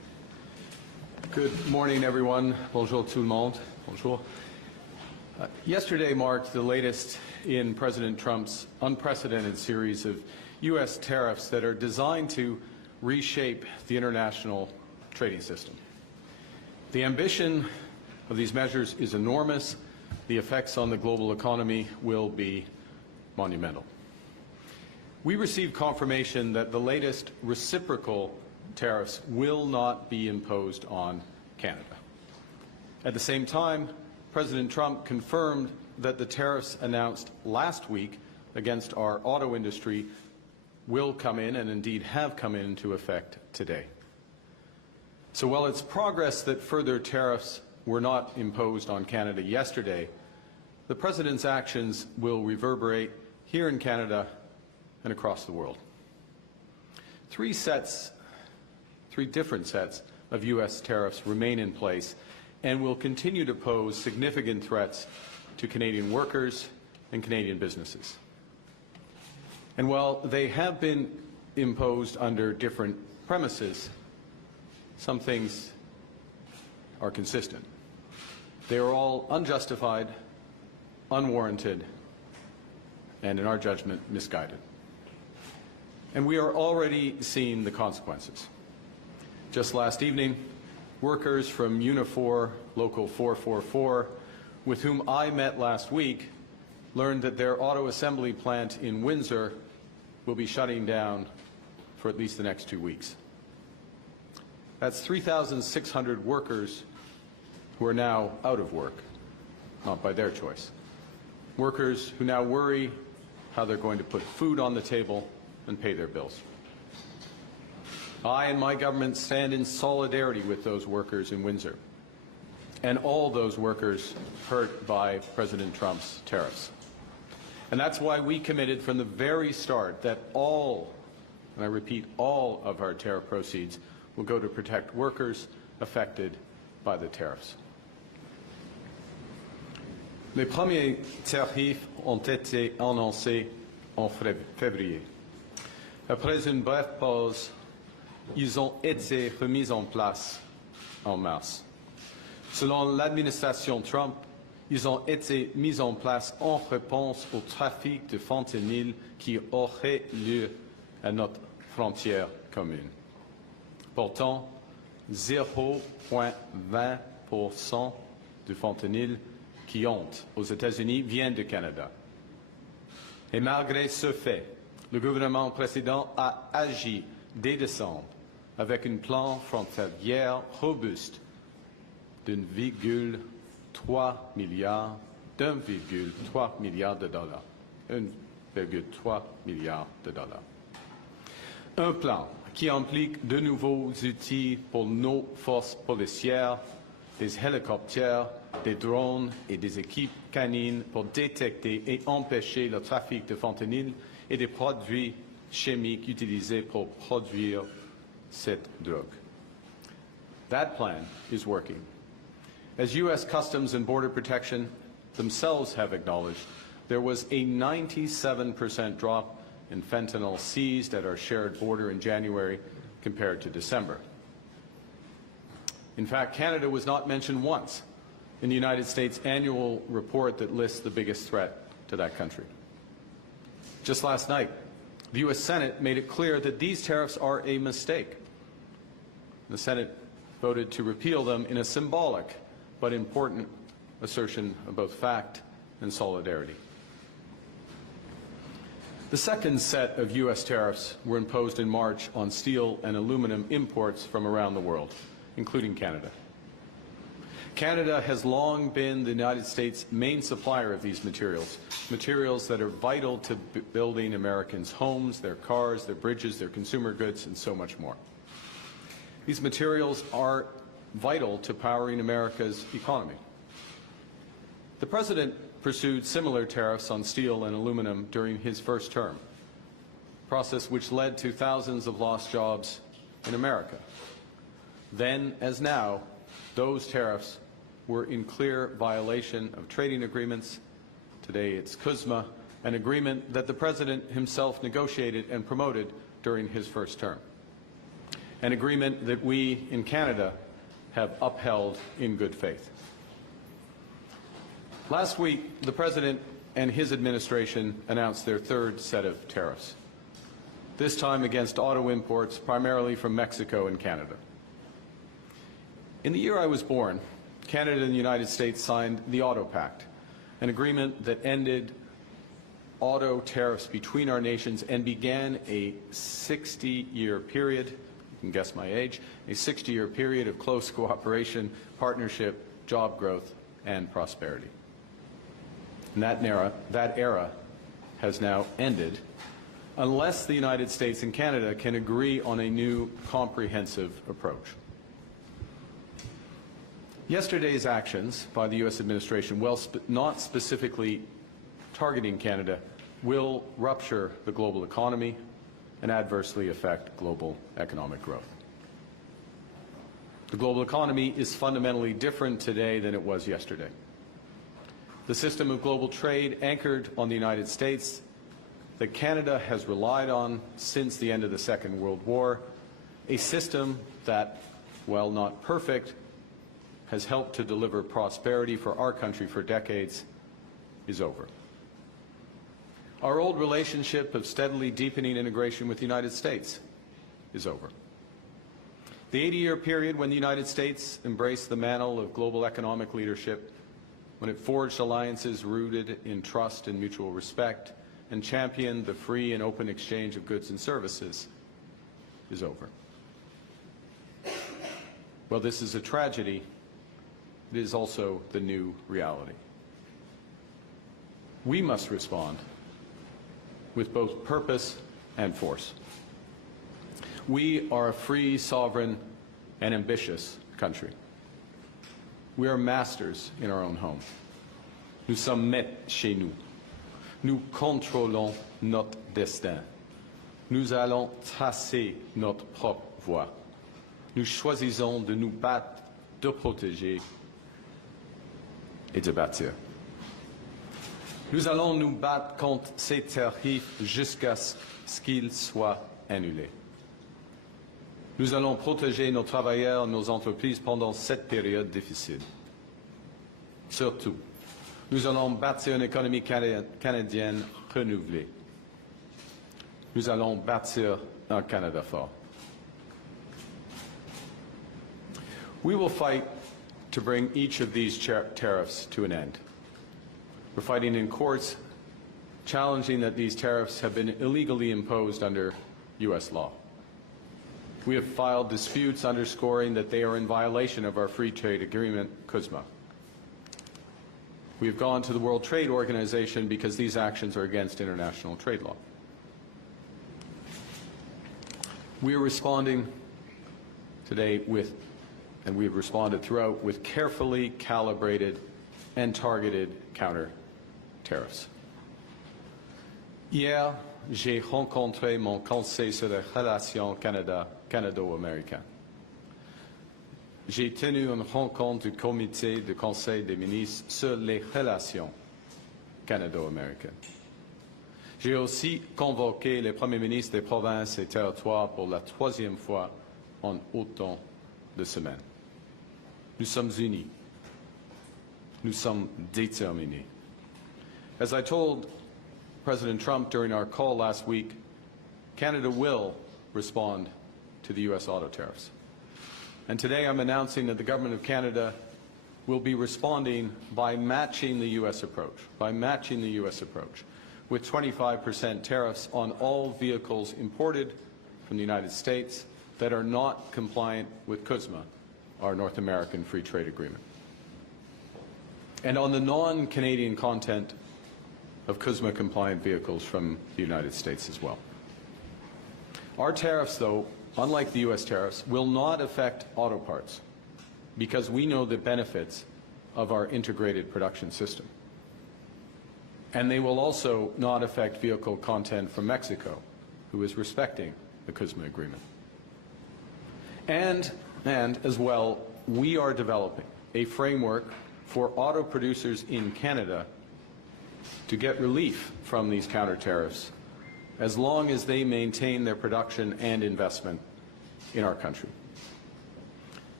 Good morning, everyone. Bonjour tout le monde. Bonjour. Yesterday marked the latest in President Trump's unprecedented series of U.S. tariffs that are designed to reshape the international trading system. The ambition of these measures is enormous. The effects on the global economy will be monumental. We received confirmation that the latest reciprocal tariffs will not be imposed on Canada. At the same time, President Trump confirmed that the tariffs announced last week against our auto industry will come in, and indeed have come into effect today. So while it's progress that further tariffs were not imposed on Canada yesterday, the President's actions will reverberate here in Canada and across the world. Three different sets of U.S. tariffs remain in place and will continue to pose significant threats to Canadian workers and Canadian businesses. And while they have been imposed under different premises, some things are consistent. They are all unjustified, unwarranted, and in our judgment, misguided. And we are already seeing the consequences. Just last evening, workers from Unifor Local 444, with whom I met last week, learned that their auto assembly plant in Windsor will be shutting down for at least the next 2 weeks. That's 3,600 workers who are now out of work, not by their choice. Workers who now worry how they're going to put food on the table and pay their bills. I and my government stand in solidarity with those workers in Windsor and all those workers hurt by President Trump's tariffs. And that's why we committed from the very start that all, and I repeat, all of our tariff proceeds will go to protect workers affected by the tariffs. Les premiers tarifs ont été annoncés en février. Après une brève pause, ils ont été remis en place en mars. Selon l'administration Trump, ils ont été mis en place en réponse au trafic de fentanyl qui aurait lieu à notre frontière commune. Pourtant, 0,20% du fentanyl qui entre aux États-Unis vient du Canada. Et malgré ce fait, le gouvernement précédent a agi dès décembre avec un plan frontalier robuste d'1,3 milliard de dollars. 1,3 milliard de dollars. Un plan qui implique de nouveaux outils pour nos forces policières, des hélicoptères, des drones et des équipes canines pour détecter et empêcher le trafic de fentanyl et des produits chimiques utilisés pour produire cette drogue. That plan is working. As U.S. Customs and Border Protection themselves have acknowledged, there was a 97% drop in fentanyl seized at our shared border in January compared to December. In fact, Canada was not mentioned once in the United States annual report that lists the biggest threat to that country. Just last night, the U.S. Senate made it clear that these tariffs are a mistake. The Senate voted to repeal them in a symbolic but important assertion of both fact and solidarity. The second set of U.S. tariffs were imposed in March on steel and aluminum imports from around the world, including Canada. Canada has long been the United States' main supplier of these materials, materials that are vital to building Americans' homes, their cars, their bridges, their consumer goods, and so much more. These materials are vital to powering America's economy. The President pursued similar tariffs on steel and aluminum during his first term, a process which led to thousands of lost jobs in America. Then, as now, those tariffs were in clear violation of trading agreements. Today it's CUSMA, an agreement that the President himself negotiated and promoted during his first term. An agreement that we in Canada have upheld in good faith. Last week, the President and his administration announced their third set of tariffs, this time against auto imports primarily from Mexico and Canada. In the year I was born, Canada and the United States signed the Auto Pact, an agreement that ended auto tariffs between our nations and began a 60-year period, you can guess my age, a 60-year period of close cooperation, partnership, job growth, and prosperity. And that era has now ended unless the United States and Canada can agree on a new comprehensive approach. Yesterday's actions by the U.S. administration, while not specifically targeting Canada, will rupture the global economy and adversely affect global economic growth. The global economy is fundamentally different today than it was yesterday. The system of global trade anchored on the United States that Canada has relied on since the end of the Second World War, a system that, while not perfect, has helped to deliver prosperity for our country for decades, is over. Our old relationship of steadily deepening integration with the United States is over. The 80-year period when the United States embraced the mantle of global economic leadership, when it forged alliances rooted in trust and mutual respect, and championed the free and open exchange of goods and services, is over. Well, this is a tragedy. It is also the new reality. We must respond with both purpose and force. We are a free, sovereign, and ambitious country. We are masters in our own home. Nous sommes maîtres chez nous. Nous contrôlons notre destin. Nous allons tracer notre propre voie. Nous choisissons de nous battre, de protéger et de bâtir. Nous allons nous battre contre ces tarifs jusqu'à ce qu'ils soient annulés. Nous allons protéger nos travailleurs, nos entreprises pendant cette période difficile. Surtout, nous allons bâtir une économie canadienne renouvelée. Nous allons bâtir un Canada fort. We will fight to bring each of these tariffs to an end. We're fighting in courts, challenging that these tariffs have been illegally imposed under U.S. law. We have filed disputes underscoring that they are in violation of our free trade agreement, CUSMA. We have gone to the World Trade Organization because these actions are against international trade law. We are responding today with, and we have responded throughout, with carefully calibrated and targeted counter-tariffs. Hier, j'ai rencontré mon conseil sur les relations canado-américaines. J'ai tenu une rencontre du comité du Conseil des ministres sur les relations canado-américaines. J'ai aussi convoqué les premiers ministres des provinces et territoires pour la troisième fois en autant de semaines. Nous sommes unis. Nous sommes déterminés. As I told President Trump during our call last week, Canada will respond to the U.S. auto tariffs. And today I'm announcing that the Government of Canada will be responding by matching the U.S. approach, with 25% tariffs on all vehicles imported from the United States that are not compliant with CUSMA, our North American Free Trade Agreement, and on the non-Canadian content of CUSMA-compliant vehicles from the United States as well. Our tariffs, though, unlike the U.S. tariffs, will not affect auto parts because we know the benefits of our integrated production system. And they will also not affect vehicle content from Mexico, who is respecting the CUSMA agreement. And as well, we are developing a framework for auto producers in Canada to get relief from these counter-tariffs as long as they maintain their production and investment in our country.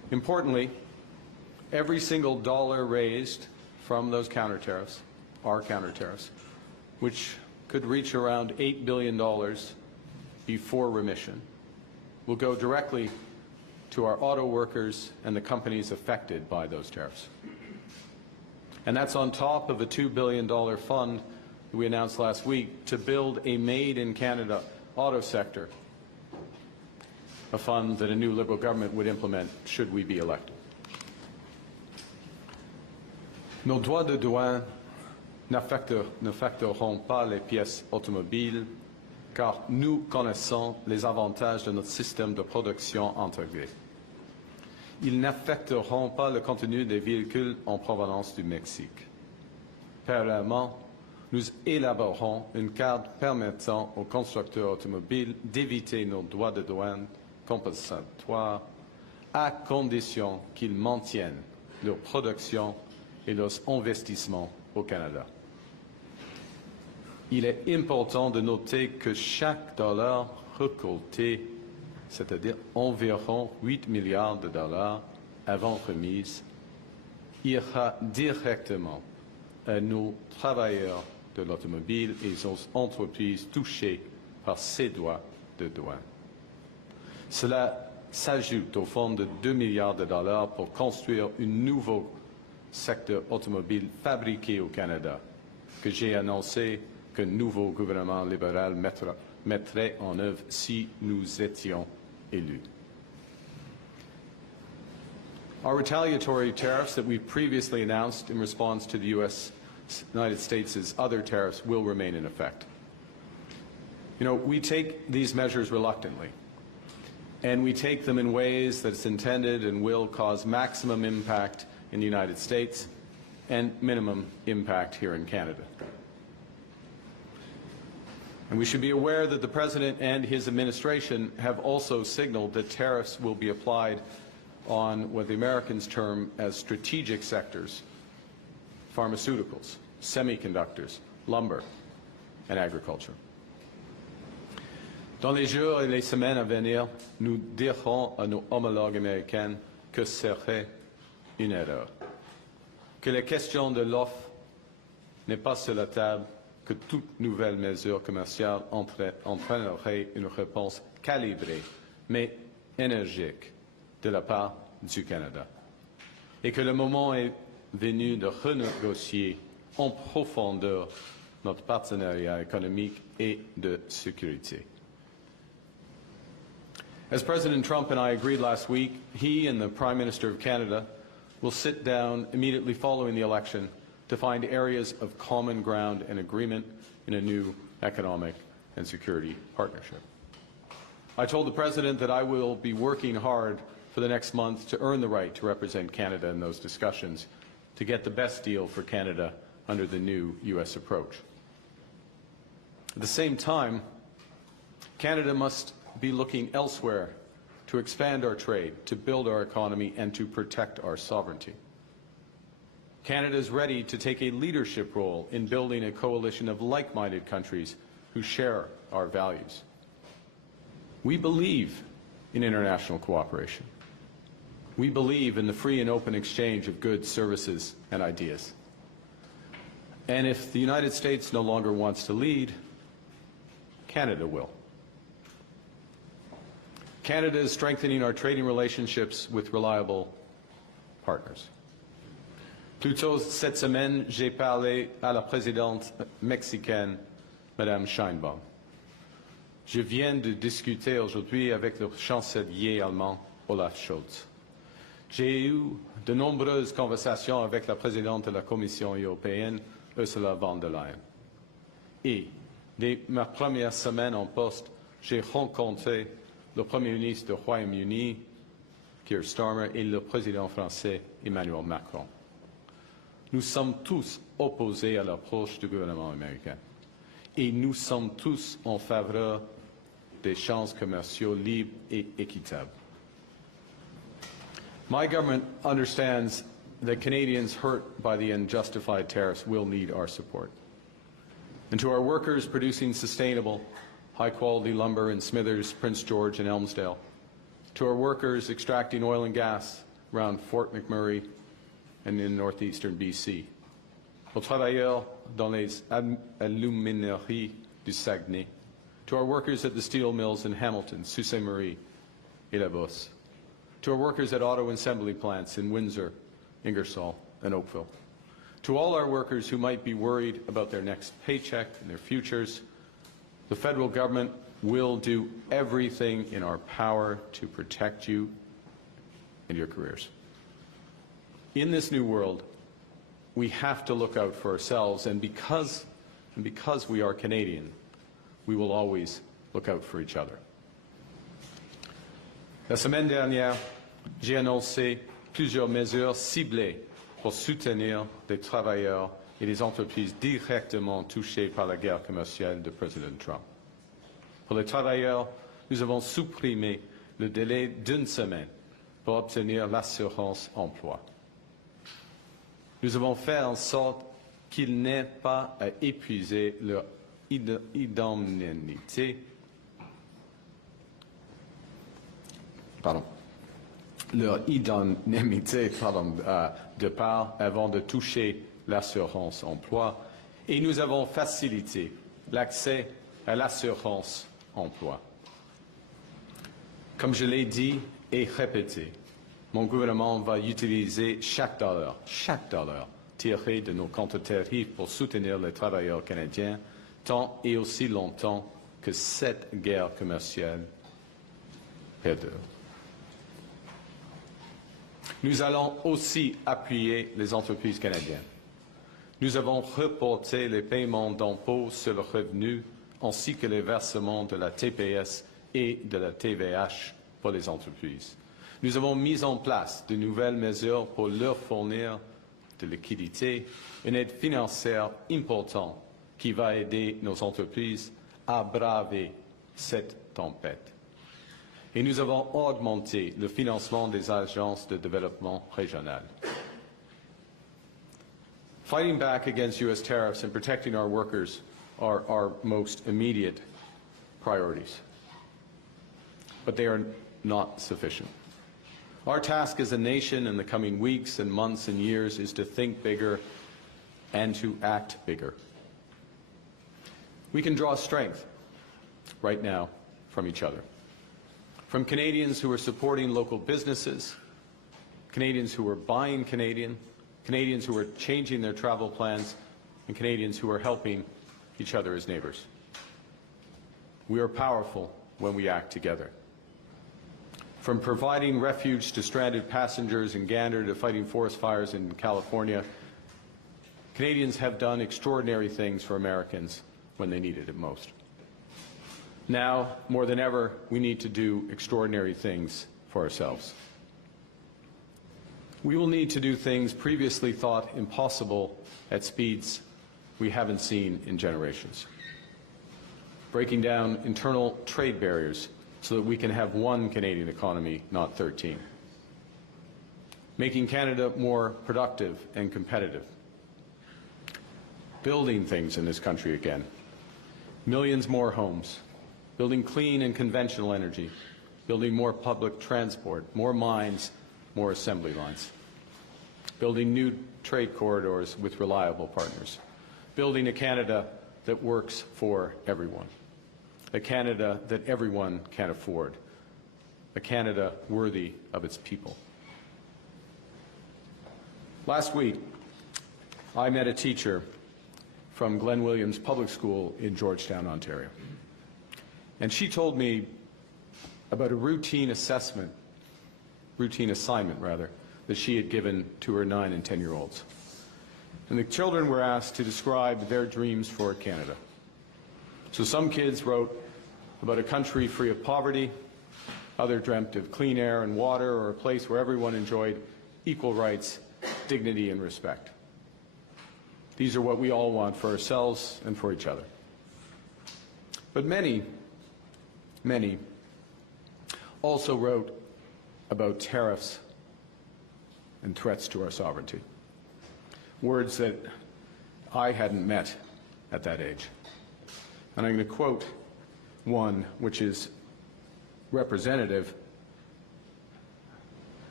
Importantly, every single dollar raised from those counter-tariffs, our counter-tariffs, which could reach around $8 billion before remission, will go directly to our auto workers and the companies affected by those tariffs. And that's on top of a $2 billion fund we announced last week to build a made-in-Canada auto sector, a fund that a new Liberal government would implement should we be elected. Nos droits de douane n'affecteront pas les pièces automobiles car nous connaissons les avantages de notre système de production intégré. Ils n'affecteront pas le contenu des véhicules en provenance du Mexique. Parallèlement, nous élaborerons une carte permettant aux constructeurs automobiles d'éviter nos droits de douane compensatoires à condition qu'ils maintiennent leur production et leurs investissements au Canada. Il est important de noter que chaque dollar récolté, c'est-à-dire environ 8 milliards de dollars avant remise, ira directement à nos travailleurs de l'automobile et aux entreprises touchées par ces droits de douane. Cela s'ajoute au fonds de 2 milliards de dollars pour construire un nouveau secteur automobile fabriqué au Canada, que j'ai annoncé que le nouveau gouvernement libéral mettrait en œuvre si nous étions élus. Our retaliatory tariffs that we've previously announced in response to the United States' other tariffs will remain in effect. You know, we take these measures reluctantly, and we take them in ways that's intended and will cause maximum impact in the United States and minimum impact here in Canada. And we should be aware that the President and his administration have also signaled that tariffs will be applied on what the Americans term as strategic sectors: pharmaceuticals, semiconductors, lumber, and agriculture. Dans les jours et les semaines à venir, nous dirons à nos homologues américains que ce serait une erreur, que la question de l'offre n'est pas sur la table, que toute nouvelle mesure commerciale entraînerait une réponse calibrée, mais énergique, de la part du Canada, et que le moment est venu de renégocier en profondeur notre partenariat économique et de sécurité. As President Trump and I agreed last week, he and the Prime Minister of Canada will sit down immediately following the election to find areas of common ground and agreement in a new economic and security partnership. I told the President that I will be working hard for the next month to earn the right to represent Canada in those discussions, to get the best deal for Canada under the new U.S. approach. At the same time, Canada must be looking elsewhere to expand our trade, to build our economy, and to protect our sovereignty. Canada is ready to take a leadership role in building a coalition of like-minded countries who share our values. We believe in international cooperation. We believe in the free and open exchange of goods, services, and ideas. And if the United States no longer wants to lead, Canada will. Canada is strengthening our trading relationships with reliable partners. Plus tôt cette semaine, j'ai parlé à la présidente mexicaine, Madame Sheinbaum. Je viens de discuter aujourd'hui avec le chancelier allemand, Olaf Scholz. J'ai eu de nombreuses conversations avec la présidente de la Commission européenne, Ursula von der Leyen. Et dès ma première semaine en poste, j'ai rencontré le Premier ministre du Royaume-Uni, Keir Starmer, et le président français, Emmanuel Macron. Nous sommes tous opposés à l'approche du gouvernement américain. Et nous sommes tous en faveur d'échanges commerciaux libres et équitables. My government understands that Canadians hurt by the unjustified tariffs will need our support. And to our workers producing sustainable, high-quality lumber in Smithers, Prince George, and Elmsdale, to our workers extracting oil and gas around Fort McMurray and in northeastern BC, aux travailleurs dans les alumineries du Saguenay, to our workers at the steel mills in Hamilton, Sault Ste. Marie, et La Bosse, to our workers at auto assembly plants in Windsor, Ingersoll, and Oakville, to all our workers who might be worried about their next paycheck and their futures, the federal government will do everything in our power to protect you and your careers. In this new world, we have to look out for ourselves, and because we are Canadian, we will always look out for each other. La semaine dernière, j'ai annoncé plusieurs mesures ciblées pour soutenir les travailleurs et les entreprises directement touchées par la guerre commerciale de Président Trump. Pour les travailleurs, nous avons supprimé le délai d'une semaine pour obtenir l'assurance emploi. Nous avons fait en sorte qu'ils n'aient pas à épuiser leur indemnité. De part avant de toucher l'assurance emploi, et nous avons facilité l'accès à l'assurance emploi. Comme je l'ai dit et répété, mon gouvernement va utiliser chaque dollar tiré de nos contre-tarifs pour soutenir les travailleurs canadiens tant et aussi longtemps que cette guerre commerciale perdure. Nous allons aussi appuyer les entreprises canadiennes. Nous avons reporté les paiements d'impôts sur le revenu ainsi que les versements de la TPS et de la TVH pour les entreprises. Nous avons mis en place de nouvelles mesures pour leur fournir de liquidités, une aide financière importante qui va aider nos entreprises à braver cette tempête. Et nous avons augmenté le financement des agences de développement régionales. Fighting back against U.S. tariffs and protecting our workers are our most immediate priorities. But they are not sufficient. Our task as a nation in the coming weeks and months and years is to think bigger and to act bigger. We can draw strength right now from each other. From Canadians who are supporting local businesses, Canadians who are buying Canadian, Canadians who are changing their travel plans, and Canadians who are helping each other as neighbors. We are powerful when we act together. From providing refuge to stranded passengers in Gander to fighting forest fires in California, Canadians have done extraordinary things for Americans when they needed it most. Now, more than ever, we need to do extraordinary things for ourselves. We will need to do things previously thought impossible at speeds we haven't seen in generations. Breaking down internal trade barriers so that we can have one Canadian economy, not 13. Making Canada more productive and competitive. Building things in this country again. Millions more homes. Building clean and conventional energy, building more public transport, more mines, more assembly lines, building new trade corridors with reliable partners, building a Canada that works for everyone, a Canada that everyone can afford, a Canada worthy of its people. Last week, I met a teacher from Glen Williams Public School in Georgetown, Ontario. And she told me about a routine assignment, that she had given to her 9- and 10-year-olds. And the children were asked to describe their dreams for Canada. So some kids wrote about a country free of poverty, others dreamt of clean air and water, or a place where everyone enjoyed equal rights, dignity, and respect. These are what we all want for ourselves and for each other. But many also wrote about tariffs and threats to our sovereignty, words that I hadn't met at that age. And I'm going to quote one which is representative.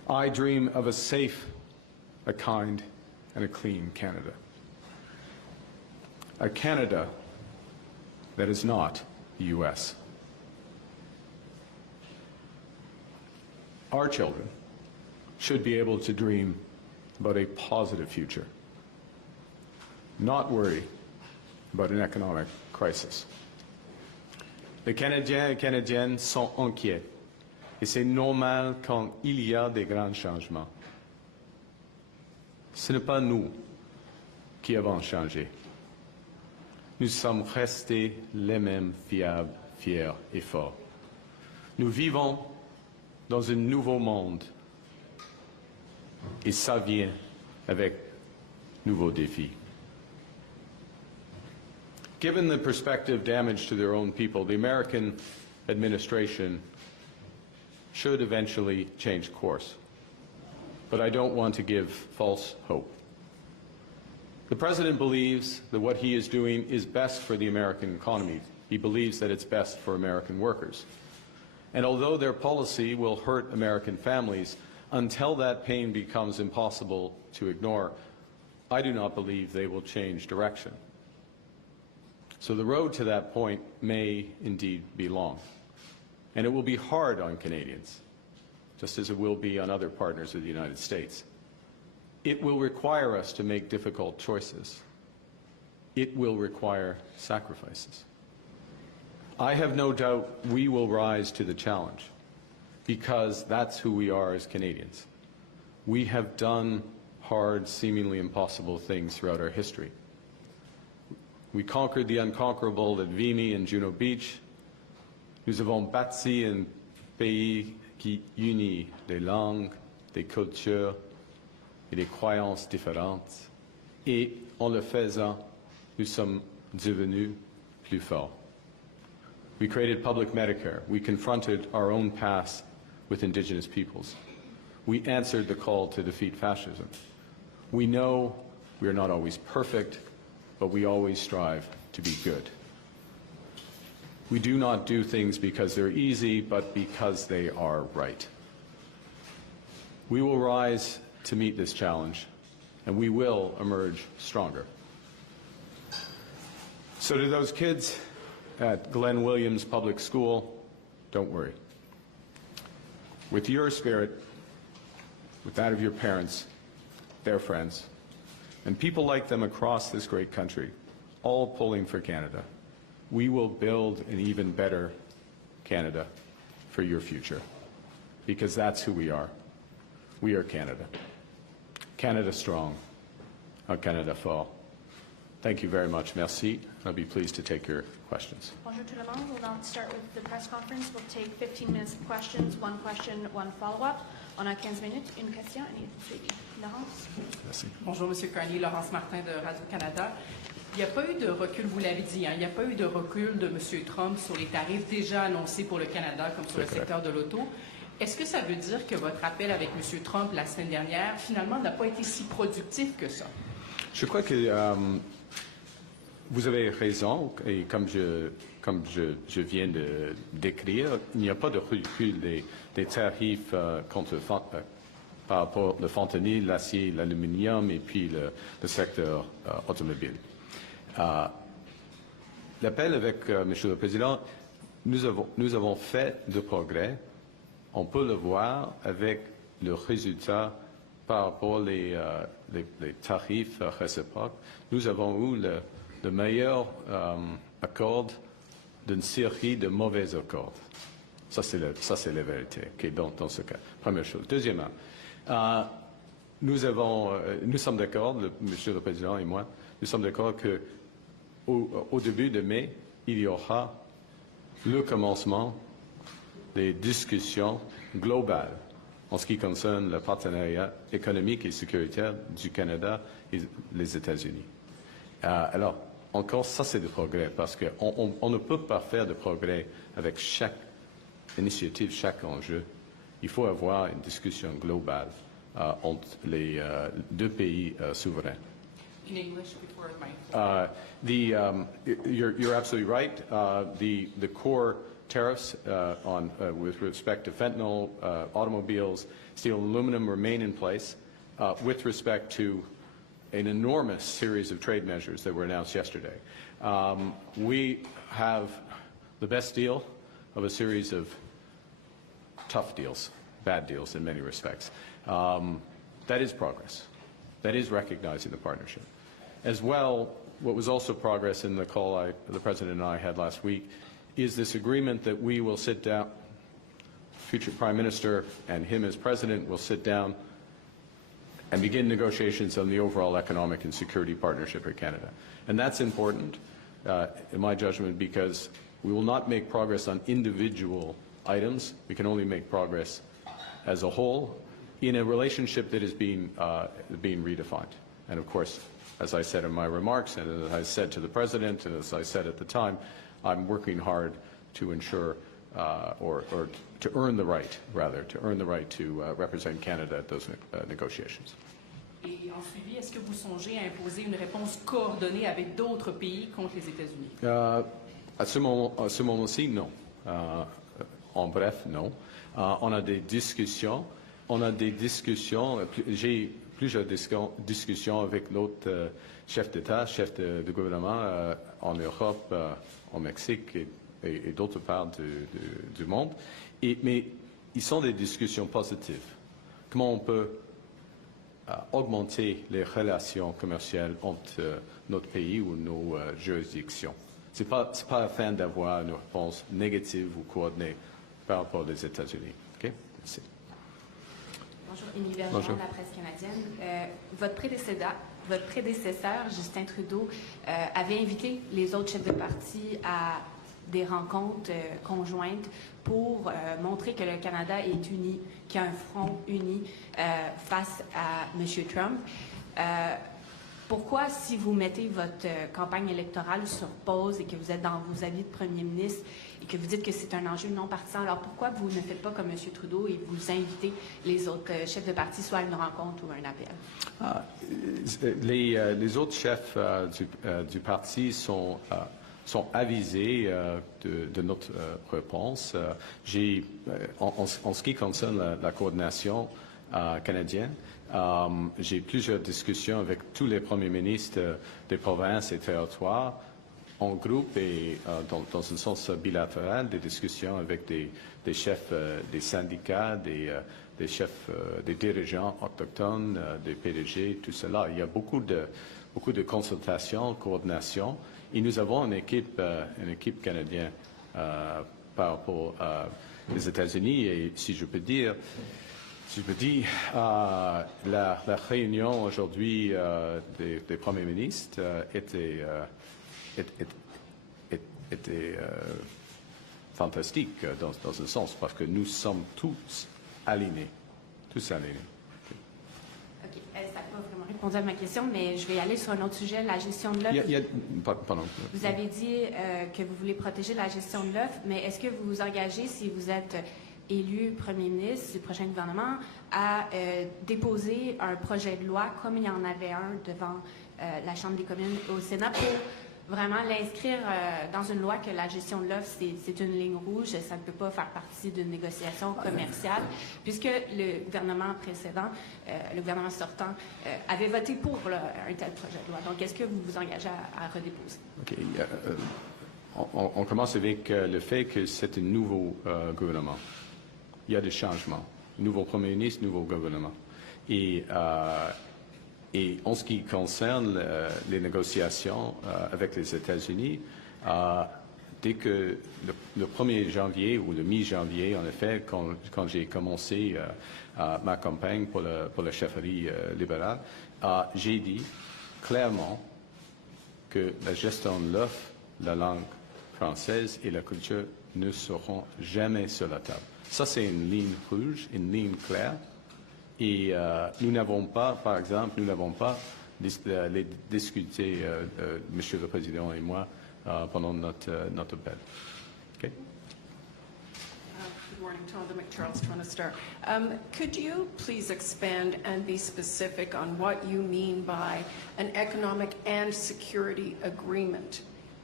I dream of a safe, a kind, and a clean Canada. A Canada that is not the U.S. Our children should be able to dream about a positive future, not worry about an economic crisis. Les Canadiens et Canadiennes sont inquiets, et c'est normal quand il y a des grands changements. Ce n'est pas nous qui avons changé. Nous sommes restés les mêmes fiables, fiers et forts. Nous vivons dans un nouveau monde, et ça vient avec nouveaux défis. Given the prospective damage to their own people, the American administration should eventually change course. But I don't want to give false hope. The President believes that what he is doing is best for the American economy. He believes that it's best for American workers. And although their policy will hurt American families, until that pain becomes impossible to ignore, I do not believe they will change direction. So the road to that point may indeed be long. And it will be hard on Canadians, just as it will be on other partners of the United States. It will require us to make difficult choices. It will require sacrifices. I have no doubt we will rise to the challenge, because that's who we are as Canadians. We have done hard, seemingly impossible things throughout our history. We conquered the unconquerable at Vimy and Juno Beach. Nous avons bâti un pays qui unit des langues, des cultures et des croyances différentes. Et en le faisant, nous sommes devenus plus forts. We created public Medicare. We confronted our own past with Indigenous peoples. We answered the call to defeat fascism. We know we are not always perfect, but we always strive to be good. We do not do things because they're easy, but because they are right. We will rise to meet this challenge, and we will emerge stronger. So to those kids at Glenn Williams Public School, don't worry. With your spirit, with that of your parents, their friends, and people like them across this great country, all pulling for Canada, we will build an even better Canada for your future, because that's who we are. We are Canada. Canada strong, un Canada fort. Thank you very much. Merci. I'll be pleased to take your questions. Bonjour tout le monde. We'll now start with the press conference. We'll take 15 minutes of questions, one question, one follow-up. On a 15 minutes, une question et une suivi. Laurence? Merci. Bonjour, M. Carnier, Laurence Martin de Radio-Canada. Il n'y a pas eu de recul, vous l'avez dit, hein, il n'y a pas eu de recul de M. Trump sur les tarifs déjà annoncés pour le Canada, comme sur le secteur de l'auto. Est-ce que ça veut dire que votre appel avec M. Trump la semaine dernière, finalement, n'a pas été si productif que ça? Je crois que vous avez raison, et comme je viens de décrire, il n'y a pas de recul des tarifs par rapport au fentanyl, l'acier, l'aluminium et puis le secteur automobile. L'appel avec Monsieur le Président, nous avons fait de progrès. On peut le voir avec le résultat par rapport aux tarifs réciproques. Nous avons eu le meilleur accord d'une série de mauvais accords. Ça, c'est la vérité, okay, dans ce cas. Première chose. Deuxièmement, nous sommes d'accord, Monsieur le Président et moi, nous sommes d'accord qu'au début de mai, il y aura le commencement des discussions globales en ce qui concerne le partenariat économique et sécuritaire du Canada et les États-Unis. Alors, encore, ça c'est du progrès, parce qu'on ne peut pas faire de progrès avec chaque initiative, chaque enjeu. Il faut avoir une discussion globale entre les deux pays souverains. In English before my... You're absolutely right. The core tariffs with respect to fentanyl, automobiles, steel and aluminum remain in place. With respect to an enormous series of trade measures that were announced yesterday, we have the best deal of a series of tough deals, bad deals in many respects. That is progress. That is recognizing the partnership. As well, what was also progress in the call the President and I had last week is this agreement that we will sit down, future Prime Minister and him as President will sit down and begin negotiations on the overall economic and security partnership with Canada. And that's important, in my judgment, because we will not make progress on individual items. We can only make progress as a whole in a relationship that is being redefined. And of course, as I said in my remarks, and as I said to the President, and as I said at the time, I'm working hard to ensure, or to earn the right, rather, to represent Canada at those negotiations. Et en suivi, est-ce que vous songez à imposer une réponse coordonnée avec d'autres pays contre les États-Unis? À ce moment-ci, non. En bref, non. On a des discussions. J'ai plusieurs discussions avec d'autres chefs d'État, chefs de gouvernement en Europe, au Mexique et d'autres parts du monde. Mais ils sont des discussions positives. Comment on peut augmenter les relations commerciales entre notre pays ou nos juridictions? Ce n'est pas afin d'avoir une réponse négative ou coordonnée par rapport aux États-Unis. Okay? Merci. Bonjour, Émilie Bergeron de la presse canadienne. Votre prédécesseur, Justin Trudeau, avait invité les autres chefs de parti à des rencontres conjointes pour montrer que le Canada est uni, qu'il y a un front uni face à M. Trump. Pourquoi, si vous mettez votre campagne électorale sur pause et que vous êtes dans vos avis de premier ministre et que vous dites que c'est un enjeu non partisan, alors pourquoi vous ne faites pas comme M. Trudeau et vous invitez les autres chefs de parti soit à une rencontre ou à un appel? Les autres chefs du parti sont avisés de notre réponse. En ce qui concerne la coordination canadienne, j'ai plusieurs discussions avec tous les premiers ministres des provinces et territoires en groupe et dans un sens bilatéral, des discussions avec des chefs des syndicats, des chefs, des dirigeants autochtones, des PDG, tout cela. Il y a beaucoup de consultations, coordination, et nous avons une équipe canadienne par rapport aux États-Unis. Et si je peux dire, la réunion aujourd'hui des premiers ministres était fantastique dans un sens, parce que nous sommes tous alignés. OK. Ça n'a pas vraiment répondu à ma question, mais je vais aller sur un autre sujet, la gestion de l'offre. Pardon. Vous avez dit que vous voulez protéger la gestion de l'offre, mais est-ce que vous vous engagez, si vous êtes élu premier ministre du prochain gouvernement, à déposer un projet de loi, comme il y en avait un devant la Chambre des communes au Sénat, pour vraiment l'inscrire dans une loi que la gestion de l'offre, c'est une ligne rouge, ça ne peut pas faire partie d'une négociation commerciale, puisque le gouvernement précédent, le gouvernement sortant, avait voté pour un tel projet de loi. Donc, est-ce que vous vous engagez à redéposer? OK. On commence avec le fait que c'est un nouveau gouvernement. Il y a des changements. Nouveau premier ministre, nouveau gouvernement. Et en ce qui concerne les négociations avec les États-Unis, dès que le 1er janvier ou le mi-janvier, en effet, quand j'ai commencé ma campagne pour la chefferie libérale, j'ai dit clairement que la gestion de l'offre, la langue française et la culture ne seront jamais sur la table. Ça, c'est une ligne rouge, une ligne claire. Et nous n'avons pas, par exemple, les discuté, Monsieur le Président et moi, pendant notre appel. Okay? Good morning, Tonda McCharles, Toronto Star. Could you please expand and be specific on what you mean by an economic and security agreement?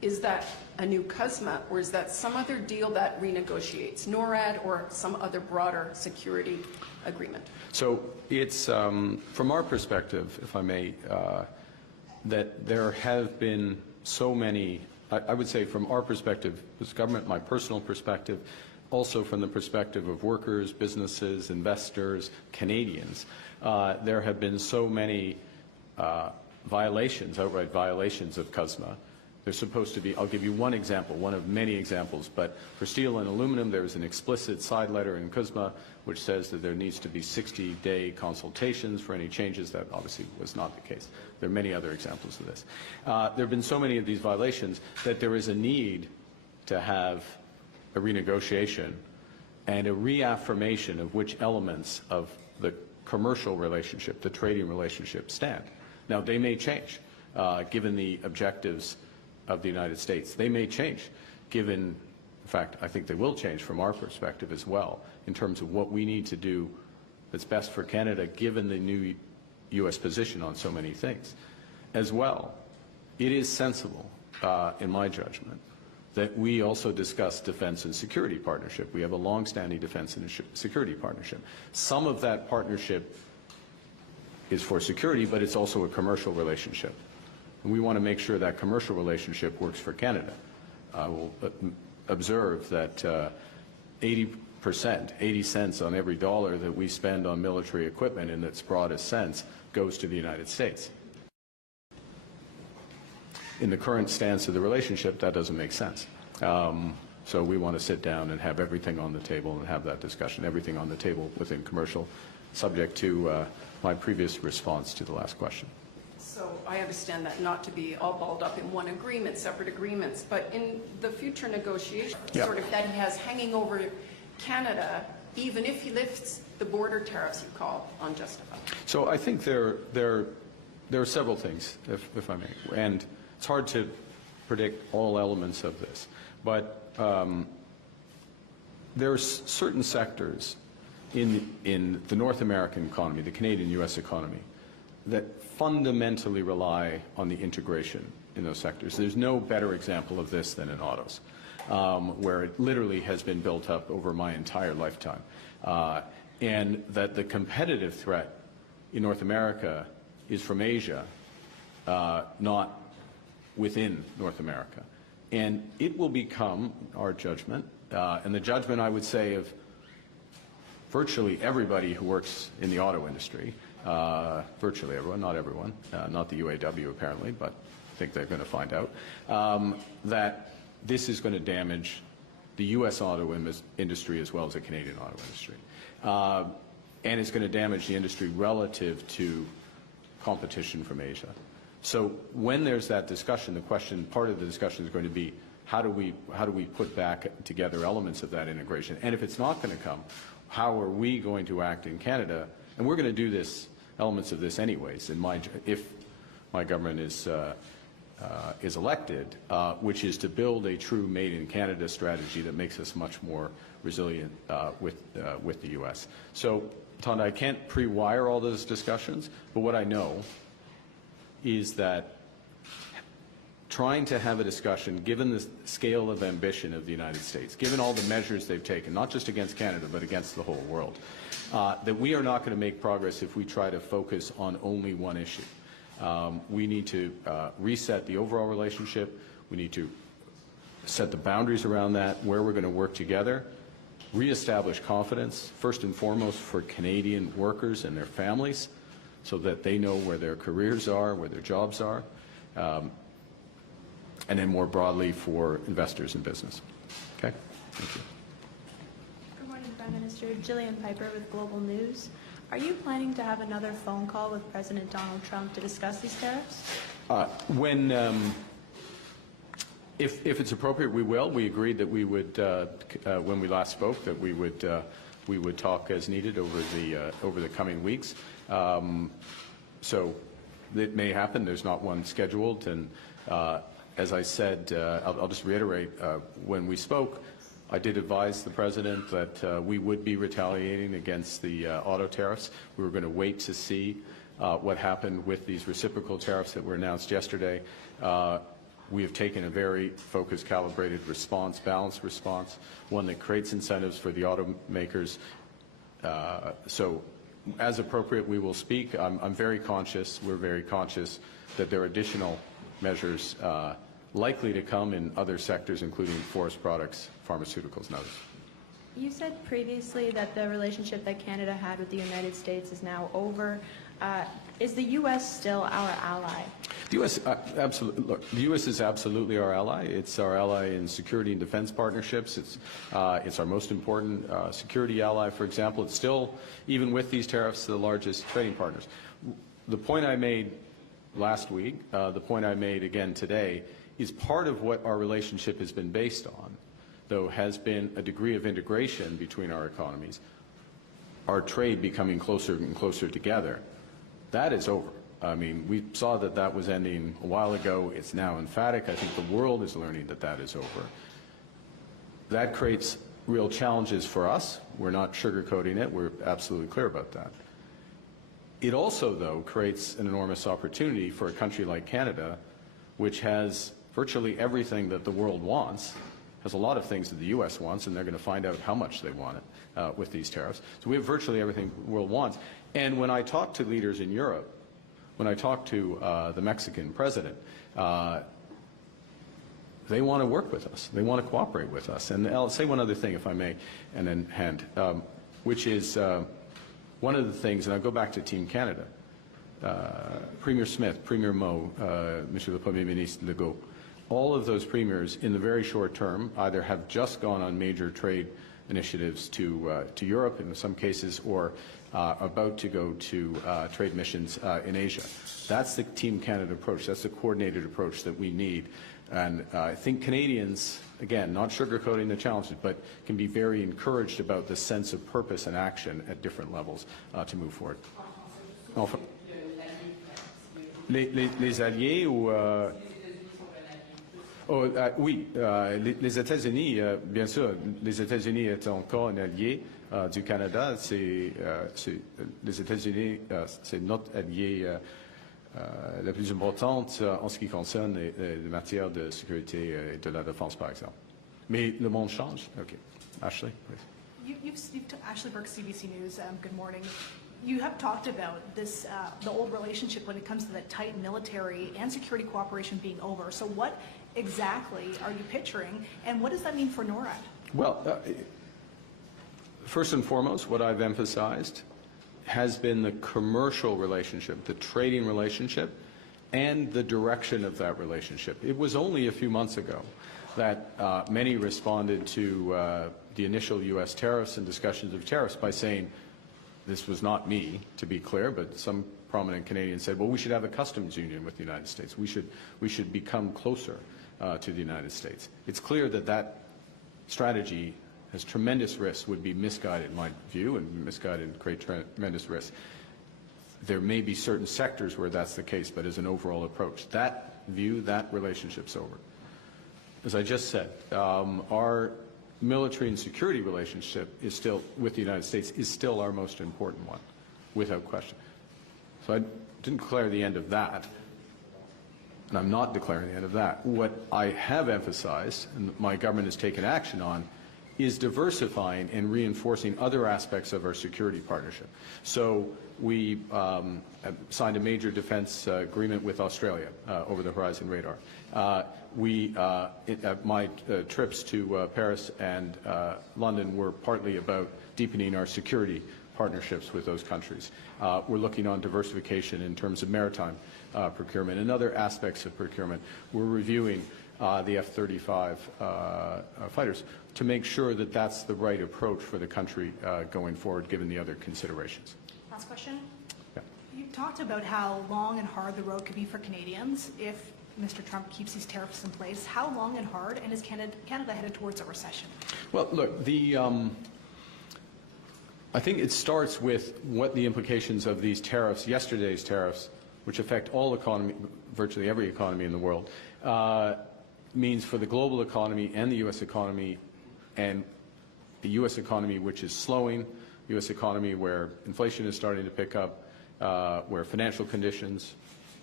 is that a new CUSMA, or is that some other deal that renegotiates, NORAD or some other broader security agreement? So it's, from our perspective, if I may, that there have been so many, I would say from our perspective as government, my personal perspective, also from the perspective of workers, businesses, investors, Canadians, there have been so many violations, outright violations of CUSMA. There's supposed to be, I'll give you one example, one of many examples, but for steel and aluminum, there's an explicit side letter in CUSMA which says that there needs to be 60-day consultations for any changes. That obviously was not the case. There are many other examples of this. There have been so many of these violations that there is a need to have a renegotiation and a reaffirmation of which elements of the commercial relationship, the trading relationship, stand. Now, they may change, given the objectives of the United States. They may change, given, in fact, I think they will change from our perspective as well, in terms of what we need to do that's best for Canada, given the new U.S. position on so many things. As well, it is sensible, in my judgment, that we also discuss defense and security partnership. We have a long-standing defense and security partnership. Some of that partnership is for security, but it's also a commercial relationship. And we want to make sure that commercial relationship works for Canada. I will observe that 80%, 80 cents on every dollar that we spend on military equipment in its broadest sense goes to the United States. In the current stance of the relationship, that doesn't make sense. So we want to sit down and have everything on the table and have that discussion, everything on the table within commercial, subject to my previous response to the last question. So I understand that not to be all balled up in one agreement, separate agreements, but in the future negotiation, sort of that he has hanging over Canada, even if he lifts the border tariffs you call unjustified. So I think there are several things, if I may, and it's hard to predict all elements of this, but there are certain sectors in the North American economy, the Canadian-U.S. economy, that fundamentally rely on the integration in those sectors. There's no better example of this than in autos, where it literally has been built up over my entire lifetime. And that the competitive threat in North America is from Asia, not within North America. And it will become our judgment, and the judgment, I would say, of virtually everybody who works in the auto industry, virtually everyone, not everyone, not the UAW apparently, but I think they're going to find out, that this is going to damage the U.S. auto industry as well as the Canadian auto industry. And it's going to damage the industry relative to competition from Asia. So when there's that discussion, the question, part of the discussion is going to be, how do we put back together elements of that integration? And if it's not going to come, how are we going to act in Canada? And we're going to do this, elements of this anyways, if my government is elected, which is to build a true Made in Canada strategy that makes us much more resilient with the U.S. So, Tonda, I can't pre-wire all those discussions, but what I know is that trying to have a discussion, given the scale of ambition of the United States, given all the measures they've taken, not just against Canada, but against the whole world, that we are not going to make progress if we try to focus on only one issue. We need to reset the overall relationship. We need to set the boundaries around that, where we're going to work together, reestablish confidence, first and foremost for Canadian workers and their families, so that they know where their careers are, where their jobs are, and then more broadly for investors in business. Okay? Thank you. Good morning, Prime Minister. Jillian Piper with Global News. Are you planning to have another phone call with President Donald Trump to discuss these tariffs? If it's appropriate, we will. We agreed that we would, when we last spoke, that we would talk as needed over the coming weeks. So it may happen. There's not one scheduled, and as I said, I'll just reiterate, when we spoke, I did advise the President that we would be retaliating against the auto tariffs. We were going to wait to see what happened with these reciprocal tariffs that were announced yesterday. We have taken a very focused, calibrated response, balanced response, one that creates incentives for the automakers. So as appropriate, we will speak. I'm very conscious, we're very conscious that there are additional measures likely to come in other sectors, including forest products, pharmaceuticals, and others. You said previously that the relationship that Canada had with the United States is now over. Is the U.S. still our ally? The U.S. Absolutely. Look, the U.S. is absolutely our ally. It's our ally in security and defense partnerships. It's our most important security ally. For example, it's still, even with these tariffs, the largest trading partners. The point I made last week, the point I made again today, is part of what our relationship has been based on, though, has been a degree of integration between our economies, our trade becoming closer and closer together. That is over. I mean, we saw that that was ending a while ago. It's now emphatic. I think the world is learning that that is over. That creates real challenges for us. We're not sugarcoating it. We're absolutely clear about that. It also, though, creates an enormous opportunity for a country like Canada, which has virtually everything that the world wants, has a lot of things that the U.S. wants, and they're going to find out how much they want it with these tariffs. So we have virtually everything the world wants. And when I talk to leaders in Europe, when I talk to the Mexican president, they want to work with us. They want to cooperate with us. And I'll say one other thing, if I may, and then hand, which is one of the things, and I'll go back to Team Canada, Premier Smith, Premier Moe, Monsieur le Premier Ministre Legault, all of those premiers in the very short term either have just gone on major trade initiatives to Europe in some cases, or about to go to trade missions in Asia. That's the Team Canada approach. That's the coordinated approach that we need. And I think Canadians, again, not sugarcoating the challenges, but can be very encouraged about the sense of purpose and action at different levels to move forward. Enfin, les alliés ou... oui, les États-Unis, bien sûr, les États-Unis est encore un allié du Canada. Les États-Unis, c'est notre allié la plus importante en ce qui concerne les matières de sécurité et de la défense, par exemple. Mais le monde change. OK. Ashley, please. Ashley Burke, CBC News. Good morning. You have talked about this, the old relationship when it comes to the tight military and security cooperation being over. So what exactly are you picturing, and what does that mean for NORAD? Well, first and foremost, what I've emphasized has been the commercial relationship, the trading relationship, and the direction of that relationship. It was only a few months ago that many responded to the initial U.S. tariffs and discussions of tariffs by saying, this was not me, to be clear, but some prominent Canadians said, well, we should have a customs union with the United States. We should become closer to the United States. It's clear that that strategy has tremendous risk, would be misguided in my view, and misguided and create tremendous risk. There may be certain sectors where that's the case, but as an overall approach, that view, that relationship's over. As I just said, our military and security relationship is still, with the United States, is still our most important one, without question. So I didn't declare the end of that, and I'm not declaring the end of that. What I have emphasized, and my government has taken action on, is diversifying and reinforcing other aspects of our security partnership. So we signed a major defense agreement with Australia over the Horizon Radar. My trips to Paris and London were partly about deepening our security partnerships with those countries. We're looking on diversification in terms of maritime procurement and other aspects of procurement. We're reviewing the F-35 fighters to make sure that that's the right approach for the country going forward, given the other considerations. Last question. Yeah. You talked about how long and hard the road could be for Canadians if Mr. Trump keeps these tariffs in place. How long and hard, and is Canada headed towards a recession? Well, look, I think it starts with what the implications of these tariffs, yesterday's tariffs, which affect all economy, virtually every economy in the world, means for the global economy and the U.S. economy, and the U.S. economy which is slowing, U.S. economy where inflation is starting to pick up, where financial conditions,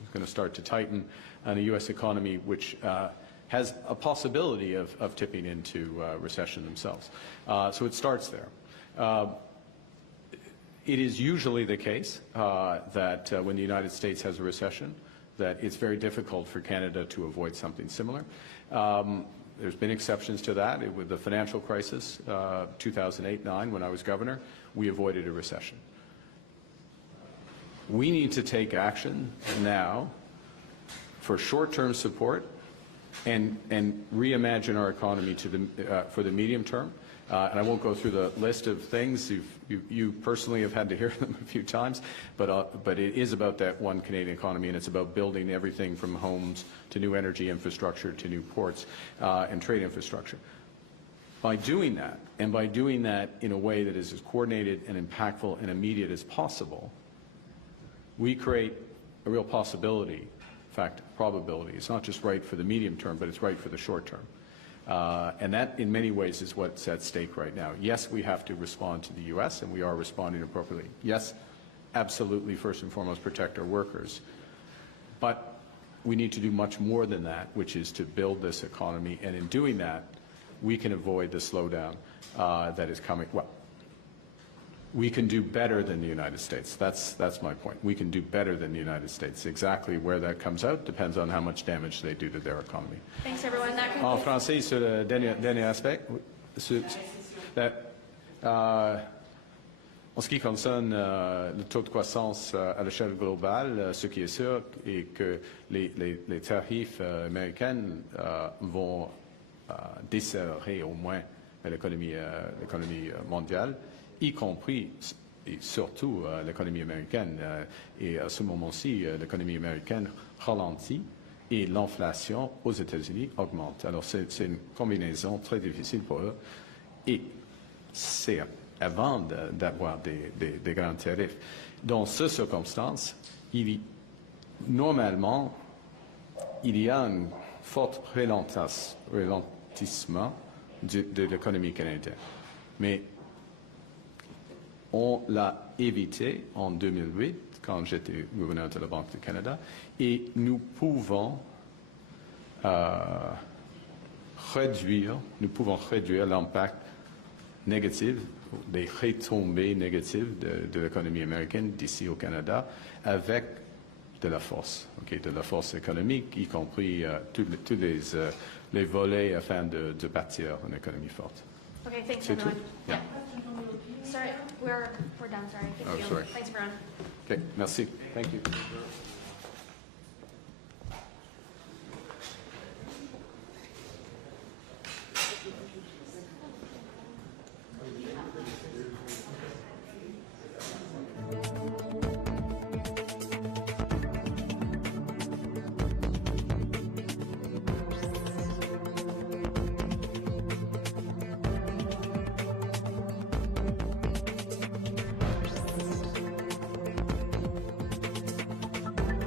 going to start to tighten, and a U.S. economy which has a possibility of tipping into recession themselves. So it starts there. It is usually the case that when the United States has a recession, that it's very difficult for Canada to avoid something similar. There's been exceptions to that. With the financial crisis, 2008-9, when I was governor, we avoided a recession. We need to take action now for short-term support and reimagine our economy for the medium term. And I won't go through the list of things. You personally have had to hear them a few times, but it is about that one Canadian economy, and it's about building everything from homes to new energy infrastructure to new ports and trade infrastructure. By doing that, and by doing that in a way that is as coordinated and impactful and immediate as possible, we create a real possibility, in fact, probability. It's not just right for the medium term, but it's right for the short term. And that, in many ways, is what's at stake right now. Yes, we have to respond to the U.S., and we are responding appropriately. Yes, absolutely, first and foremost, protect our workers. But we need to do much more than that, which is to build this economy. And in doing that, we can avoid the slowdown that is coming. Well, we can do better than the United States. That's my point. We can do better than the United States. Exactly where that comes out depends on how much damage they do to their economy. Thanks, everyone. That En concludes. français, sur le dernier aspect, en ce qui concerne le taux de croissance à l'échelle globale, ce qui est sûr est que les tarifs américains vont desserrer au moins l'économie mondiale, y compris et surtout l'économie américaine. Et à ce moment-ci, l'économie américaine ralentit et l'inflation aux États-Unis augmente. Alors c'est une combinaison très difficile pour eux. Et c'est avant d'avoir des grands tarifs. Dans ces circonstances, normalement, il y a un fort ralentissement de l'économie canadienne. Mais on l'a évité en 2008, quand j'étais gouverneur de la Banque du Canada, et nous pouvons réduire l'impact négatif, des retombées négatives de l'économie américaine d'ici au Canada avec de la force, de la force économique, y compris tous les volets afin de bâtir une économie forte. Okay, thanks, C'est tout? everyone. Yeah. Sorry, we're done. Sorry. Thank you. Sorry. Thanks, everyone. Okay, merci. Thank you.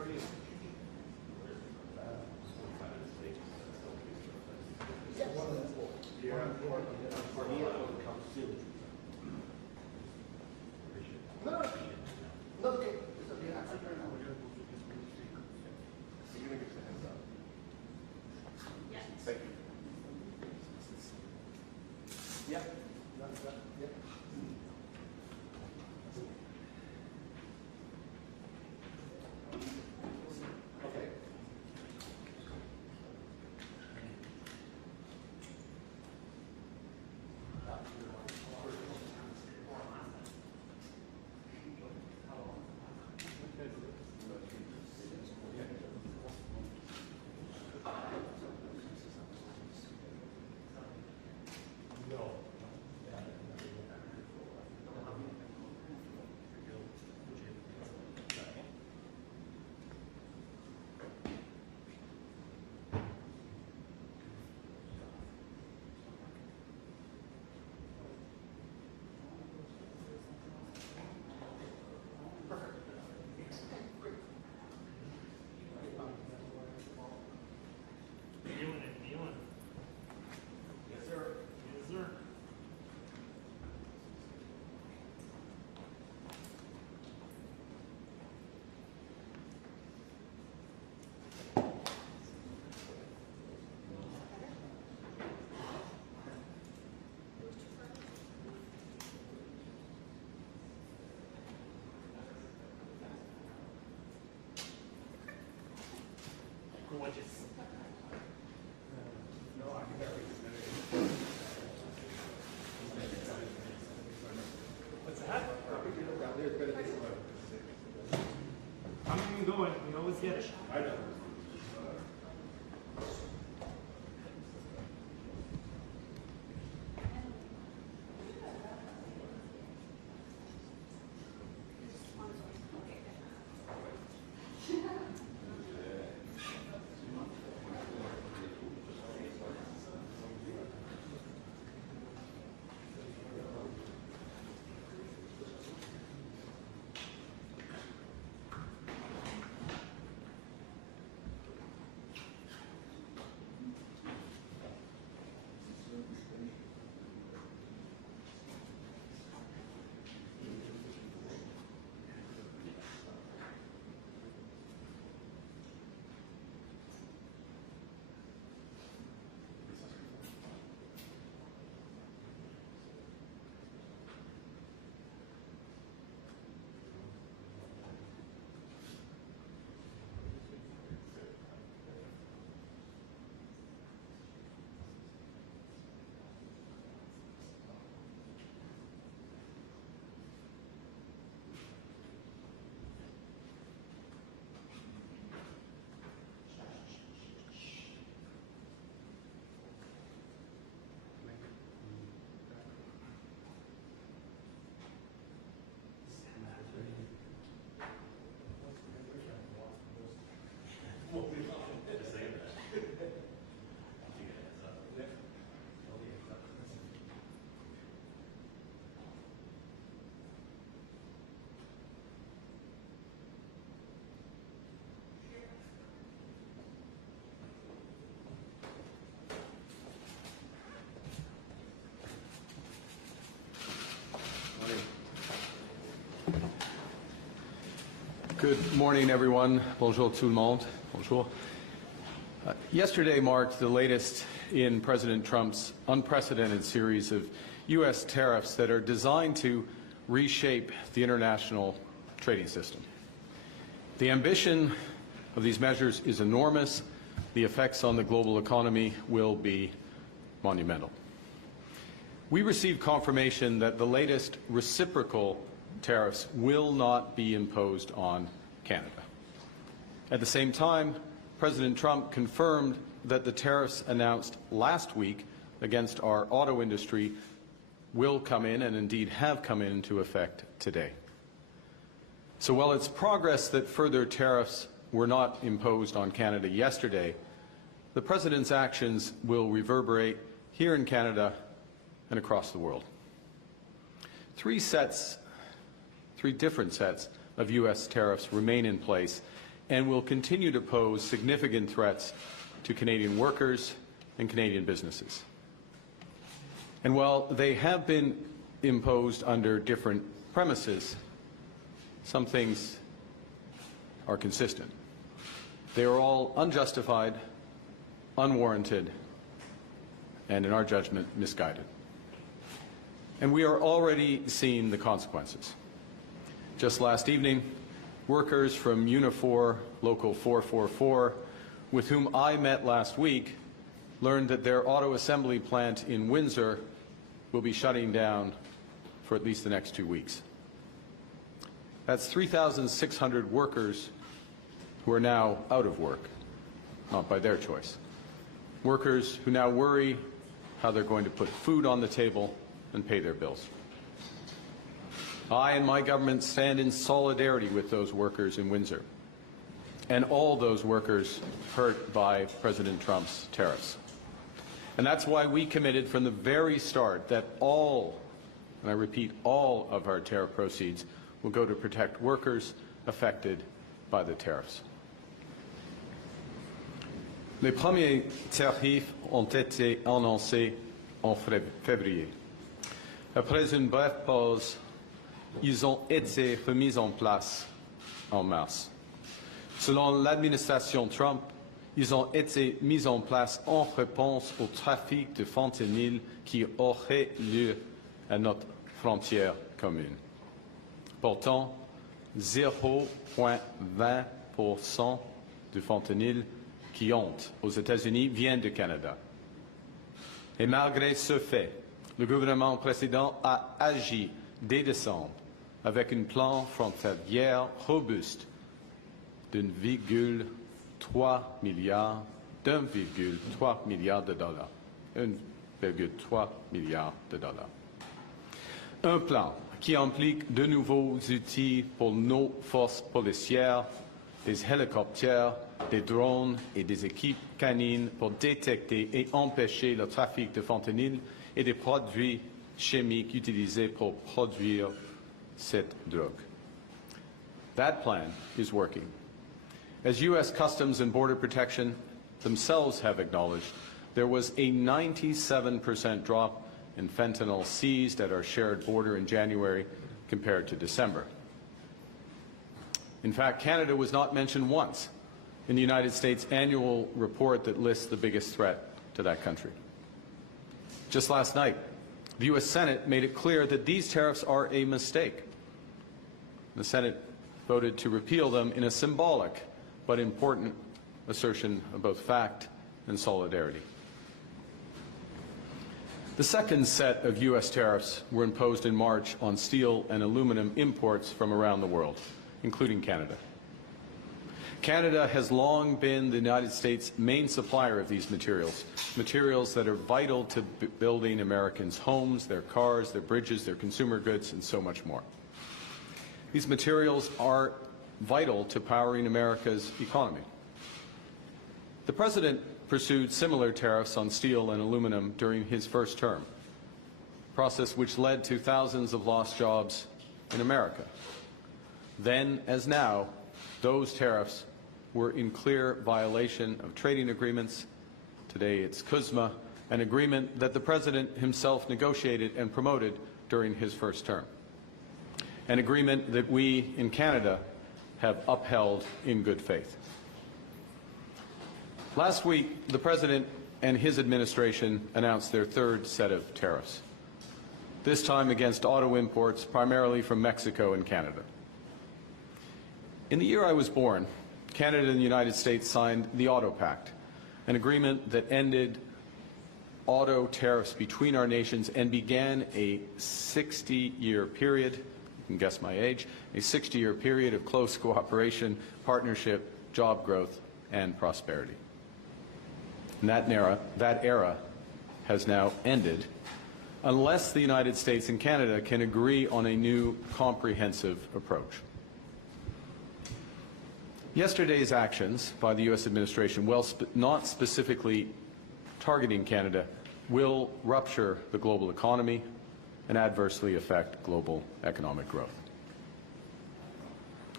Going, we always get it. I know. Good morning, everyone. Bonjour tout le monde. Bonjour. Yesterday marked the latest in President Trump's unprecedented series of U.S. tariffs that are designed to reshape the international trading system. The ambition of these measures is enormous. The effects on the global economy will be monumental. We received confirmation that the latest reciprocal tariffs will not be imposed on Canada. At the same time, President Trump confirmed that the tariffs announced last week against our auto industry will come in, and indeed have come into effect today. So while it's progress that further tariffs were not imposed on Canada yesterday, the President's actions will reverberate here in Canada and across the world. Three different sets of U.S. tariffs remain in place, and will continue to pose significant threats to Canadian workers and Canadian businesses. And while they have been imposed under different premises, some things are consistent. They are all unjustified, unwarranted, and in our judgment, misguided. And we are already seeing the consequences. Just last evening, workers from Unifor Local 444, with whom I met last week, learned that their auto assembly plant in Windsor will be shutting down for at least the next 2 weeks. That's 3,600 workers who are now out of work, not by their choice. Workers who now worry how they're going to put food on the table and pay their bills. I and my government stand in solidarity with those workers in Windsor and all those workers hurt by President Trump's tariffs. And that's why we committed from the very start that all, and I repeat, all of our tariff proceeds will go to protect workers affected by the tariffs. Les premiers tarifs ont été annoncés en février. Après une brève pause, ils ont été remis en place en mars. Selon l'administration Trump, ils ont été mis en place en réponse au trafic de fentanyl qui aurait lieu à notre frontière commune. Pourtant, 0,20% du fentanyl qui entre aux États-Unis vient du Canada. Et malgré ce fait, le gouvernement précédent a agi dès décembre avec un plan frontalier robuste d'1,3 milliard de dollars. 1,3 milliard de dollars. Un plan qui implique de nouveaux outils pour nos forces policières, des hélicoptères, des drones et des équipes canines pour détecter et empêcher le trafic de fentanyl et des produits chimiques utilisés pour produire cette drogue. That plan is working. As U.S. Customs and Border Protection themselves have acknowledged, there was a 97% drop in fentanyl seized at our shared border in January compared to December. In fact, Canada was not mentioned once in the United States annual report that lists the biggest threat to that country. Just last night, the U.S. Senate made it clear that these tariffs are a mistake. The Senate voted to repeal them in a symbolic but important assertion of both fact and solidarity. The second set of U.S. tariffs were imposed in March on steel and aluminum imports from around the world, including Canada. Canada has long been the United States' main supplier of these materials, materials that are vital to building Americans' homes, their cars, their bridges, their consumer goods, and so much more. These materials are vital to powering America's economy. The President pursued similar tariffs on steel and aluminum during his first term, a process which led to thousands of lost jobs in America. Then, as now, those tariffs were in clear violation of trading agreements. Today it's CUSMA, an agreement that the President himself negotiated and promoted during his first term, an agreement that we in Canada have upheld in good faith. Last week, the President and his administration announced their third set of tariffs, this time against auto imports primarily from Mexico and Canada. In the year I was born, Canada and the United States signed the Auto Pact, an agreement that ended auto tariffs between our nations and began a 60-year period, you can guess my age, a 60-year period of close cooperation, partnership, job growth, and prosperity. And that era has now ended unless the United States and Canada can agree on a new comprehensive approach. Yesterday's actions by the U.S. administration, while not specifically targeting Canada, will rupture the global economy and adversely affect global economic growth.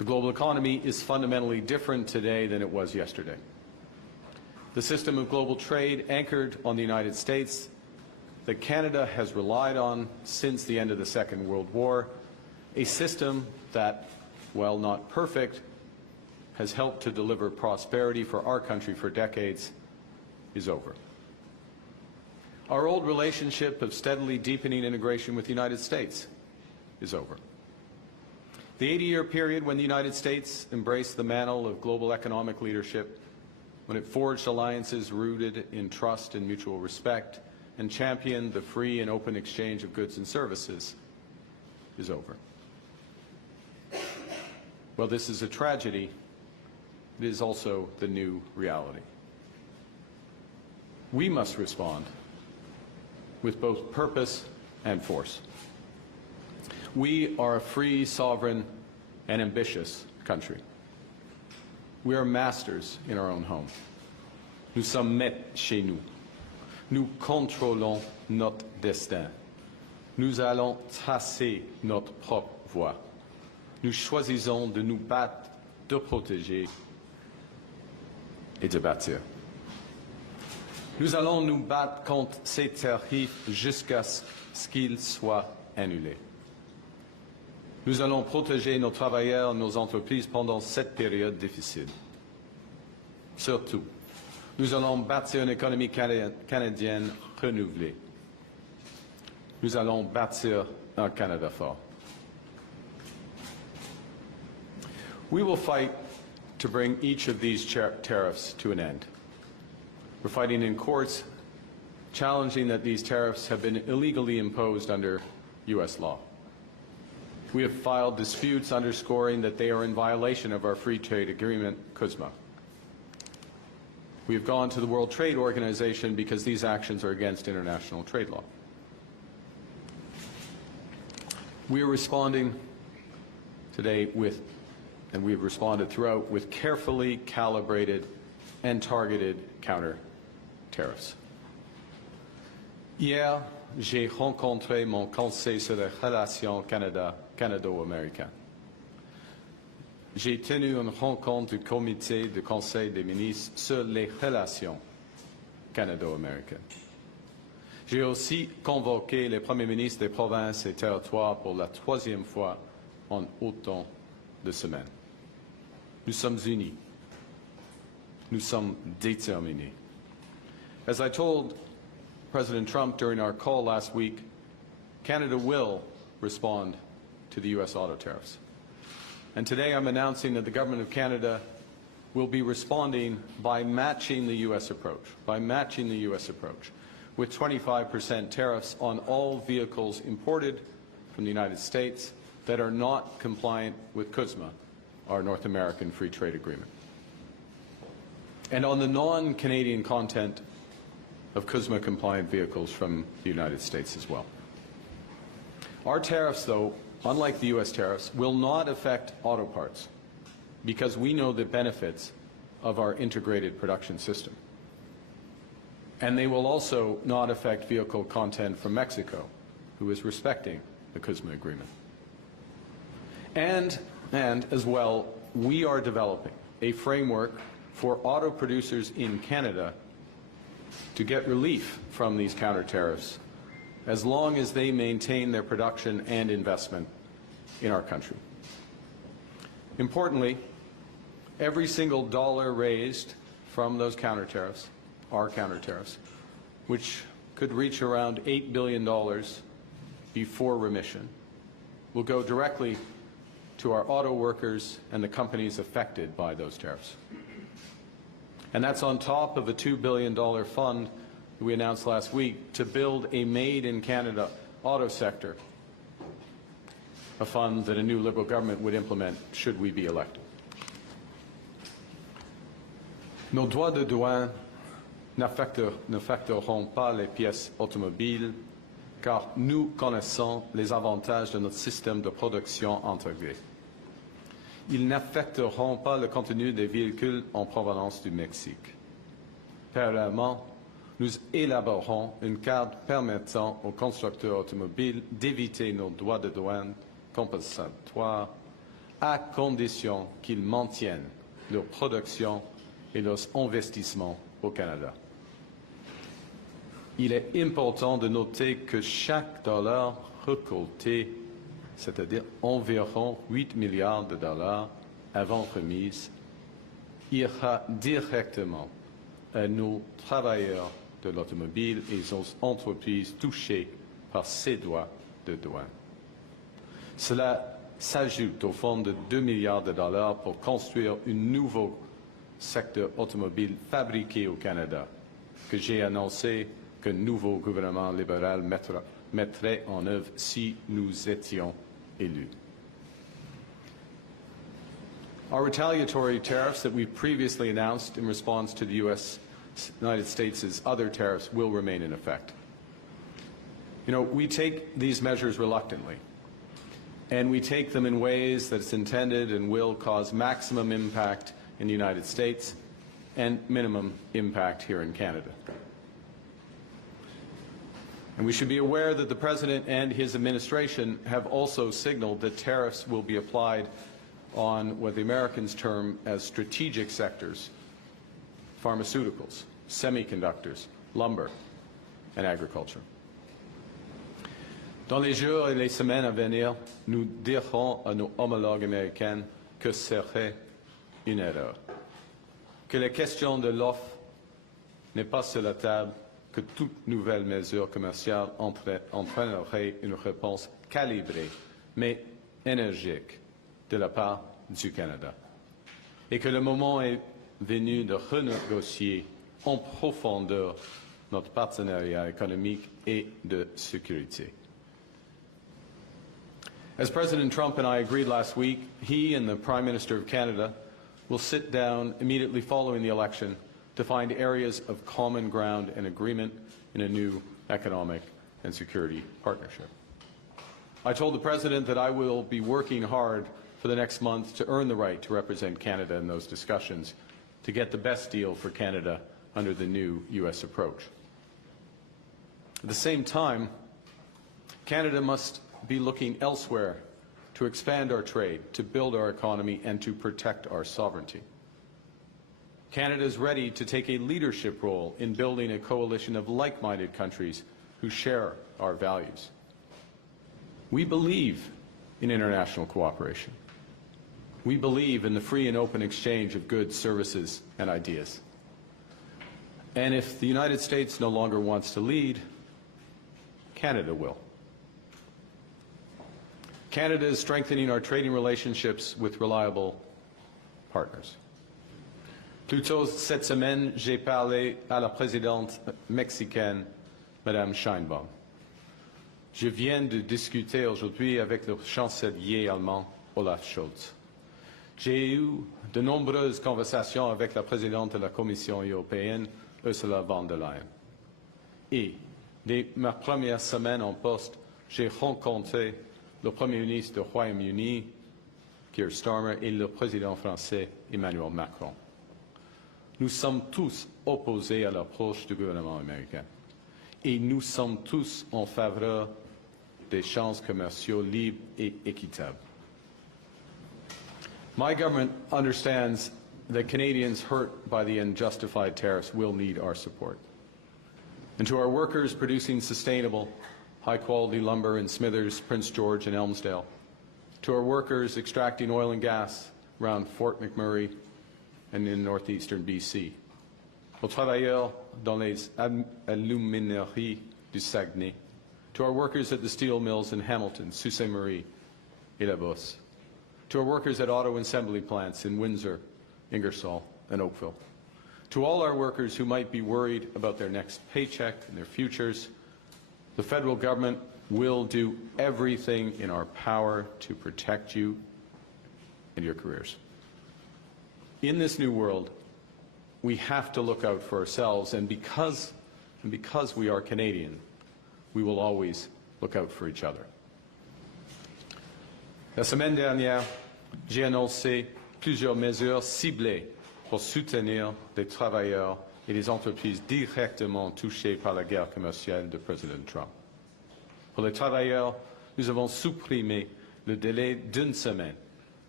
The global economy is fundamentally different today than it was yesterday. The system of global trade anchored on the United States that Canada has relied on since the end of the Second World War, a system that, while not perfect, has helped to deliver prosperity for our country for decades, is over. Our old relationship of steadily deepening integration with the United States is over. The 80-year period when the United States embraced the mantle of global economic leadership, when it forged alliances rooted in trust and mutual respect, and championed the free and open exchange of goods and services, is over. Well, this is a tragedy. It is also the new reality. We must respond with both purpose and force. We are a free, sovereign, and ambitious country. We are masters in our own home. Nous sommes maîtres chez nous. Nous contrôlons notre destin. Nous allons tracer notre propre voie. Nous choisissons de nous battre, de protéger et de bâtir. Nous allons nous battre contre ces tarifs jusqu'à ce qu'ils soient annulés. Nous allons protéger nos travailleurs, nos entreprises pendant cette période difficile. Surtout, nous allons bâtir une économie canadienne renouvelée. Nous allons bâtir un Canada fort. We will fight to bring each of these tariffs to an end. We're fighting in courts, challenging that these tariffs have been illegally imposed under U.S. law. We have filed disputes underscoring that they are in violation of our free trade agreement, CUSMA. We have gone to the World Trade Organization because these actions are against international trade law. We are responding today with, and we have responded throughout, with carefully calibrated and targeted counter-tariffs. Hier, j'ai rencontré mon conseil sur les relations canado-américaines. J'ai tenu une rencontre du comité du Conseil des ministres sur les relations canado-américaines. J'ai aussi convoqué les premiers ministres des provinces et territoires pour la troisième fois en autant de semaines. Nous sommes unis. Nous sommes déterminés. As I told President Trump during our call last week, Canada will respond to the U.S. auto tariffs. And today I'm announcing that the Government of Canada will be responding by matching the U.S. approach, with 25% tariffs on all vehicles imported from the United States that are not compliant with CUSMA, our North American Free Trade Agreement. And on the non-Canadian content of CUSMA-compliant vehicles from the United States as well. Our tariffs, though, unlike the U.S. tariffs, will not affect auto parts because we know the benefits of our integrated production system. And they will also not affect vehicle content from Mexico, who is respecting the CUSMA agreement. And as well, we are developing a framework for auto producers in Canada to get relief from these counter-tariffs as long as they maintain their production and investment in our country. Importantly, every single dollar raised from those counter-tariffs, our counter-tariffs, which could reach around $8 billion before remission, will go directly to our auto workers and the companies affected by those tariffs. And that's on top of a $2 billion fund that we announced last week to build a made-in-Canada auto sector, a fund that a new Liberal government would implement should we be elected. Nos droits de douane n'affecteront pas les pièces automobiles car nous connaissons les avantages de notre système de production intégré. Ils n'affecteront pas le contenu des véhicules en provenance du Mexique. Parallèlement, nous élaborerons une carte permettant aux constructeurs automobiles d'éviter nos droits de douane compensatoires à condition qu'ils maintiennent leur production et leurs investissements au Canada. Il est important de noter que chaque dollar récolté, c'est-à-dire environ 8 milliards de dollars avant remise, ira directement à nos travailleurs de l'automobile et aux entreprises touchées par ces droits de douane. Cela s'ajoute au fonds de 2 milliards de dollars pour construire un nouveau secteur automobile fabriqué au Canada, que j'ai annoncé qu'un nouveau gouvernement libéral mettrait en œuvre si nous étions élus. Our retaliatory tariffs that we previously announced in response to the United States' other tariffs will remain in effect. You know, we take these measures reluctantly, and we take them in ways that it's intended and will cause maximum impact in the United States and minimum impact here in Canada. And we should be aware that the President and his administration have also signaled that tariffs will be applied on what the Americans term as strategic sectors: pharmaceuticals, semiconductors, lumber, and agriculture. Dans les jours et les semaines à venir, nous dirons à nos homologues américains que ce serait une erreur, que la question de l'offre n'est pas sur la table, que toute nouvelle mesure commerciale entraînerait une réponse calibrée, mais énergique, de la part du Canada, et que le moment est venu de renégocier en profondeur notre partenariat économique et de sécurité. As President Trump and I agreed last week, he and the Prime Minister of Canada will sit down immediately following the election to find areas of common ground and agreement in a new economic and security partnership. I told the President that I will be working hard for the next month to earn the right to represent Canada in those discussions, to get the best deal for Canada under the new U.S. approach. At the same time, Canada must be looking elsewhere to expand our trade, to build our economy, and to protect our sovereignty. Canada is ready to take a leadership role in building a coalition of like-minded countries who share our values. We believe in international cooperation. We believe in the free and open exchange of goods, services, and ideas. And if the United States no longer wants to lead, Canada will. Canada is strengthening our trading relationships with reliable partners. Plus tôt cette semaine, j'ai parlé à la présidente mexicaine, Madame Sheinbaum. Je viens de discuter aujourd'hui avec le chancelier allemand, Olaf Scholz. J'ai eu de nombreuses conversations avec la présidente de la Commission européenne, Ursula von der Leyen. Et dès ma première semaine en poste, j'ai rencontré le Premier ministre du Royaume-Uni, Keir Starmer, et le président français, Emmanuel Macron. Nous sommes tous opposés à l'approche du gouvernement américain. Et nous sommes tous en faveur d'échanges commerciaux libres et équitables. My government understands that Canadians hurt by the unjustified tariffs will need our support. And to our workers producing sustainable, high-quality lumber in Smithers, Prince George, and Elmsdale, to our workers extracting oil and gas around Fort McMurray and in northeastern BC, aux travailleurs dans les alumineries du Saguenay, to our workers at the steel mills in Hamilton, Sault Ste. Marie, et La Bosse, to our workers at auto assembly plants in Windsor, Ingersoll, and Oakville, to all our workers who might be worried about their next paycheck and their futures, the federal government will do everything in our power to protect you and your careers. In this new world, we have to look out for ourselves, and because we are Canadian, we will always look out for each other. La semaine dernière, j'ai annoncé plusieurs mesures ciblées pour soutenir les travailleurs et les entreprises directement touchées par la guerre commerciale de Président Trump. Pour les travailleurs, nous avons supprimé le délai d'une semaine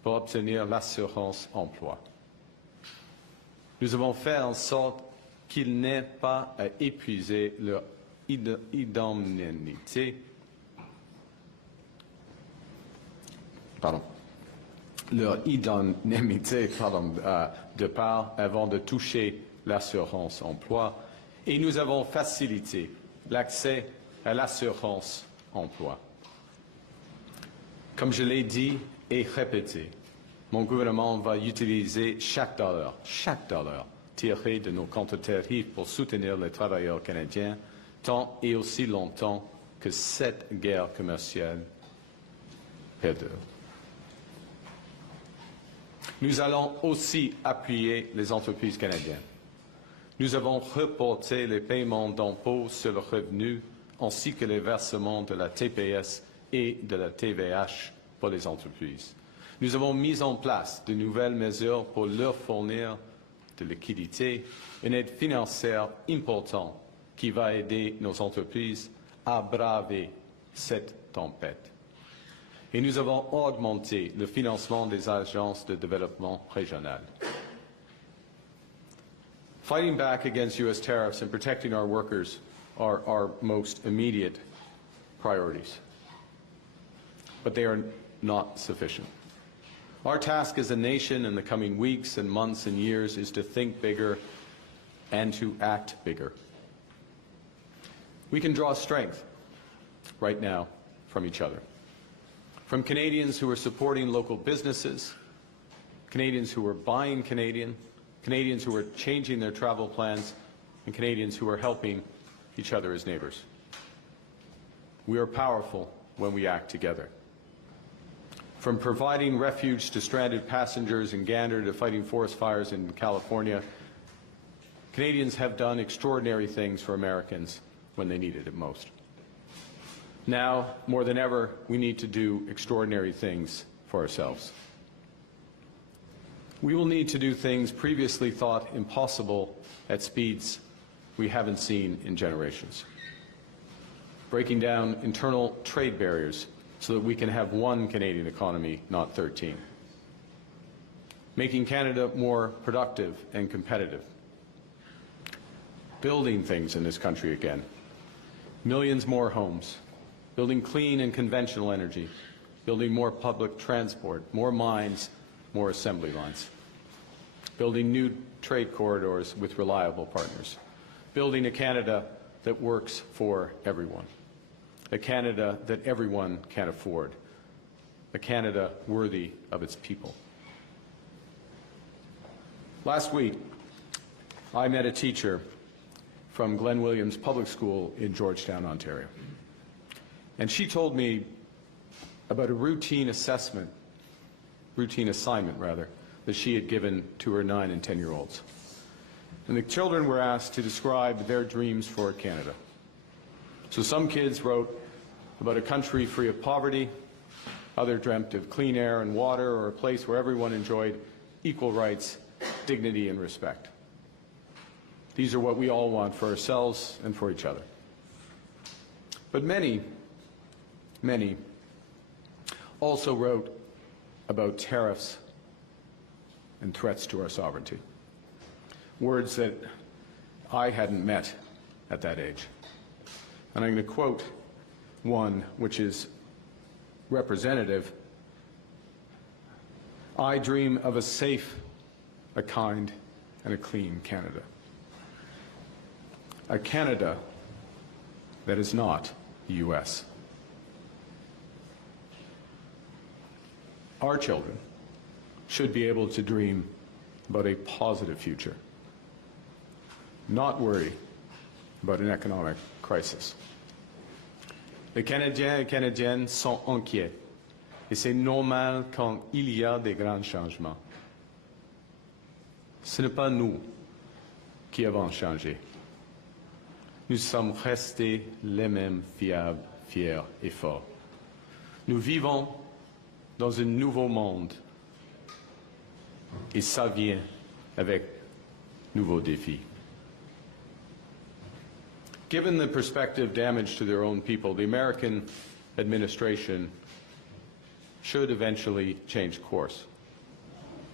pour obtenir l'assurance emploi. Nous avons fait en sorte qu'ils n'aient pas à épuiser leur indemnité, de part avant de toucher l'assurance emploi, et nous avons facilité l'accès à l'assurance emploi. Comme je l'ai dit et répété, mon gouvernement va utiliser chaque dollar tiré de nos contre-tarifs pour soutenir les travailleurs canadiens tant et aussi longtemps que cette guerre commerciale perdure. Nous allons aussi appuyer les entreprises canadiennes. Nous avons reporté les paiements d'impôts sur le revenu ainsi que les versements de la TPS et de la TVH pour les entreprises. Nous avons mis en place de nouvelles mesures pour leur fournir de liquidité, une aide financière importante qui va aider nos entreprises à braver cette tempête. Et nous avons augmenté le financement des agences de développement régional. Fighting back against U.S. tariffs and protecting our workers are our most immediate priorities. But they are not sufficient. Our task as a nation in the coming weeks and months and years is to think bigger and to act bigger. We can draw strength right now from each other. From Canadians who are supporting local businesses, Canadians who are buying Canadian, Canadians who are changing their travel plans, and Canadians who are helping each other as neighbors. We are powerful when we act together. From providing refuge to stranded passengers in Gander to fighting forest fires in California, Canadians have done extraordinary things for Americans when they needed it most. Now, more than ever, we need to do extraordinary things for ourselves. We will need to do things previously thought impossible at speeds we haven't seen in generations. Breaking down internal trade barriers so that we can have one Canadian economy, not 13. Making Canada more productive and competitive. Building things in this country again. Millions more homes. Building clean and conventional energy. Building more public transport, more mines, more assembly lines. Building new trade corridors with reliable partners. Building a Canada that works for everyone. A Canada that everyone can afford. A Canada worthy of its people. Last week, I met a teacher from Glen Williams Public School in Georgetown, Ontario. And she told me about a routine assignment, that she had given to her 9- and 10-year-olds. And the children were asked to describe their dreams for Canada. So some kids wrote about a country free of poverty, others dreamt of clean air and water, or a place where everyone enjoyed equal rights, dignity, and respect. These are what we all want for ourselves and for each other. But many also wrote about tariffs and threats to our sovereignty. Words that I hadn't met at that age. And I'm going to quote one which is representative. I dream of a safe, a kind, and a clean Canada. A Canada that is not the U.S. Our children should be able to dream about a positive future, not worry about an economic crisis. Les Canadiens et Canadiennes sont inquiets, et c'est normal quand il y a des grands changements. Ce n'est pas nous qui avons changé. Nous sommes restés les mêmes fiables, fiers et forts. Nous vivons dans un nouveau monde, et ça vient avec nouveaux défis. Given the prospective damage to their own people, the American administration should eventually change course.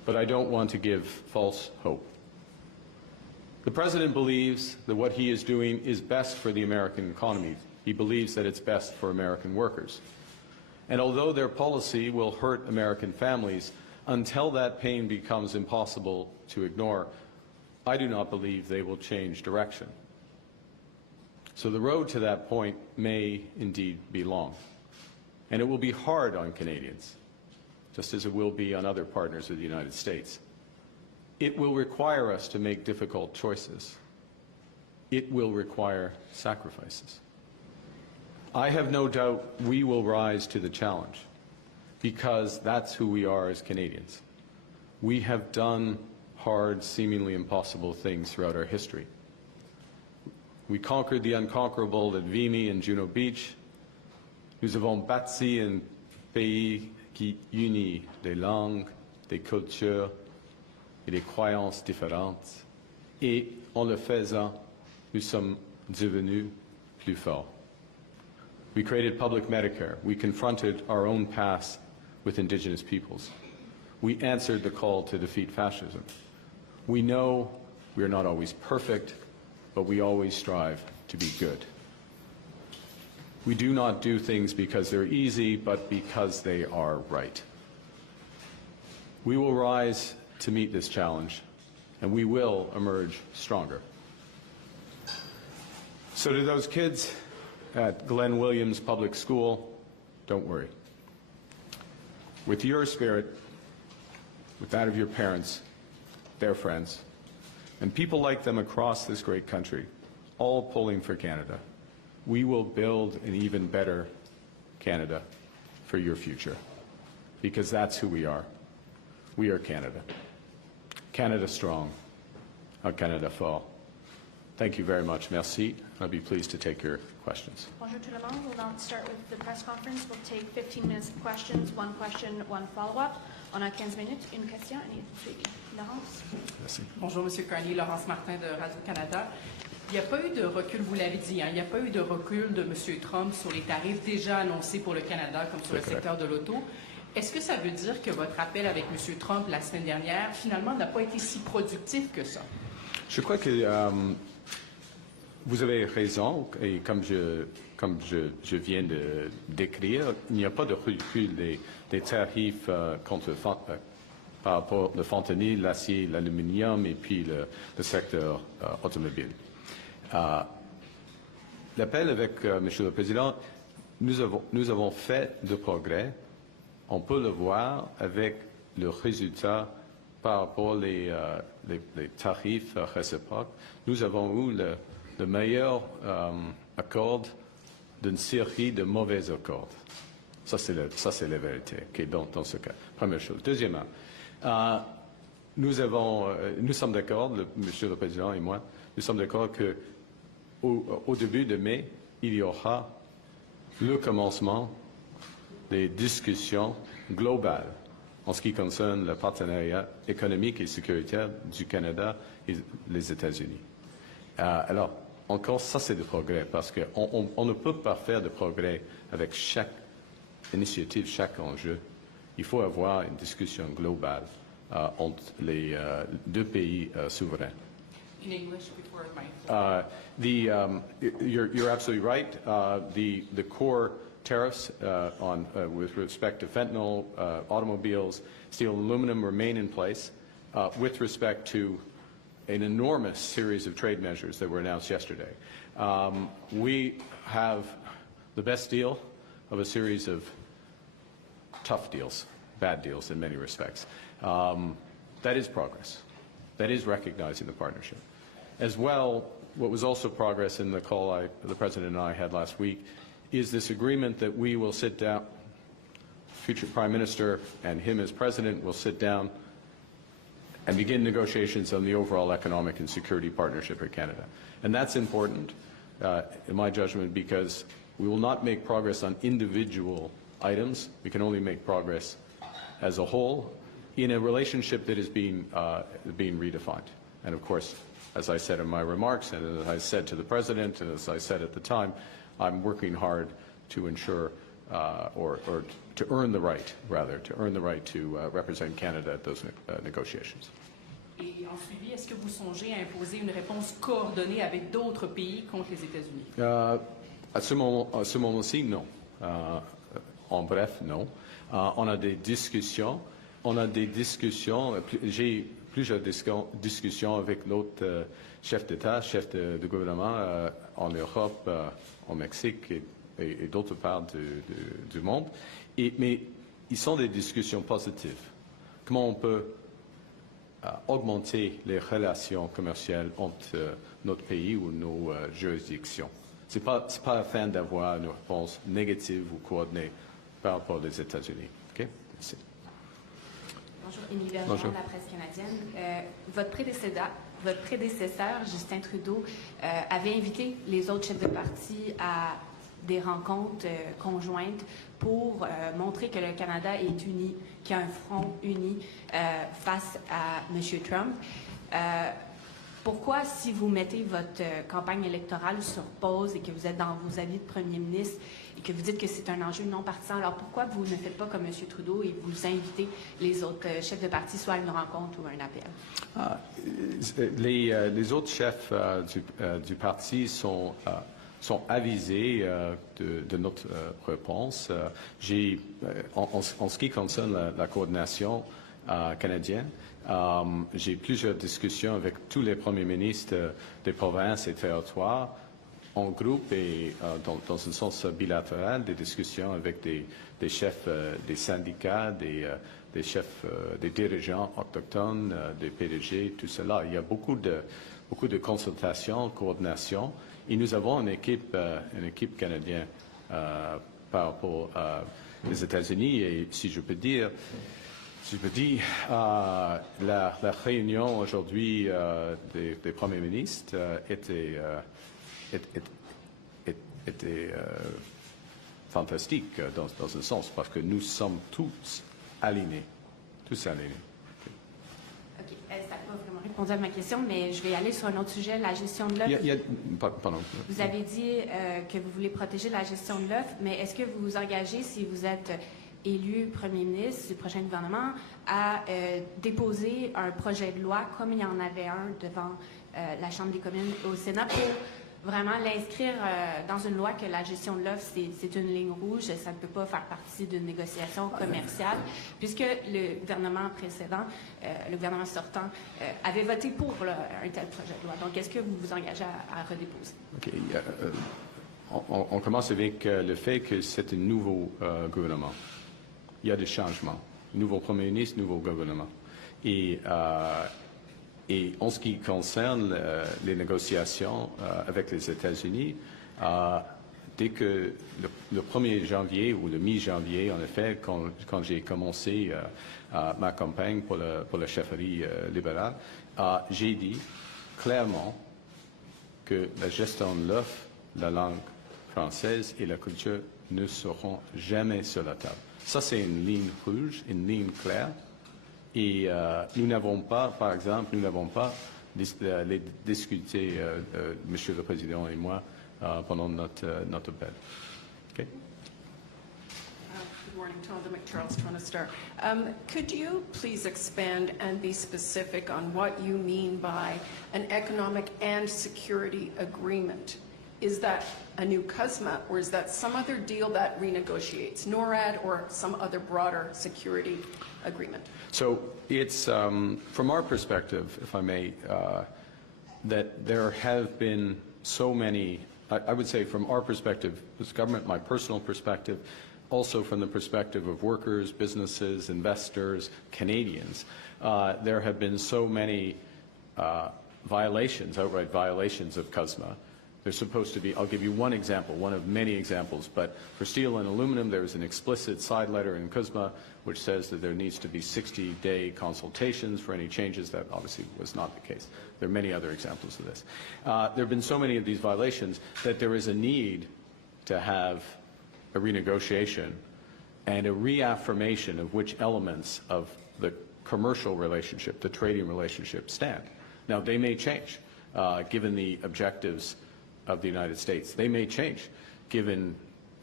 but I don't want to give false hope. The President believes that what he is doing is best for the American economy. He believes that it's best for American workers. And although their policy will hurt American families, until that pain becomes impossible to ignore, I do not believe they will change direction. So the road to that point may indeed be long. And it will be hard on Canadians, just as it will be on other partners of the United States. It will require us to make difficult choices. It will require sacrifices. I have no doubt we will rise to the challenge, because that's who we are as Canadians. We have done hard, seemingly impossible things throughout our history. We conquered the unconquerable at Vimy and Juno Beach. Nous avons bâti un pays qui unit des langues, des cultures et des croyances différentes. Et en le faisant, nous sommes devenus plus forts. We created public Medicare. We confronted our own past with Indigenous peoples. We answered the call to defeat fascism. We know we are not always perfect, but we always strive to be good. We do not do things because they're easy, but because they are right. We will rise to meet this challenge, and we will emerge stronger. So to those kids at Glenn Williams Public School, don't worry. With your spirit, with that of your parents, their friends, and people like them across this great country, all pulling for Canada, we will build an even better Canada for your future, because that's who we are. We are Canada. Canada strong, a Canada fort. Thank you very much. Merci. I'll be pleased to take your questions. Bonjour tout le monde. We'll now start with the press conference. We'll take 15 minutes of questions, one question, one follow-up. On a 15 minutes, une question et une suivi. Laurence? Merci. Bonjour, M. Carney, Laurence Martin de Radio-Canada. Il n'y a pas eu de recul, vous l'avez dit, il n'y a pas eu de recul de M. Trump sur les tarifs déjà annoncés pour le Canada, comme sur le secteur de l'auto. Est-ce que ça veut dire que votre appel avec M. Trump la semaine dernière, finalement, n'a pas été si productif que ça? Je crois que vous avez raison, et comme je viens de décrire, il n'y a pas de recul des tarifs par rapport au fentanyl, l'acier, l'aluminium et puis le secteur automobile. L'appel avec Monsieur le Président, nous avons fait de progrès. On peut le voir avec le résultat par rapport les tarifs réciproques. Nous avons eu le meilleur accord d'une série de mauvais accords. Ça, c'est la vérité dans ce cas. Première chose. Deuxièmement, nous sommes d'accord, Monsieur le Président et moi, nous sommes d'accord qu'au début de mai, il y aura le commencement des discussions globales en ce qui concerne le partenariat économique et sécuritaire du Canada et les États-Unis. Alors, encore, ça c'est du progrès, parce qu'on ne peut pas faire de progrès avec chaque initiative, chaque enjeu. Il faut avoir une discussion globale entre les deux pays souverains. In English before my... You're absolutely right. The core tariffs with respect to fentanyl, automobiles, steel and aluminum remain in place. With respect to an enormous series of trade measures that were announced yesterday. We have the best deal of a series of tough deals, bad deals in many respects. That is progress. That is recognizing the partnership. As well, what was also progress in the call the President and I had last week is this agreement that we will sit down, future Prime Minister and him as President will sit down and begin negotiations on the overall economic and security partnership with Canada. And that's important, in my judgment, because we will not make progress on individual items. We can only make progress as a whole in a relationship that is being redefined. And of course, as I said in my remarks, and as I said to the President, and as I said at the time, I'm working hard to ensure or to earn the right, rather, to earn the right to represent Canada at those negotiations. Et en suivi, est-ce que vous songez à imposer une réponse coordonnée avec d'autres pays contre les États-Unis? À ce moment-ci, non. En bref, non. On a des discussions. J'ai plusieurs discussions avec d'autres chefs d'État, chefs de gouvernement en Europe, au Mexique et d'autres parts du monde. Mais ils sont des discussions positives. Comment on peut augmenter les relations commerciales entre notre pays ou nos juridictions. Ce n'est pas afin d'avoir une réponse négative ou coordonnée par rapport aux États-Unis. OK? Merci. Bonjour, Émilie Bergeron de la presse canadienne. Votre prédécesseur, Justin Trudeau, avait invité les autres chefs de parti à des rencontres conjointes pour montrer que le Canada est uni, qu'il y a un front uni face à M. Trump. Pourquoi, si vous mettez votre campagne électorale sur pause et que vous êtes dans vos avis de premier ministre et que vous dites que c'est un enjeu non partisan, alors pourquoi vous ne faites pas comme M. Trudeau et vous invitez les autres chefs de parti soit à une rencontre ou à un appel? Les autres chefs du parti sont avisés de notre réponse. En ce qui concerne la coordination canadienne, j'ai plusieurs discussions avec tous les premiers ministres des provinces et territoires en groupe et dans un sens bilatéral, des discussions avec des chefs des syndicats, des chefs, des dirigeants autochtones, des PDG, tout cela. Il y a beaucoup de consultations, coordination. Et nous avons une équipe canadienne par rapport aux États-Unis. Et si je peux dire, la réunion aujourd'hui des premiers ministres était fantastique dans un sens, parce que nous sommes tous alignés. OK. Ça n'a pas vraiment répondu à ma question, mais je vais aller sur un autre sujet, la gestion de l'offre. Pardon. Vous avez dit que vous voulez protéger la gestion de l'offre, mais est-ce que vous vous engagez, si vous êtes élu premier ministre du prochain gouvernement, à déposer un projet de loi, comme il y en avait un devant la Chambre des communes au Sénat, pour vraiment l'inscrire dans une loi que la gestion de l'offre, c'est une ligne rouge, ça ne peut pas faire partie d'une négociation commerciale, puisque le gouvernement précédent, le gouvernement sortant, avait voté pour un tel projet de loi. Donc, est-ce que vous vous engagez à redéposer? OK. On commence avec le fait que c'est un nouveau gouvernement. Il y a des changements. Nouveau premier ministre, nouveau gouvernement. Et en ce qui concerne les négociations avec les États-Unis, dès que le 1er janvier ou le mi-janvier, en effet, quand j'ai commencé ma campagne pour la chefferie libérale, j'ai dit clairement que la gestion de l'offre, la langue française et la culture ne seront jamais sur la table. Ça, c'est une ligne rouge, une ligne claire. Et nous n'avons pas, par exemple, les discuter, Monsieur le Président et moi, pendant notre appel. Okay? Good morning, Tonda McCharles, Toronto Star. Could you please expand and be specific on what you mean by an economic and security agreement? Is that a new CUSMA, or is that some other deal that renegotiates NORAD or some other broader security agreement? So it's, from our perspective, if I may, that there have been so many, I would say from our perspective as government, my personal perspective, also from the perspective of workers, businesses, investors, Canadians, there have been so many violations, outright violations of CUSMA. There's supposed to be, I'll give you one example, one of many examples, but for steel and aluminum, there is an explicit side letter in CUSMA which says that there needs to be 60-day consultations for any changes. That obviously was not the case. There are many other examples of this. There have been so many of these violations that there is a need to have a renegotiation and a reaffirmation of which elements of the commercial relationship, the trading relationship, stand. Now, they may change, given the objectives of the United States. They may change, given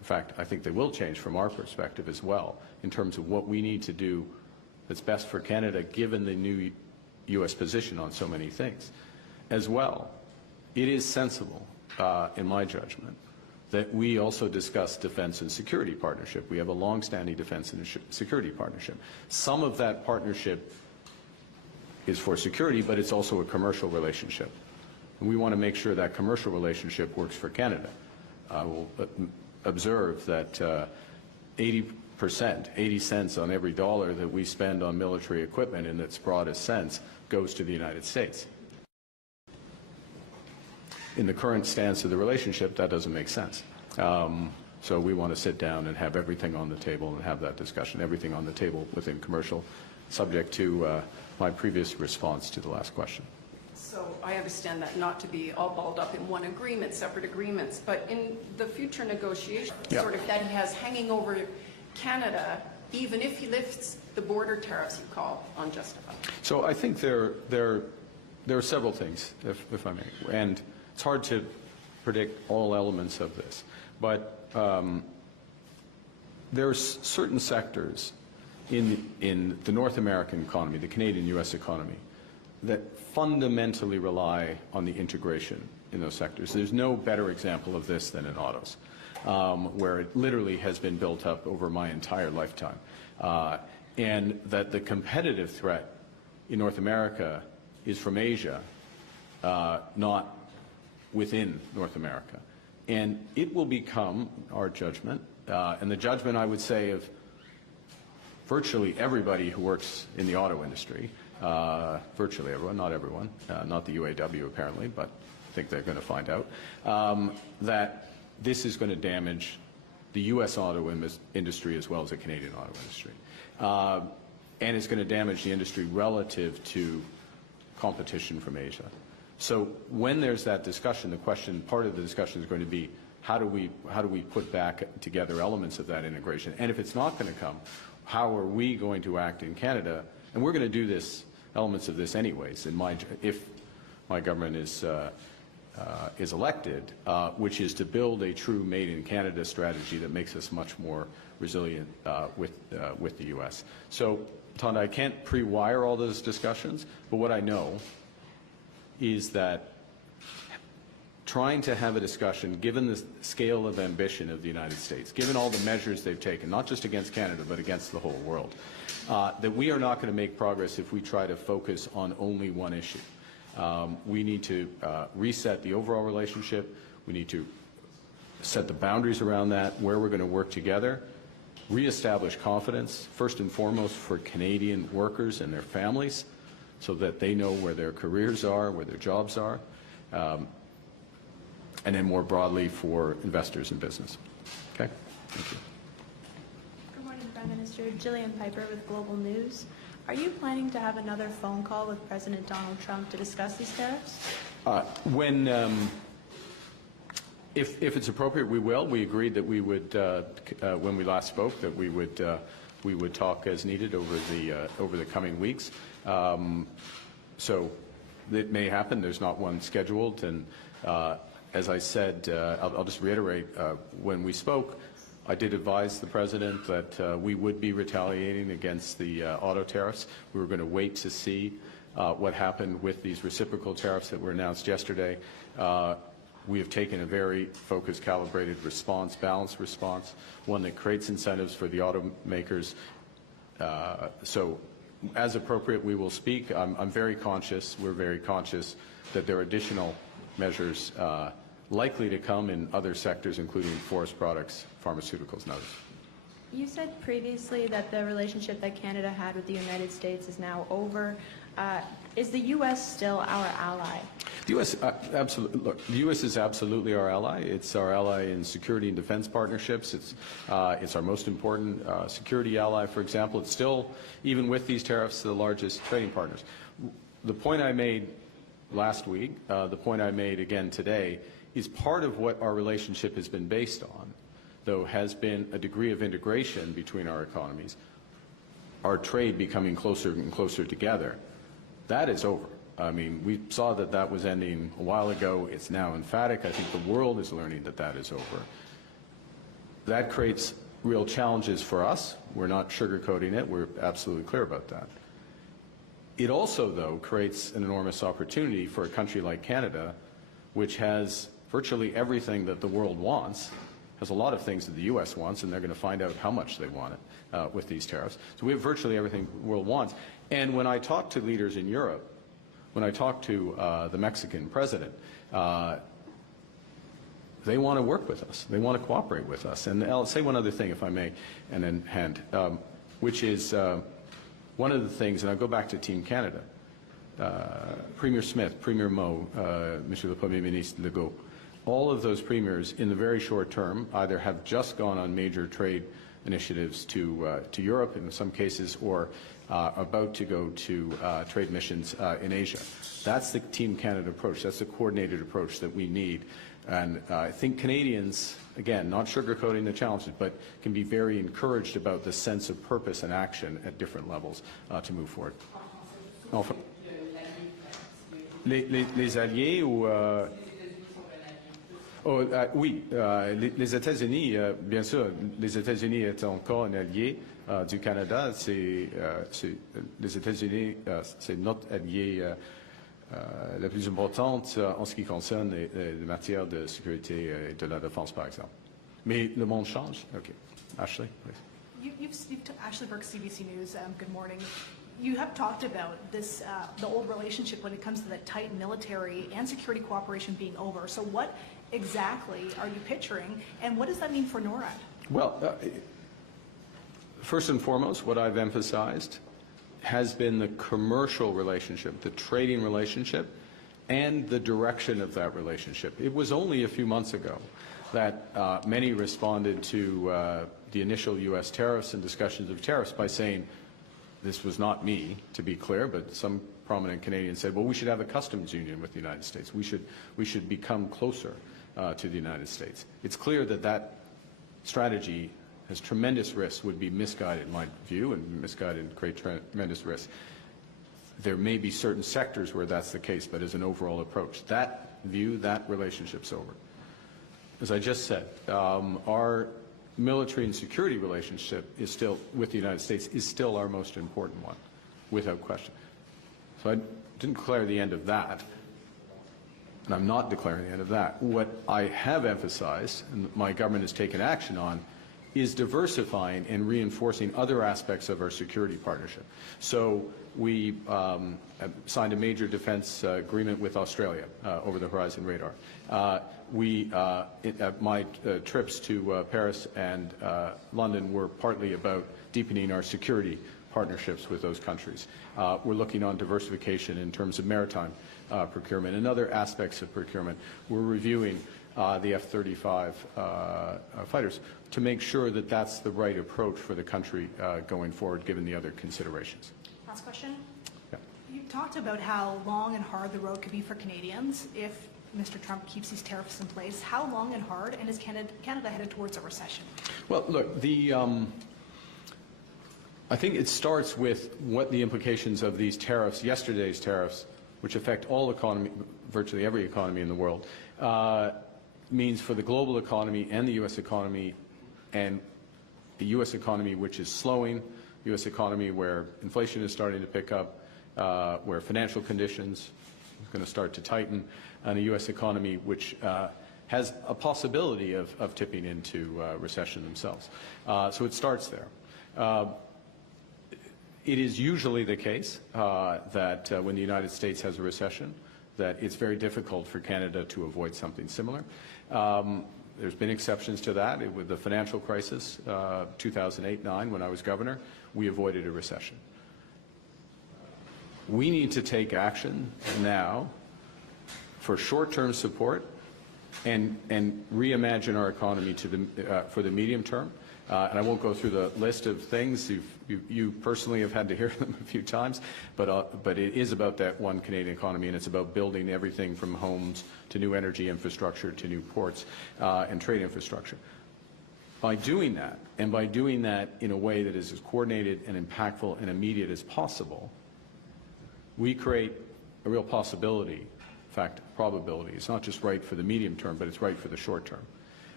fact, I think they will change from our perspective as well in terms of what we need to do that's best for Canada given the new U.S. position on so many things. As well, it is sensible, in my judgment, that we also discuss defense and security partnership. We have a long-standing defense and security partnership. Some of that partnership is for security, but it's also a commercial relationship. And we want to make sure that commercial relationship works for Canada. I will observe that 80%, 80 cents on every dollar that we spend on military equipment in its broadest sense goes to the United States. In the current stance of the relationship, that doesn't make sense. So we want to sit down and have everything on the table and have that discussion, everything on the table within commercial, subject to my previous response to the last question. So I understand that not to be all balled up in one agreement, separate agreements, but in the future negotiation, sort of that he has hanging over Canada, even if he lifts the border tariffs you call unjustified. So I think there are several things, if I may, and it's hard to predict all elements of this, but there are certain sectors in the North American economy, the Canadian-U.S. economy, that fundamentally rely on the integration in those sectors. There's no better example of this than in autos, where it literally has been built up over my entire lifetime. And that the competitive threat in North America is from Asia, not within North America. And it will become our judgment, and the judgment, I would say, of virtually everybody who works in the auto industry, virtually everyone, not everyone, not the UAW apparently, but I think they're going to find out, that this is going to damage the U.S. auto industry as well as the Canadian auto industry. And it's going to damage the industry relative to competition from Asia. So when there's that discussion, the question, part of the discussion is going to be, how do we put back together elements of that integration? And if it's not going to come, how are we going to act in Canada? And we're going to do this, elements of this anyways, if my government is elected, which is to build a true made-in-Canada strategy that makes us much more resilient with the U.S. So, Tonda, I can't pre-wire all those discussions, but what I know is that trying to have a discussion, given the scale of ambition of the United States, given all the measures they've taken, not just against Canada, but against the whole world, that we are not going to make progress if we try to focus on only one issue. We need to reset the overall relationship. We need to set the boundaries around that, where we're going to work together, reestablish confidence, first and foremost for Canadian workers and their families, so that they know where their careers are, where their jobs are, and then more broadly for investors in business. Okay? Thank you. Good morning, Prime Minister. Gillian Piper with Global News. Are you planning to have another phone call with President Donald Trump to discuss these tariffs? If it's appropriate, we will. We agreed that we would, when we last spoke, that we would talk as needed over the coming weeks. So it may happen. There's not one scheduled, and as I said, I'll just reiterate, when we spoke, I did advise the President that we would be retaliating against the auto tariffs. We were going to wait to see what happened with these reciprocal tariffs that were announced yesterday. We have taken a very focused, calibrated response, balanced response, one that creates incentives for the automakers. So as appropriate, we will speak. I'm very conscious, we're very conscious that there are additional measures likely to come in other sectors, including forest products, pharmaceuticals, and others. You said previously that the relationship that Canada had with the United States is now over. Is the U.S. still our ally? The U.S. Absolutely. Look, the U.S. is absolutely our ally. It's our ally in security and defense partnerships. It's our most important security ally. For example, it's still, even with these tariffs, the largest trading partners. The point I made last week, the point I made again today, is part of what our relationship has been based on, though, has been a degree of integration between our economies, our trade becoming closer and closer together. That is over. I mean, we saw that that was ending a while ago. It's now emphatic. I think the world is learning that that is over. That creates real challenges for us. We're not sugarcoating it. We're absolutely clear about that. It also, though, creates an enormous opportunity for a country like Canada, which has virtually everything that the world wants, has a lot of things that the U.S. wants, and they're going to find out how much they want it with these tariffs. So we have virtually everything the world wants. And when I talk to leaders in Europe, when I talk to the Mexican president, they want to work with us. They want to cooperate with us. And I'll say one other thing, if I may, and then hand, which is one of the things, and I'll go back to Team Canada. Premier Smith, Premier Moe, Monsieur le Premier Ministre Legault, all of those premiers in the very short term either have just gone on major trade initiatives to Europe in some cases, or about to go to trade missions in Asia. That's the Team Canada approach. That's the coordinated approach that we need. And I think Canadians, again, not sugarcoating the challenges, but can be very encouraged about the sense of purpose and action at different levels to move forward. Enfin, les alliés ou oui, les États-Unis, bien sûr, les États-Unis est encore un allié du Canada. Les États-Unis, c'est notre allié la plus importante en ce qui concerne les matières de sécurité et de la défense, par exemple. Mais le monde change. OK. Ashley, please. Ashley Burke, CBC News. Good morning. You have talked about this, the old relationship when it comes to that tight military and security cooperation being over. So what exactly are you picturing, and what does that mean for NORAD? Well, first and foremost, what I've emphasized has been the commercial relationship, the trading relationship, and the direction of that relationship. It was only a few months ago that many responded to the initial U.S. tariffs and discussions of tariffs by saying, this was not me, to be clear, but some prominent Canadians said, well, we should have a customs union with the United States. We should become closer to the United States. It's clear that that strategy has tremendous risks, would be misguided in my view, and misguided and create tremendous risks. There may be certain sectors where that's the case, but as an overall approach, that view, that relationship's over. As I just said, our military and security relationship is still, with the United States, is still our most important one, without question. So I didn't declare the end of that, and I'm not declaring the end of that. What I have emphasized, and my government has taken action on, is diversifying and reinforcing other aspects of our security partnership. So we signed a major defense agreement with Australia, over the horizon radar. My trips to Paris and London were partly about deepening our security partnerships with those countries. We're looking on diversification in terms of maritime procurement and other aspects of procurement. We're reviewing the F-35 fighters to make sure that that's the right approach for the country going forward, given the other considerations. Last question. Yeah. You talked about how long and hard the road could be for Canadians if Mr. Trump keeps these tariffs in place. How long and hard, and is Canada headed towards a recession? Well, look, I think it starts with what the implications of these tariffs, yesterday's tariffs, which affect all economy, virtually every economy in the world, means for the global economy and the U.S. economy, and the U.S. economy which is slowing, U.S. economy where inflation is starting to pick up, where financial conditions are going to start to tighten, and a U.S. economy which has a possibility of tipping into recession themselves. So it starts there. It is usually the case that when the United States has a recession, that it's very difficult for Canada to avoid something similar. There's been exceptions to that. With the financial crisis, 2008-9, when I was governor, we avoided a recession. We need to take action now for short-term support and reimagine our economy for the medium term. And I won't go through the list of things. You personally have had to hear them a few times, but it is about that one Canadian economy, and it's about building everything from homes to new energy infrastructure to new ports and trade infrastructure. By doing that, and by doing that in a way that is as coordinated and impactful and immediate as possible, we create a real possibility, in fact, probability. It's not just right for the medium term, but it's right for the short term.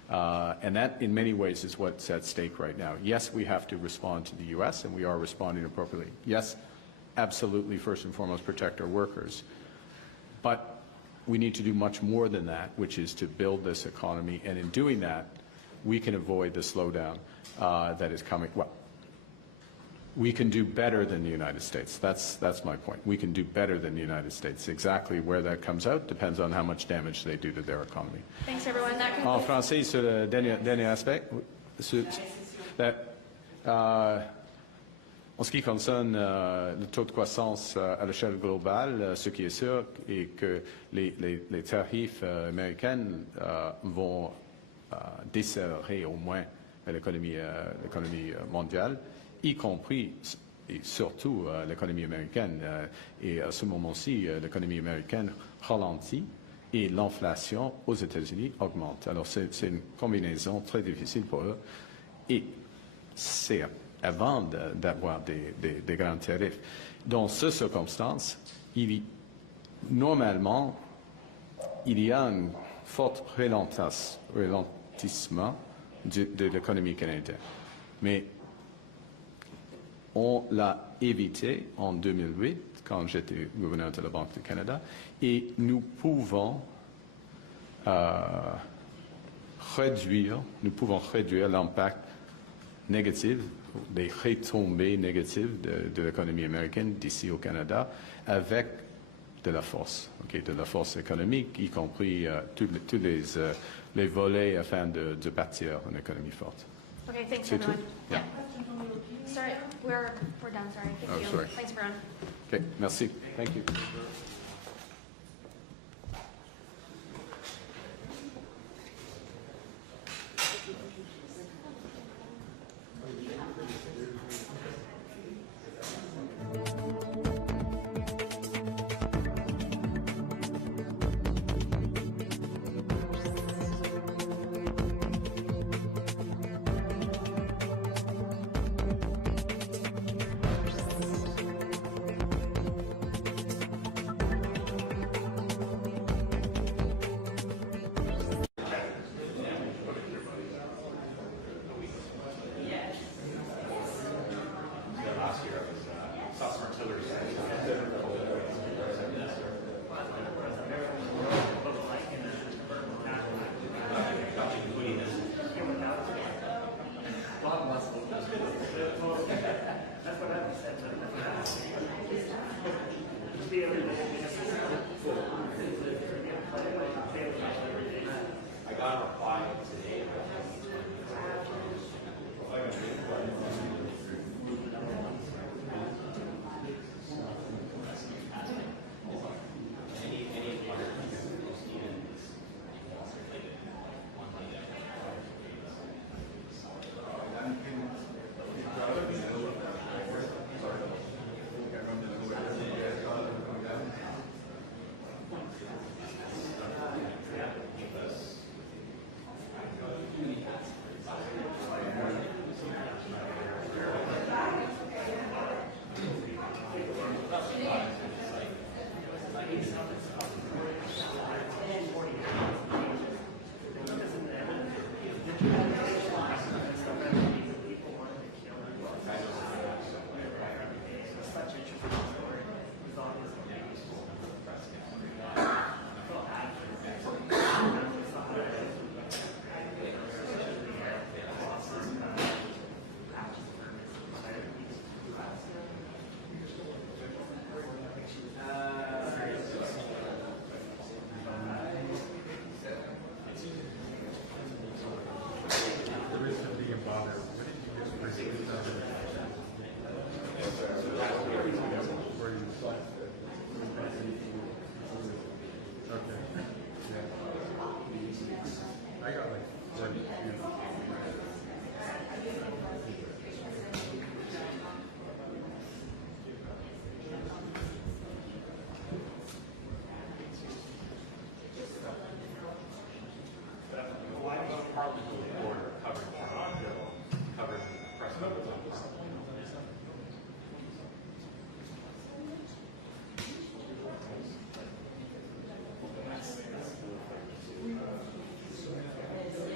And that, in many ways, is what's at stake right now. Yes, we have to respond to the U.S., and we are responding appropriately. Yes, absolutely, first and foremost, protect our workers. But we need to do much more than that, which is to build this economy. And in doing that, we can avoid the slowdown that is coming. Well, we can do better than the United States. That's my point. We can do better than the United States. Exactly where that comes out depends on how much damage they do to their economy. Thanks, everyone. That En concludes. français, sur le dernier aspect, en ce qui concerne le taux de croissance à l'échelle globale, ce qui est sûr est que les tarifs américains vont desserrer au moins l'économie mondiale, y compris et surtout l'économie américaine. Et à ce moment-ci, l'économie américaine ralentit et l'inflation aux États-Unis augmente. Alors c'est une combinaison très difficile pour eux. Et c'est avant d'avoir des grands tarifs. Dans ces circonstances, normalement, il y a un fort ralentissement de l'économie canadienne. Mais on l'a évité en 2008, quand j'étais gouverneur de la Banque du Canada, et nous pouvons réduire l'impact négatif, des retombées négatives de l'économie américaine d'ici au Canada avec de la force, de la force économique, y compris tous les volets afin de bâtir une économie forte. Okay, thanks, C'est tout? everyone. Yeah. Sorry, we're done. Sorry. Thank you. sorry. Thanks, everyone. Okay, merci. Thank you.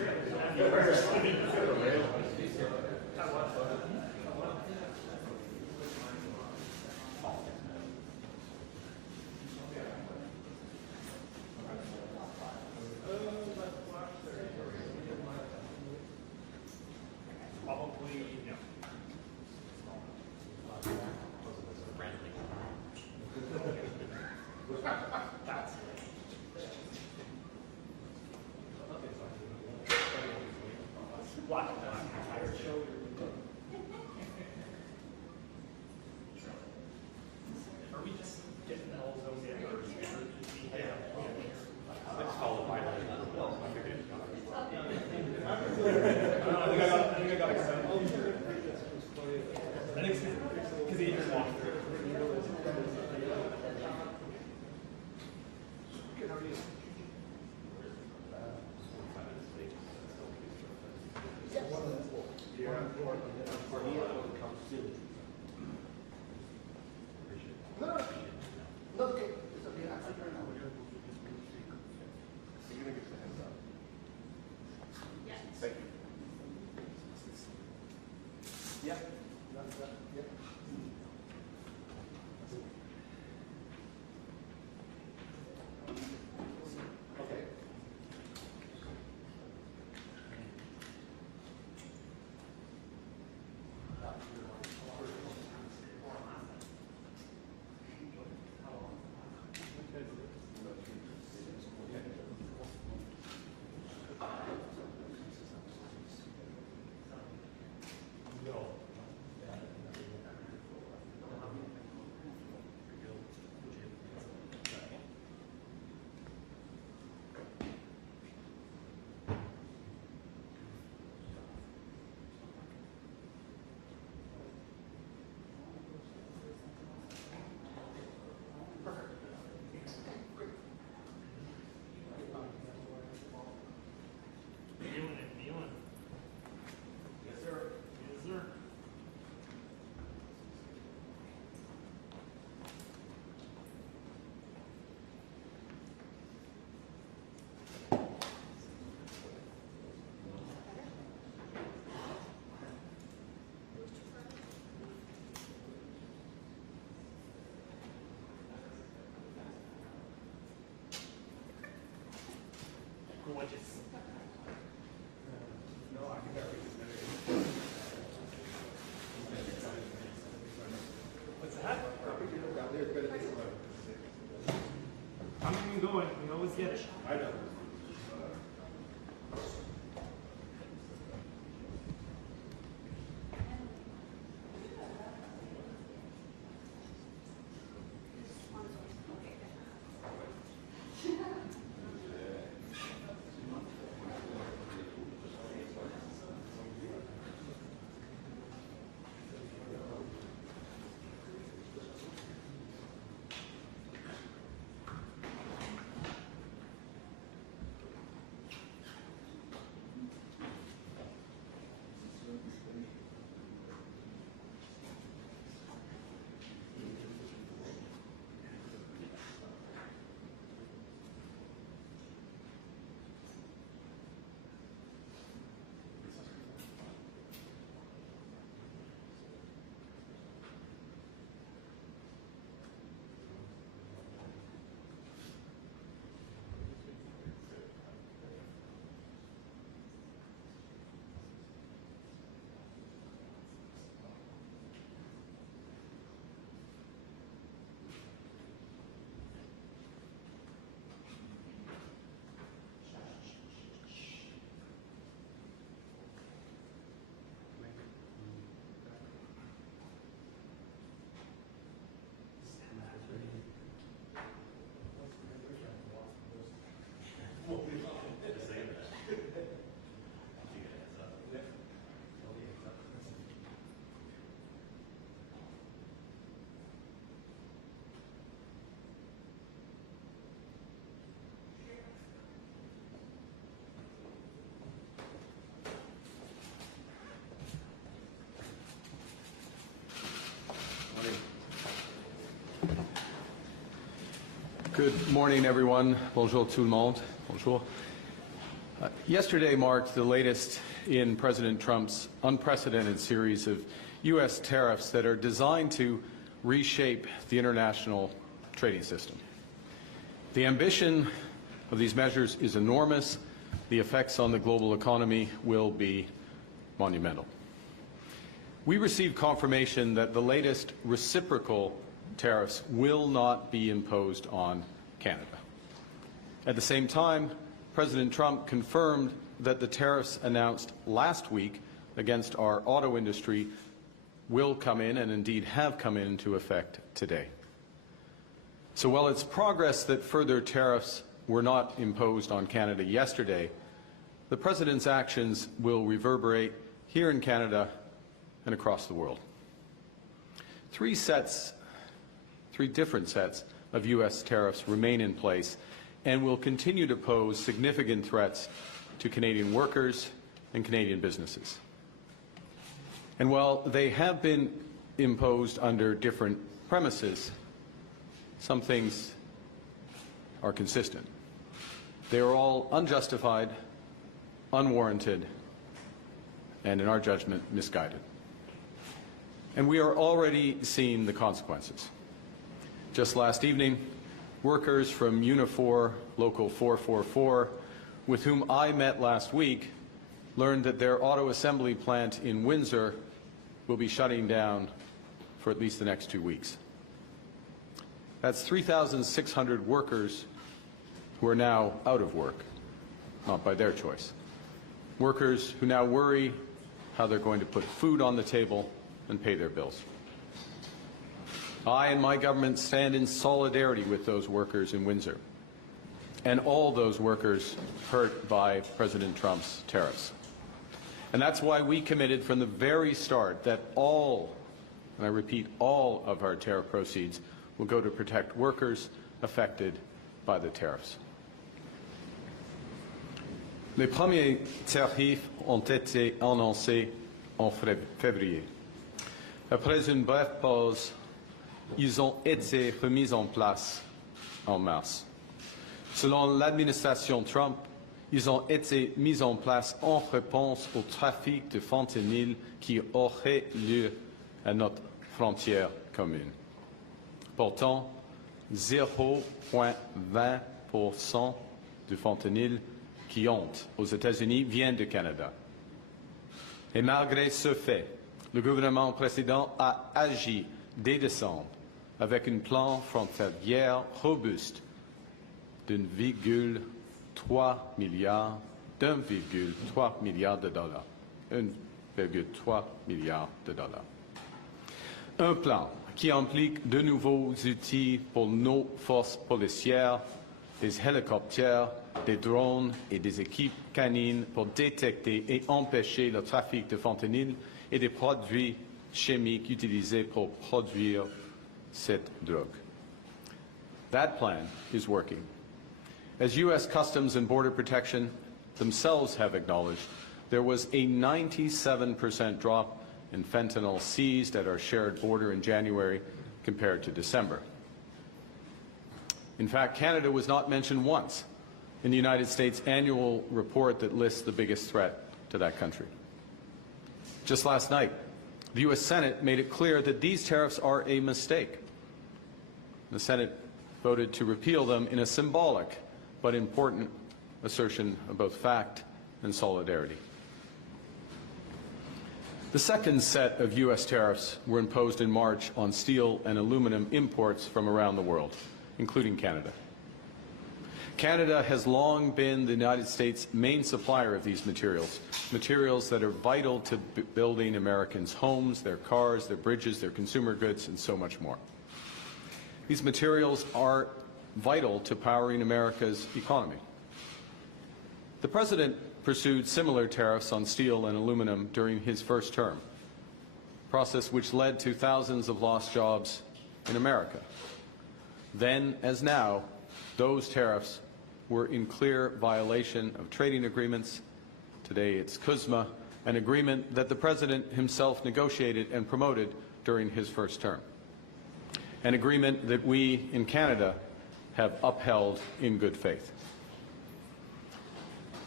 going. We always get it. I know. Good morning, everyone. Bonjour tout le monde. Bonjour. Yesterday marked the latest in President Trump's unprecedented series of U.S. tariffs that are designed to reshape the international trading system. The ambition of these measures is enormous. The effects on the global economy will be monumental. We received confirmation that the latest reciprocal tariffs will not be imposed on Canada. At the same time, President Trump confirmed that the tariffs announced last week against our auto industry will come in, and indeed have come into effect today. So while it's progress that further tariffs were not imposed on Canada yesterday, the President's actions will reverberate here in Canada and across the world. Three different sets of U.S. tariffs remain in place and will continue to pose significant threats to Canadian workers and Canadian businesses. And while they have been imposed under different premises, some things are consistent. They are all unjustified, unwarranted, and in our judgment, misguided. And we are already seeing the consequences. Just last evening, workers from Unifor Local 444, with whom I met last week, learned that their auto assembly plant in Windsor will be shutting down for at least the next 2 weeks. That's 3,600 workers who are now out of work, not by their choice. Workers who now worry how they're going to put food on the table and pay their bills. I and my government stand in solidarity with those workers in Windsor and all those workers hurt by President Trump's tariffs. And that's why we committed from the very start that all, and I repeat, all of our tariff proceeds will go to protect workers affected by the tariffs. Les premiers tarifs ont été annoncés en février. Après une brève pause, ils ont été remis en place en mars. Selon l'administration Trump, ils ont été mis en place en réponse au trafic de fentanyl qui aurait lieu à notre frontière commune. Pourtant, 0,20% du fentanyl qui entre aux États-Unis vient du Canada. Et malgré ce fait, le gouvernement précédent a agi dès décembre avec un plan frontalier robuste d'1,3 milliard de dollars. 1,3 milliard de dollars. Un plan qui implique de nouveaux outils pour nos forces policières, des hélicoptères, des drones et des équipes canines pour détecter et empêcher le trafic de fentanyl et des produits chimiques utilisés pour produire cette drogue. That plan is working. As U.S. Customs and Border Protection themselves have acknowledged, there was a 97% drop in fentanyl seized at our shared border in January compared to December. In fact, Canada was not mentioned once in the United States annual report that lists the biggest threat to that country. Just last night, the U.S. Senate made it clear that these tariffs are a mistake. The Senate voted to repeal them in a symbolic but important assertion of both fact and solidarity. The second set of U.S. tariffs were imposed in March on steel and aluminum imports from around the world, including Canada. Canada has long been the United States' main supplier of these materials, materials that are vital to building Americans' homes, their cars, their bridges, their consumer goods, and so much more. These materials are vital to powering America's economy. The President pursued similar tariffs on steel and aluminum during his first term, a process which led to thousands of lost jobs in America. Then, as now, those tariffs were in clear violation of trading agreements. Today it's CUSMA, an agreement that the President himself negotiated and promoted during his first term, an agreement that we in Canada have upheld in good faith.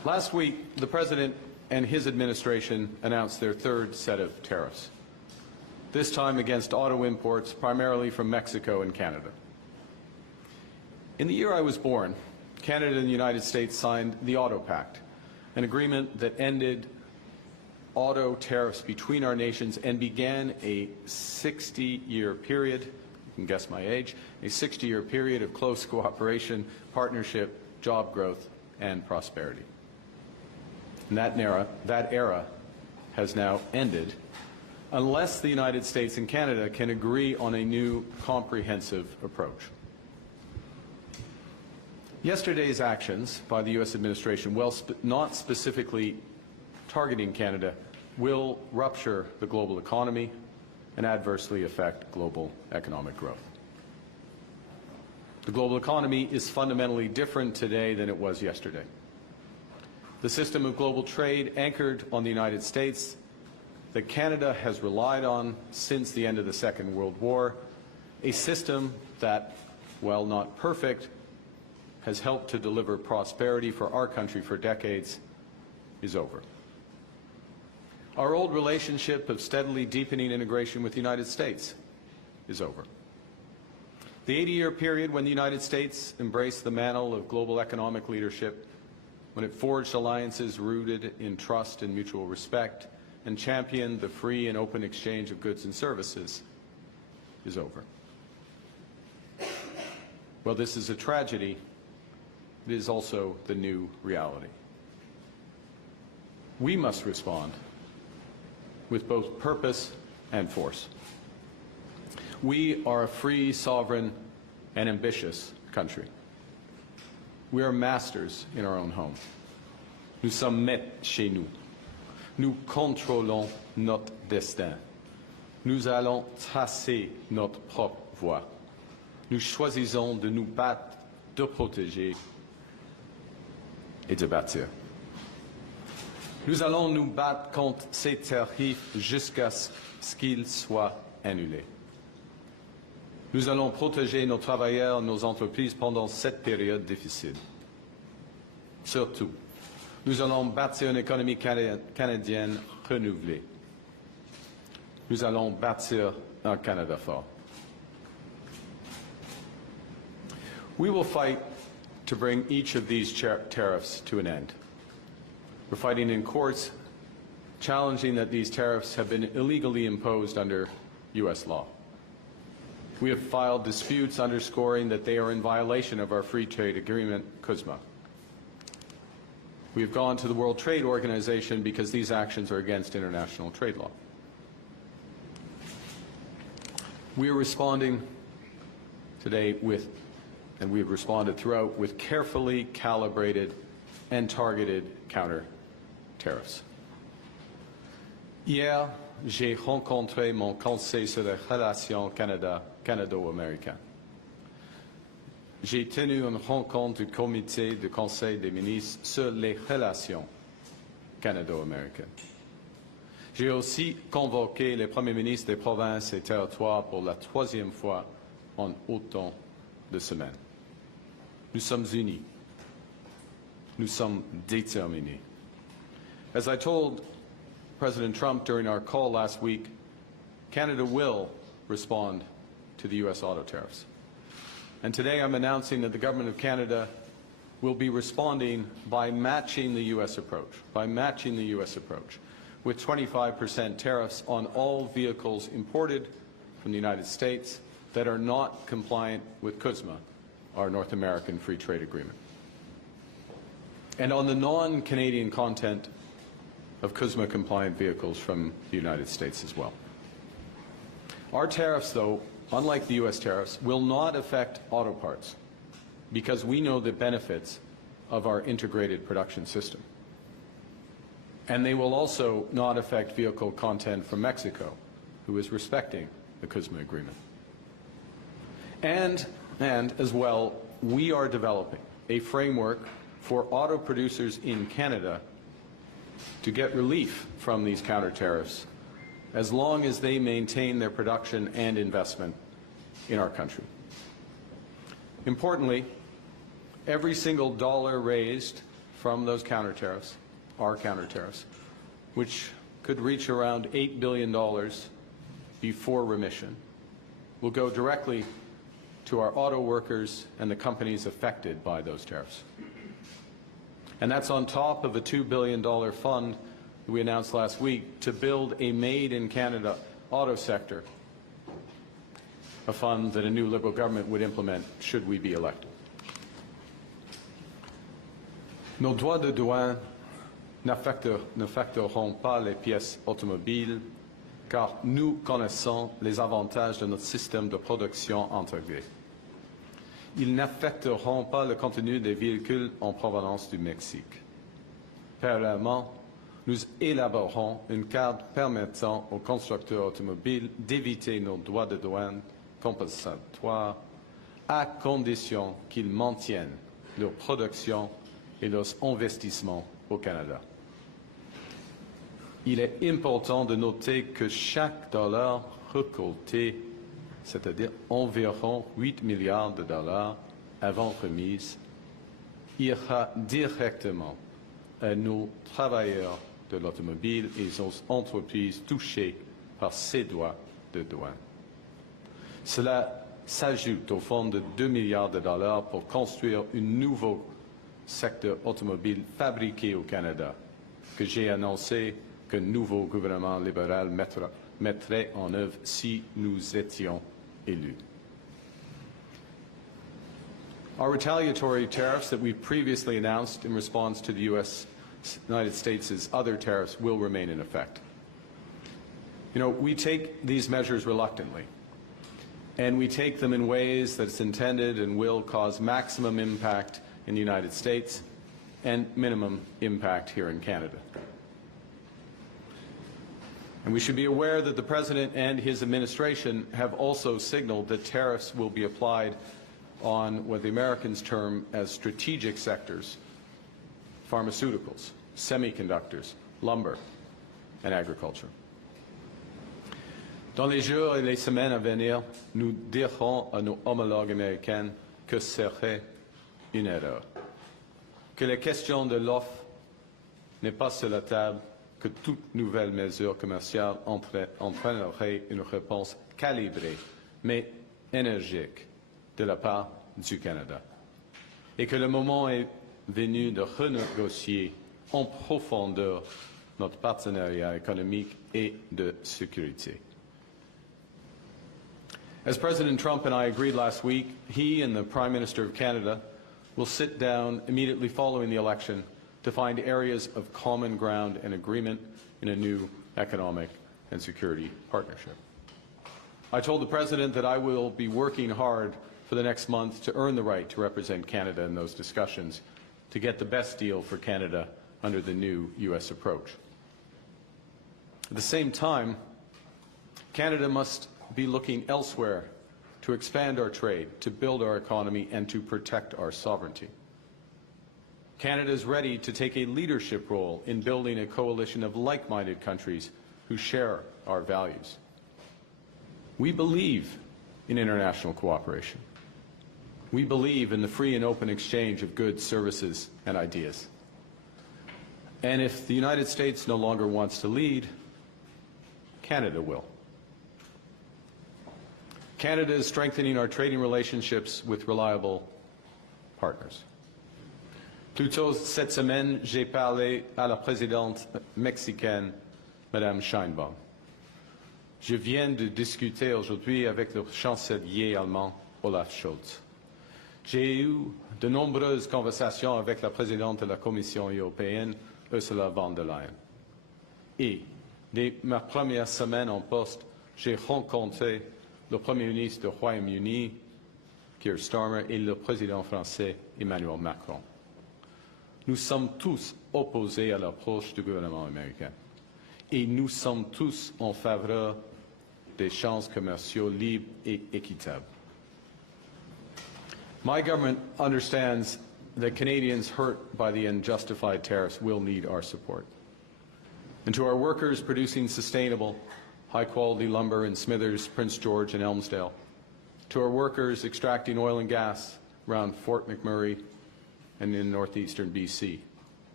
Last week, the President and his administration announced their third set of tariffs, this time against auto imports primarily from Mexico and Canada. In the year I was born, Canada and the United States signed the Auto Pact, an agreement that ended auto tariffs between our nations and began a 60-year period, you can guess my age, a 60-year period of close cooperation, partnership, job growth, and prosperity. And that era has now ended unless the United States and Canada can agree on a new comprehensive approach. Yesterday's actions by the U.S. administration, while not specifically targeting Canada, will rupture the global economy and adversely affect global economic growth. The global economy is fundamentally different today than it was yesterday. The system of global trade anchored on the United States that Canada has relied on since the end of the Second World War, a system that, while not perfect, has helped to deliver prosperity for our country for decades, is over. Our old relationship of steadily deepening integration with the United States is over. The 80-year period when the United States embraced the mantle of global economic leadership, when it forged alliances rooted in trust and mutual respect, and championed the free and open exchange of goods and services, is over. Well, this is a tragedy. It is also the new reality. We must respond with both purpose and force. We are a free, sovereign, and ambitious country. We are masters in our own home. Nous sommes maîtres chez nous. Nous contrôlons notre destin. Nous allons tracer notre propre voie. Nous choisissons de nous battre, de protéger et de bâtir. Nous allons nous battre contre ces tarifs jusqu'à ce qu'ils soient annulés. Nous allons protéger nos travailleurs, nos entreprises pendant cette période difficile. Surtout, nous allons bâtir une économie canadienne renouvelée. Nous allons bâtir un Canada fort. We will fight to bring each of these tariffs to an end. We're fighting in courts, challenging that these tariffs have been illegally imposed under U.S. law. We have filed disputes underscoring that they are in violation of our free trade agreement, CUSMA. We have gone to the World Trade Organization because these actions are against international trade law. We are responding today with, and we have responded throughout, with carefully calibrated and targeted counter-tariffs. Hier, j'ai rencontré mon conseil sur les relations canado-américaines. J'ai tenu une rencontre du comité du Conseil des ministres sur les relations canado-américaines. J'ai aussi convoqué les premiers ministres des provinces et territoires pour la troisième fois en autant de semaines. Nous sommes unis. Nous sommes déterminés. As I told President Trump during our call last week, Canada will respond to the U.S. auto tariffs. And today I'm announcing that the Government of Canada will be responding by matching the U.S. approach, with 25% tariffs on all vehicles imported from the United States that are not compliant with CUSMA, our North American Free Trade Agreement, and on the non-Canadian content of CUSMA-compliant vehicles from the United States as well. Our tariffs, though, unlike the U.S. tariffs, will not affect auto parts because we know the benefits of our integrated production system. And they will also not affect vehicle content from Mexico, who is respecting the CUSMA agreement. And as well, we are developing a framework for auto producers in Canada to get relief from these counter-tariffs as long as they maintain their production and investment in our country. Importantly, every single dollar raised from those counter-tariffs, our counter-tariffs, which could reach around $8 billion before remission, will go directly to our auto workers and the companies affected by those tariffs. And that's on top of a $2 billion fund that we announced last week to build a made-in-Canada auto sector, a fund that a new Liberal government would implement should we be elected. Nos droits de douane n'affecteront pas les pièces automobiles car nous connaissons les avantages de notre système de production intégré. Ils n'affecteront pas le contenu des véhicules en provenance du Mexique. Parallèlement, nous élaborerons une carte permettant aux constructeurs automobiles d'éviter nos droits de douane compensatoires à condition qu'ils maintiennent leur production et leurs investissements au Canada. Il est important de noter que chaque dollar récolté, c'est-à-dire environ 8 milliards de dollars avant remise, ira directement à nos travailleurs de l'automobile et aux entreprises touchées par ces droits de douane. Cela s'ajoute au fonds de 2 milliards de dollars pour construire un nouveau secteur automobile fabriqué au Canada, que j'ai annoncé que le nouveau gouvernement libéral mettrait en œuvre si nous étions élus. Our retaliatory tariffs that we previously announced in response to the United States' other tariffs will remain in effect. You know, we take these measures reluctantly, and we take them in ways that's intended and will cause maximum impact in the United States and minimum impact here in Canada. And we should be aware that the President and his administration have also signaled that tariffs will be applied on what the Americans term as strategic sectors: pharmaceuticals, semiconductors, lumber, and agriculture. Dans les jours et les semaines à venir, nous dirons à nos homologues américains que ce serait une erreur, que la question de l'offre n'est pas sur la table, que toute nouvelle mesure commerciale entraînerait une réponse calibrée, mais énergique, de la part du Canada, et que le moment est venu de renégocier en profondeur notre partenariat économique et de sécurité. As President Trump and I agreed last week, he and the Prime Minister of Canada will sit down immediately following the election to find areas of common ground and agreement in a new economic and security partnership. I told the President that I will be working hard for the next month to earn the right to represent Canada in those discussions, to get the best deal for Canada under the new U.S. approach. At the same time, Canada must be looking elsewhere to expand our trade, to build our economy, and to protect our sovereignty. Canada is ready to take a leadership role in building a coalition of like-minded countries who share our values. We believe in international cooperation. We believe in the free and open exchange of goods, services, and ideas. And if the United States no longer wants to lead, Canada will. Canada is strengthening our trading relationships with reliable partners. Plus tôt cette semaine, j'ai parlé à la présidente mexicaine, Madame Sheinbaum. Je viens de discuter aujourd'hui avec le chancelier allemand, Olaf Scholz. J'ai eu de nombreuses conversations avec la présidente de la Commission européenne, Ursula von der Leyen. Et, dès ma première semaine en poste, j'ai rencontré le Premier ministre du Royaume-Uni, Keir Starmer, et le président français, Emmanuel Macron. Nous sommes tous opposés à l'approche du gouvernement américain. Et nous sommes tous en faveur d'échanges commerciaux libres et équitables. My government understands that Canadians hurt by the unjustified tariffs will need our support. And to our workers producing sustainable, high-quality lumber in Smithers, Prince George, and Elmsdale, to our workers extracting oil and gas around Fort McMurray and in northeastern BC,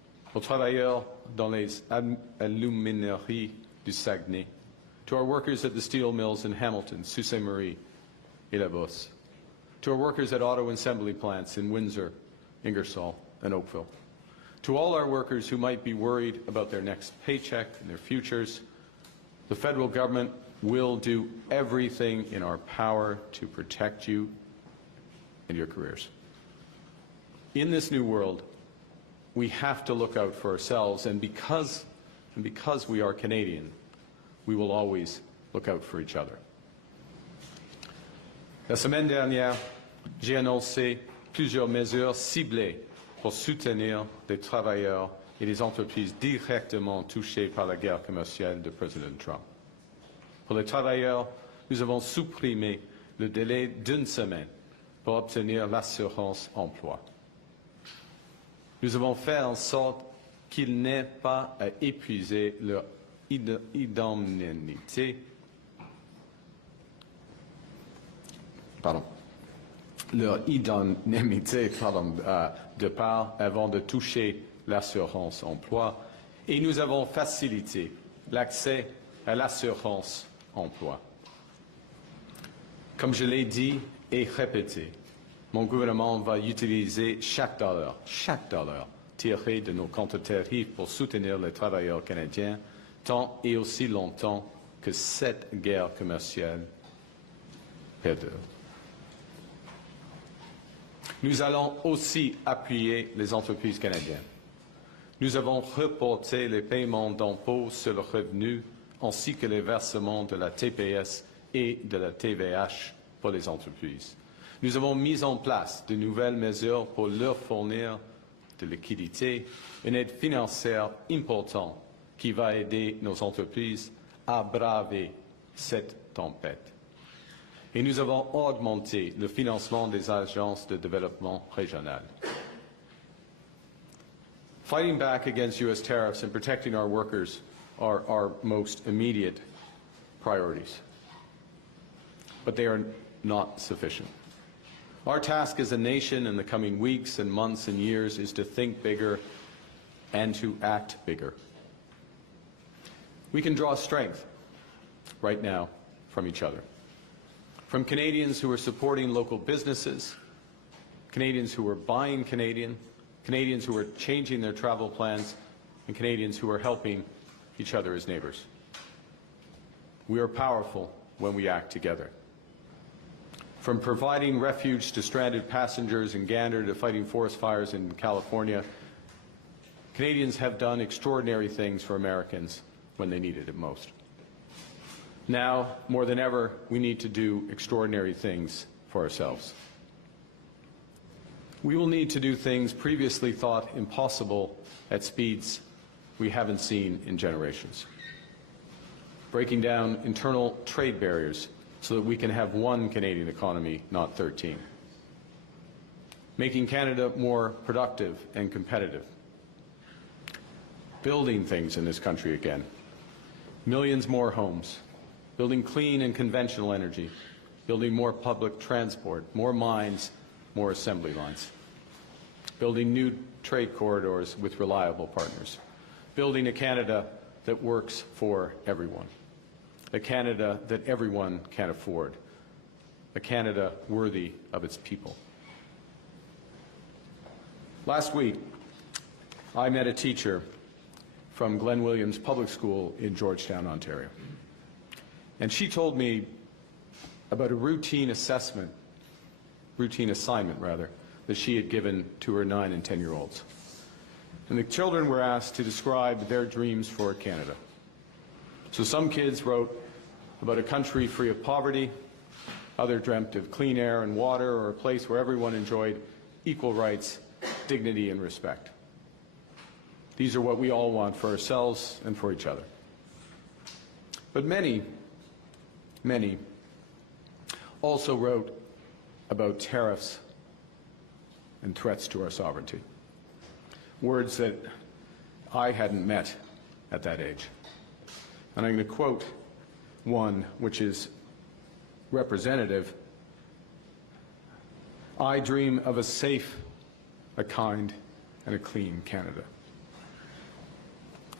aux travailleurs dans les alumineries du Saguenay, to our workers at the steel mills in Hamilton, Sault Ste. Marie, et La Bosse, to our workers at auto assembly plants in Windsor, Ingersoll, and Oakville, to all our workers who might be worried about their next paycheck and their futures, the federal government will do everything in our power to protect you and your careers. In this new world, we have to look out for ourselves, and because we are Canadian, we will always look out for each other. La semaine dernière, j'ai annoncé plusieurs mesures ciblées pour soutenir les travailleurs et les entreprises directement touchées par la guerre commerciale de Président Trump. Pour les travailleurs, nous avons supprimé le délai d'une semaine pour obtenir l'assurance emploi. Nous avons fait en sorte qu'ils n'aient pas à épuiser leur indemnité. De part avant de toucher l'assurance emploi, et nous avons facilité l'accès à l'assurance emploi. Comme je l'ai dit et répété, mon gouvernement va utiliser chaque dollar tiré de nos contre-tarifs pour soutenir les travailleurs canadiens tant et aussi longtemps que cette guerre commerciale perdure. Nous allons aussi appuyer les entreprises canadiennes. Nous avons reporté les paiements d'impôts sur le revenu ainsi que les versements de la TPS et de la TVH pour les entreprises. Nous avons mis en place de nouvelles mesures pour leur fournir de liquidité, une aide financière importante qui va aider nos entreprises à braver cette tempête. Et nous avons augmenté le financement des agences de développement régionales. Fighting back against U.S. tariffs and protecting our workers are our most immediate priorities. But they are not sufficient. Our task as a nation in the coming weeks and months and years is to think bigger and to act bigger. We can draw strength right now from each other. From Canadians who are supporting local businesses, Canadians who are buying Canadian, Canadians who are changing their travel plans, and Canadians who are helping each other as neighbors. We are powerful when we act together. From providing refuge to stranded passengers in Gander to fighting forest fires in California, Canadians have done extraordinary things for Americans when they needed it most. Now, more than ever, we need to do extraordinary things for ourselves. We will need to do things previously thought impossible at speeds we haven't seen in generations. Breaking down internal trade barriers so that we can have one Canadian economy, not 13. Making Canada more productive and competitive. Building things in this country again. Millions more homes. Building clean and conventional energy. Building more public transport, more mines, more assembly lines. Building new trade corridors with reliable partners. Building a Canada that works for everyone. A Canada that everyone can afford. A Canada worthy of its people. Last week, I met a teacher from Glen Williams Public School in Georgetown, Ontario. And she told me about a routine assignment, that she had given to her 9- and 10-year-olds. And the children were asked to describe their dreams for Canada. So some kids wrote about a country free of poverty, others dreamt of clean air and water, or a place where everyone enjoyed equal rights, dignity, and respect. These are what we all want for ourselves and for each other. But many also wrote about tariffs and threats to our sovereignty. Words that I hadn't met at that age. And I'm going to quote one which is representative. I dream of a safe, a kind, and a clean Canada.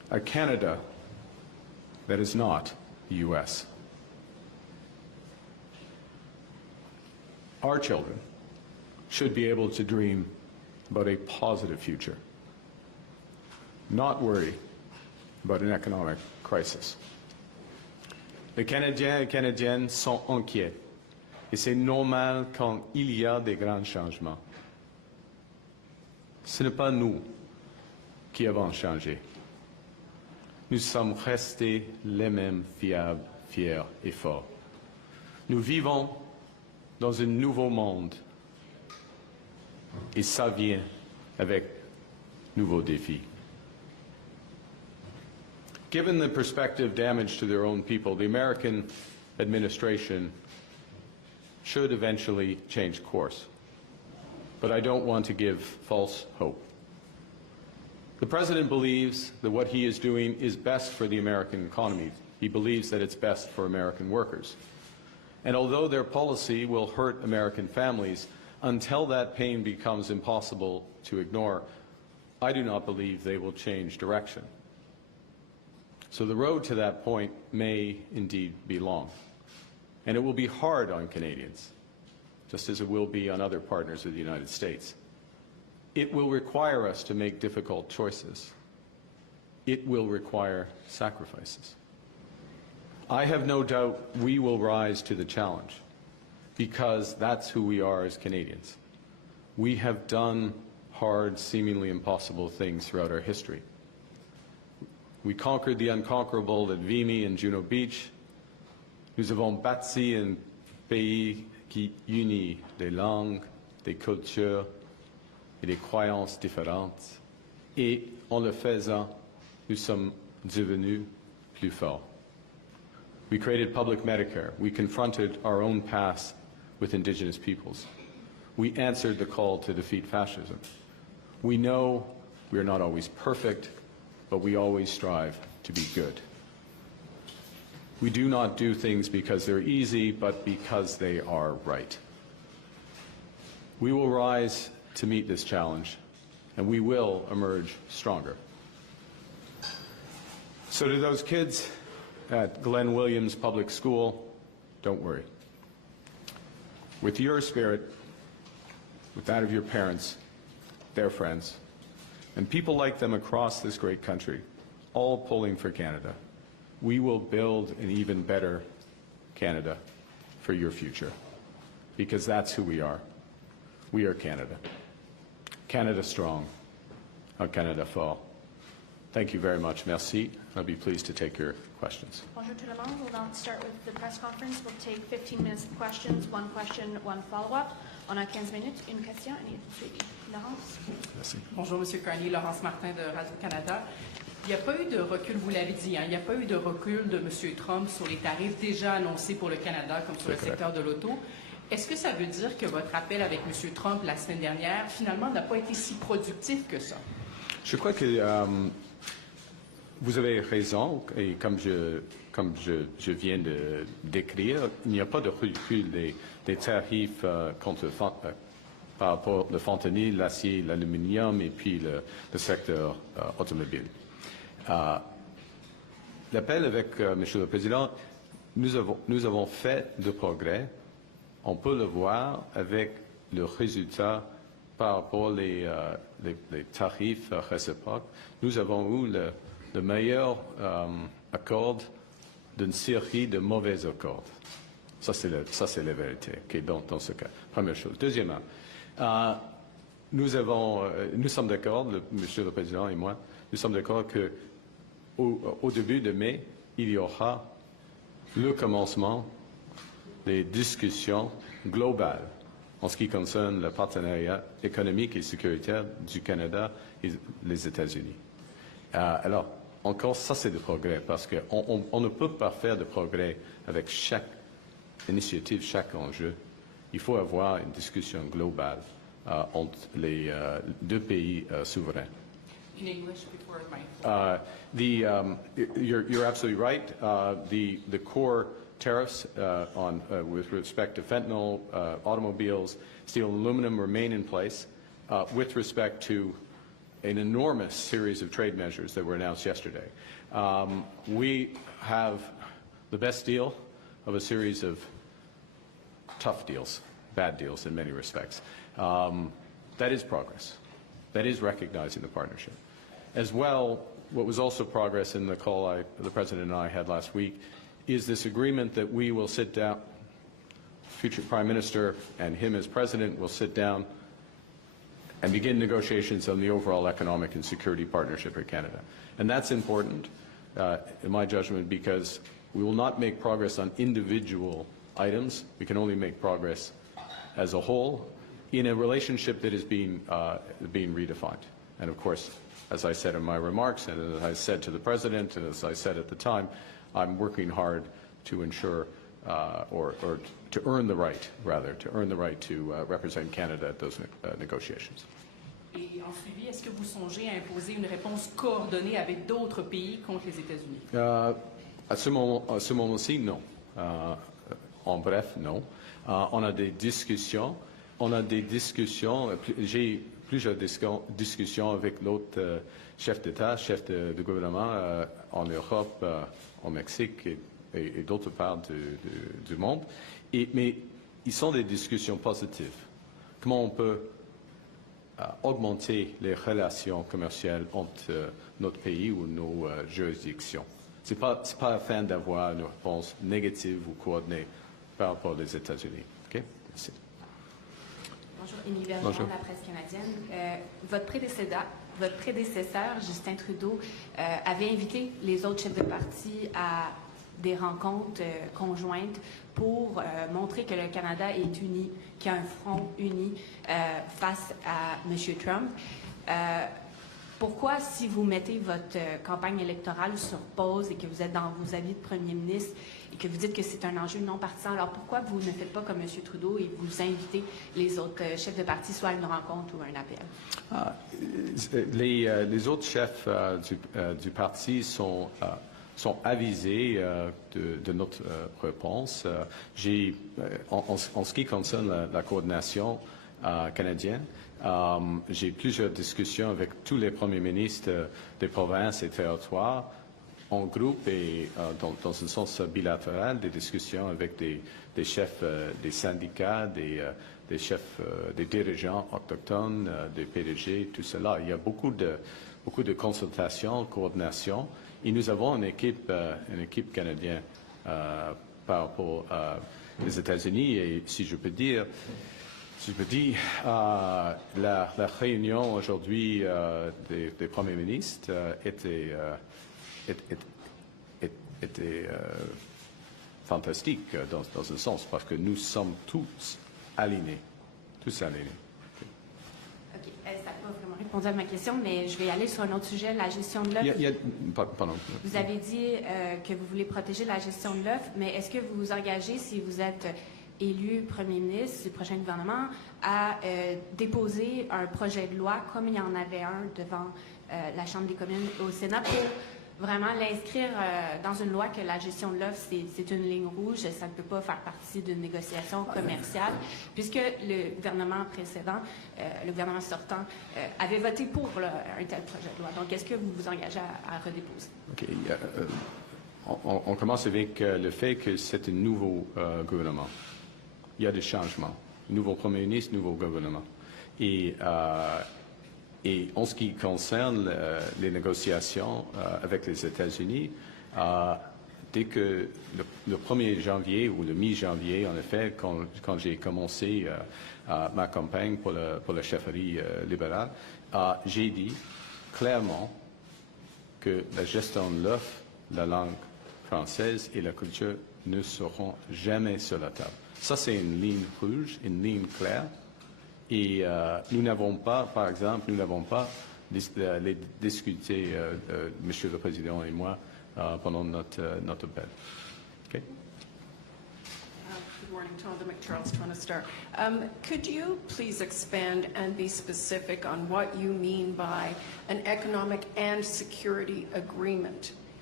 a Canada that is not the U.S. Our children should be able to dream about a positive future, not worry about an economic crisis. Les Canadiens et Canadiennes sont inquiets, et c'est normal quand il y a des grands changements. Ce n'est pas nous qui avons changé. Nous sommes restés les mêmes fiables, fiers et forts. Nous vivons dans un nouveau monde, et ça vient avec nouveaux défis. Given the prospective damage to their own people, the American administration should eventually change course. But I don't want to give false hope. The President believes that what he is doing is best for the American economy. He believes that it's best for American workers. And although their policy will hurt American families, until that pain becomes impossible to ignore, I do not believe they will change direction. So the road to that point may indeed be long. And it will be hard on Canadians, just as it will be on other partners of the United States. It will require us to make difficult choices. It will require sacrifices. I have no doubt we will rise to the challenge, because that's who we are as Canadians. We have done hard, seemingly impossible things throughout our history. We conquered the unconquerable at Vimy and Juno Beach. Nous avons bâti un pays qui unit des langues, des cultures et des croyances différentes. Et en le faisant, nous sommes devenus plus forts. We created public Medicare. We confronted our own past with Indigenous peoples. We answered the call to defeat fascism. We know we are not always perfect, but we always strive to be good. We do not do things because they're easy, but because they are right. We will rise to meet this challenge, and we will emerge stronger. So to those kids at Glenn Williams Public School, don't worry. With your spirit, with that of your parents, their friends, and people like them across this great country, all pulling for Canada, we will build an even better Canada for your future, because that's who we are. We are Canada. Canada strong, un Canada fort. Thank you very much. Merci. I'll be pleased to take your questions. Bonjour tout le monde. We'll now start with the press conference. We'll take 15 minutes of questions, one question, one follow-up. On a 15 minutes, une question et une suivi. Laurence? Merci. Bonjour, M. Carnier, Laurence Martin de Radio-Canada. Il n'y a pas eu de recul, vous l'avez dit, hein, il n'y a pas eu de recul de M. Trump sur les tarifs déjà annoncés pour le Canada, comme sur le secteur de l'auto. Est-ce que ça veut dire que votre appel avec M. Trump la semaine dernière, finalement, n'a pas été si productif que ça? Je crois que vous avez raison, et comme je viens de décrire, il n'y a pas de recul des tarifs par rapport au fentanyl, l'acier, l'aluminium et puis le secteur automobile. L'appel avec Monsieur le Président, nous avons fait de progrès. On peut le voir avec le résultat par rapport aux tarifs réciproques. Nous avons eu le meilleur accord d'une série de mauvais accords. Ça, c'est la vérité, okay, dans ce cas. Première chose. Deuxièmement, nous sommes d'accord, Monsieur le Président et moi, nous sommes d'accord qu'au début de mai, il y aura le commencement des discussions globales en ce qui concerne le partenariat économique et sécuritaire du Canada et les États-Unis. Alors, encore, ça c'est du progrès, parce qu'on ne peut pas faire de progrès avec chaque initiative, chaque enjeu. Il faut avoir une discussion globale entre les deux pays souverains. In English before my... You're absolutely right. The core tariffs with respect to fentanyl, automobiles, steel and aluminum remain in place. With respect to an enormous series of trade measures that were announced yesterday. We have the best deal of a series of tough deals, bad deals in many respects. That is progress. That is recognizing the partnership. As well, what was also progress in the call the President and I had last week is this agreement that we will sit down, future Prime Minister and him as President will sit down and begin negotiations on the overall economic and security partnership with Canada. And that's important, in my judgment, because we will not make progress on individual items. We can only make progress as a whole in a relationship that is being redefined. And of course, as I said in my remarks, and as I said to the President, and as I said at the time, I'm working hard to ensure, or to earn the right, rather, to represent Canada at those negotiations. Et en suivi, est-ce que vous songez à imposer une réponse coordonnée avec d'autres pays contre les États-Unis? À ce moment-ci, non. En bref, non. On a des discussions. J'ai plusieurs discussions avec d'autres chefs d'État, chefs de gouvernement en Europe, au Mexique et d'autres parts du monde. Mais ils sont des discussions positives. Comment on peut augmenter les relations commerciales entre notre pays ou nos juridictions. Ce n'est pas afin d'avoir une réponse négative ou coordonnée par rapport aux États-Unis. Okay? Merci. Bonjour, Émilie Bergeron, de la presse canadienne. Votre prédécesseur, Justin Trudeau, avait invité les autres chefs de parti à des rencontres conjointes pour montrer que le Canada est uni, qu'il y a un front uni face à M. Trump. Pourquoi, si vous mettez votre campagne électorale sur pause et que vous êtes dans vos avis de premier ministre et que vous dites que c'est un enjeu non partisan, alors pourquoi vous ne faites pas comme M. Trudeau et vous invitez les autres chefs de parti soit à une rencontre ou à un appel? Les autres chefs du parti sont avisés de notre réponse. En ce qui concerne la coordination canadienne, j'ai plusieurs discussions avec tous les premiers ministres des provinces et territoires en groupe et dans un sens bilatéral, des discussions avec des chefs des syndicats, des chefs, des dirigeants autochtones, des PDG, tout cela. Il y a beaucoup de consultations, coordination. Et nous avons une équipe canadienne par rapport aux États-Unis. Et si je peux dire, la réunion aujourd'hui des premiers ministres était fantastique dans un sens, parce que nous sommes tous alignés. OK. Ça n'a pas vraiment répondu à ma question, mais je vais aller sur un autre sujet, la gestion de l'œuf. Pardon. Vous avez dit que vous voulez protéger la gestion de l'œuf, mais est-ce que vous vous engagez, si vous êtes élu premier ministre du prochain gouvernement, à déposer un projet de loi, comme il y en avait un devant la Chambre des communes au Sénat, pour vraiment l'inscrire dans une loi que la gestion de l'œuf, c'est une ligne rouge, ça ne peut pas faire partie d'une négociation commerciale, puisque le gouvernement précédent, le gouvernement sortant, avait voté pour un tel projet de loi. Donc, est-ce que vous vous engagez à redéposer? OK. On commence avec le fait que c'est un nouveau gouvernement. Il y a des changements. Nouveau premier ministre, nouveau gouvernement. Et en ce qui concerne les négociations avec les États-Unis, dès que le 1er janvier ou le mi-janvier, en effet, quand j'ai commencé ma campagne pour la chefferie libérale, j'ai dit clairement que la gestion de l'œuf, la langue française et la culture ne seront jamais sur la table. Ça, c'est une ligne rouge, une ligne claire. Et nous n'avons pas, par exemple, les discuté, Monsieur le Président et moi, pendant notre appel. Okay? Good morning, Tonda McCharles, Toronto Star. Could you please expand and be specific on what you mean by an economic and security agreement?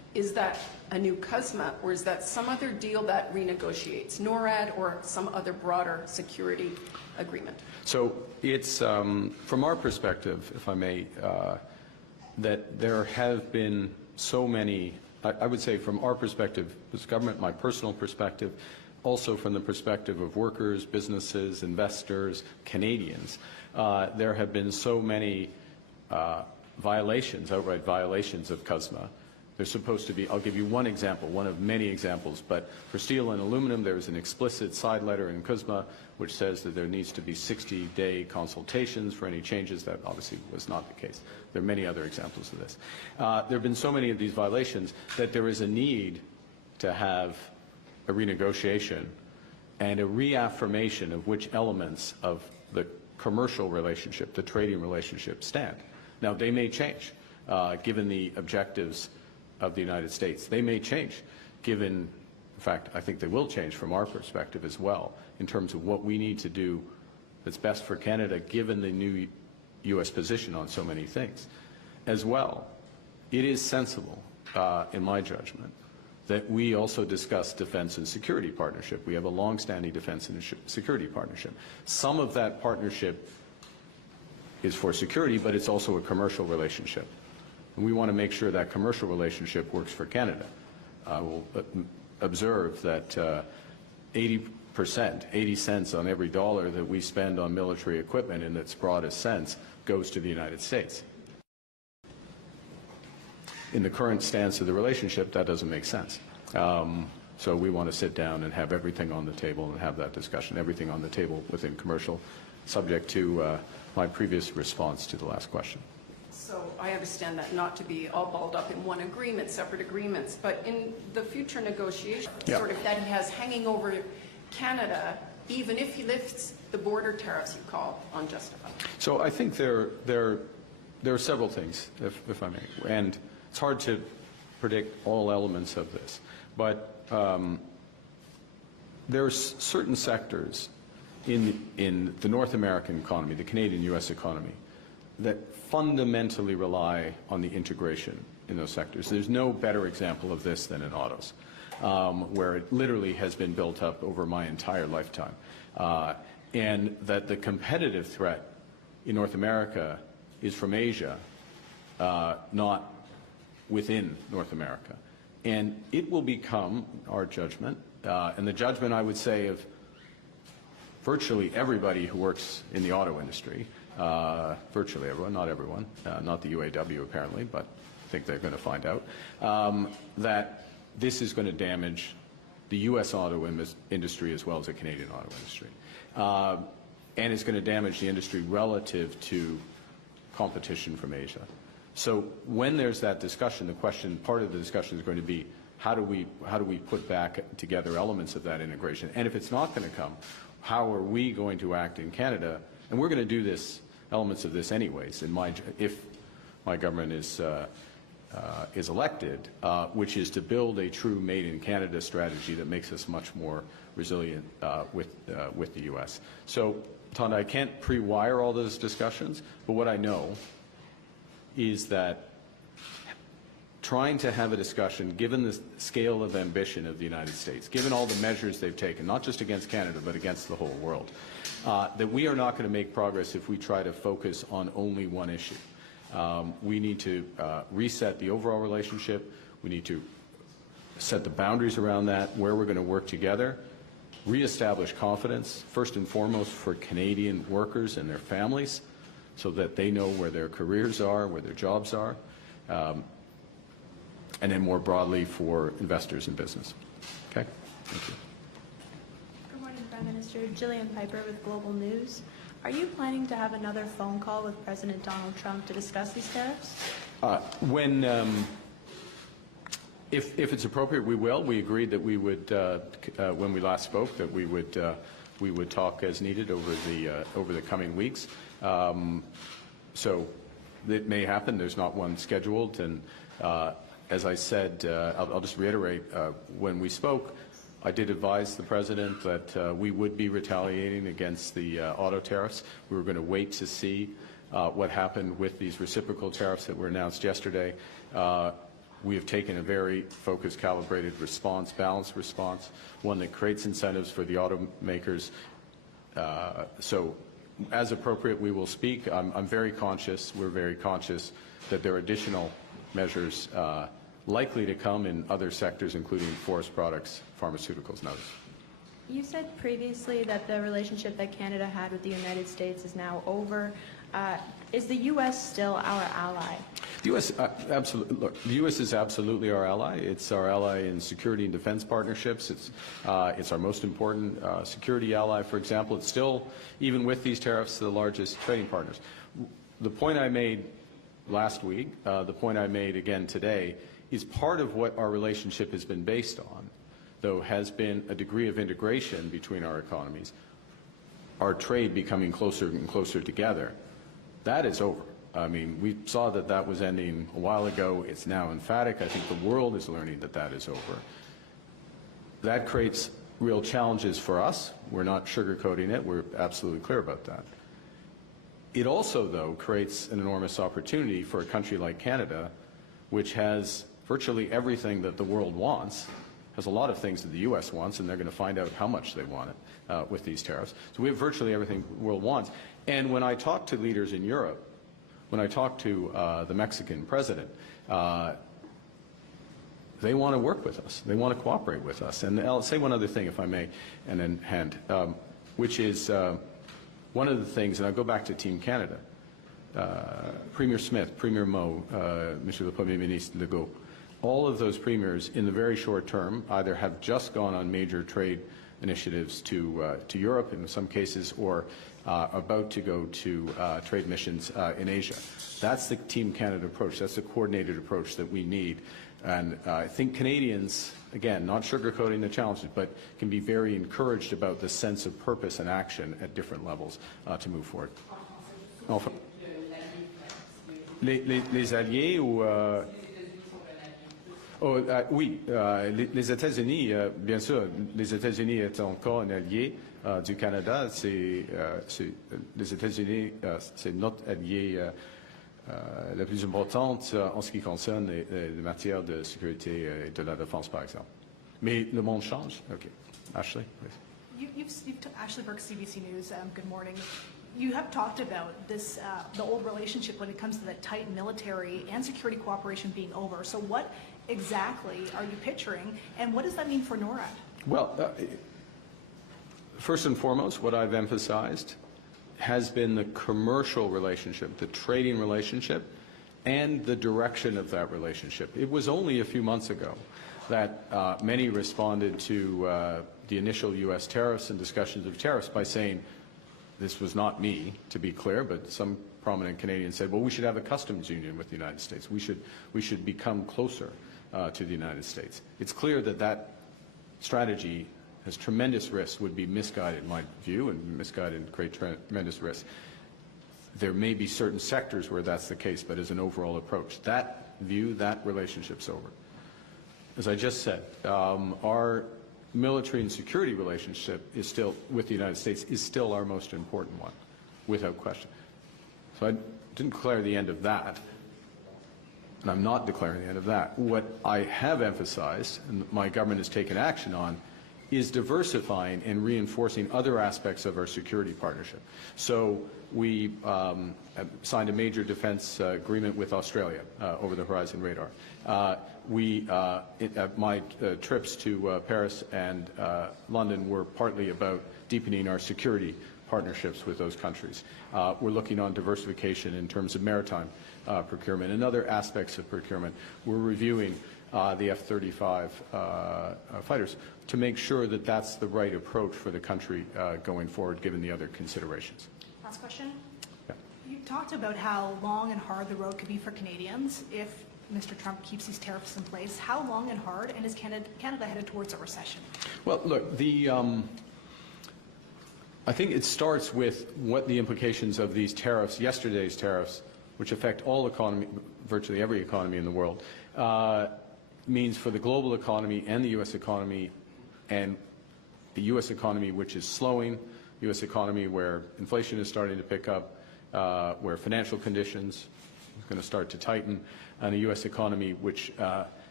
is that a new CUSMA, or is that some other deal that renegotiates, NORAD or some other broader security agreement? So it's, from our perspective, if I may, that there have been so many, I would say from our perspective as government, my personal perspective, also from the perspective of workers, businesses, investors, Canadians, there have been so many violations, outright violations of CUSMA. There's supposed to be, I'll give you one example, one of many examples, but for steel and aluminum, there's an explicit side letter in CUSMA which says that there needs to be 60-day consultations for any changes. That obviously was not the case. There are many other examples of this. There have been so many of these violations that there is a need to have a renegotiation and a reaffirmation of which elements of the commercial relationship, the trading relationship, stand. Now, they may change, given the objectives of the United States. They may change, given, in fact, I think they will change from our perspective as well, in terms of what we need to do that's best for Canada, given the new U.S. position on so many things. As well, it is sensible, in my judgment, that we also discuss defense and security partnership. We have a long-standing defense and security partnership. Some of that partnership is for security, but it's also a commercial relationship. And we want to make sure that commercial relationship works for Canada. We'll observe that 80%, 80 cents on every dollar that we spend on military equipment in its broadest sense goes to the United States. In the current stance of the relationship, that doesn't make sense. So we want to sit down and have everything on the table and have that discussion, everything on the table within commercial, subject to my previous response to the last question. So I understand that not to be all balled up in one agreement, separate agreements, but in the future negotiation, sort of that he has hanging over Canada, even if he lifts the border tariffs you call unjustified. So I think there are several things, if I may, and it's hard to predict all elements of this, but there are certain sectors in the North American economy, the Canadian-U.S. economy, that fundamentally rely on the integration in those sectors. There's no better example of this than in autos, where it literally has been built up over my entire lifetime. And that the competitive threat in North America is from Asia, not within North America. And it will become our judgment, and the judgment, I would say, of virtually everybody who works in the auto industry, virtually everyone, not everyone, not the UAW apparently, but I think they're going to find out, that this is going to damage the U.S. auto industry as well as the Canadian auto industry. And it's going to damage the industry relative to competition from Asia. So when there's that discussion, the question, part of the discussion is going to be, how do we put back together elements of that integration? And if it's not going to come, how are we going to act in Canada? And we're going to do this, elements of this anyways, if my government is elected, which is to build a true Made in Canada strategy that makes us much more resilient with the U.S. So, Tonda, I can't pre-wire all those discussions, but what I know is that trying to have a discussion, given the scale of ambition of the United States, given all the measures they've taken, not just against Canada, but against the whole world, that we are not going to make progress if we try to focus on only one issue. We need to reset the overall relationship. We need to set the boundaries around that, where we're going to work together, reestablish confidence, first and foremost for Canadian workers and their families, so that they know where their careers are, where their jobs are, and then more broadly for investors and business. Okay? Thank you. Good morning, Prime Minister. Jillian Piper with Global News. Are you planning to have another phone call with President Donald Trump to discuss these tariffs? If it's appropriate, we will. We agreed that we would, when we last spoke, that we would talk as needed over the coming weeks. So it may happen. There's not one scheduled, and as I said, I'll just reiterate, when we spoke, I did advise the President that we would be retaliating against the auto tariffs. We were going to wait to see what happened with these reciprocal tariffs that were announced yesterday. we have taken a very focused, calibrated response, balanced response, one that creates incentives for the automakers. So as appropriate, we will speak. I'm very conscious, we're very conscious that there are additional measures likely to come in other sectors, including forest products, pharmaceuticals, and others. You said previously that the relationship that Canada had with the United States is now over. Is the U.S. still our ally? The U.S. Absolutely. Look, the U.S. is absolutely our ally. It's our ally in security and defense partnerships. It's our most important security ally. For example, it's still, even with these tariffs, the largest trading partners. The point I made last week, the point I made again today, is part of what our relationship has been based on, though, has been a degree of integration between our economies, our trade becoming closer and closer together. That is over. I mean, we saw that that was ending a while ago. It's now emphatic. I think the world is learning that that is over. That creates real challenges for us. We're not sugarcoating it. We're absolutely clear about that. It also, though, creates an enormous opportunity for a country like Canada, which has virtually everything that the world wants, has a lot of things that the U.S. wants, and they're going to find out how much they want it with these tariffs. So we have virtually everything the world wants. And when I talk to leaders in Europe, when I talk to the Mexican president, they want to work with us. They want to cooperate with us. And I'll say one other thing, if I may, and then hand, which is one of the things, and I'll go back to Team Canada, Premier Smith, Premier Moe, Monsieur le Premier Ministre Legault, all of those premiers in the very short term either have just gone on major trade initiatives to Europe in some cases, or about to go to trade missions in Asia. That's the Team Canada approach. That's the coordinated approach that we need. And I think Canadians, again, not sugarcoating the challenges, but can be very encouraged about the sense of purpose and action at different levels to move forward. Enfin, les alliés ou... oui, les États-Unis, bien sûr, les États-Unis est encore un allié du Canada. Les États-Unis, c'est notre allié la plus importante en ce qui concerne les matières de sécurité et de la défense, par exemple. Mais le monde change. OK. Ashley, please. Ashley Burke, CBC News. Good morning. You have talked about this, the old relationship when it comes to the tight military and security cooperation being over. So what exactly are you picturing, and what does that mean for NORAD? Well, first and foremost, what I've emphasized has been the commercial relationship, the trading relationship, and the direction of that relationship. It was only a few months ago that many responded to the initial U.S. tariffs and discussions of tariffs by saying, this was not me, to be clear, but some prominent Canadians said, well, we should have a customs union with the United States. We should become closer to the United States. It's clear that that strategy has tremendous risk, would be misguided in my view, and misguided and create tremendous risk. There may be certain sectors where that's the case, but as an overall approach, that view, that relationship's over. As I just said, our military and security relationship is still, with the United States, is still our most important one, without question. So I didn't declare the end of that, and I'm not declaring the end of that. What I have emphasized, and my government has taken action on, is diversifying and reinforcing other aspects of our security partnership. So we signed a major defense agreement with Australia, over the Horizon Radar. My trips to Paris and London were partly about deepening our security partnerships with those countries. We're looking on diversification in terms of maritime procurement and other aspects of procurement. We're reviewing the F-35 fighters to make sure that that's the right approach for the country going forward, given the other considerations. Last question. Yeah. You talked about how long and hard the road could be for Canadians if Mr. Trump keeps these tariffs in place. How long and hard, and is Canada headed towards a recession? Well, look, I think it starts with what the implications of these tariffs, yesterday's tariffs, which affect all economy, virtually every economy in the world, means for the global economy and the U.S. economy, and the U.S. economy which is slowing, U.S. economy where inflation is starting to pick up, where financial conditions are going to start to tighten, and a U.S. economy which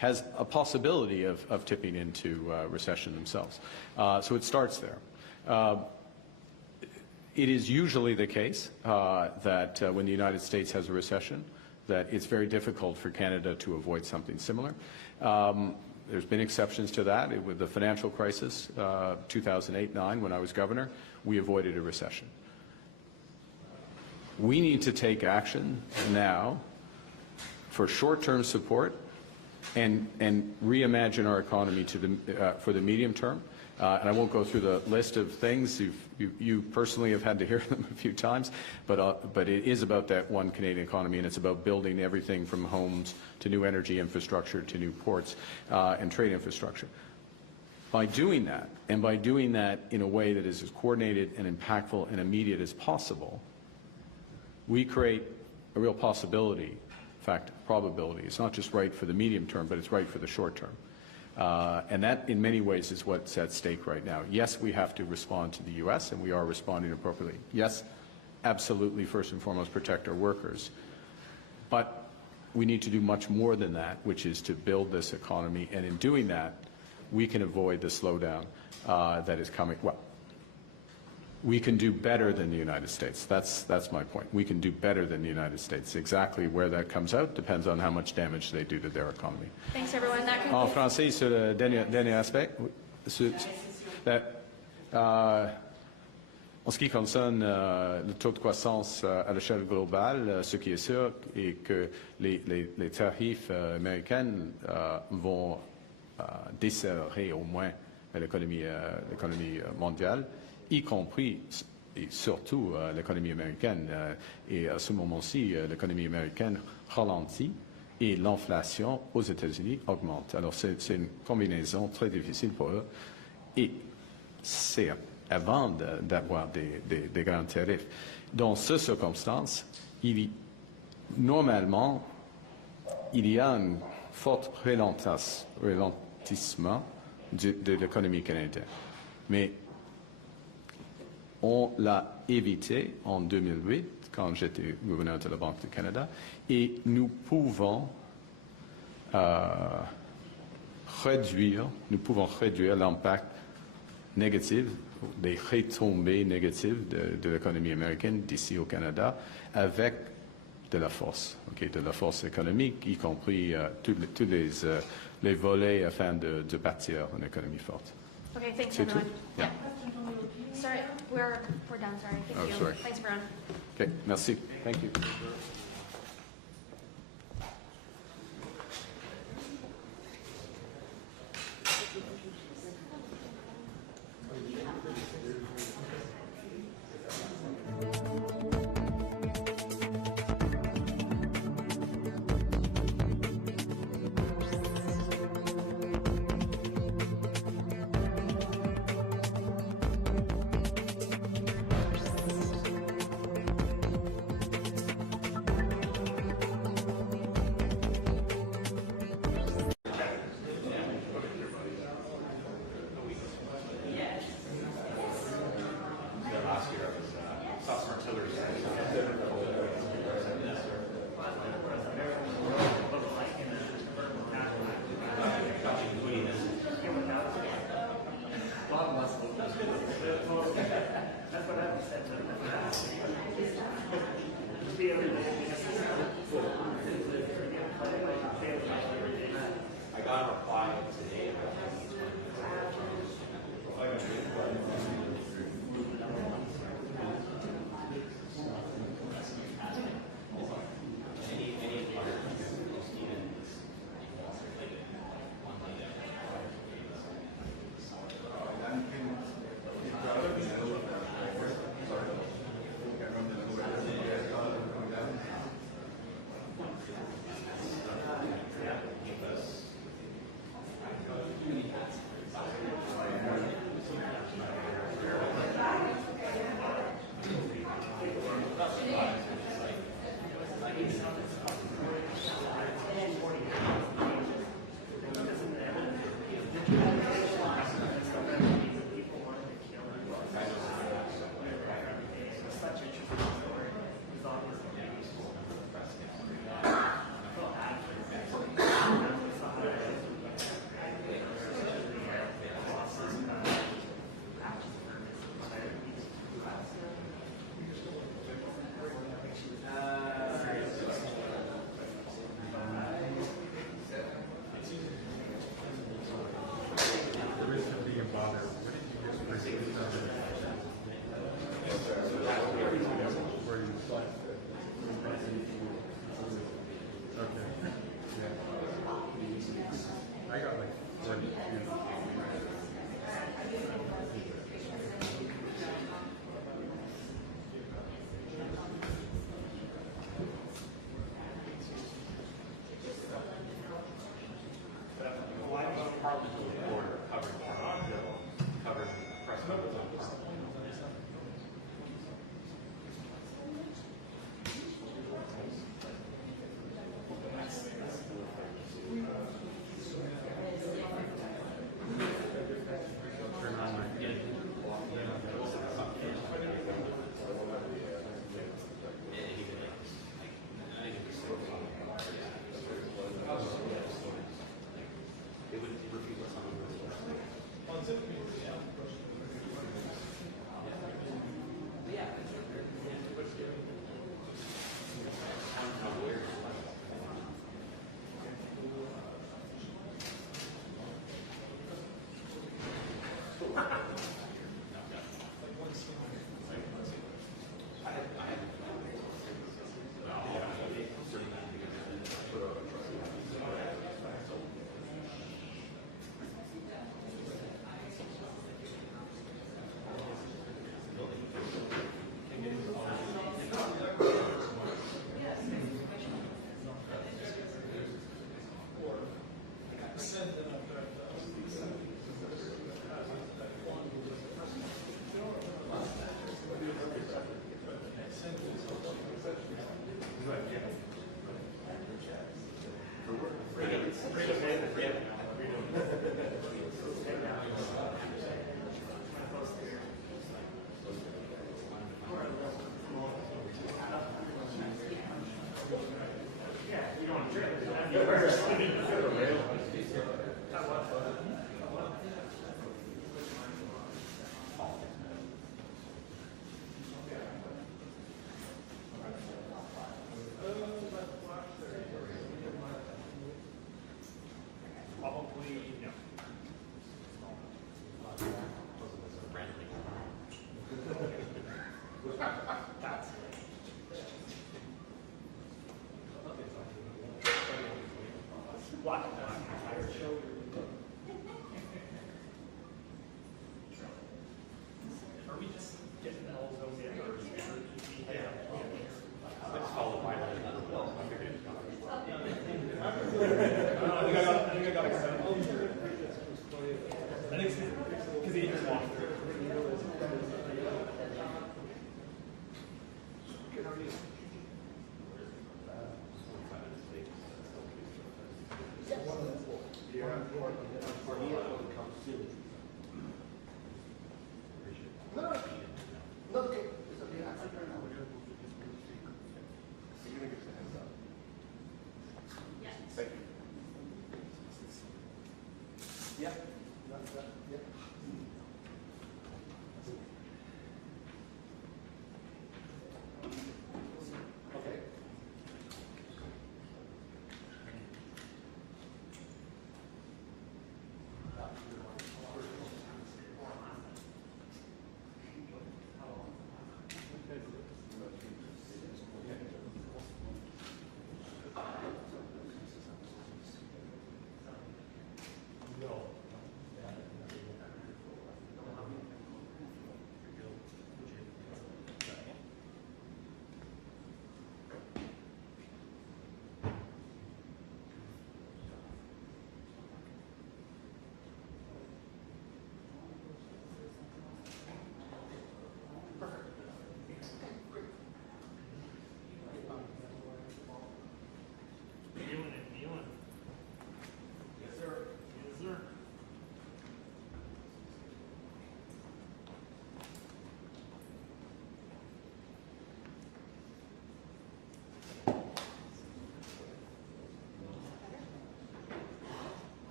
has a possibility of tipping into recession themselves. So it starts there. It is usually the case that when the United States has a recession, that it's very difficult for Canada to avoid something similar. There's been exceptions to that. With the financial crisis, 2008-9, when I was governor, we avoided a recession. We need to take action now for short-term support and reimagine our economy for the medium term. And I won't go through the list of things. You personally have had to hear them a few times, but it is about that one Canadian economy, and it's about building everything from homes to new energy infrastructure to new ports and trade infrastructure. By doing that, and by doing that in a way that is as coordinated and impactful and immediate as possible, we create a real possibility, in fact, probability. It's not just right for the medium term, but it's right for the short term. And that, in many ways, is what's at stake right now. Yes, we have to respond to the U.S., and we are responding appropriately. Yes, absolutely, first and foremost, protect our workers. But we need to do much more than that, which is to build this economy. And in doing that, we can avoid the slowdown that is coming. Well, we can do better than the United States. That's my point. We can do better than the United States. Exactly where that comes out depends on how much damage they do to their economy. Thanks, everyone. That En concludes. français, sur le dernier aspect, en ce qui concerne le taux de croissance à l'échelle globale, ce qui est sûr est que les tarifs américains vont desserrer au moins l'économie mondiale, y compris et surtout l'économie américaine. Et à ce moment-ci, l'économie américaine ralentit et l'inflation aux États-Unis augmente. Alors c'est une combinaison très difficile pour eux. Et c'est avant d'avoir des grands tarifs. Dans ces circonstances, normalement, il y a un fort ralentissement de l'économie canadienne. Mais on l'a évité en 2008, quand j'étais gouverneur de la Banque du Canada, et nous pouvons réduire l'impact négatif, des retombées négatives de l'économie américaine d'ici au Canada avec de la force, de la force économique, y compris tous les volets afin de bâtir une économie forte. Okay, thanks, C'est tout? everyone. Yeah. Sorry, we're done. Sorry. Thank Oh, you. sorry. Thanks, everyone. Okay, merci. Thank you.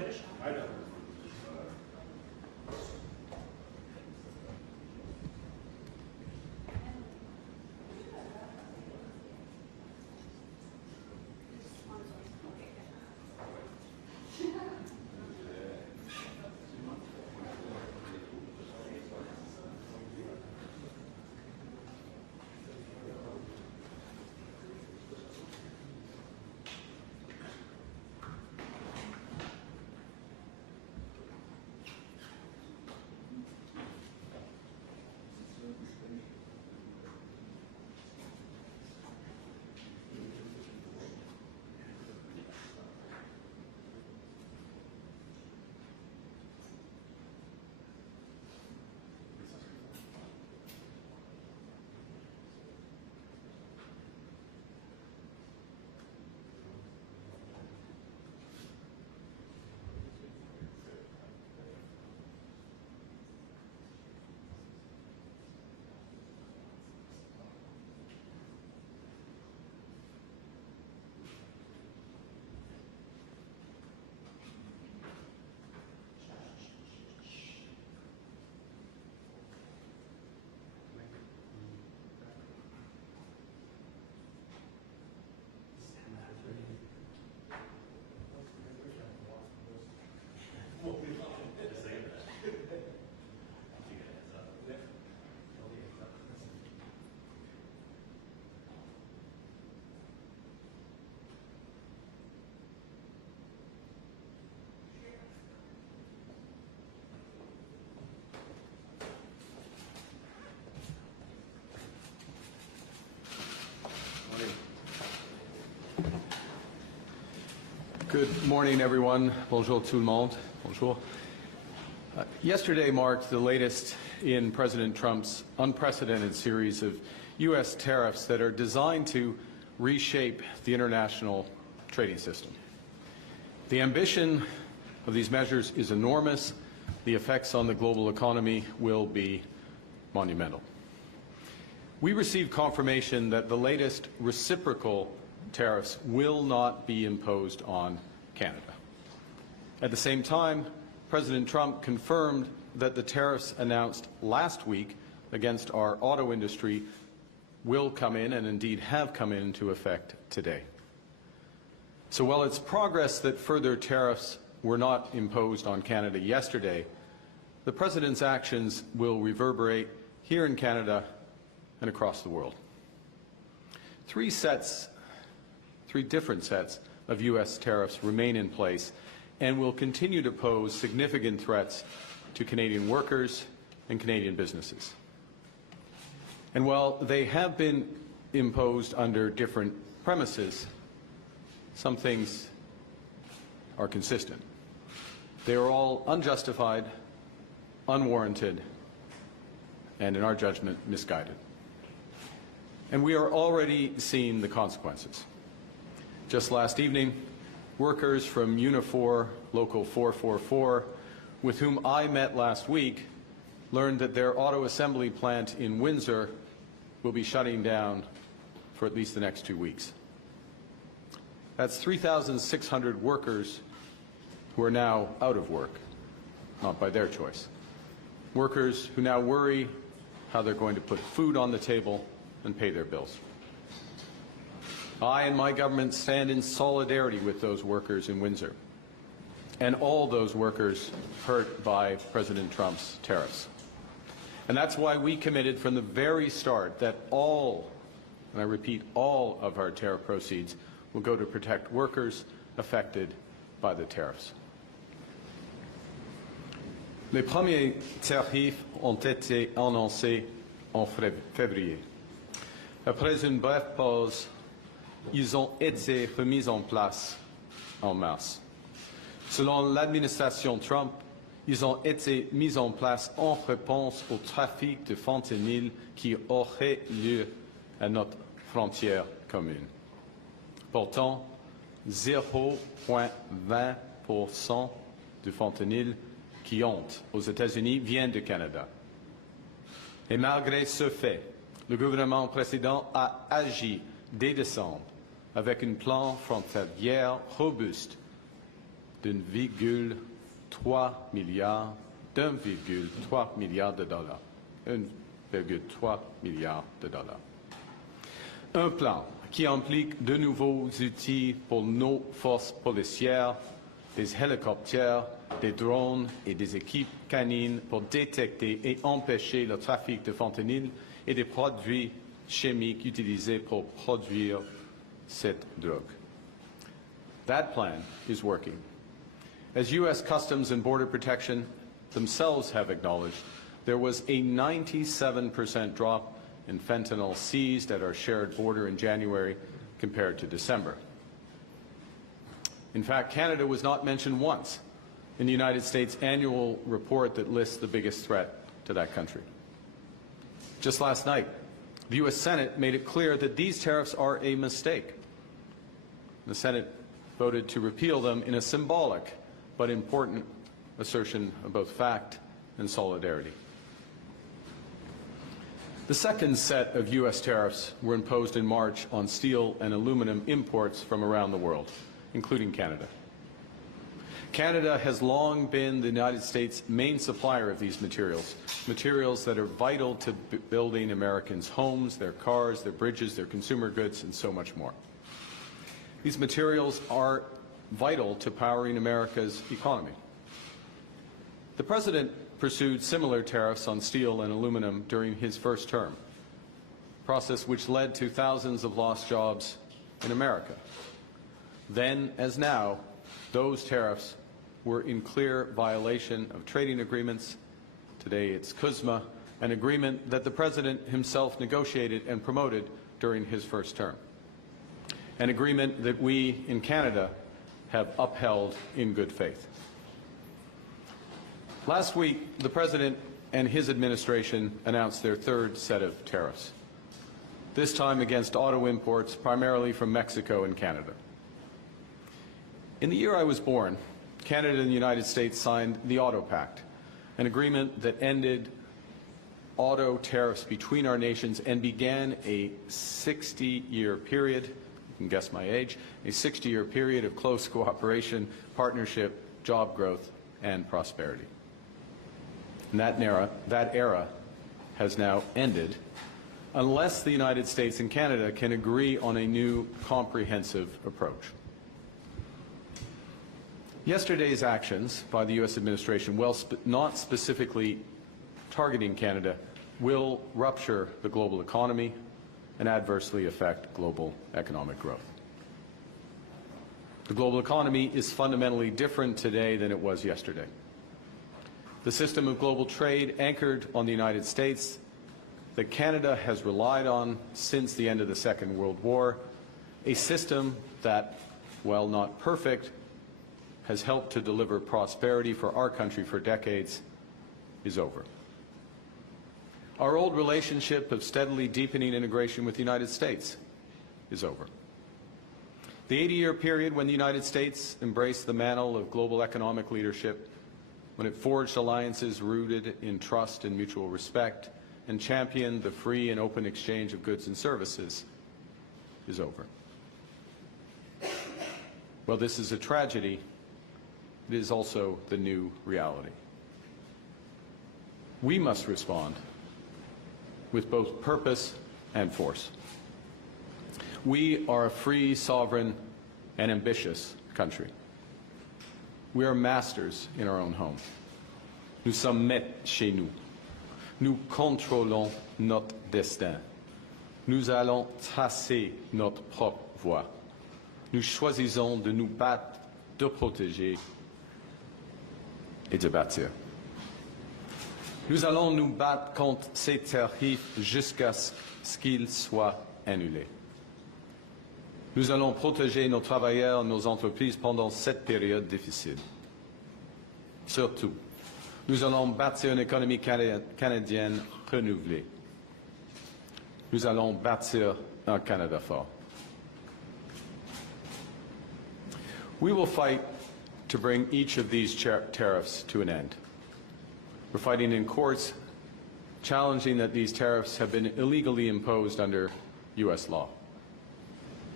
get it. I know. Good morning, everyone. Bonjour tout le monde. Bonjour. Yesterday marked the latest in President Trump's unprecedented series of U.S. tariffs that are designed to reshape the international trading system. The ambition of these measures is enormous. The effects on the global economy will be monumental. We received confirmation that the latest reciprocal tariffs will not be imposed on Canada. At the same time, President Trump confirmed that the tariffs announced last week against our auto industry will come in, and indeed have come into effect today. So while it's progress that further tariffs were not imposed on Canada yesterday, the President's actions will reverberate here in Canada and across the world. Three different sets of U.S. tariffs remain in place and will continue to pose significant threats to Canadian workers and Canadian businesses. And while they have been imposed under different premises, some things are consistent. They are all unjustified, unwarranted, and in our judgment, misguided. And we are already seeing the consequences. Just last evening, workers from Unifor Local 444, with whom I met last week, learned that their auto assembly plant in Windsor will be shutting down for at least the next 2 weeks. That's 3,600 workers who are now out of work, not by their choice. Workers who now worry how they're going to put food on the table and pay their bills. I and my government stand in solidarity with those workers in Windsor and all those workers hurt by President Trump's tariffs. And that's why we committed from the very start that all, and I repeat, all of our tariff proceeds will go to protect workers affected by the tariffs. Les premiers tarifs ont été annoncés en février. Après une brève pause, ils ont été remis en place en mars. Selon l'administration Trump, ils ont été mis en place en réponse au trafic de fentanyl qui aurait lieu à notre frontière commune. Pourtant, 0,20% du fentanyl qui entre aux États-Unis vient du Canada. Et malgré ce fait, le gouvernement précédent a agi dès décembre avec un plan frontalier robuste d'1,3 milliard de dollars. 1,3 milliard de dollars. Un plan qui implique de nouveaux outils pour nos forces policières, des hélicoptères, des drones et des équipes canines pour détecter et empêcher le trafic de fentanyl et des produits chimiques utilisés pour produire cette drogue. That plan is working. As U.S. Customs and Border Protection themselves have acknowledged, there was a 97% drop in fentanyl seized at our shared border in January compared to December. In fact, Canada was not mentioned once in the United States annual report that lists the biggest threat to that country. Just last night, the U.S. Senate made it clear that these tariffs are a mistake. The Senate voted to repeal them in a symbolic but important assertion of both fact and solidarity. The second set of U.S. tariffs were imposed in March on steel and aluminum imports from around the world, including Canada. Canada has long been the United States' main supplier of these materials, materials that are vital to building Americans' homes, their cars, their bridges, their consumer goods, and so much more. These materials are vital to powering America's economy. The President pursued similar tariffs on steel and aluminum during his first term, a process which led to thousands of lost jobs in America. Then, as now, those tariffs were in clear violation of trading agreements. Today it's CUSMA, an agreement that the President himself negotiated and promoted during his first term, an agreement that we in Canada have upheld in good faith. Last week, the President and his administration announced their third set of tariffs, this time against auto imports primarily from Mexico and Canada. In the year I was born, Canada and the United States signed the Auto Pact, an agreement that ended auto tariffs between our nations and began a 60-year period, you can guess my age, a 60-year period of close cooperation, partnership, job growth, and prosperity. And that era has now ended unless the United States and Canada can agree on a new comprehensive approach. Yesterday's actions by the U.S. administration, while not specifically targeting Canada, will rupture the global economy and adversely affect global economic growth. The global economy is fundamentally different today than it was yesterday. The system of global trade anchored on the United States that Canada has relied on since the end of the Second World War, a system that, while not perfect, has helped to deliver prosperity for our country for decades, is over. Our old relationship of steadily deepening integration with the United States is over. The 80-year period when the United States embraced the mantle of global economic leadership, when it forged alliances rooted in trust and mutual respect, and championed the free and open exchange of goods and services, is over. Well, this is a tragedy. It is also the new reality. We must respond with both purpose and force. We are a free, sovereign, and ambitious country. We are masters in our own home. Nous sommes maîtres chez nous. Nous contrôlons notre destin. Nous allons tracer notre propre voie. Nous choisissons de nous battre, de protéger et de bâtir. Nous allons nous battre contre ces tarifs jusqu'à ce qu'ils soient annulés. Nous allons protéger nos travailleurs, nos entreprises pendant cette période difficile. Surtout, nous allons bâtir une économie canadienne renouvelée. Nous allons bâtir un Canada fort. We will fight to bring each of these tariffs to an end. We're fighting in courts, challenging that these tariffs have been illegally imposed under U.S. law.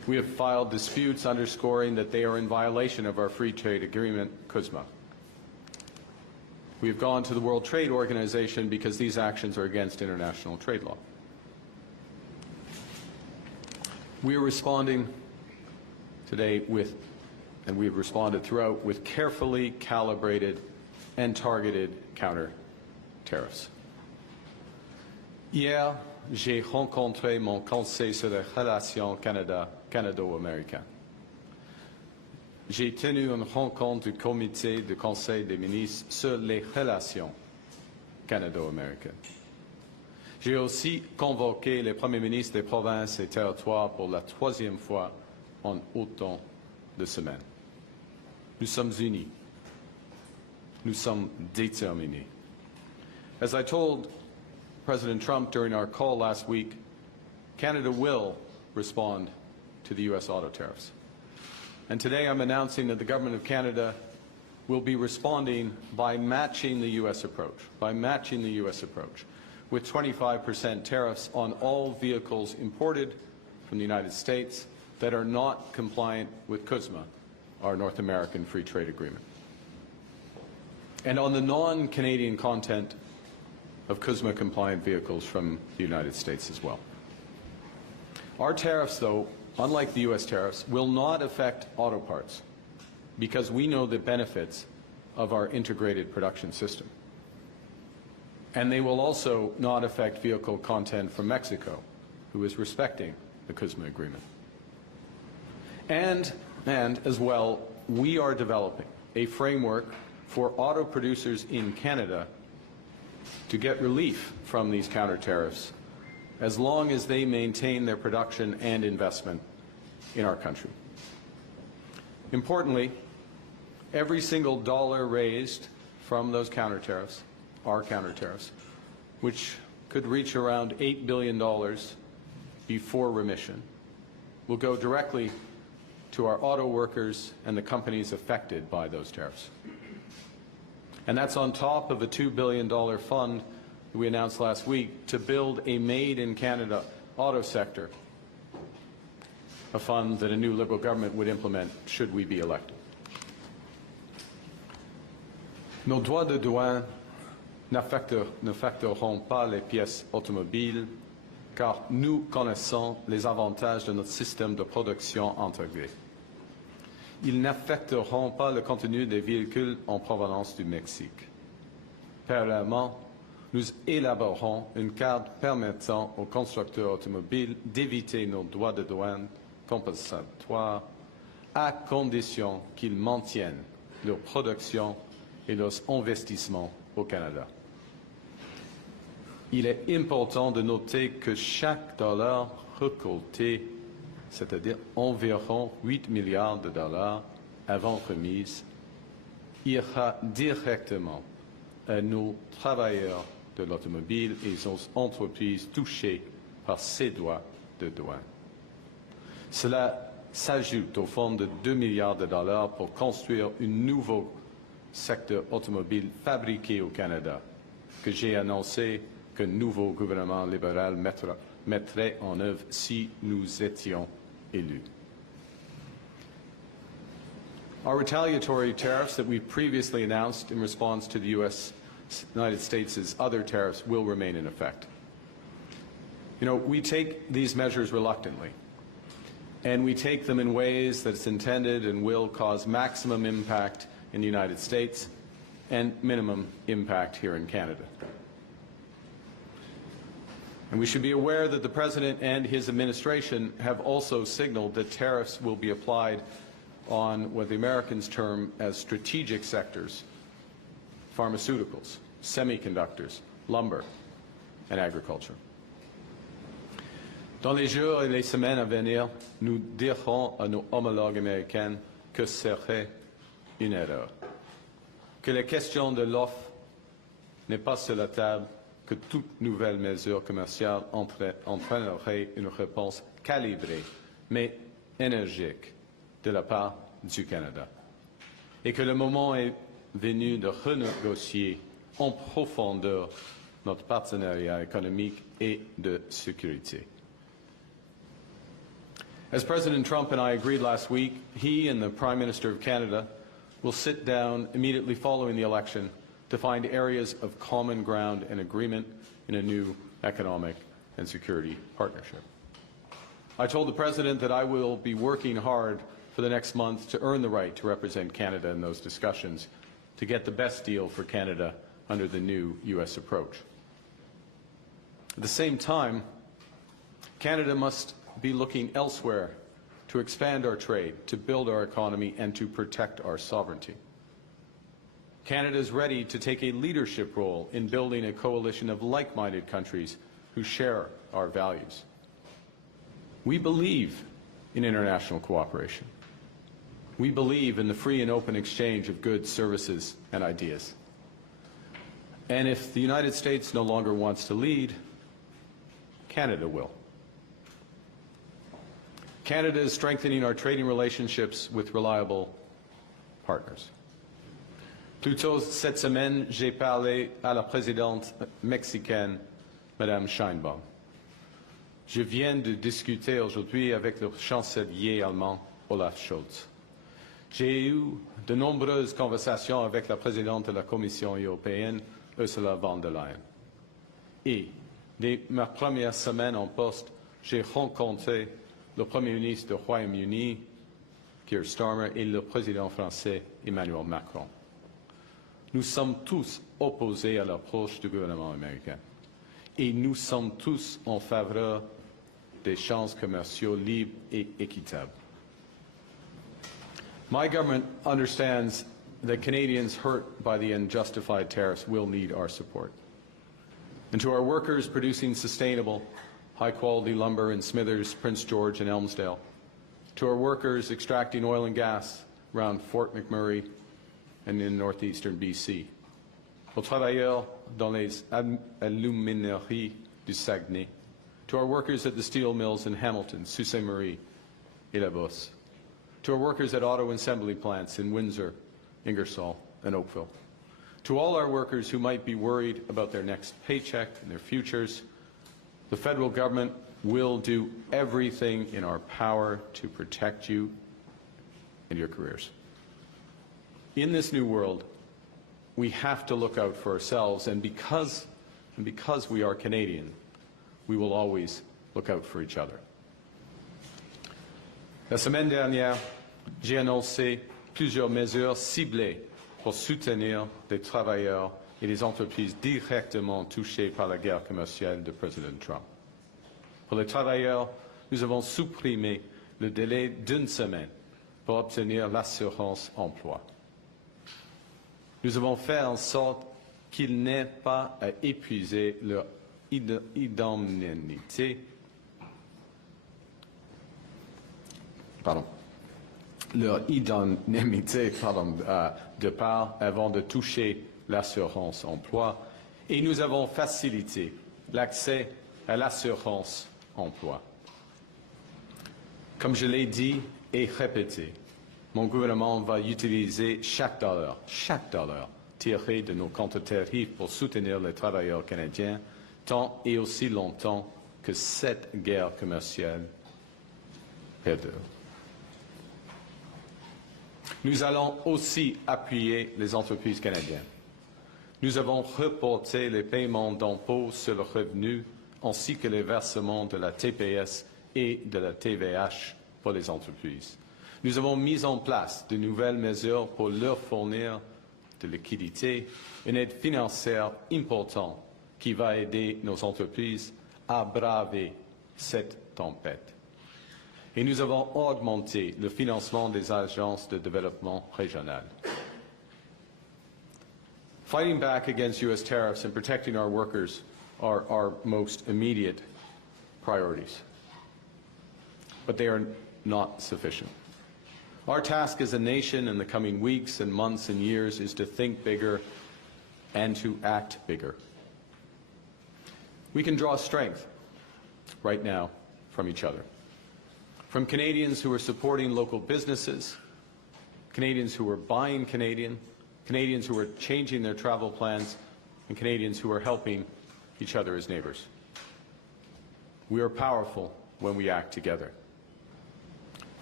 We have filed disputes underscoring that they are in violation of our free trade agreement, CUSMA. We have gone to the World Trade Organization because these actions are against international trade law. We are responding today with, and we have responded throughout, with carefully calibrated and targeted counter-tariffs. Hier, j'ai rencontré mon conseil sur les relations canado-américaines. J'ai tenu une rencontre du comité du Conseil des ministres sur les relations canado-américaines. J'ai aussi convoqué les premiers ministres des provinces et territoires pour la 3e fois en autant de semaines. Nous sommes unis. Nous sommes déterminés. As I told President Trump during our call last week, Canada will respond to the U.S. auto tariffs. And today I'm announcing that the Government of Canada will be responding by matching the U.S. approach, with 25% tariffs on all vehicles imported from the United States that are not compliant with CUSMA, our North American Free Trade Agreement. And on the non-Canadian content of CUSMA-compliant vehicles from the United States as well. Our tariffs, though, unlike the U.S. tariffs, will not affect auto parts because we know the benefits of our integrated production system. And they will also not affect vehicle content from Mexico, who is respecting the CUSMA agreement. And as well, we are developing a framework for auto producers in Canada to get relief from these counter-tariffs as long as they maintain their production and investment in our country. Importantly, every single dollar raised from those counter-tariffs, our counter-tariffs, which could reach around $8 billion before remission, will go directly to our auto workers and the companies affected by those tariffs. And that's on top of a $2 billion fund that we announced last week to build a made-in-Canada auto sector, a fund that a new Liberal government would implement should we be elected. Nos droits de douane n'affecteront pas les pièces automobiles car nous connaissons les avantages de notre système de production intégré. Ils n'affecteront pas le contenu des véhicules en provenance du Mexique. Parallèlement, nous élaborerons une carte permettant aux constructeurs automobiles d'éviter nos droits de douane compensatoires à condition qu'ils maintiennent leur production et leurs investissements au Canada. Il est important de noter que chaque dollar récolté, c'est-à-dire environ 8 milliards de dollars avant remise, ira directement à nos travailleurs de l'automobile et aux entreprises touchées par ces droits de douane. Cela s'ajoute au fonds de 2 milliards de dollars pour construire un nouveau secteur automobile fabriqué au Canada, que j'ai annoncé que le nouveau gouvernement libéral mettrait en œuvre si nous étions élus. Our retaliatory tariffs that we previously announced in response to the United States' other tariffs will remain in effect. You know, we take these measures reluctantly, and we take them in ways that it's intended and will cause maximum impact in the United States and minimum impact here in Canada. And we should be aware that the President and his administration have also signaled that tariffs will be applied on what the Americans term as strategic sectors: pharmaceuticals, semiconductors, lumber, and agriculture. Dans les jours et les semaines à venir, nous dirons à nos homologues américains que ce serait une erreur, que la question de l'offre n'est pas sur la table, que toute nouvelle mesure commerciale entraînerait une réponse calibrée, mais énergique, de la part du Canada, et que le moment est venu de renégocier en profondeur notre partenariat économique et de sécurité. As President Trump and I agreed last week, he and the Prime Minister of Canada will sit down immediately following the election to find areas of common ground and agreement in a new economic and security partnership. I told the President that I will be working hard for the next month to earn the right to represent Canada in those discussions to get the best deal for Canada under the new U.S. approach. At the same time, Canada must be looking elsewhere to expand our trade, to build our economy, and to protect our sovereignty. Canada is ready to take a leadership role in building a coalition of like-minded countries who share our values. We believe in international cooperation. We believe in the free and open exchange of goods, services, and ideas. And if the United States no longer wants to lead, Canada will. Canada is strengthening our trading relationships with reliable partners. Plus tôt cette semaine, j'ai parlé à la présidente mexicaine, Madame Sheinbaum. Je viens de discuter aujourd'hui avec le chancelier allemand, Olaf Scholz. J'ai eu de nombreuses conversations avec la présidente de la Commission européenne, Ursula von der Leyen. Et dès ma première semaine en poste, j'ai rencontré le Premier ministre du Royaume-Uni, Keir Starmer, et le président français, Emmanuel Macron. Nous sommes tous opposés à l'approche du gouvernement américain. Et nous sommes tous en faveur d'échanges commerciaux libres et équitables. My government understands that Canadians hurt by the unjustified tariffs will need our support. And to our workers producing sustainable, high-quality lumber in Smithers, Prince George, and Elmsdale, to our workers extracting oil and gas around Fort McMurray and in northeastern BC, aux travailleurs dans les alumineries du Saguenay, to our workers at the steel mills in Hamilton, Sault Ste. Marie, et La Bosse, to our workers at auto assembly plants in Windsor, Ingersoll, and Oakville, to all our workers who might be worried about their next paycheck and their futures, the federal government will do everything in our power to protect you and your careers. In this new world, we have to look out for ourselves, and because we are Canadian, we will always look out for each other. La semaine dernière, j'ai annoncé plusieurs mesures ciblées pour soutenir les travailleurs et les entreprises directement touchées par la guerre commerciale de Président Trump. Pour les travailleurs, nous avons supprimé le délai d'une semaine pour obtenir l'assurance emploi. Nous avons fait en sorte qu'ils n'aient pas à épuiser leur indemnité. De part avant de toucher l'assurance emploi, et nous avons facilité l'accès à l'assurance emploi. Comme je l'ai dit et répété, mon gouvernement va utiliser chaque dollar tiré de nos contre-tarifs pour soutenir les travailleurs canadiens tant et aussi longtemps que cette guerre commerciale perdure. Nous allons aussi appuyer les entreprises canadiennes. Nous avons reporté les paiements d'impôts sur le revenu ainsi que les versements de la TPS et de la TVH pour les entreprises. Nous avons mis en place de nouvelles mesures pour leur fournir de liquidités, une aide financière importante qui va aider nos entreprises à braver cette tempête. Et nous avons augmenté le financement des agences de développement régionales. Fighting back against U.S. tariffs and protecting our workers are our most immediate priorities. But they are not sufficient. Our task as a nation in the coming weeks and months and years is to think bigger and to act bigger. We can draw strength right now from each other. From Canadians who are supporting local businesses, Canadians who are buying Canadian, Canadians who are changing their travel plans, and Canadians who are helping each other as neighbors. We are powerful when we act together.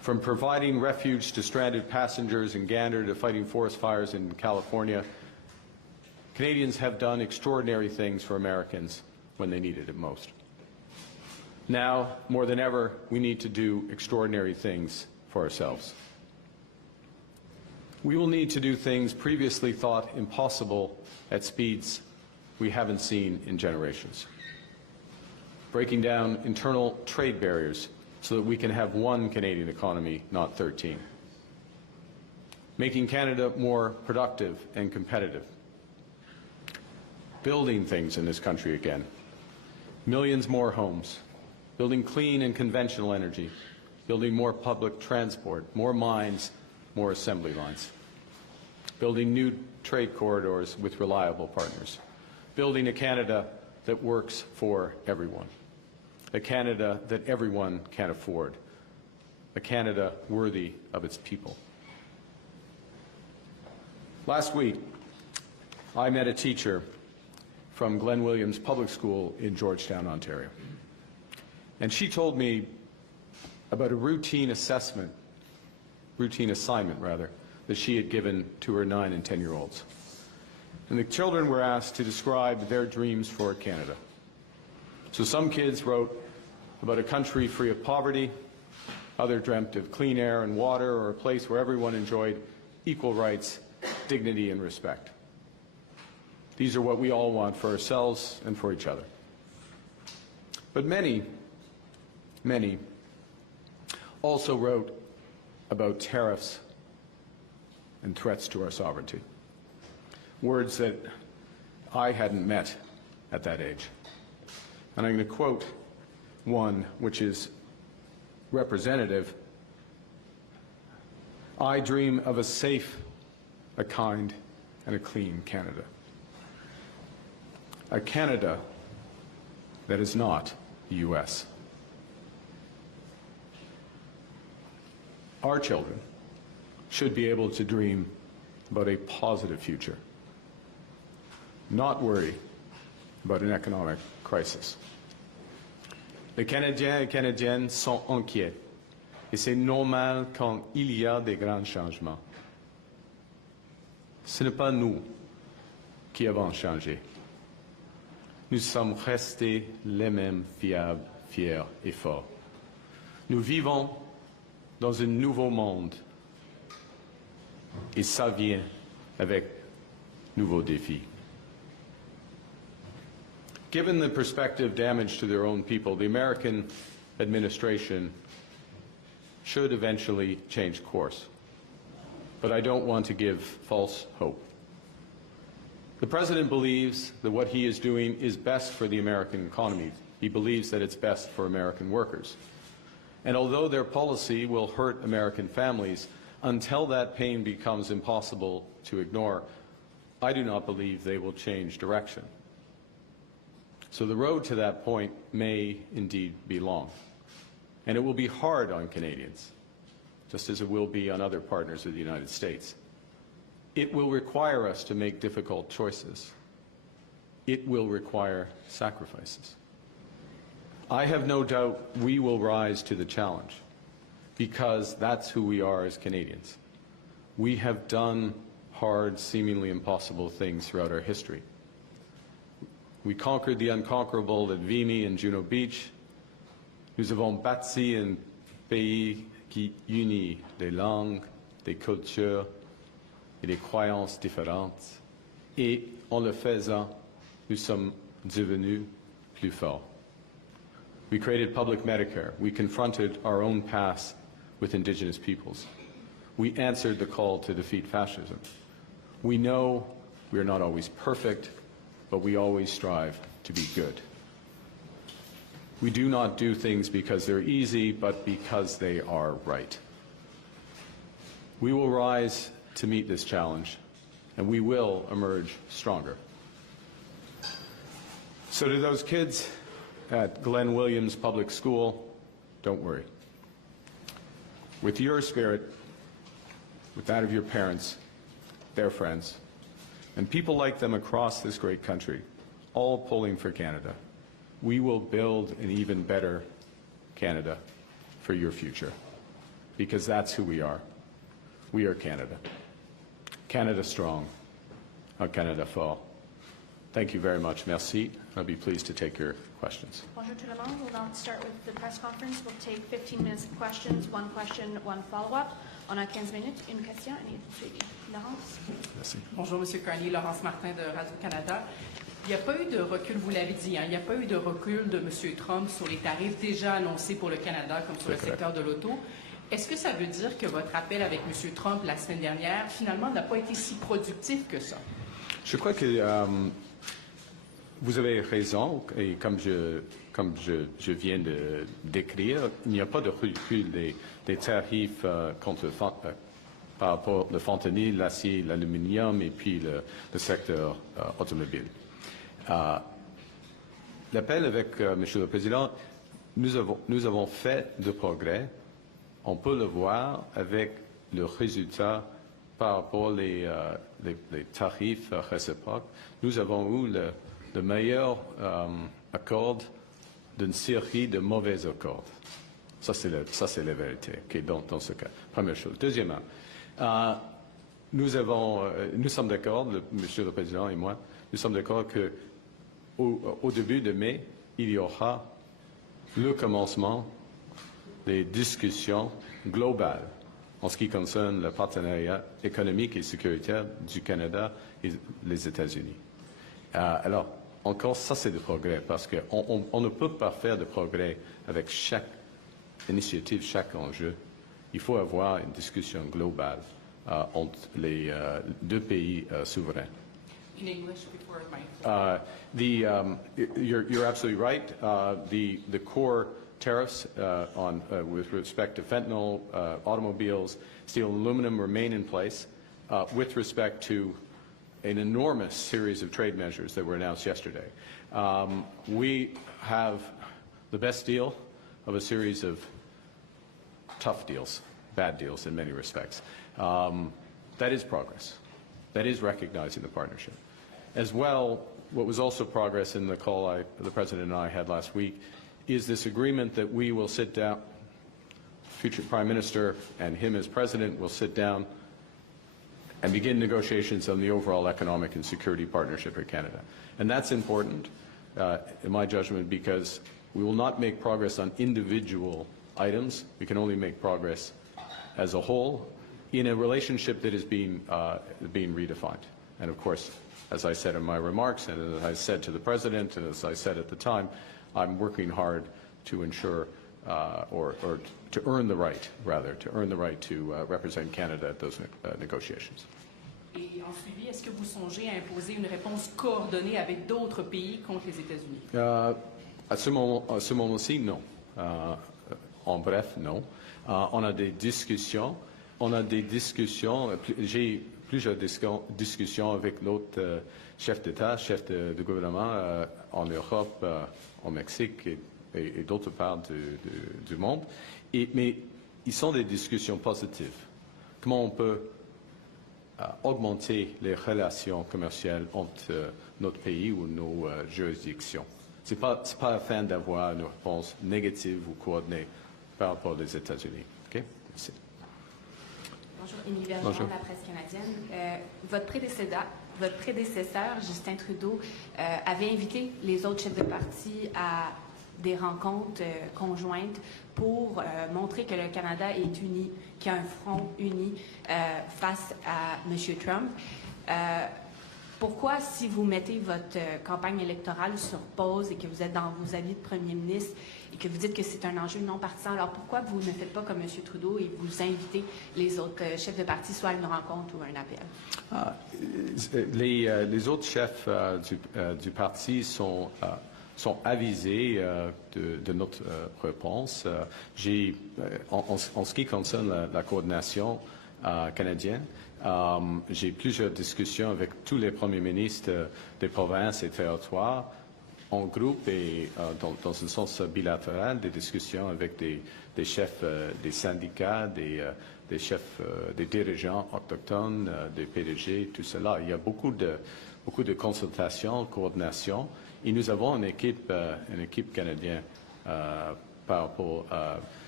From providing refuge to stranded passengers in Gander to fighting forest fires in California, Canadians have done extraordinary things for Americans when they needed it most. Now, more than ever, we need to do extraordinary things for ourselves. We will need to do things previously thought impossible at speeds we haven't seen in generations. Breaking down internal trade barriers so that we can have one Canadian economy, not 13. Making Canada more productive and competitive. Building things in this country again. Millions more homes. Building clean and conventional energy. Building more public transport, more mines, more assembly lines. Building new trade corridors with reliable partners. Building a Canada that works for everyone. A Canada that everyone can afford. A Canada worthy of its people. Last week, I met a teacher from Glen Williams Public School in Georgetown, Ontario. And she told me about a routine assignment, that she had given to her 9- and 10-year-olds. And the children were asked to describe their dreams for Canada. So some kids wrote about a country free of poverty, others dreamt of clean air and water, or a place where everyone enjoyed equal rights, dignity, and respect. These are what we all want for ourselves and for each other. But many also wrote about tariffs and threats to our sovereignty. Words that I hadn't met at that age. And I'm going to quote one which is representative. I dream of a safe, a kind, and a clean Canada. A Canada that is not the U.S. Our children should be able to dream about a positive future, not worry about an economic crisis. Les Canadiens et Canadiennes sont inquiets, et c'est normal quand il y a des grands changements. Ce n'est pas nous qui avons changé. Nous sommes restés les mêmes fiables, fiers et forts. Nous vivons dans un nouveau monde, et ça vient avec nouveaux défis. Given the prospective damage to their own people, the American administration should eventually change course. But I don't want to give false hope. The President believes that what he is doing is best for the American economy. He believes that it's best for American workers. And although their policy will hurt American families, until that pain becomes impossible to ignore, I do not believe they will change direction. So the road to that point may indeed be long. And it will be hard on Canadians, just as it will be on other partners of the United States. It will require us to make difficult choices. It will require sacrifices. I have no doubt we will rise to the challenge, because that's who we are as Canadians. We have done hard, seemingly impossible things throughout our history. We conquered the unconquerable at Vimy and Juno Beach. Nous avons bâti un pays qui unit des langues, des cultures et des croyances différentes. Et en le faisant, nous sommes devenus plus forts. We created public Medicare. We confronted our own past with Indigenous peoples. We answered the call to defeat fascism. We know we are not always perfect, but we always strive to be good. We do not do things because they're easy, but because they are right. We will rise to meet this challenge, and we will emerge stronger. So to those kids at Glen Williams Public School, don't worry. With your spirit, with that of your parents, their friends, and people like them across this great country, all pulling for Canada, we will build an even better Canada for your future. because that's who we are. We are Canada. Canada strong, Canada fort. Thank you very much. Merci. I'll be pleased to take your questions. Bonjour tout le monde. We'll now start with the press conference. We'll take 15 minutes of questions, one question, one follow-up. On a 15 minutes, une question et une suivi. Laurence? Merci. Bonjour, M. Carney, Laurence Martin de Radio-Canada. Il n'y a pas eu de recul, vous l'avez dit, il n'y a pas eu de recul de M. Trump sur les tarifs déjà annoncés pour le Canada, comme sur le secteur de l'auto. Est-ce que ça veut dire que votre appel avec M. Trump la semaine dernière, finalement, n'a pas été si productif que ça? Je crois que vous avez raison, et comme je viens de décrire, il n'y a pas de recul des tarifs par rapport au fentanyl, l'acier, l'aluminium et puis le secteur automobile. L'appel avec Monsieur le Président, nous avons fait de progrès. On peut le voir avec le résultat par rapport aux tarifs réciproques. Nous avons eu le meilleur accord d'une série de mauvais accords. Ça, c'est la vérité, okay, dans ce cas. Première chose. Deuxièmement, nous sommes d'accord, Monsieur le Président et moi, nous sommes d'accord qu'au début de mai, il y aura le commencement des discussions globales en ce qui concerne le partenariat économique et sécuritaire du Canada et les États-Unis. Alors, encore, ça c'est du progrès, parce qu'on ne peut pas faire de progrès avec chaque initiative, chaque enjeu. Il faut avoir une discussion globale entre les deux pays souverains. In English before my... You're absolutely right. The core tariffs with respect to fentanyl, automobiles, steel and aluminum remain in place. With respect to an enormous series of trade measures that were announced yesterday. We have the best deal of a series of tough deals, bad deals in many respects. That is progress. That is recognizing the partnership. As well, what was also progress in the call the President and I had last week is this agreement that we will sit down, future Prime Minister and him as President will sit down and begin negotiations on the overall economic and security partnership with Canada. And that's important, in my judgment, because we will not make progress on individual items. We can only make progress as a whole in a relationship that is being redefined. And of course, as I said in my remarks, and as I said to the President, and as I said at the time, I'm working hard to ensure, or to earn the right, rather, to represent Canada at those negotiations. Et en suivi, est-ce que vous songez à imposer une réponse coordonnée avec d'autres pays contre les États-Unis? À ce moment-ci, non. En bref, non. On a des discussions. J'ai plusieurs discussions avec l'autre chef d'État, chef de gouvernement en Europe, au Mexique et d'autres parts du monde. Mais ils sont des discussions positives. Comment on peut augmenter les relations commerciales entre notre pays ou nos juridictions. Ce n'est pas afin d'avoir une réponse négative ou coordonnée par rapport aux États-Unis. OK? Merci. Bonjour, Émilie Bergeron de la presse canadienne. Votre prédécesseur, Justin Trudeau, avait invité les autres chefs de parti à des rencontres conjointes pour montrer que le Canada est uni, qu'il y a un front uni face à M. Trump. Pourquoi, si vous mettez votre campagne électorale sur pause et que vous êtes dans vos avis de premier ministre et que vous dites que c'est un enjeu non partisan, alors pourquoi vous ne faites pas comme M. Trudeau et vous invitez les autres chefs de parti soit à une rencontre ou à un appel? Les autres chefs du parti sont avisés de notre réponse. En ce qui concerne la coordination canadienne, j'ai plusieurs discussions avec tous les premiers ministres des provinces et territoires en groupe et dans un sens bilatéral, des discussions avec des chefs des syndicats, des chefs, des dirigeants autochtones, des PDG, tout cela. Il y a beaucoup de consultations, coordination. Et nous avons une équipe canadienne par rapport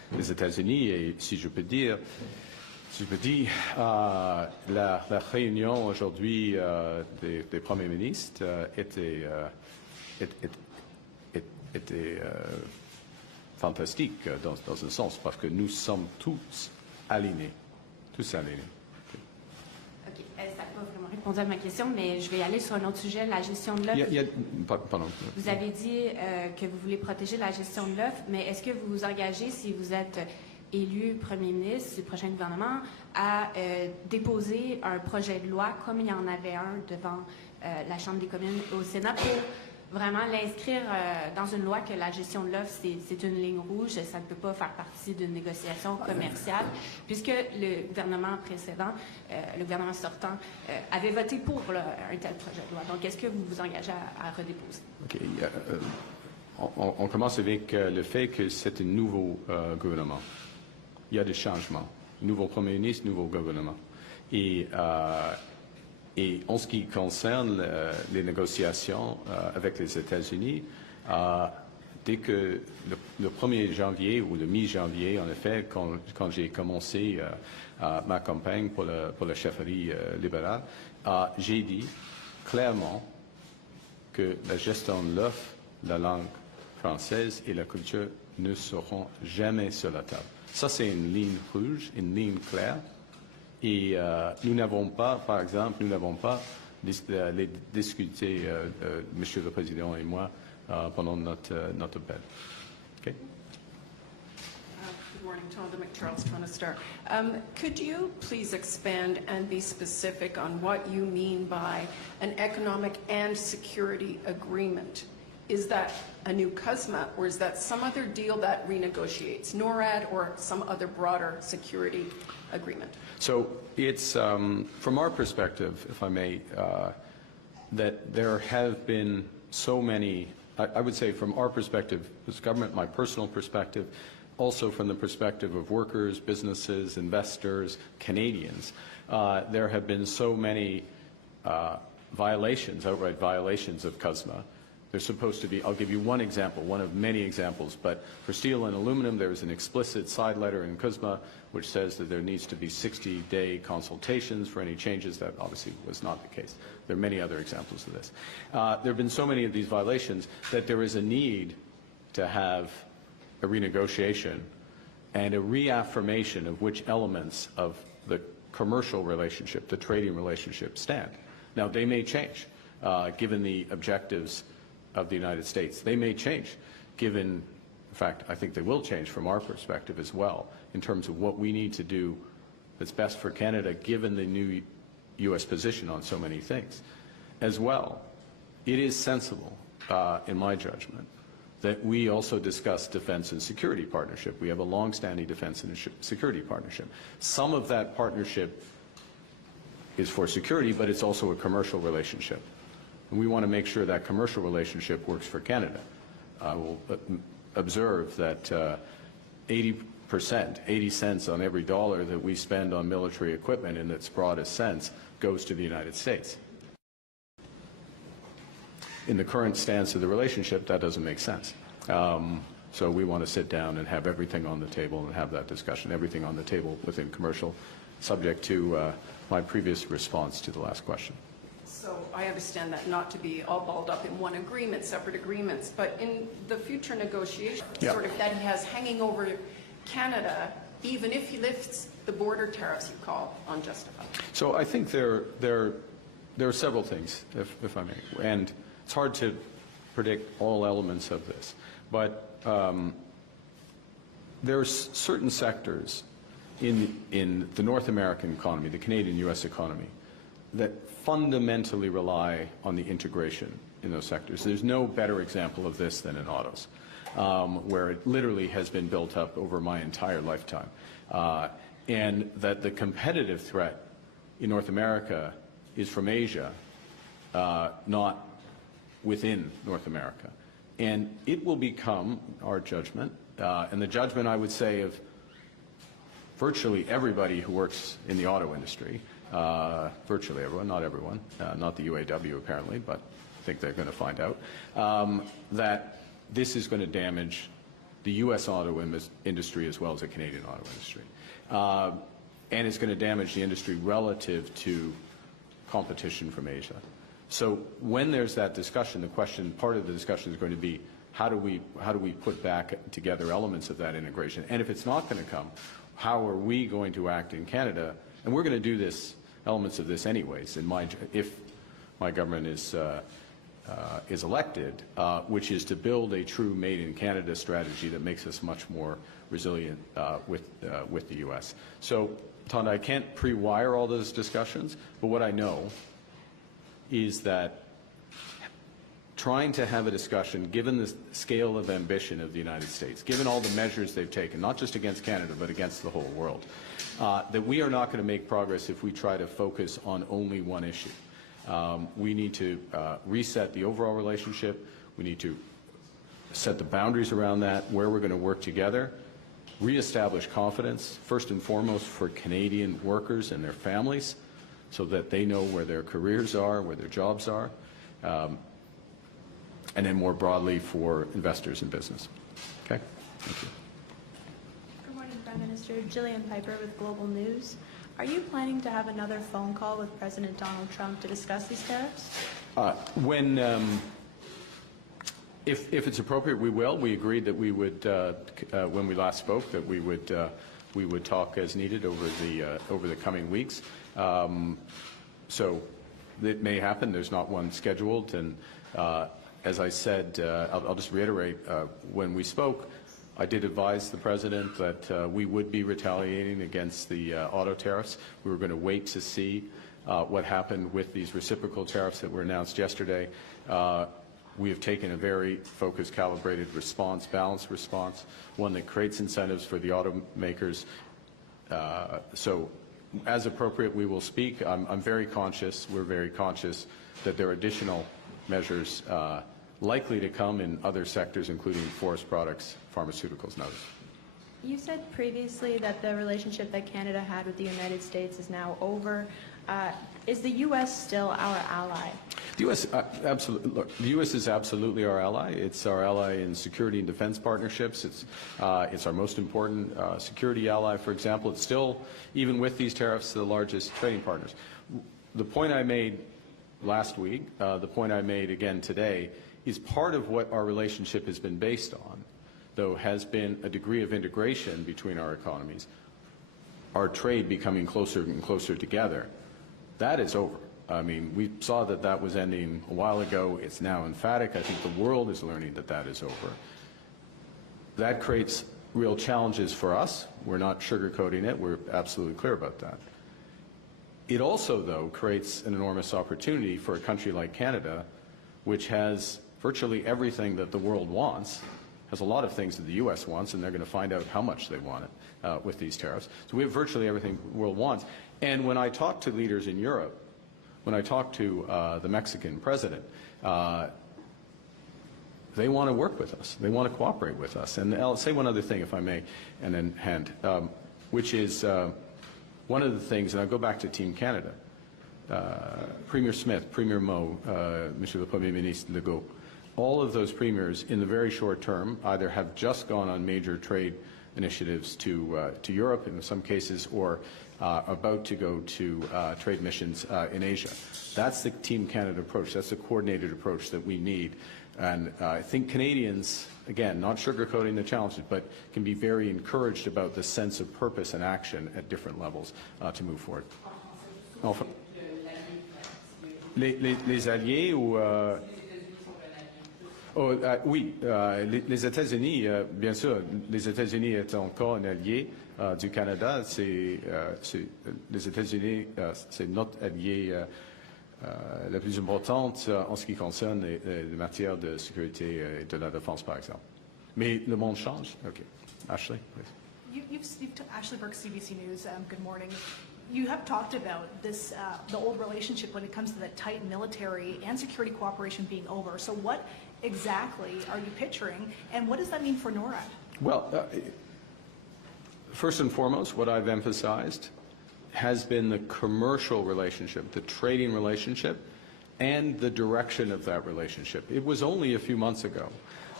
les États-Unis. Et si je peux dire, la réunion aujourd'hui des premiers ministres était fantastique dans un sens, parce que nous sommes tous alignés. OK. Ça n'a pas vraiment répondu à ma question, mais je vais aller sur un autre sujet, la gestion de l'offre. Pardon. Vous avez dit que vous voulez protéger la gestion de l'offre, mais est-ce que vous vous engagez, si vous êtes élu premier ministre du prochain gouvernement, à déposer un projet de loi, comme il y en avait un devant la Chambre des communes au Sénat, pour vraiment l'inscrire dans une loi que la gestion de l'offre, c'est une ligne rouge, ça ne peut pas faire partie d'une négociation commerciale, puisque le gouvernement précédent, le gouvernement sortant, avait voté pour un tel projet de loi. Donc, est-ce que vous vous engagez à redéposer? OK. On commence avec le fait que c'est un nouveau gouvernement. Il y a des changements. Nouveau Premier ministre, nouveau gouvernement. Et en ce qui concerne les négociations avec les États-Unis, dès que le 1er janvier ou le mi-janvier, en effet, quand j'ai commencé ma campagne pour la chefferie libérale, j'ai dit clairement que la gestion de l'offre, la langue française et la culture ne seront jamais sur la table. Ça, c'est une ligne rouge, une ligne claire. Et nous n'avons pas, par exemple, les discuté, Monsieur le Président et moi, pendant notre appel. Okay? Good morning, Tonda McCharles, Toronto Star. Could you please expand and be specific on what you mean by an economic and security agreement? Is that a new CUSMA, or is that some other deal that renegotiates NORAD or some other broader security agreement? So it's, from our perspective, if I may, that there have been so many, I would say from our perspective as government, my personal perspective, also from the perspective of workers, businesses, investors, Canadians, there have been so many violations, outright violations of CUSMA. There's supposed to be, I'll give you one example, one of many examples, but for steel and aluminum, there is an explicit side letter in CUSMA which says that there needs to be 60-day consultations for any changes. That obviously was not the case. There are many other examples of this. There have been so many of these violations that there is a need to have a renegotiation and a reaffirmation of which elements of the commercial relationship, the trading relationship, stand. Now, they may change, given the objectives of the United States. They may change, given, in fact, I think they will change from our perspective as well, in terms of what we need to do that's best for Canada, given the new U.S. position on so many things. As well, it is sensible, in my judgment, that we also discuss defense and security partnership. We have a long-standing defense and security partnership. Some of that partnership is for security, but it's also a commercial relationship. And we want to make sure that commercial relationship works for Canada. I will observe that 80%, 80 cents on every dollar that we spend on military equipment in its broadest sense goes to the United States. In the current stance of the relationship, that doesn't make sense. So we want to sit down and have everything on the table and have that discussion, everything on the table within commercial, subject to my previous response to the last question. So I understand that not to be all balled up in one agreement, separate agreements, but in the future negotiations, sort of that he has hanging over Canada, even if he lifts the border tariffs you call unjustified. So I think there are several things, if I may, and it's hard to predict all elements of this, but there are certain sectors in the North American economy, the Canadian-U.S. economy, that fundamentally rely on the integration in those sectors. There's no better example of this than in autos, where it literally has been built up over my entire lifetime. And that the competitive threat in North America is from Asia, not within North America. And it will become our judgment, and the judgment, I would say, of virtually everybody who works in the auto industry, virtually everyone, not everyone, not the UAW apparently, but I think they're going to find out, that this is going to damage the U.S. auto industry as well as the Canadian auto industry. And it's going to damage the industry relative to competition from Asia. So when there's that discussion, part of the discussion is going to be how do we put back together elements of that integration? And if it's not going to come, how are we going to act in Canada? And we're going to do elements of this anyways. If my government is elected, which is to build a true Made in Canada strategy that makes us much more resilient with the U.S. So, Tonda, I can't pre-wire all those discussions, but what I know is that trying to have a discussion, given the scale of ambition of the United States, given all the measures they've taken, not just against Canada, but against the whole world, that we are not going to make progress if we try to focus on only one issue. We need to reset the overall relationship. We need to set the boundaries around that, where we're going to work together, reestablish confidence, first and foremost for Canadian workers and their families, so that they know where their careers are, where their jobs are, and then more broadly for investors in business. Okay? Thank you. Good morning, Prime Minister. Gillian Piper with Global News. Are you planning to have another phone call with President Donald Trump to discuss these tariffs? If it's appropriate, we will. We agreed that we would, when we last spoke, that we would talk as needed over the coming weeks. So it may happen. There's not one scheduled, and as I said, I'll just reiterate. When we spoke, I did advise the President that we would be retaliating against the auto tariffs. We were going to wait to see what happened with these reciprocal tariffs that were announced yesterday. We have taken a very focused, calibrated response, balanced response, one that creates incentives for the automakers. So as appropriate, we will speak. I'm very conscious, we're very conscious that there are additional measures likely to come in other sectors, including forest products, pharmaceuticals, and others. You said previously that the relationship that Canada had with the United States is now over. Is the U.S. still our ally? The U.S. Absolutely. Look, the U.S. is absolutely our ally. It's our ally in security and defense partnerships. It's our most important security ally. For example, it's still, even with these tariffs, the largest trading partners. The point I made last week, the point I made again today, is part of what our relationship has been based on, though, has been a degree of integration between our economies, our trade becoming closer and closer together. That is over. I mean, we saw that that was ending a while ago. It's now emphatic. I think the world is learning that that is over. That creates real challenges for us. We're not sugarcoating it. We're absolutely clear about that. It also, though, creates an enormous opportunity for a country like Canada, which has virtually everything that the world wants, has a lot of things that the U.S. wants, and they're going to find out how much they want it with these tariffs. So we have virtually everything the world wants. And when I talk to leaders in Europe, when I talk to the Mexican president, they want to work with us. They want to cooperate with us. And I'll say one other thing, if I may, and then hand, which is one of the things, and I'll go back to Team Canada, Premier Smith, Premier Moe, Monsieur le Premier Ministre Legault, all of those premiers in the very short term either have just gone on major trade initiatives to Europe in some cases, or about to go to trade missions in Asia. That's the Team Canada approach. That's the coordinated approach that we need. And I think Canadians, again, not sugarcoating the challenges, but can be very encouraged about the sense of purpose and action at different levels to move forward. Enfin, les alliés ou... oui, les États-Unis, bien sûr, les États-Unis est encore un allié du Canada. Les États-Unis, c'est notre allié la plus importante en ce qui concerne les matières de sécurité et de la défense, par exemple. Mais le monde change. OK. Ashley, please. Ashley Burke, CBC News. Good morning. You have talked about this, the old relationship when it comes to that tight military and security cooperation being over. So what exactly are you picturing, and what does that mean for NORAD? Well, first and foremost, what I've emphasized has been the commercial relationship, the trading relationship, and the direction of that relationship. It was only a few months ago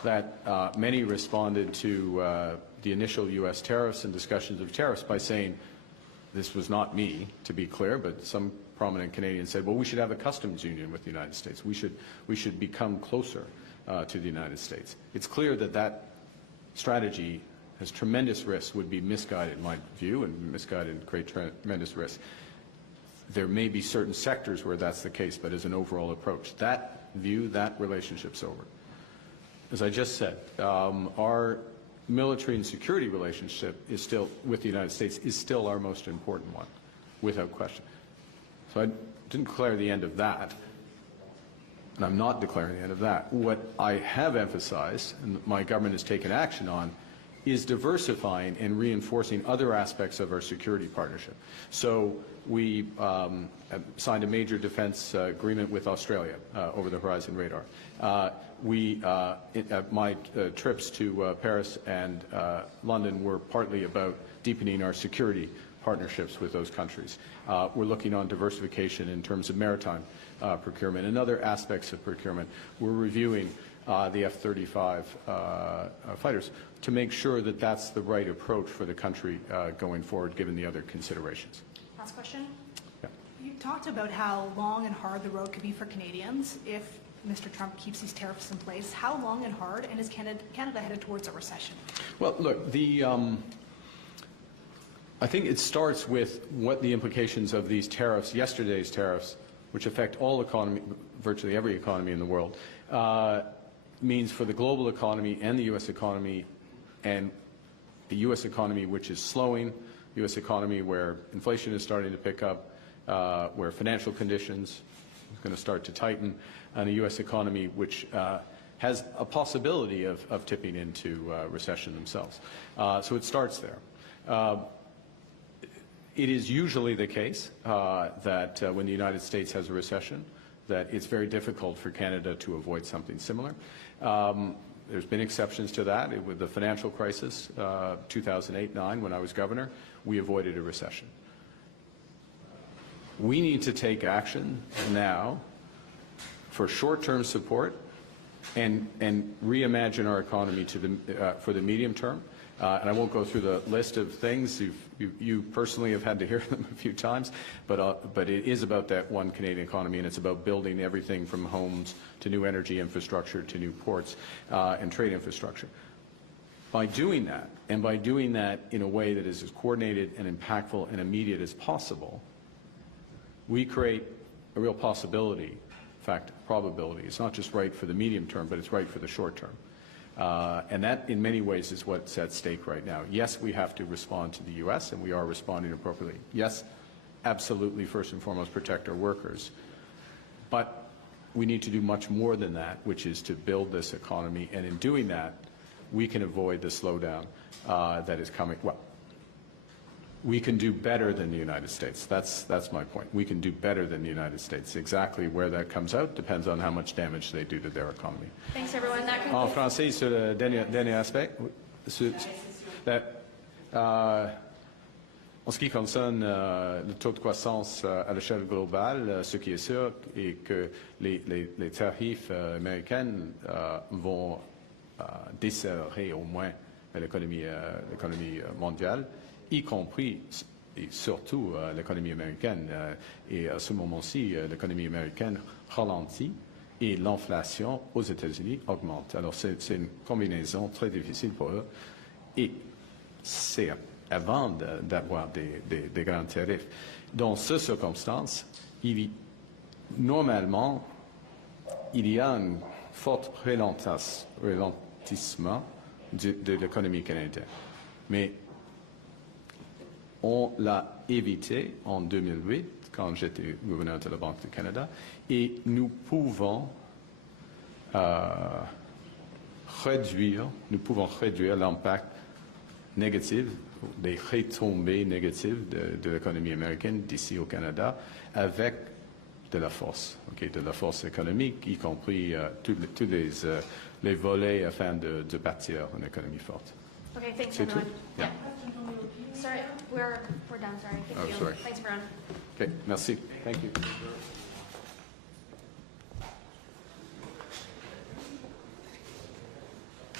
that many responded to the initial U.S. tariffs and discussions of tariffs by saying, this was not me, to be clear, but some prominent Canadians said, well, we should have a customs union with the United States. We should become closer to the United States. It's clear that that strategy has tremendous risks, would be misguided in my view, and misguided and create tremendous risks. There may be certain sectors where that's the case, but as an overall approach, that view, that relationship's over. As I just said, our military and security relationship is still, with the United States, is still our most important one, without question. So I didn't declare the end of that, and I'm not declaring the end of that. What I have emphasized, and my government has taken action on, is diversifying and reinforcing other aspects of our security partnership. So we signed a major defense agreement with Australia, over the horizon radar. My trips to Paris and London were partly about deepening our security partnerships with those countries. We're looking on diversification in terms of maritime procurement and other aspects of procurement. We're reviewing the F-35 fighters to make sure that that's the right approach for the country going forward, given the other considerations. Last question. Yeah. You talked about how long and hard the road could be for Canadians if Mr. Trump keeps these tariffs in place. How long and hard, and is Canada headed towards a recession? Well, look, I think it starts with what the implications of these tariffs, yesterday's tariffs, which affect all economy, virtually every economy in the world, means for the global economy and the U.S. economy, and the U.S. economy which is slowing, the U.S. economy where inflation is starting to pick up, where financial conditions are going to start to tighten, and a U.S. economy which has a possibility of tipping into recession themselves. So it starts there. It is usually the case that when the United States has a recession, that it's very difficult for Canada to avoid something similar. There's been exceptions to that. With the financial crisis, 2008-9, when I was governor, we avoided a recession. We need to take action now for short-term support and reimagine our economy for the medium term. And I won't go through the list of things. You personally have had to hear them a few times, but it is about that one Canadian economy, and it's about building everything from homes to new energy infrastructure to new ports and trade infrastructure. By doing that, and by doing that in a way that is as coordinated and impactful and immediate as possible, we create a real possibility, in fact, probability. It's not just right for the medium term, but it's right for the short term. And that, in many ways, is what's at stake right now. Yes, we have to respond to the U.S., and we are responding appropriately. Yes, absolutely, first and foremost, protect our workers. But we need to do much more than that, which is to build this economy. And in doing that, we can avoid the slowdown that is coming. Well, we can do better than the United States. That's my point. We can do better than the United States. Exactly where that comes out depends on how much damage they do to their economy. Thanks, everyone. That En concludes. français, sur le dernier aspect, en ce qui concerne le taux de croissance à l'échelle globale, ce qui est sûr est que les tarifs américains vont desserrer au moins l'économie mondiale, y compris et surtout l'économie américaine. Et à ce moment-ci, l'économie américaine ralentit et l'inflation aux États-Unis augmente. Alors c'est une combinaison très difficile pour eux. Et c'est avant d'avoir des grands tarifs. Dans ces circonstances, normalement, il y a un fort ralentissement de l'économie canadienne. Mais on l'a évité en 2008, quand j'étais gouverneur de la Banque du Canada, et nous pouvons réduire l'impact négatif, des retombées négatives de l'économie américaine d'ici au Canada avec de la force, de la force économique, y compris tous les volets afin de bâtir une économie forte. Okay, thanks, C'est tout? everyone. Yeah. Sorry, we're done. Sorry. Thank you. Sorry. Thanks, everyone. Okay, merci. Thank you.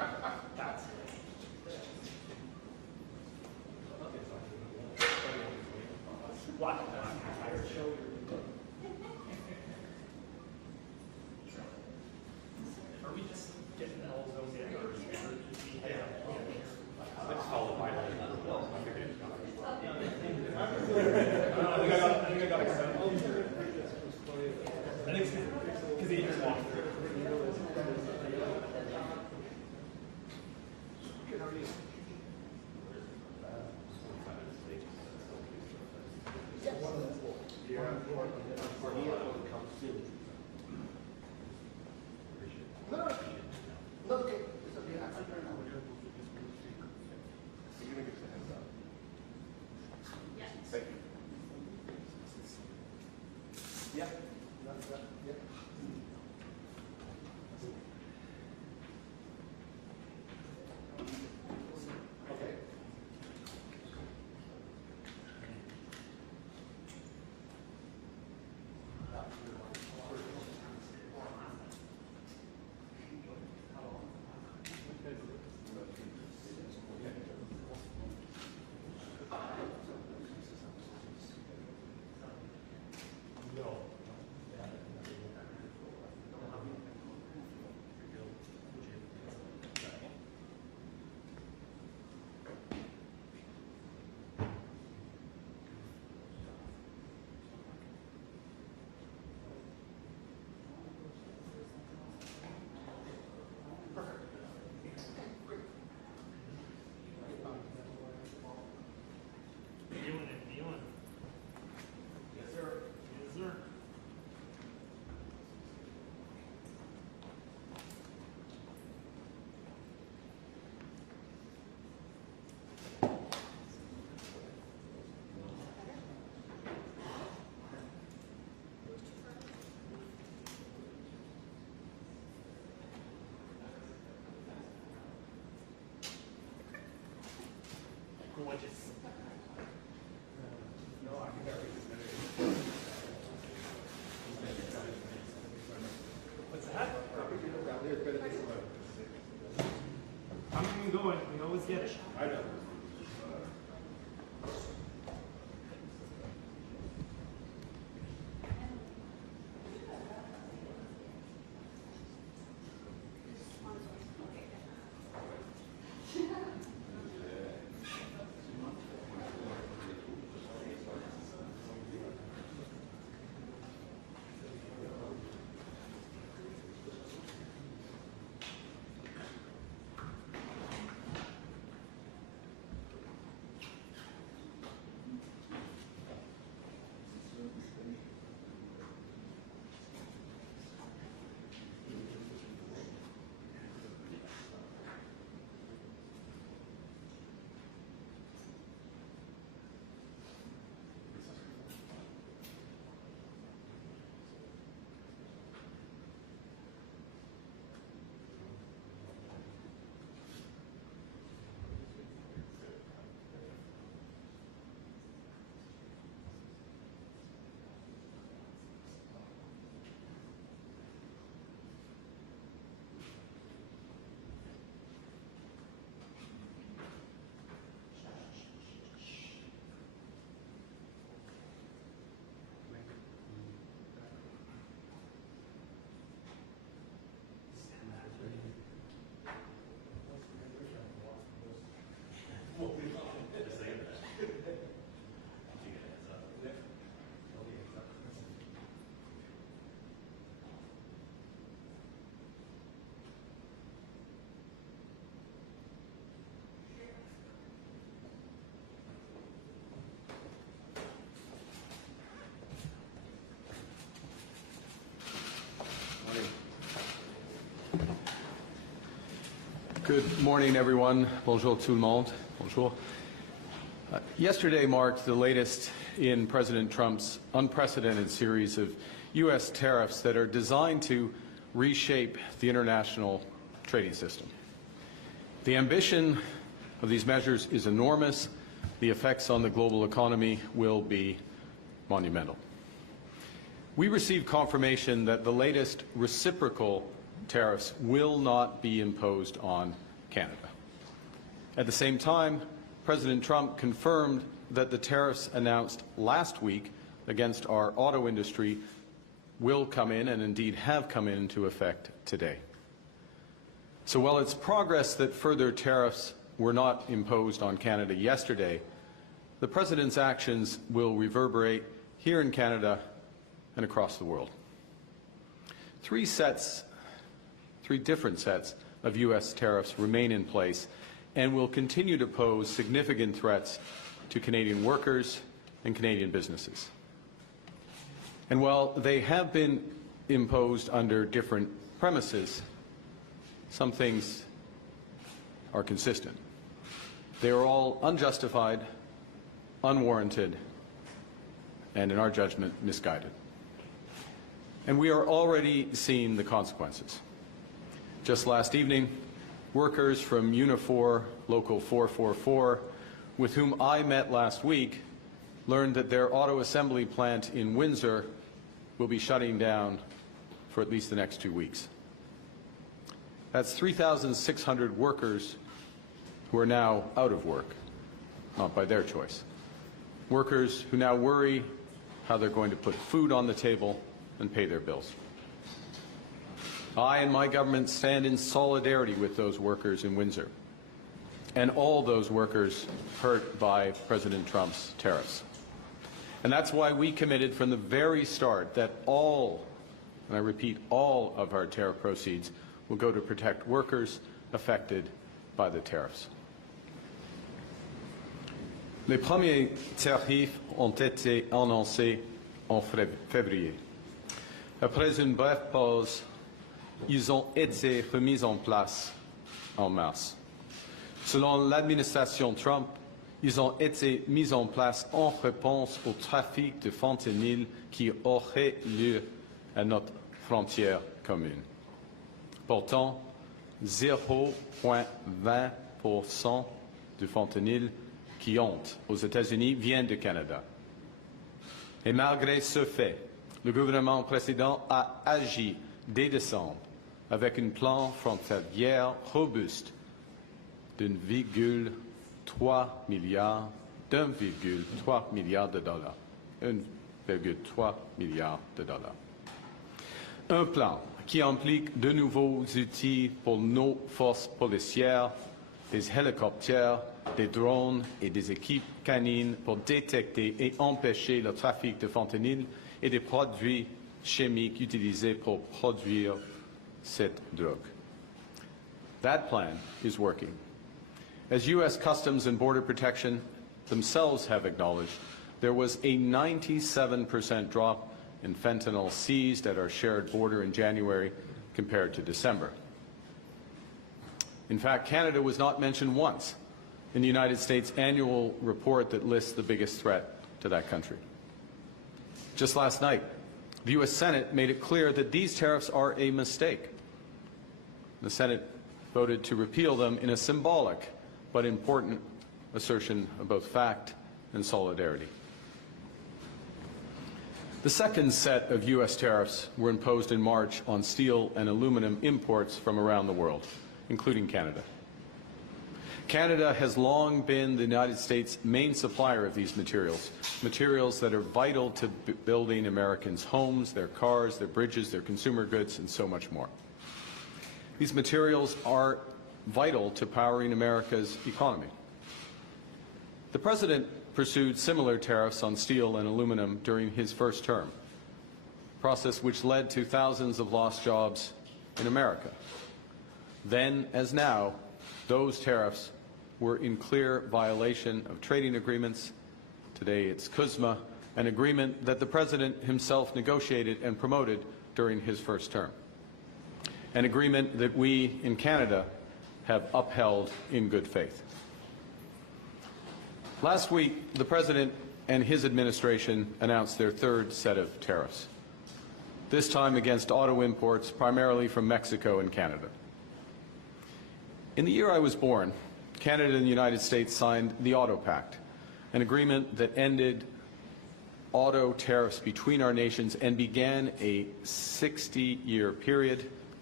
going. We always get it. I know. Good morning, everyone. Bonjour tout le monde. Bonjour. Yesterday marked the latest in President Trump's unprecedented series of U.S. tariffs that are designed to reshape the international trading system. The ambition of these measures is enormous. The effects on the global economy will be monumental. We received confirmation that the latest reciprocal tariffs will not be imposed on Canada. At the same time, President Trump confirmed that the tariffs announced last week against our auto industry will come in, and indeed have come into effect today. So while it's progress that further tariffs were not imposed on Canada yesterday, the President's actions will reverberate here in Canada and across the world. Three different sets of U.S. tariffs remain in place and will continue to pose significant threats to Canadian workers and Canadian businesses. And while they have been imposed under different premises, some things are consistent. They are all unjustified, unwarranted, and in our judgment, misguided. And we are already seeing the consequences. Just last evening, workers from Unifor Local 444, with whom I met last week, learned that their auto assembly plant in Windsor will be shutting down for at least the next 2 weeks. That's 3,600 workers who are now out of work, not by their choice. Workers who now worry how they're going to put food on the table and pay their bills. I and my government stand in solidarity with those workers in Windsor and all those workers hurt by President Trump's tariffs. And that's why we committed from the very start that all, and I repeat, all of our tariff proceeds will go to protect workers affected by the tariffs. Les premiers tarifs ont été annoncés en février. Après une brève pause, ils ont été remis en place en mars. Selon l'administration Trump, ils ont été mis en place en réponse au trafic de fentanyl qui aurait lieu à notre frontière commune. Pourtant, 0,20% du fentanyl qui entre aux États-Unis vient du Canada. Et malgré ce fait, le gouvernement précédent a agi dès décembre avec un plan frontalier robuste d'1,3 milliard de dollars. 1,3 milliard de dollars. Un plan qui implique de nouveaux outils pour nos forces policières, des hélicoptères, des drones et des équipes canines pour détecter et empêcher le trafic de fentanyl et des produits chimiques utilisés pour produire cette drogue. That plan is working. As U.S. Customs and Border Protection themselves have acknowledged, there was a 97% drop in fentanyl seized at our shared border in January compared to December. In fact, Canada was not mentioned once in the United States annual report that lists the biggest threat to that country. Just last night, the U.S. Senate made it clear that these tariffs are a mistake. The Senate voted to repeal them in a symbolic but important assertion of both fact and solidarity. The second set of U.S. tariffs were imposed in March on steel and aluminum imports from around the world, including Canada. Canada has long been the United States' main supplier of these materials, materials that are vital to building Americans' homes, their cars, their bridges, their consumer goods, and so much more. These materials are vital to powering America's economy. The President pursued similar tariffs on steel and aluminum during his first term, a process which led to thousands of lost jobs in America. Then, as now, those tariffs were in clear violation of trading agreements. Today it's CUSMA, an agreement that the President himself negotiated and promoted during his first term, an agreement that we in Canada have upheld in good faith. Last week, the President and his administration announced their third set of tariffs, this time against auto imports primarily from Mexico and Canada. In the year I was born, Canada and the United States signed the Auto Pact, an agreement that ended auto tariffs between our nations and began a 60-year period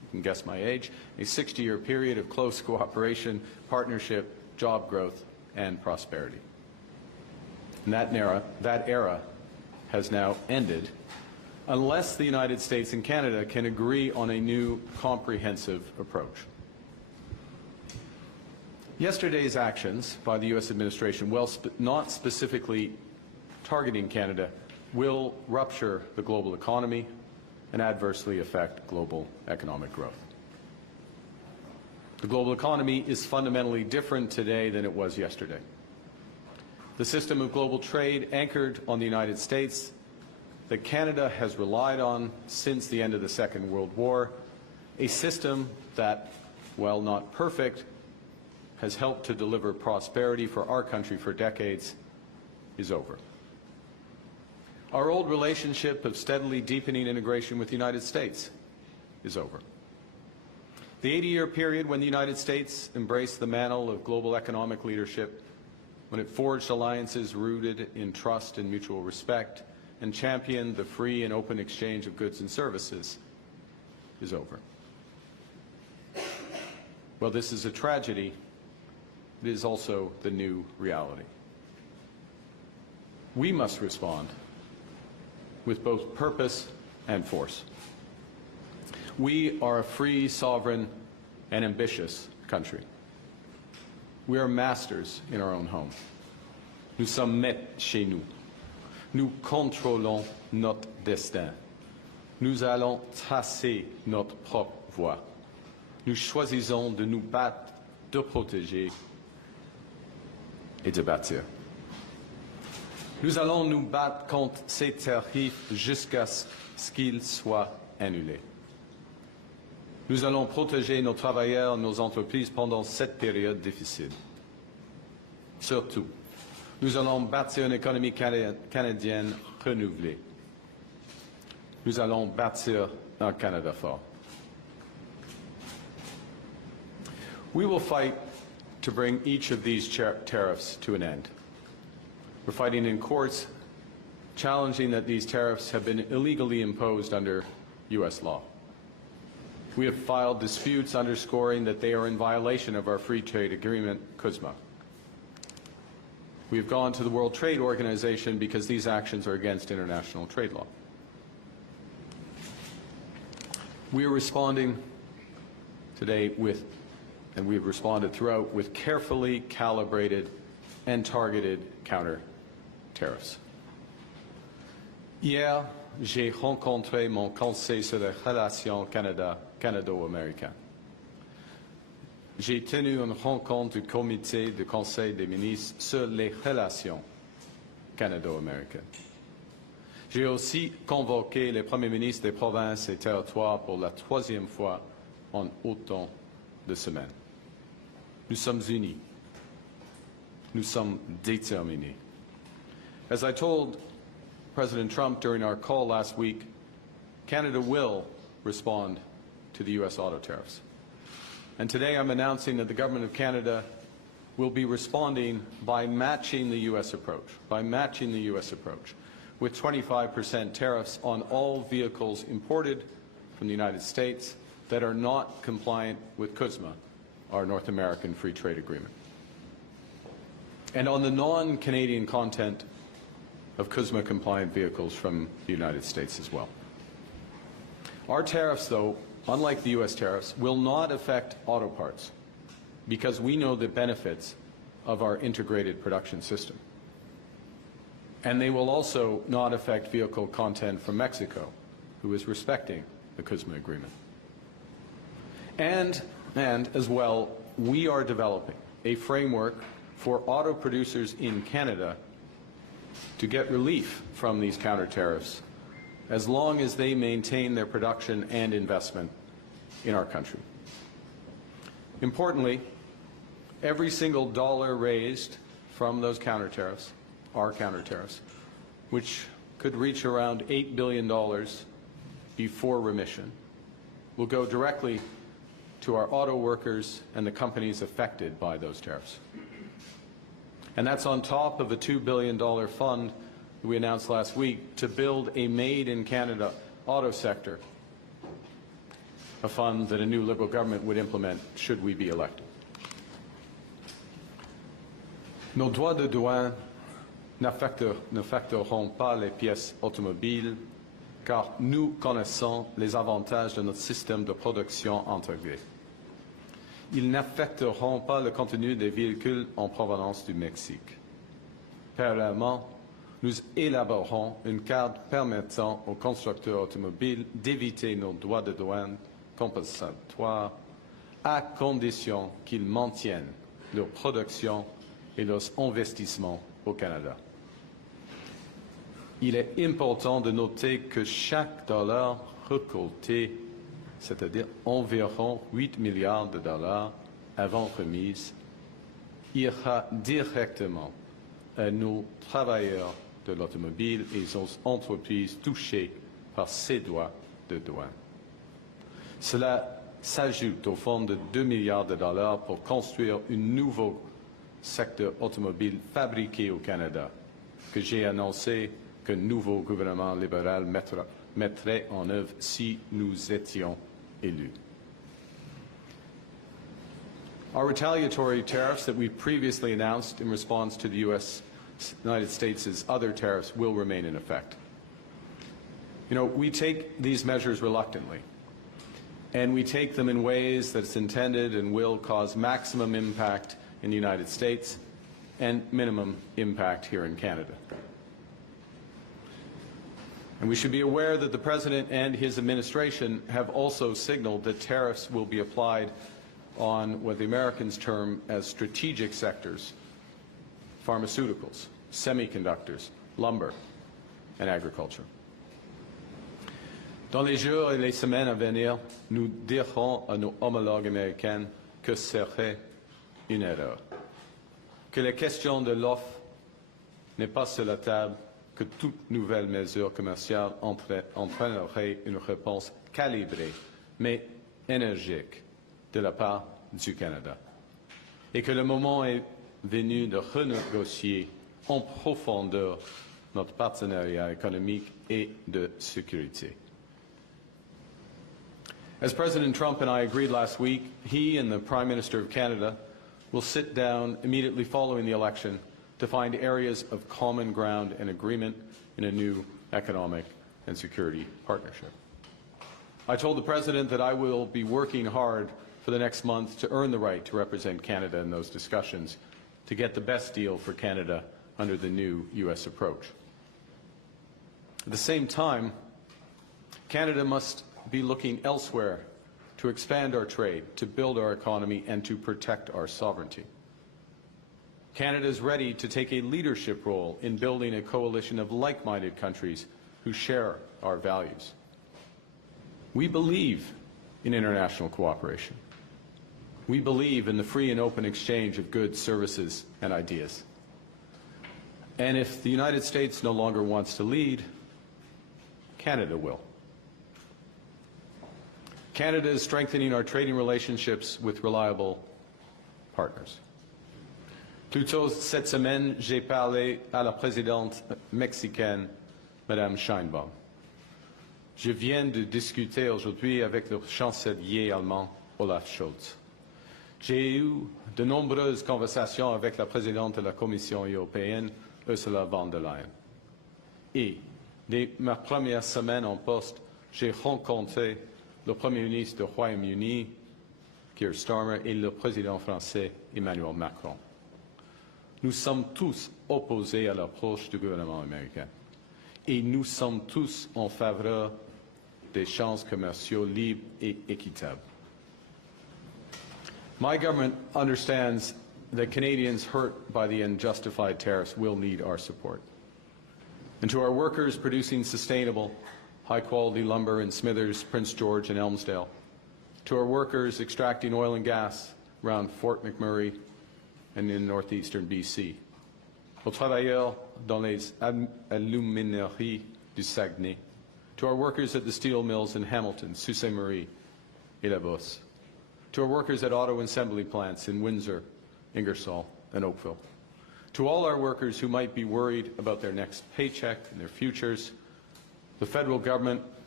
can guess my age, a 60-year period of close cooperation, partnership, job growth, and prosperity. And that era has now ended unless the United States and Canada can agree on a new comprehensive approach. Yesterday's actions by the U.S. administration, while not specifically targeting Canada, will rupture the global economy and adversely affect global economic growth. The global economy is fundamentally different today than it was yesterday. The system of global trade anchored on the United States that Canada has relied on since the end of the Second World War, a system that, while not perfect, has helped to deliver prosperity for our country for decades, is over. Our old relationship of steadily deepening integration with the United States is over. The 80-year period when the United States embraced the mantle of global economic leadership, when it forged alliances rooted in trust and mutual respect, and championed the free and open exchange of goods and services, is over. Well, this is a tragedy. It is also the new reality. We must respond with both purpose and force. We are a free, sovereign, and ambitious country. We are masters in our own home. Nous sommes maîtres chez nous. Nous contrôlons notre destin. Nous allons tracer notre propre voie. Nous choisissons de nous battre, de protéger et de bâtir. Nous allons nous battre contre ces tarifs jusqu'à ce qu'ils soient annulés. Nous allons protéger nos travailleurs, nos entreprises pendant cette période difficile. Surtout, nous allons bâtir une économie canadienne renouvelée. Nous allons bâtir un Canada fort. We will fight to bring each of these tariffs to an end. We're fighting in courts, challenging that these tariffs have been illegally imposed under U.S. law. We have filed disputes underscoring that they are in violation of our free trade agreement, CUSMA. We have gone to the World Trade Organization because these actions are against international trade law. We are responding today with, and we have responded throughout, with carefully calibrated and targeted counter-tariffs. Hier, j'ai rencontré mon conseil sur les relations canado-américaines. J'ai tenu une rencontre du comité du Conseil des ministres sur les relations canado-américaines. J'ai aussi convoqué les premiers ministres des provinces et territoires pour la troisième fois en autant de semaines. Nous sommes unis. Nous sommes déterminés. As I told President Trump during our call last week, Canada will respond to the U.S. auto tariffs. And today I'm announcing that the Government of Canada will be responding by matching the U.S. approach, with 25% tariffs on all vehicles imported from the United States that are not compliant with CUSMA, our North American Free Trade Agreement. And on the non-Canadian content of CUSMA-compliant vehicles from the United States as well. Our tariffs, though, unlike the U.S. tariffs, will not affect auto parts because we know the benefits of our integrated production system. And they will also not affect vehicle content from Mexico, who is respecting the CUSMA agreement. And as well, we are developing a framework for auto producers in Canada to get relief from these counter-tariffs as long as they maintain their production and investment in our country. Importantly, every single dollar raised from those counter-tariffs, our counter-tariffs, which could reach around $8 billion before remission, will go directly to our auto workers and the companies affected by those tariffs. And that's on top of a $2 billion fund that we announced last week to build a made-in-Canada auto sector a fund that a new Liberal government would implement should we be elected. Nos droits de douane n'affecteront pas les pièces automobiles car nous connaissons les avantages de notre système de production intégré. Ils n'affecteront pas le contenu des véhicules en provenance du Mexique. Parallèlement, nous élaborerons une carte permettant aux constructeurs automobiles d'éviter nos droits de douane compensatoires à condition qu'ils maintiennent leur production et leurs investissements au Canada. Il est important de noter que chaque dollar récolté, c'est-à-dire environ 8 milliards de dollars avant remise, ira directement à nos travailleurs de l'automobile et aux entreprises touchées par ces droits de douane. Cela s'ajoute au fonds de 2 milliards de dollars pour construire un nouveau secteur automobile fabriqué au Canada, que j'ai annoncé qu'un nouveau gouvernement libéral mettrait en œuvre si nous étions élus. Our retaliatory tariffs that we previously announced in response to the United States' other tariffs will remain in effect. You know, we take these measures reluctantly, and we take them in ways that's intended and will cause maximum impact in the United States and minimum impact here in Canada. And we should be aware that the President and his administration have also signaled that tariffs will be applied on what the Americans term as strategic sectors: pharmaceuticals, semiconductors, lumber, and agriculture. Dans les jours et les semaines à venir, nous dirons à nos homologues américains que serait une erreur, que la question de l'offre n'est pas sur la table, que toute nouvelle mesure commerciale entraînerait une réponse calibrée, mais énergique, de la part du Canada, et que le moment est venu de renégocier en profondeur notre partenariat économique et de sécurité. As President Trump and I agreed last week, he and the Prime Minister of Canada will sit down immediately following the election to find areas of common ground and agreement in a new economic and security partnership. I told the President that I will be working hard for the next month to earn the right to represent Canada in those discussions, to get the best deal for Canada under the new U.S. approach. At the same time, Canada must be looking elsewhere to expand our trade, to build our economy, and to protect our sovereignty. Canada is ready to take a leadership role in building a coalition of like-minded countries who share our values. We believe in international cooperation. We believe in the free and open exchange of goods, services, and ideas. And if the United States no longer wants to lead, Canada will. Canada is strengthening our trading relationships with reliable partners. Plus tôt cette semaine, j'ai parlé à la présidente mexicaine, Madame Sheinbaum. Je viens de discuter aujourd'hui avec le chancelier allemand, Olaf Scholz. J'ai eu de nombreuses conversations avec la présidente de la Commission européenne, Ursula von der Leyen. Et, dès ma première semaine en poste, j'ai rencontré le Premier ministre du Royaume-Uni, Keir Starmer, et le président français, Emmanuel Macron. Nous sommes tous opposés à l'approche du gouvernement américain. Et nous sommes tous en faveur d'échanges commerciaux libres et équitables. My government understands that Canadians hurt by the unjustified tariffs will need our support. And to our workers producing sustainable, high-quality lumber in Smithers, Prince George, and Elmsdale, to our workers extracting oil and gas around Fort McMurray and in northeastern BC, aux travailleurs dans les alumineries du Saguenay, to our workers at the steel mills in Hamilton, Sault Ste. Marie, et La Bosse, to our workers at auto assembly plants in Windsor, Ingersoll, and Oakville, to all our workers who might be worried about their next paycheck and their futures, the federal government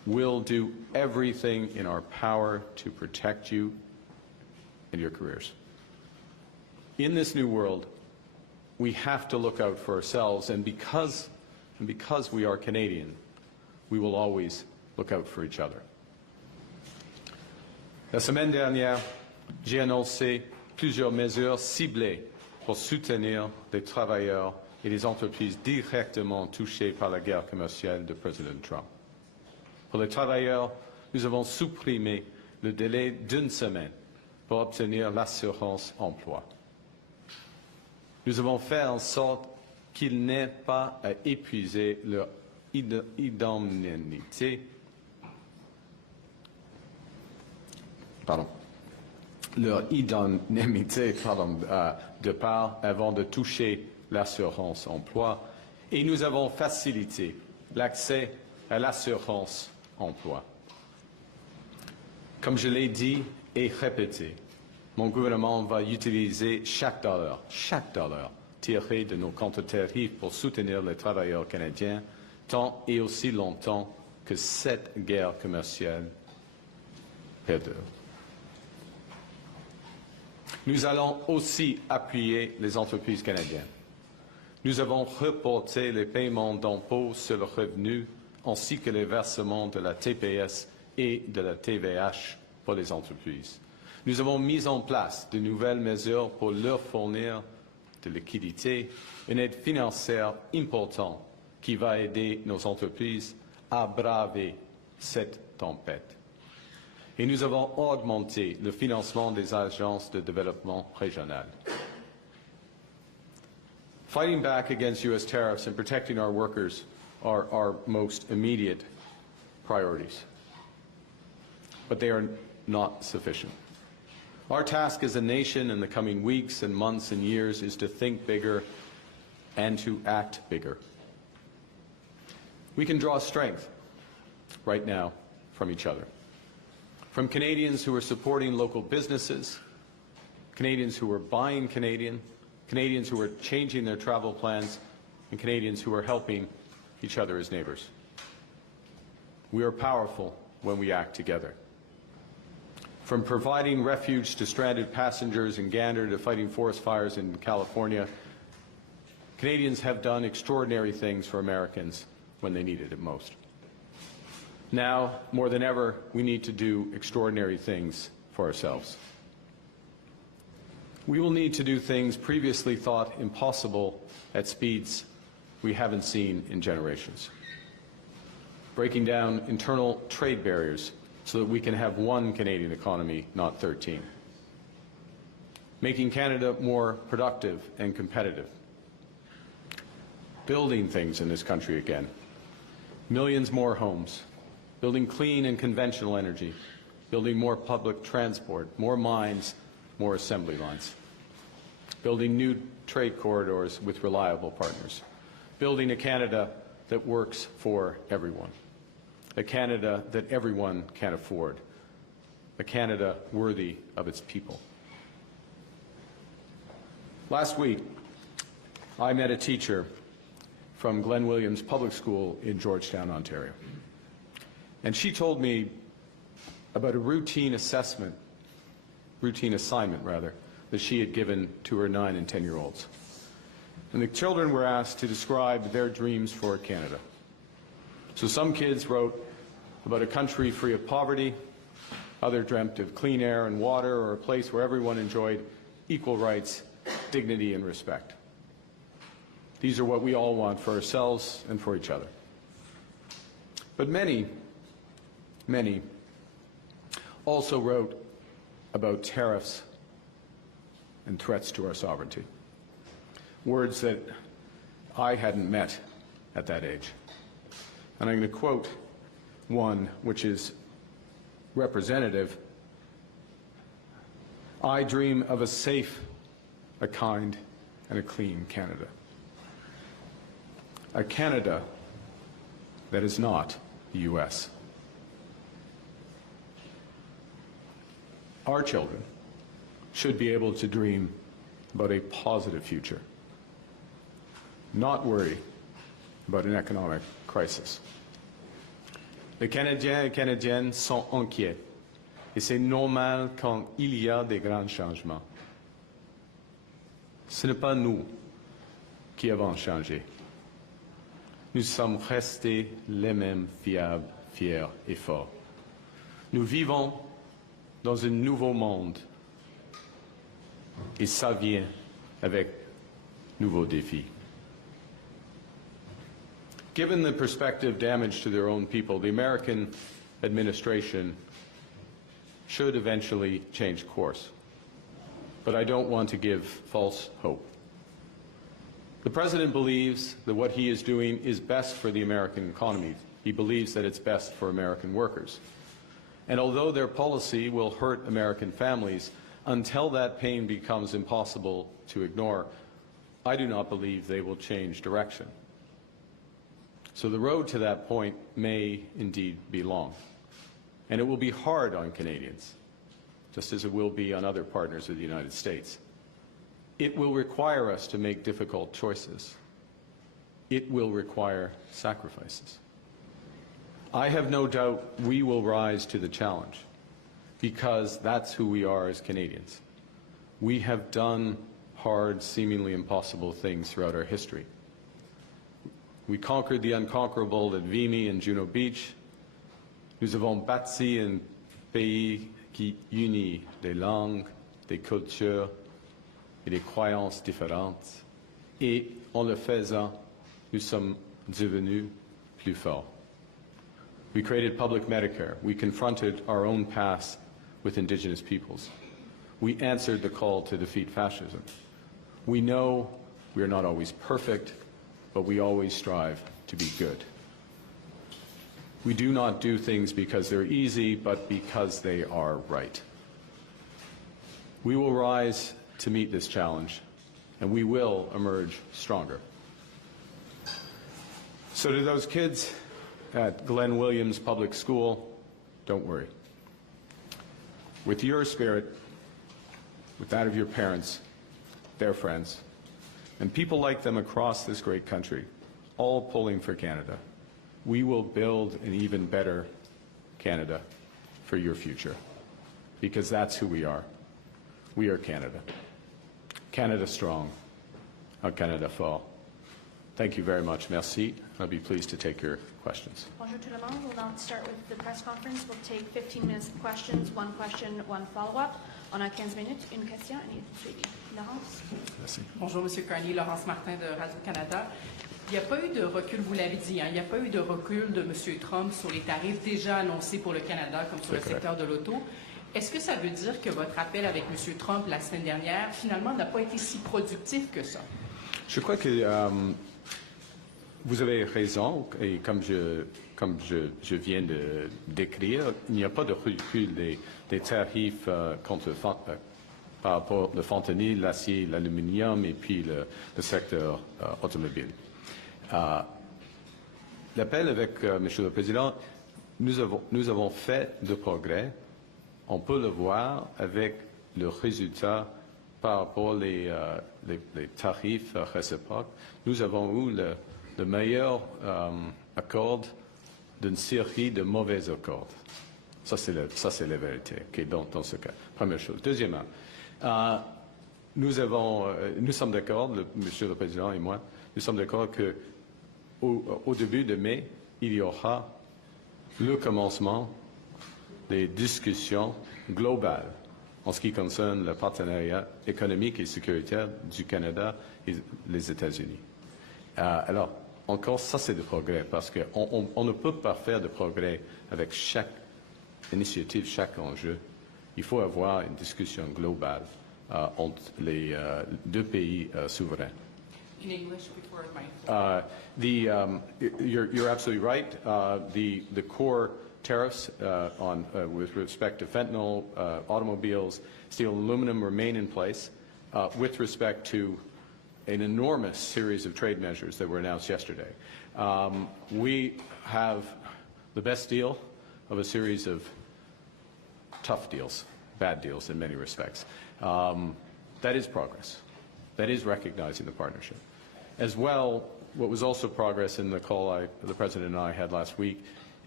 will do everything in our power to protect you and your careers. In this new world, we have to look out for ourselves, and because we are Canadian, we will always look out for each other. La semaine dernière, j'ai annoncé plusieurs mesures ciblées pour soutenir les travailleurs et les entreprises directement touchées par la guerre commerciale de Président Trump. Pour les travailleurs, nous avons supprimé le délai d'1 semaine pour obtenir l'assurance emploi. Nous avons fait en sorte qu'ils n'aient pas à épuiser leur indemnité. De part avant de toucher l'assurance emploi, et nous avons facilité l'accès à l'assurance emploi. Comme je l'ai dit et répété, mon gouvernement va utiliser chaque dollar tiré de nos contre-tarifs pour soutenir les travailleurs canadiens tant et aussi longtemps que cette guerre commerciale perdure. Nous allons aussi appuyer les entreprises canadiennes. Nous avons reporté les paiements d'impôts sur le revenu ainsi que les versements de la TPS et de la TVH pour les entreprises. Nous avons mis en place de nouvelles mesures pour leur fournir de liquidités, une aide financière importante qui va aider nos entreprises à braver cette tempête. Et nous avons augmenté le financement des agences de développement régional. Fighting back against U.S. tariffs and protecting our workers are our most immediate priorities. But they are not sufficient. Our task as a nation in the coming weeks and months and years is to think bigger and to act bigger. We can draw strength right now from each other. From Canadians who are supporting local businesses, Canadians who are buying Canadian, Canadians who are changing their travel plans, and Canadians who are helping each other as neighbors. We are powerful when we act together. From providing refuge to stranded passengers in Gander to fighting forest fires in California, Canadians have done extraordinary things for Americans when they needed it most. Now, more than ever, we need to do extraordinary things for ourselves. We will need to do things previously thought impossible at speeds we haven't seen in generations. Breaking down internal trade barriers so that we can have one Canadian economy, not 13. Making Canada more productive and competitive. Building things in this country again. Millions more homes. Building clean and conventional energy. Building more public transport, more mines, more assembly lines. Building new trade corridors with reliable partners. Building a Canada that works for everyone. A Canada that everyone can afford. A Canada worthy of its people. Last week, I met a teacher from Glen Williams Public School in Georgetown, Ontario. And she told me about a routine assignment, that she had given to her 9- and 10-year-olds. And the children were asked to describe their dreams for Canada. So some kids wrote about a country free of poverty, others dreamt of clean air and water, or a place where everyone enjoyed equal rights, dignity, and respect. These are what we all want for ourselves and for each other. But many also wrote about tariffs and threats to our sovereignty, words that I hadn't met at that age. And I'm going to quote one which is representative. I dream of a safe, a kind, and a clean Canada. A Canada that is not the U.S. Our children should be able to dream about a positive future, not worry about an economic crisis. Les Canadiens et Canadiennes sont inquiets. Et c'est normal quand il y a des grands changements. Ce n'est pas nous qui avons changé. Nous sommes restés les mêmes fiables, fiers et forts. Nous vivons dans un nouveau monde. Et ça vient avec nouveaux défis. Given the prospective damage to their own people, the American administration should eventually change course. But I don't want to give false hope. The President believes that what he is doing is best for the American economy. He believes that it's best for American workers. And although their policy will hurt American families, until that pain becomes impossible to ignore, I do not believe they will change direction. So the road to that point may indeed be long. And it will be hard on Canadians, just as it will be on other partners of the United States. It will require us to make difficult choices. It will require sacrifices. I have no doubt we will rise to the challenge, because that's who we are as Canadians. We have done hard, seemingly impossible things throughout our history. We conquered the unconquerable at Vimy and Juno Beach. Nous avons bâti un pays qui unit des langues, des cultures et des croyances différentes. Et en le faisant, nous sommes devenus plus forts. We created public Medicare. We confronted our own past with Indigenous peoples. We answered the call to defeat fascism. We know we are not always perfect, but we always strive to be good. We do not do things because they're easy, but because they are right. We will rise to meet this challenge, and we will emerge stronger. So to those kids at Glenn Williams Public School, don't worry. With your spirit, with that of your parents, their friends, and people like them across this great country, all pulling for Canada, we will build an even better Canada for your future, because that's who we are. We are Canada. Canada strong, our Canada fort. Thank you very much. Merci. I'll be pleased to take your questions. Bonjour tout le monde. We'll now start with the press conference. We'll take 15 minutes of questions, one question, one follow-up. On a 15 minutes, une question et une suivi. Laurence? Merci. Bonjour, M. Carney, Laurence Martin de Radio-Canada. Il n'y a pas eu de recul, vous l'avez dit, hein, il n'y a pas eu de recul de M. Trump sur les tarifs déjà annoncés pour le Canada, comme sur le secteur de l'auto. Est-ce que ça veut dire que votre appel avec M. Trump la semaine dernière, finalement, n'a pas été si productif que ça? Je crois que vous avez raison, et comme je viens de décrire, il n'y a pas de recul des tarifs par rapport au fentanyl, l'acier, l'aluminium et puis le secteur automobile. L'appel avec Monsieur le Président, nous avons fait de progrès. On peut le voir avec le résultat par rapport les tarifs réciproques. Nous avons eu le meilleur accord d'une série de mauvais accords. Ça, c'est la vérité, okay, dans ce cas. Première chose. Deuxièmement, nous sommes d'accord, Monsieur le Président et moi, nous sommes d'accord qu'au début de mai, il y aura le commencement des discussions globales en ce qui concerne le partenariat économique et sécuritaire du Canada et les États-Unis. Alors, encore, ça c'est du progrès, parce qu'on ne peut pas faire de progrès avec chaque initiative, chaque enjeu. Il faut avoir une discussion globale entre les deux pays souverains. In English before my... You're absolutely right. The core tariffs with respect to fentanyl, automobiles, steel, and aluminum remain in place. With respect to an enormous series of trade measures that were announced yesterday, we have the best deal of a series of tough deals, bad deals in many respects. That is progress. That is recognizing the partnership. As well, what was also progress in the call the President and I had last week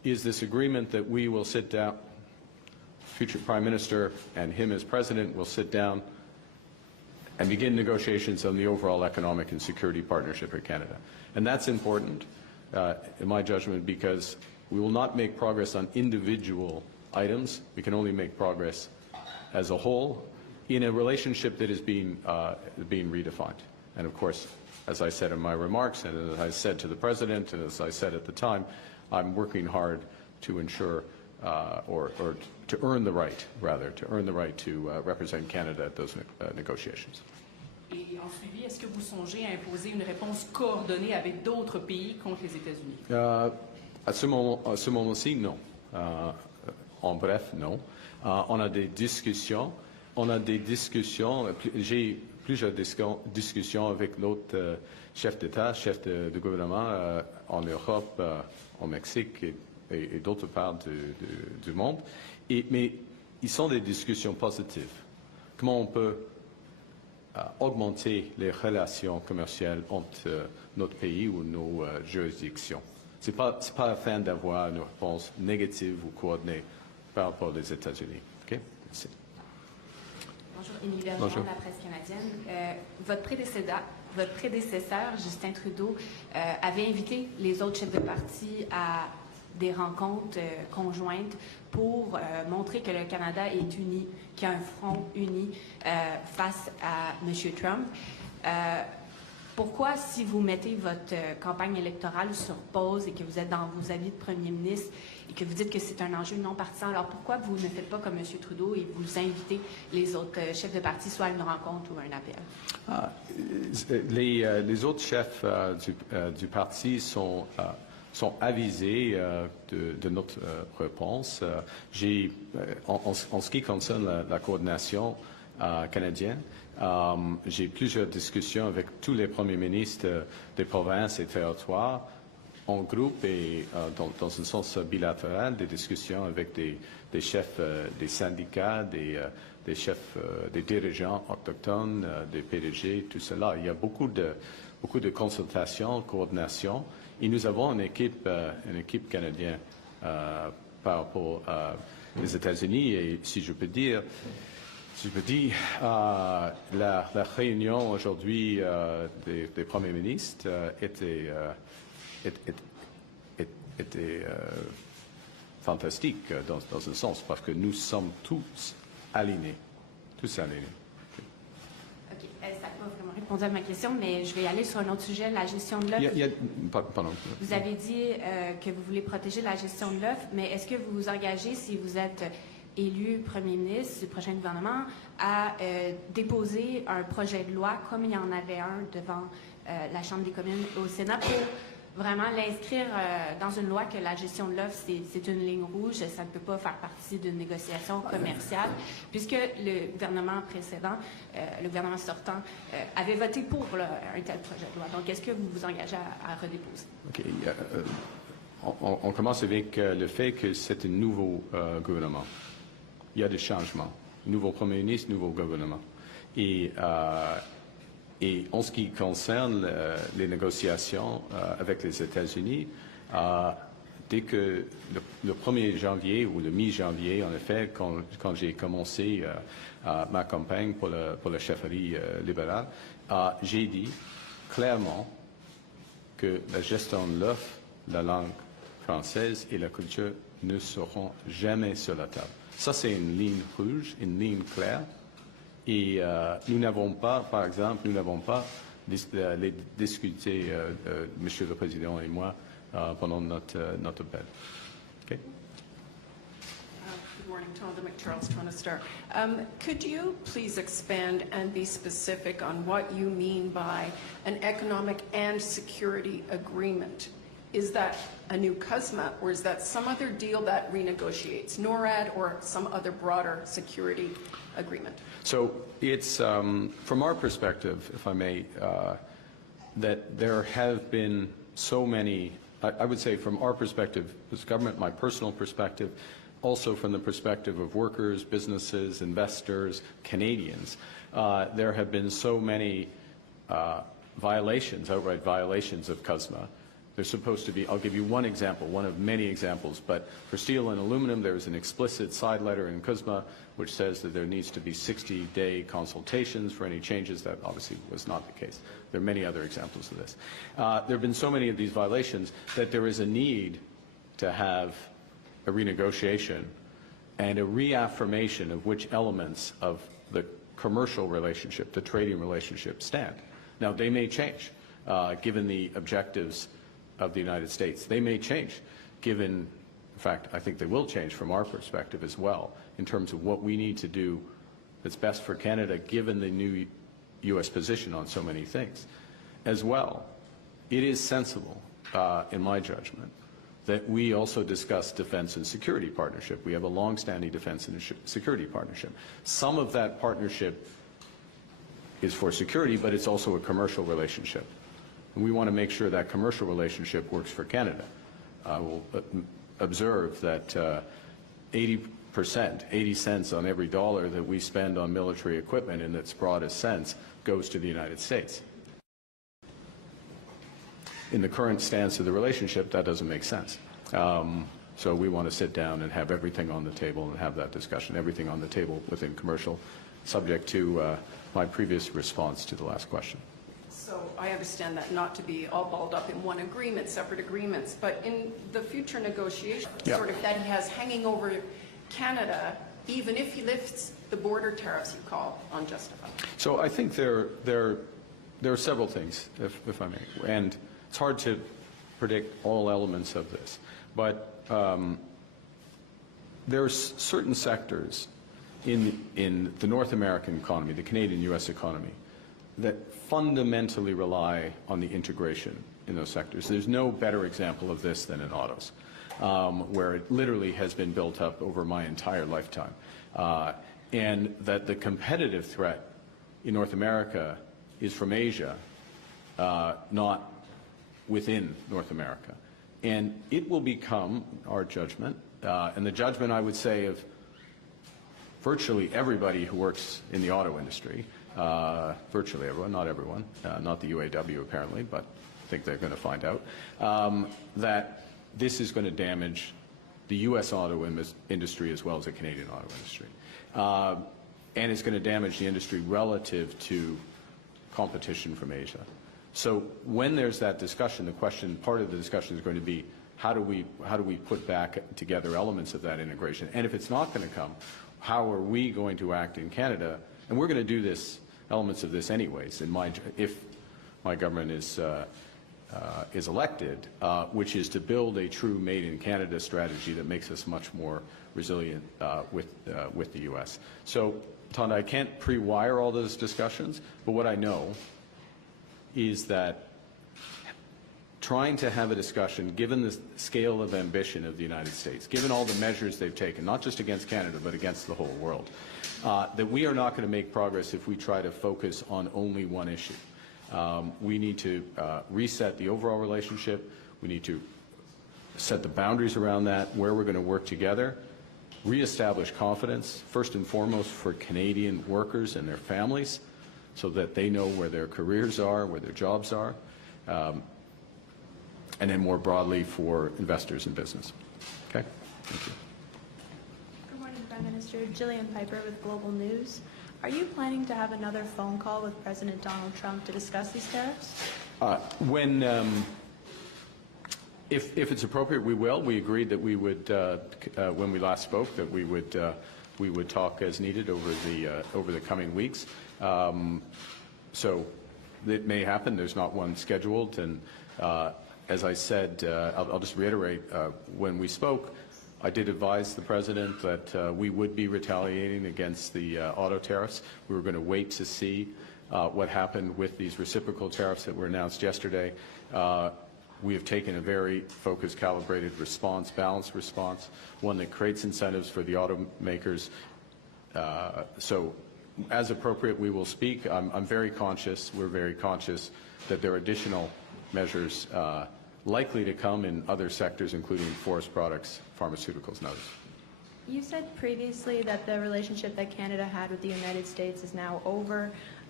is this agreement that we will sit down, future Prime Minister and him as President will sit down and begin negotiations on the overall economic and security partnership with Canada. And that's important, in my judgment, because we will not make progress on individual items. We can only make progress as a whole in a relationship that is being redefined. And of course, as I said in my remarks, and as I said to the President, and as I said at the time, I'm working hard to ensure, or to earn the right, rather, to represent Canada at those negotiations. Et en suivi, est-ce que vous songez à imposer une réponse coordonnée avec d'autres pays contre les États-Unis? À ce moment-ci, non. En bref, non. On a des discussions. J'ai plusieurs discussions avec d'autres chefs d'État, chefs de gouvernement en Europe, au Mexique et d'autres parts du monde. Mais ils sont des discussions positives. Comment on peut augmenter les relations commerciales entre notre pays ou nos juridictions. Ce n'est pas afin d'avoir une réponse négative ou coordonnée par rapport aux États-Unis. Okay? Merci. Bonjour, Émilie Bergeron, de la presse canadienne. Votre prédécesseur, Justin Trudeau, avait invité les autres chefs de parti à des rencontres conjointes pour montrer que le Canada est uni, qu'il y a un front uni face à M. Trump. Pourquoi, si vous mettez votre campagne électorale sur pause et que vous êtes dans vos avis de premier ministre et que vous dites que c'est un enjeu non partisan, alors pourquoi vous ne faites pas comme M. Trudeau et vous invitez les autres chefs de parti soit à une rencontre ou à un appel? Les autres chefs du parti sont avisés de notre réponse. En ce qui concerne la coordination canadienne, j'ai plusieurs discussions avec tous les premiers ministres des provinces et territoires en groupe et dans un sens bilatéral, des discussions avec des chefs des syndicats, des chefs, des dirigeants autochtones, des PDG, tout cela. Il y a beaucoup de consultations, coordination. Et nous avons une équipe canadienne par rapport aux États-Unis. Et si je peux dire, la réunion aujourd'hui des premiers ministres était fantastique dans un sens, parce que nous sommes tous alignés. OK. Ça n'a pas vraiment répondu à ma question, mais je vais aller sur un autre sujet, la gestion de l'œuf. Pardon. Vous avez dit que vous voulez protéger la gestion de l'œuf, mais est-ce que vous vous engagez, si vous êtes élu premier ministre du prochain gouvernement, à déposer un projet de loi, comme il y en avait un devant la Chambre des communes au Sénat, pour vraiment l'inscrire dans une loi que la gestion de l'œuf, c'est une ligne rouge, ça ne peut pas faire partie d'une négociation commerciale, puisque le gouvernement précédent, le gouvernement sortant, avait voté pour un tel projet de loi. Donc, est-ce que vous vous engagez à redéposer? OK. On commence avec le fait que c'est un nouveau gouvernement. Il y a des changements. Nouveau premier ministre, nouveau gouvernement. Et en ce qui concerne les négociations avec les États-Unis, dès que le 1er janvier ou le mi-janvier, en effet, quand j'ai commencé ma campagne pour la chefferie libérale, j'ai dit clairement que la gestion de l'œuf, la langue française et la culture ne seront jamais sur la table. Ça, c'est une ligne rouge, une ligne claire. Et nous n'avons pas, par exemple, les discuté, Monsieur le Président et moi, pendant notre appel. Okay? Good morning, Tonda McCharles, Toronto Star. Could you please expand and be specific on what you mean by an economic and security agreement? Is that a new CUSMA, or is that some other deal that renegotiates NORAD or some other broader security agreement? So it's, from our perspective, if I may, that there have been so many, I would say from our perspective as government, my personal perspective, also from the perspective of workers, businesses, investors, Canadians, there have been so many violations, outright violations of CUSMA, There's supposed to be, I'll give you one example, one of many examples, but for steel and aluminum, there's an explicit side letter in CUSMA which says that there needs to be 60-day consultations for any changes. That obviously was not the case. There are many other examples of this. There have been so many of these violations that there is a need to have a renegotiation and a reaffirmation of which elements of the commercial relationship, the trading relationship, stand. Now, they may change, given the objectives of the United States. They may change, given, in fact, I think they will change from our perspective as well, in terms of what we need to do that's best for Canada, given the new U.S. position on so many things. As well, it is sensible, in my judgment, that we also discuss defense and security partnership. We have a long-standing defense and security partnership. Some of that partnership is for security, but it's also a commercial relationship. And we want to make sure that commercial relationship works for Canada. I will observe that 80%, 80 cents on every dollar that we spend on military equipment in its broadest sense goes to the United States. In the current stance of the relationship, that doesn't make sense. So we want to sit down and have everything on the table and have that discussion, everything on the table within commercial, subject to my previous response to the last question. So I understand that not to be all balled up in one agreement, separate agreements, but in the future negotiations, sort of that he has hanging over Canada, even if he lifts the border tariffs you call unjustified. So I think there are several things, if I may, and it's hard to predict all elements of this, but there are certain sectors in the North American economy, the Canadian-U.S. economy, that fundamentally rely on the integration in those sectors. There's no better example of this than in autos, where it literally has been built up over my entire lifetime. And that the competitive threat in North America is from Asia, not within North America. And it will become our judgment, and the judgment, I would say, of virtually everybody who works in the auto industry, virtually everyone, not everyone, not the UAW apparently, but I think they're going to find out, that this is going to damage the U.S. auto industry as well as the Canadian auto industry. And it's going to damage the industry relative to competition from Asia. So when there's that discussion, the question, part of the discussion is going to be, how do we put back together elements of that integration? And if it's not going to come, how are we going to act in Canada? And we're going to do this, elements of this anyways, if my government is elected, which is to build a true Made in Canada strategy that makes us much more resilient with the U.S. So, Tonda, I can't pre-wire all those discussions, but what I know is that trying to have a discussion, given the scale of ambition of the United States, given all the measures they've taken, not just against Canada, but against the whole world, that we are not going to make progress if we try to focus on only one issue. We need to reset the overall relationship. We need to set the boundaries around that, where we're going to work together, reestablish confidence, first and foremost for Canadian workers and their families, so that they know where their careers are, where their jobs are, and then more broadly for investors and business. Okay? Thank you. Good morning, Prime Minister. Jillian Piper with Global News. Are you planning to have another phone call with President Donald Trump to discuss these tariffs? If it's appropriate, we will. We agreed that we would, when we last spoke, that we would talk as needed over the coming weeks. So it may happen. There's not one scheduled, and as I said, I'll just reiterate. When we spoke, I did advise the President that we would be retaliating against the auto tariffs. We were going to wait to see what happened with these reciprocal tariffs that were announced yesterday. We have taken a very focused, calibrated response, balanced response, one that creates incentives for the automakers. So as appropriate, we will speak. I'm very conscious, we're very conscious that there are additional measures likely to come in other sectors, including forest products, pharmaceuticals, and others. You said previously that the relationship that Canada had with the United States is now over.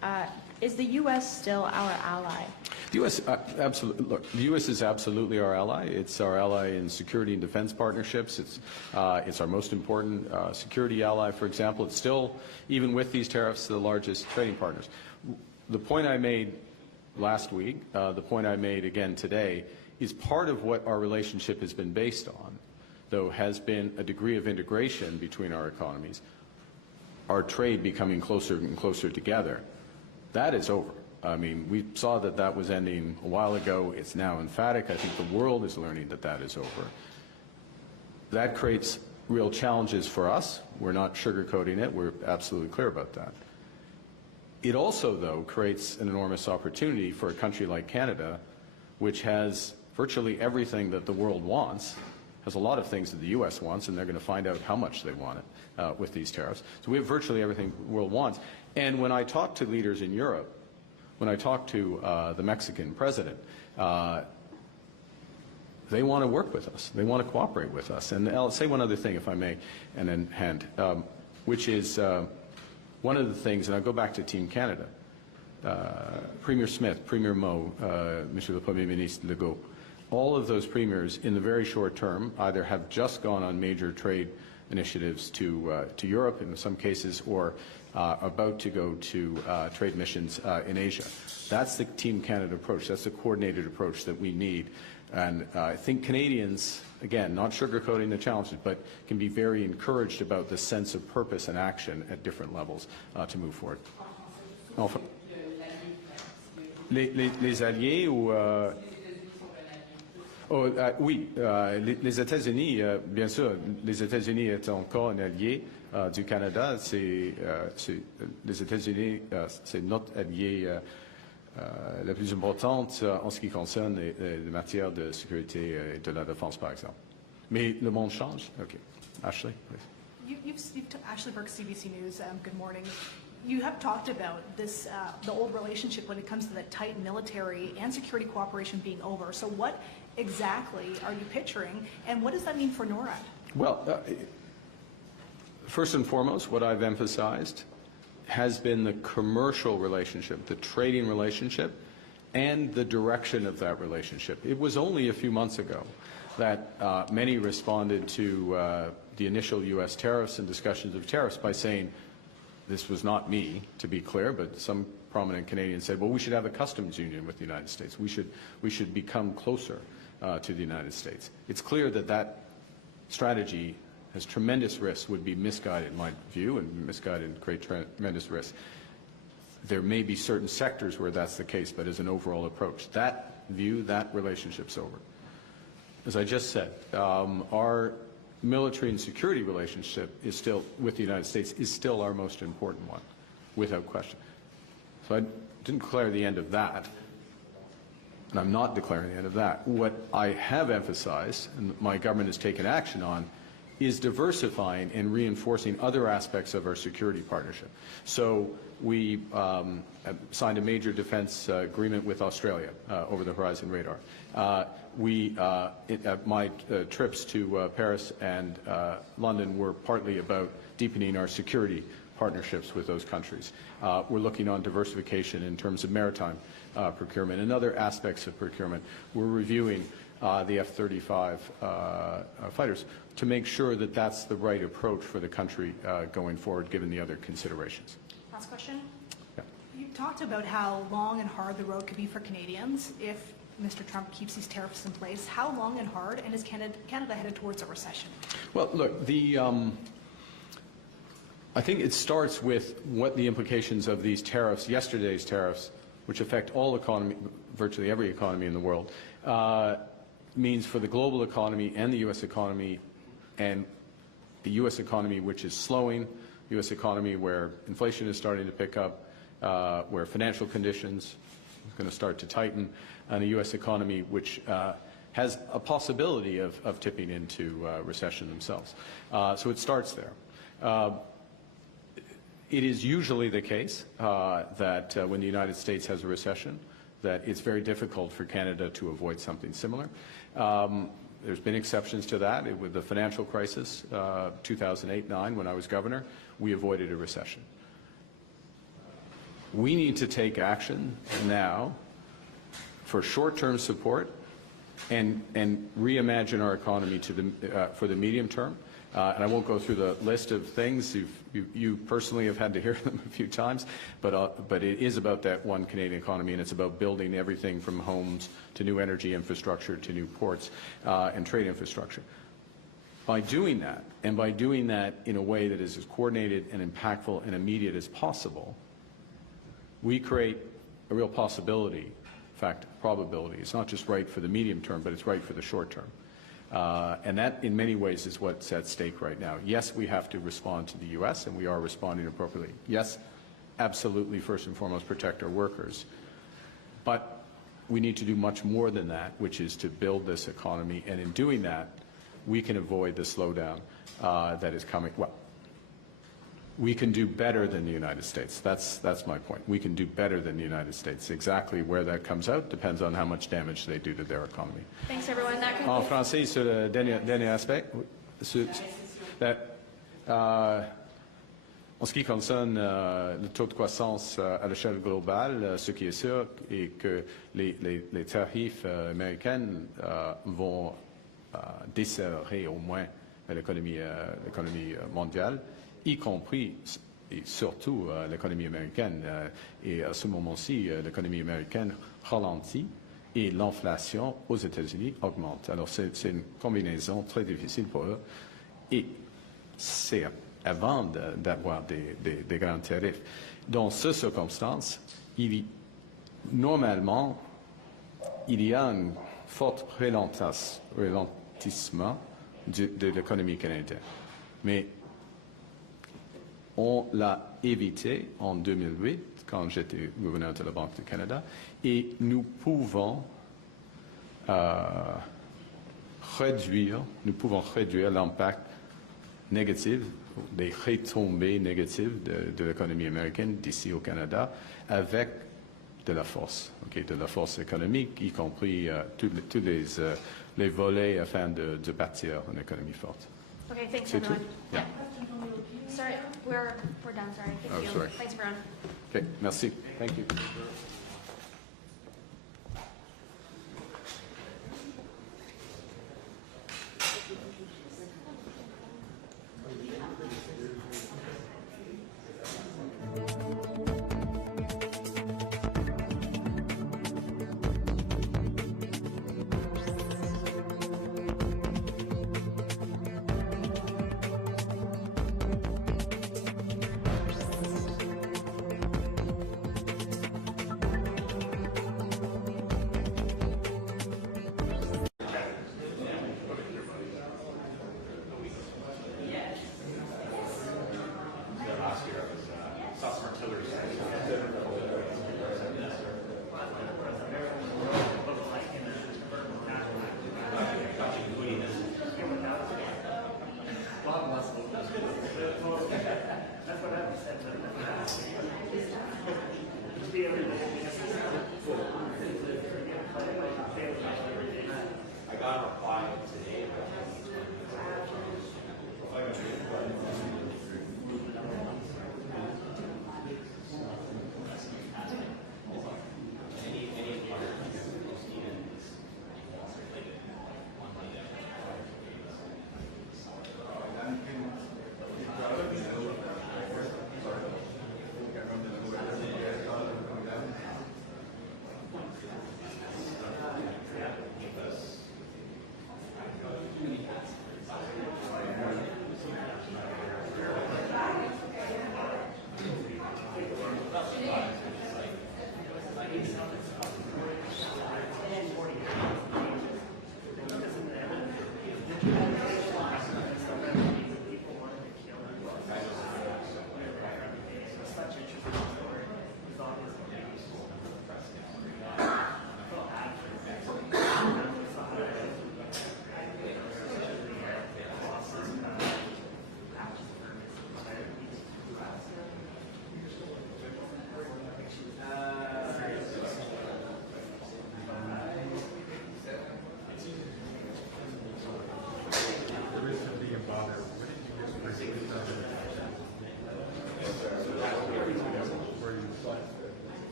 Is the U.S. still our ally? The U.S. Absolutely. Look, the U.S. is absolutely our ally. It's our ally in security and defense partnerships. It's our most important security ally. For example, it's still, even with these tariffs, the largest trading partners. The point I made last week, the point I made again today, is part of what our relationship has been based on, though, has been a degree of integration between our economies, our trade becoming closer and closer together. That is over. I mean, we saw that that was ending a while ago. It's now emphatic. I think the world is learning that that is over. That creates real challenges for us. We're not sugarcoating it. We're absolutely clear about that. It also, though, creates an enormous opportunity for a country like Canada, which has virtually everything that the world wants, has a lot of things that the U.S. wants, and they're going to find out how much they want it with these tariffs. So we have virtually everything the world wants. And when I talk to leaders in Europe, when I talk to the Mexican president, they want to work with us. They want to cooperate with us. And I'll say one other thing, if I may, and then hand, which is one of the things, and I'll go back to Team Canada, Premier Smith, Premier Moe, Monsieur le Premier Ministre Legault, all of those premiers in the very short term either have just gone on major trade initiatives to Europe in some cases, or about to go to trade missions in Asia. That's the Team Canada approach. That's the coordinated approach that we need. And I think Canadians, again, not sugarcoating the challenges, but can be very encouraged about the sense of purpose and action at different levels to move forward. Enfin, les alliés ou oui, les États-Unis, bien sûr, les États-Unis est encore un allié du Canada. Les États-Unis, c'est notre allié la plus importante en ce qui concerne les matières de sécurité et de la défense, par exemple. Mais le monde change. Okay. Ashley, please. Ashley Burke, CBC News. Good morning. You have talked about this, the old relationship when it comes to the tight military and security cooperation being over. So what exactly are you picturing, and what does that mean for NORAD? Well, first and foremost, what I've emphasized has been the commercial relationship, the trading relationship, and the direction of that relationship. It was only a few months ago that many responded to the initial U.S. tariffs and discussions of tariffs by saying, this was not me, to be clear, but some prominent Canadians said, well, we should have a customs union with the United States. We should become closer to the United States. It's clear that that strategy has tremendous risks, would be misguided in my view, and misguided and create tremendous risks. There may be certain sectors where that's the case, but as an overall approach, that view, that relationship's over. As I just said, our military and security relationship is still, with the United States, is still our most important one, without question. So I didn't declare the end of that, and I'm not declaring the end of that. What I have emphasized, and my government has taken action on, is diversifying and reinforcing other aspects of our security partnership. So we signed a major defense agreement with Australia, over the horizon radar. My trips to Paris and London were partly about deepening our security partnerships with those countries. We're looking on diversification in terms of maritime procurement and other aspects of procurement. We're reviewing the F-35 fighters to make sure that that's the right approach for the country going forward, given the other considerations. Last question. Yeah. You talked about how long and hard the road could be for Canadians if Mr. Trump keeps these tariffs in place. How long and hard, and is Canada headed towards a recession? Well, look, I think it starts with what the implications of these tariffs, yesterday's tariffs, which affect all economy, virtually every economy in the world, means for the global economy and the U.S. economy, and the U.S. economy which is slowing, U.S. economy where inflation is starting to pick up, where financial conditions are going to start to tighten, and a U.S. economy which has a possibility of tipping into recession themselves. So it starts there. It is usually the case that when the United States has a recession, that it's very difficult for Canada to avoid something similar. There's been exceptions to that. With the financial crisis, 2008-9, when I was governor, we avoided a recession. We need to take action now for short-term support and reimagine our economy for the medium term. And I won't go through the list of things. You personally have had to hear them a few times, but it is about that one Canadian economy, and it's about building everything from homes to new energy infrastructure to new ports and trade infrastructure. By doing that, and by doing that in a way that is as coordinated and impactful and immediate as possible, we create a real possibility, in fact, probability. It's not just right for the medium term, but it's right for the short term. And that, in many ways, is what's at stake right now. Yes, we have to respond to the U.S., and we are responding appropriately. Yes, absolutely, first and foremost, protect our workers. But we need to do much more than that, which is to build this economy. And in doing that, we can avoid the slowdown that is coming. Well, we can do better than the United States. That's my point. We can do better than the United States. Exactly where that comes out depends on how much damage they do to their economy. Thanks, everyone. That En concludes. français, sur le dernier aspect, en ce qui concerne le taux de croissance à l'échelle globale, ce qui est sûr est que les tarifs américains vont desserrer au moins l'économie mondiale, y compris et surtout l'économie américaine. Et à ce moment-ci, l'économie américaine ralentit et l'inflation aux États-Unis augmente. Alors c'est une combinaison très difficile pour eux. Et c'est avant d'avoir des grands tarifs. Dans ces circonstances, normalement, il y a un fort ralentissement de l'économie canadienne. Mais on l'a évité en 2008, quand j'étais gouverneur de la Banque du Canada, et nous pouvons réduire l'impact négatif, des retombées négatives de l'économie américaine d'ici au Canada avec de la force, de la force économique, y compris tous les volets afin de bâtir une économie forte. Okay, thanks, C'est tout? everyone. Yeah. Sorry, we're done. Sorry. Thank you. Sorry. Thanks, everyone. Okay, merci. Thank you.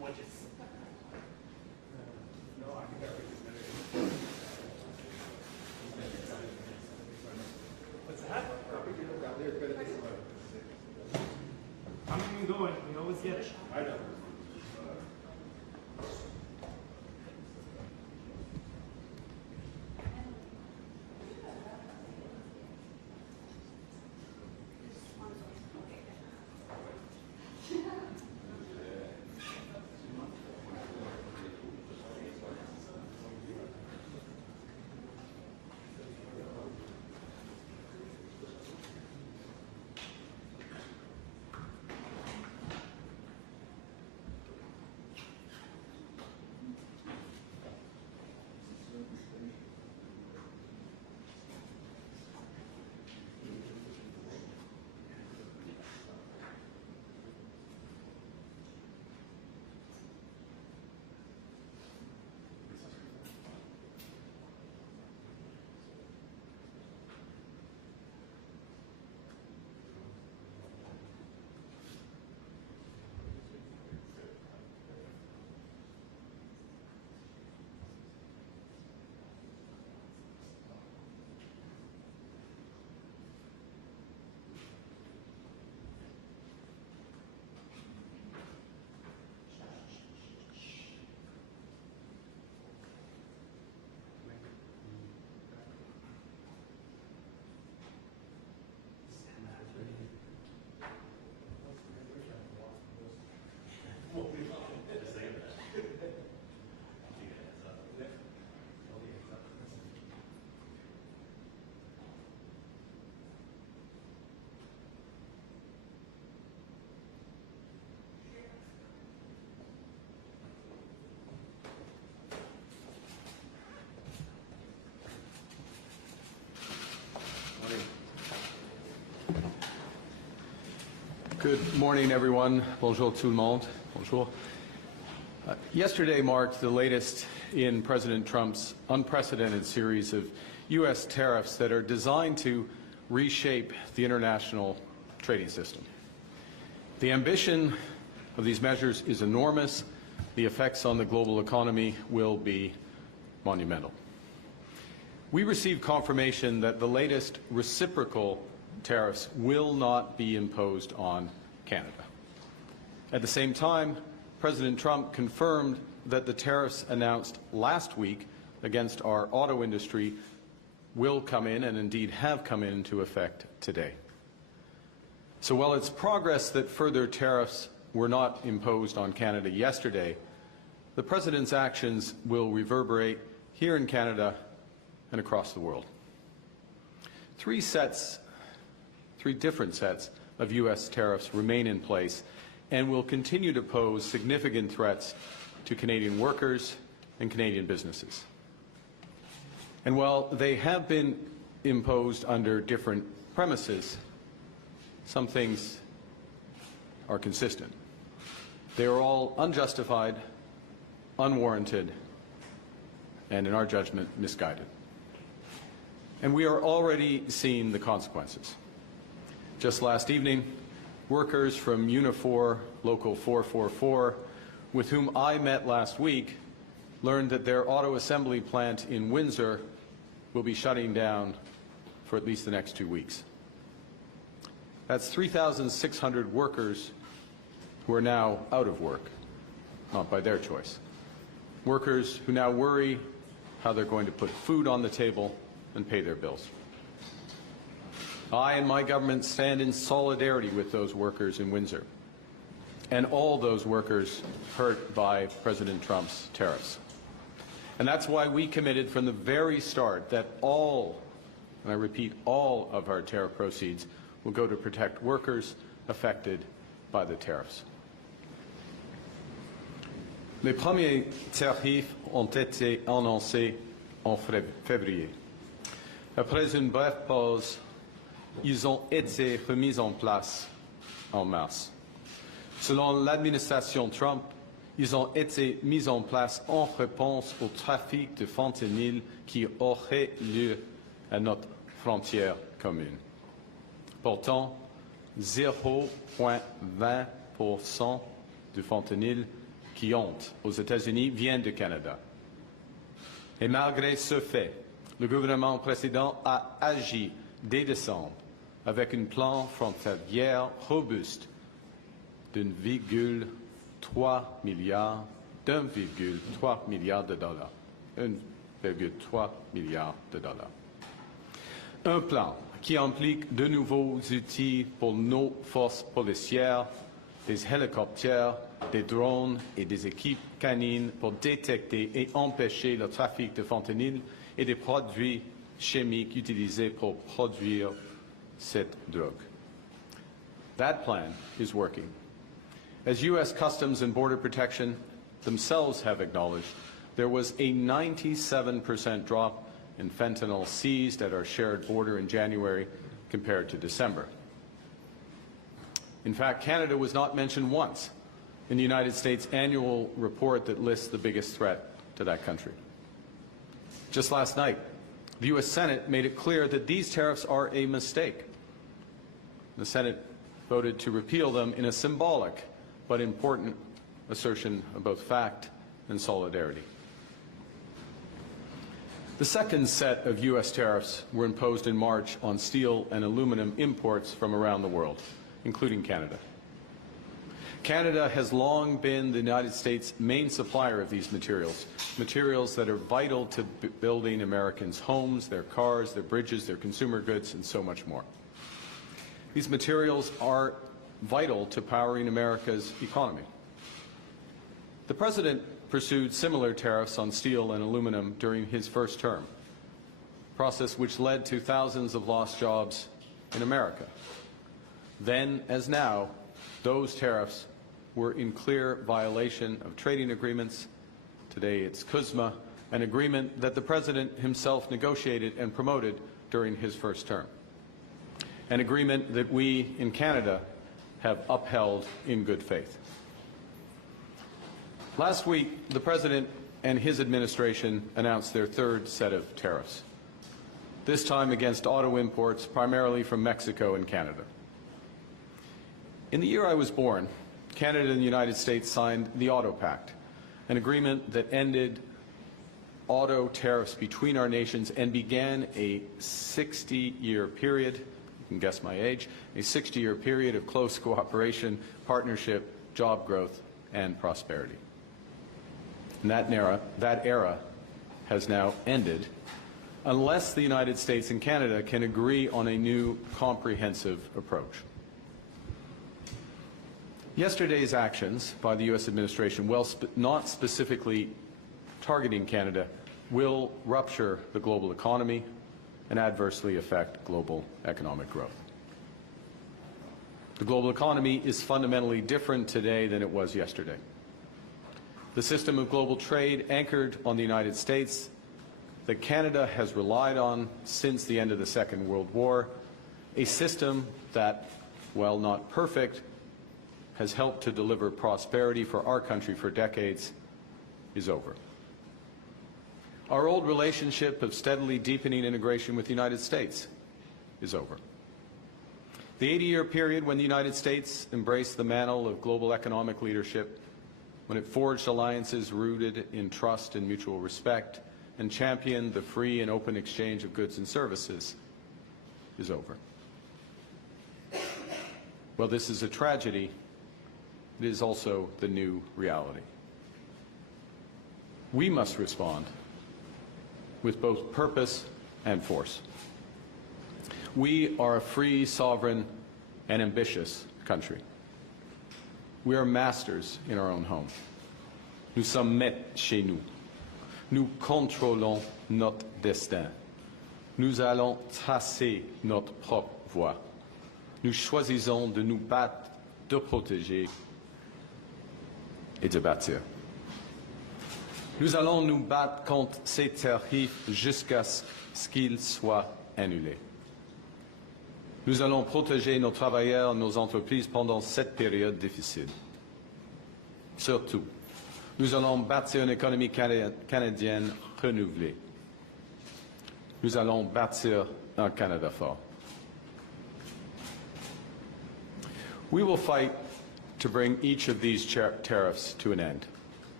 What's that? I'm even going. We always get it. I know. Good morning, everyone. Bonjour tout le monde. Bonjour. Yesterday marked the latest in President Trump's unprecedented series of U.S. tariffs that are designed to reshape the international trading system. The ambition of these measures is enormous. The effects on the global economy will be monumental. We received confirmation that the latest reciprocal tariffs will not be imposed on Canada. At the same time, President Trump confirmed that the tariffs announced last week against our auto industry will come in, and indeed have come into effect today. So while it's progress that further tariffs were not imposed on Canada yesterday, the President's actions will reverberate here in Canada and across the world. Three different sets of U.S. tariffs remain in place and will continue to pose significant threats to Canadian workers and Canadian businesses. And while they have been imposed under different premises, some things are consistent. They are all unjustified, unwarranted, and in our judgment, misguided. And we are already seeing the consequences. Just last evening, workers from Unifor Local 444, with whom I met last week, learned that their auto assembly plant in Windsor will be shutting down for at least the next 2 weeks. That's 3,600 workers who are now out of work, not by their choice. Workers who now worry how they're going to put food on the table and pay their bills. I and my government stand in solidarity with those workers in Windsor and all those workers hurt by President Trump's tariffs. And that's why we committed from the very start that all, and I repeat, all of our tariff proceeds will go to protect workers affected by the tariffs. Les premiers tarifs ont été annoncés en février. Après une brève pause, ils ont été remis en place en mars. Selon l'administration Trump, ils ont été mis en place en réponse au trafic de fentanyl qui aurait lieu à notre frontière commune. Pourtant, 0,20% du fentanyl qui ont aux États-Unis viennent du Canada. Et malgré ce fait, le gouvernement précédent a agi dès décembre avec un plan frontalier robuste d'1,3 milliard de dollars. 1,3 milliard de dollars. Un plan qui implique de nouveaux outils pour nos forces policières, des hélicoptères, des drones et des équipes canines pour détecter et empêcher le trafic de fentanyl et des produits chimiques utilisés pour produire cette drogue. That plan is working. As U.S. Customs and Border Protection themselves have acknowledged, there was a 97% drop in fentanyl seized at our shared border in January compared to December. In fact, Canada was not mentioned once in the United States annual report that lists the biggest threat to that country. Just last night, the U.S. Senate made it clear that these tariffs are a mistake. The Senate voted to repeal them in a symbolic but important assertion of both fact and solidarity. The second set of U.S. tariffs were imposed in March on steel and aluminum imports from around the world, including Canada. Canada has long been the United States' main supplier of these materials, materials that are vital to building Americans' homes, their cars, their bridges, their consumer goods, and so much more. These materials are vital to powering America's economy. The President pursued similar tariffs on steel and aluminum during his first term, a process which led to thousands of lost jobs in America. Then, as now, those tariffs were in clear violation of trading agreements. Today it's CUSMA, an agreement that the President himself negotiated and promoted during his first term, an agreement that we in Canada have upheld in good faith. Last week, the President and his administration announced their third set of tariffs, this time against auto imports primarily from Mexico and Canada. In the year I was born, Canada and the United States signed the Auto Pact, an agreement that ended auto tariffs between our nations and began a 60-year period, you can guess my age, a 60-year period of close cooperation, partnership, job growth, and prosperity. And that era has now ended unless the United States and Canada can agree on a new comprehensive approach. Yesterday's actions by the U.S. administration, while not specifically targeting Canada, will rupture the global economy and adversely affect global economic growth. The global economy is fundamentally different today than it was yesterday. The system of global trade anchored on the United States that Canada has relied on since the end of the Second World War, a system that, while not perfect, has helped to deliver prosperity for our country for decades, is over. Our old relationship of steadily deepening integration with the United States is over. The 80-year period when the United States embraced the mantle of global economic leadership, when it forged alliances rooted in trust and mutual respect, and championed the free and open exchange of goods and services, is over. Well, this is a tragedy. It is also the new reality. We must respond with both purpose and force. We are a free, sovereign, and ambitious country. We are masters in our own home. Nous sommes maîtres chez nous. Nous contrôlons notre destin. Nous allons tracer notre propre voie. Nous choisissons de nous battre, de protéger et de bâtir. Nous allons nous battre contre ces tarifs jusqu'à ce qu'ils soient annulés. Nous allons protéger nos travailleurs, nos entreprises pendant cette période difficile. Surtout, nous allons bâtir une économie canadienne renouvelée. Nous allons bâtir un Canada fort. We will fight to bring each of these tariffs to an end.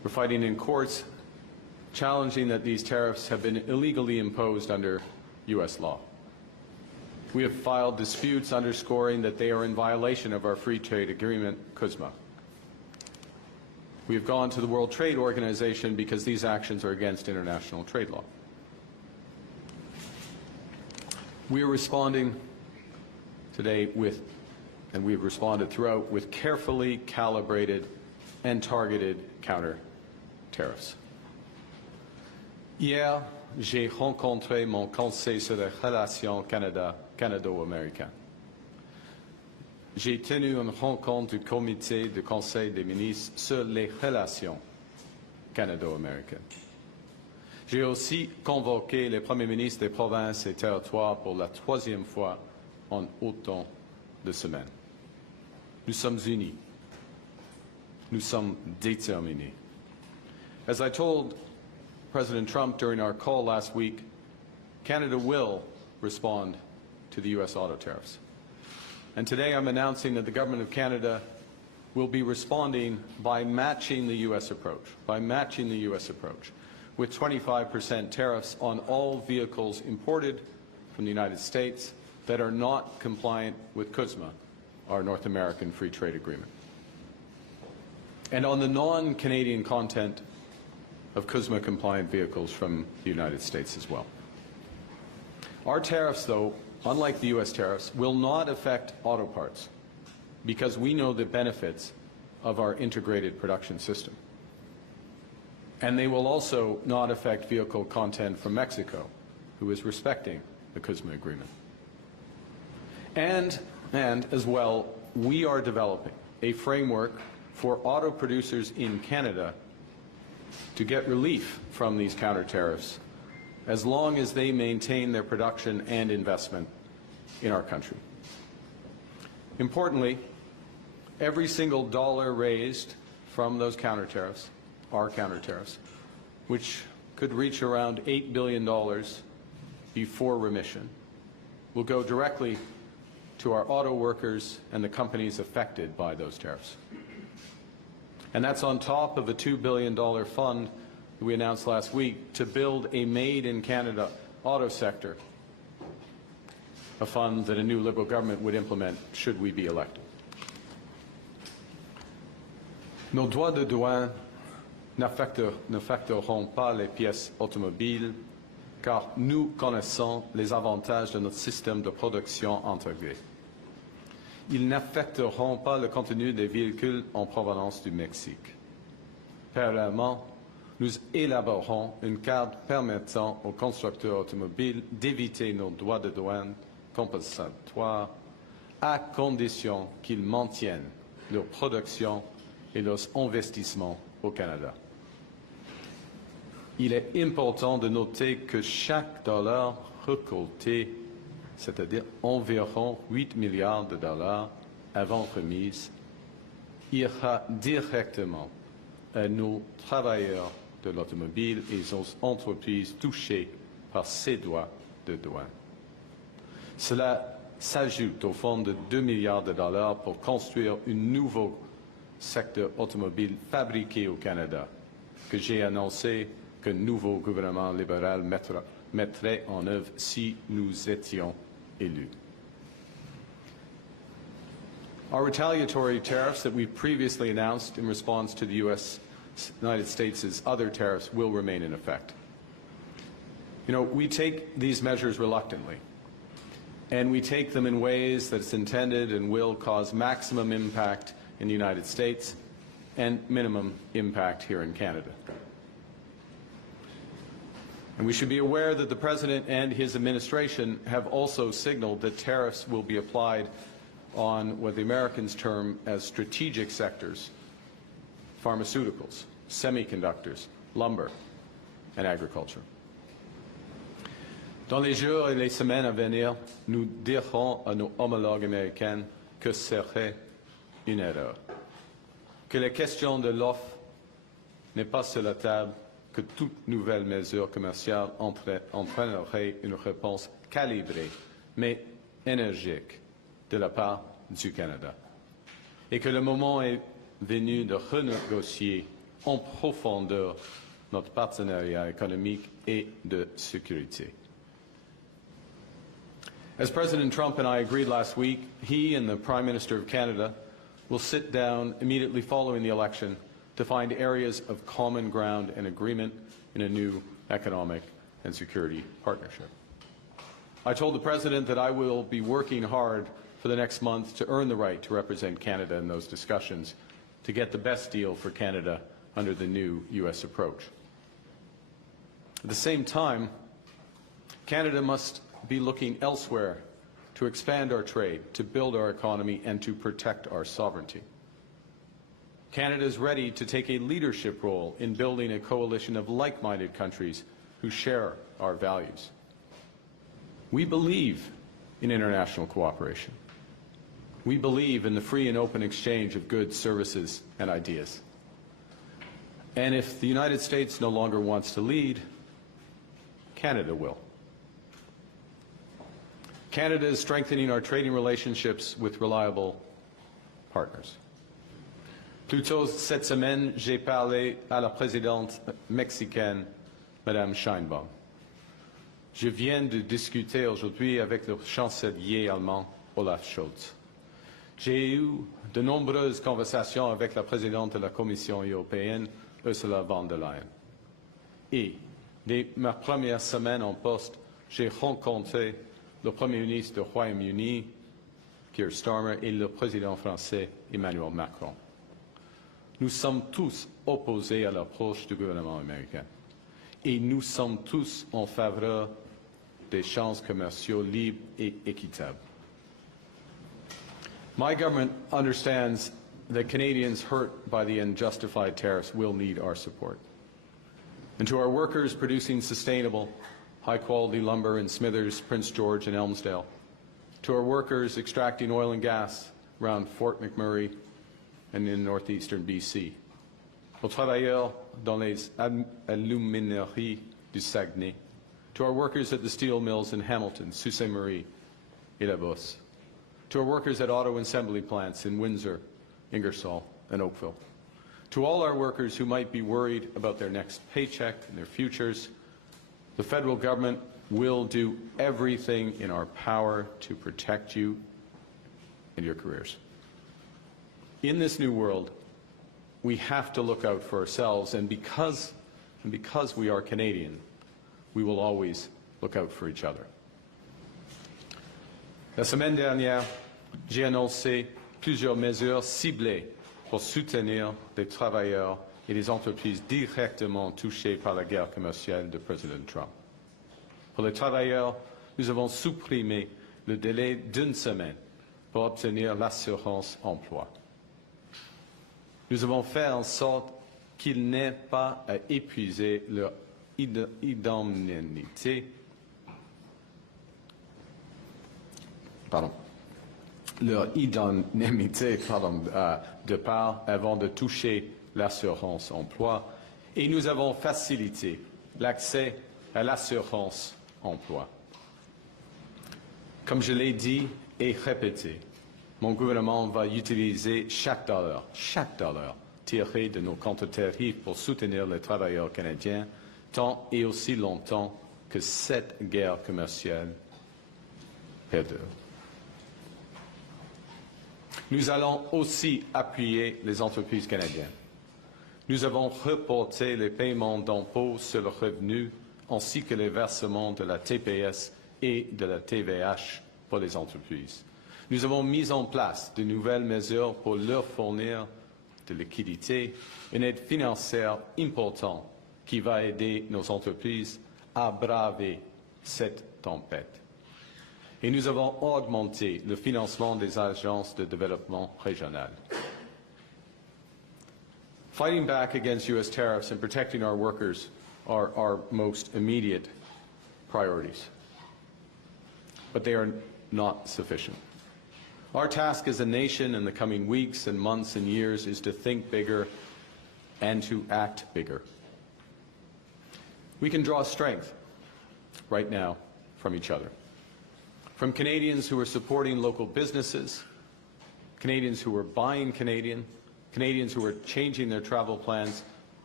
We're fighting in courts, challenging that these tariffs have been illegally imposed under U.S. law. We have filed disputes underscoring that they are in violation of our free trade agreement, CUSMA. We have gone to the World Trade Organization because these actions are against international trade law. We are responding today with, and we've responded throughout, with carefully calibrated and targeted counter-tariffs. Hier, j'ai rencontré mon conseil sur les relations canado-américaines. J'ai tenu une rencontre du comité du Conseil des ministres sur les relations canado-américaines. J'ai aussi convoqué les premiers ministres des provinces et territoires pour la troisième fois en autant de semaines. Nous sommes unis. Nous sommes déterminés. As I told President Trump during our call last week, Canada will respond to the U.S. auto tariffs. And today I'm announcing that the Government of Canada will be responding by matching the U.S. approach, with 25% tariffs on all vehicles imported from the United States that are not compliant with CUSMA, our North American Free Trade Agreement. And on the non-Canadian content of CUSMA-compliant vehicles from the United States as well. Our tariffs, though, unlike the U.S. tariffs, will not affect auto parts because we know the benefits of our integrated production system. And they will also not affect vehicle content from Mexico, who is respecting the CUSMA agreement. And as well, we are developing a framework for auto producers in Canada to get relief from these counter-tariffs as long as they maintain their production and investment in our country. Importantly, every single dollar raised from those counter-tariffs, our counter-tariffs, which could reach around $8 billion before remission, will go directly to our auto workers and the companies affected by those tariffs. And that's on top of a $2 billion fund that we announced last week to build a made-in-Canada auto sector, a fund that a new Liberal government would implement should we be elected. Nos droits de douane n'affecteront pas les pièces automobiles car nous connaissons les avantages de notre système de production intégré. Ils n'affecteront pas le contenu des véhicules en provenance du Mexique. Parallèlement, nous élaborerons une carte permettant aux constructeurs automobiles d'éviter nos droits de douane compensatoires à condition qu'ils maintiennent leur production et leurs investissements au Canada. Il est important de noter que chaque dollar récolté, c'est-à-dire environ 8 milliards de dollars avant remise, ira directement à nos travailleurs de l'automobile et aux entreprises touchées par ces droits de douane. Cela s'ajoute au fonds de 2 milliards de dollars pour construire un nouveau secteur automobile fabriqué au Canada, que j'ai annoncé que le nouveau gouvernement libéral mettrait en œuvre si nous étions élus. Our retaliatory tariffs that we previously announced in response to the United States' other tariffs will remain in effect. You know, we take these measures reluctantly, and we take them in ways that it's intended and will cause maximum impact in the United States and minimum impact here in Canada. And we should be aware that the President and his administration have also signaled that tariffs will be applied on what the Americans term as strategic sectors: pharmaceuticals, semiconductors, lumber, and agriculture. Dans les jours et les semaines à venir, nous dirons à nos homologues américains que ce serait une erreur, que la question de l'offre n'est pas sur la table, que toute nouvelle mesure commerciale entraînerait une réponse calibrée, mais énergique, de la part du Canada, et que le moment est venu de renégocier en profondeur notre partenariat économique et de sécurité. As President Trump and I agreed last week, he and the Prime Minister of Canada will sit down immediately following the election to find areas of common ground and agreement in a new economic and security partnership. I told the President that I will be working hard for the next month to earn the right to represent Canada in those discussions to get the best deal for Canada under the new U.S. approach. At the same time, Canada must be looking elsewhere to expand our trade, to build our economy, and to protect our sovereignty. Canada is ready to take a leadership role in building a coalition of like-minded countries who share our values. We believe in international cooperation. We believe in the free and open exchange of goods, services, and ideas. And if the United States no longer wants to lead, Canada will. Canada is strengthening our trading relationships with reliable partners. Plus tôt cette semaine, j'ai parlé à la présidente mexicaine, Madame Sheinbaum. Je viens de discuter aujourd'hui avec le chancelier allemand, Olaf Scholz. J'ai eu de nombreuses conversations avec la présidente de la Commission européenne, Ursula von der Leyen. Et dès ma première semaine en poste, j'ai rencontré le Premier ministre du Royaume-Uni, Keir Starmer, et le président français, Emmanuel Macron. Nous sommes tous opposés à l'approche du gouvernement américain. Et nous sommes tous en faveur d'échanges commerciaux libres et équitables. My government understands that Canadians hurt by the unjustified tariffs will need our support. And to our workers producing sustainable, high-quality lumber in Smithers, Prince George, and Elmsdale, to our workers extracting oil and gas around Fort McMurray and in northeastern BC, aux travailleurs dans les alumineries du Saguenay, to our workers at the steel mills in Hamilton, Sault Ste. Marie, et La Bosse, to our workers at auto assembly plants in Windsor, Ingersoll, and Oakville, to all our workers who might be worried about their next paycheck and their futures, the federal government will do everything in our power to protect you and your careers. In this new world, we have to look out for ourselves, and because we are Canadian, we will always look out for each other. La semaine dernière, j'ai annoncé plusieurs mesures ciblées pour soutenir les travailleurs et les entreprises directement touchées par la guerre commerciale de Président Trump. Pour les travailleurs, nous avons supprimé le délai d'une semaine pour obtenir l'assurance emploi. Nous avons fait en sorte qu'ils n'aient pas à épuiser leur indemnité de part avant de toucher l'assurance emploi, et nous avons facilité l'accès à l'assurance emploi. Comme je l'ai dit et répété, mon gouvernement va utiliser chaque dollar tiré de nos contre-tarifs pour soutenir les travailleurs canadiens tant et aussi longtemps que cette guerre commerciale perdure. Nous allons aussi appuyer les entreprises canadiennes. Nous avons reporté les paiements d'impôts sur le revenu ainsi que les versements de la TPS et de la TVH pour les entreprises. Nous avons mis en place de nouvelles mesures pour leur fournir de liquidités, une aide financière importante qui va aider nos entreprises à braver cette tempête. Et nous avons augmenté le financement des agences de développement régionales. Fighting back against U.S. tariffs and protecting our workers are our most immediate priorities. But they are not sufficient. Our task as a nation in the coming weeks and months and years is to think bigger and to act bigger. We can draw strength right now from each other. From Canadians who are supporting local businesses, Canadians who are buying Canadian, Canadians who are changing their travel plans,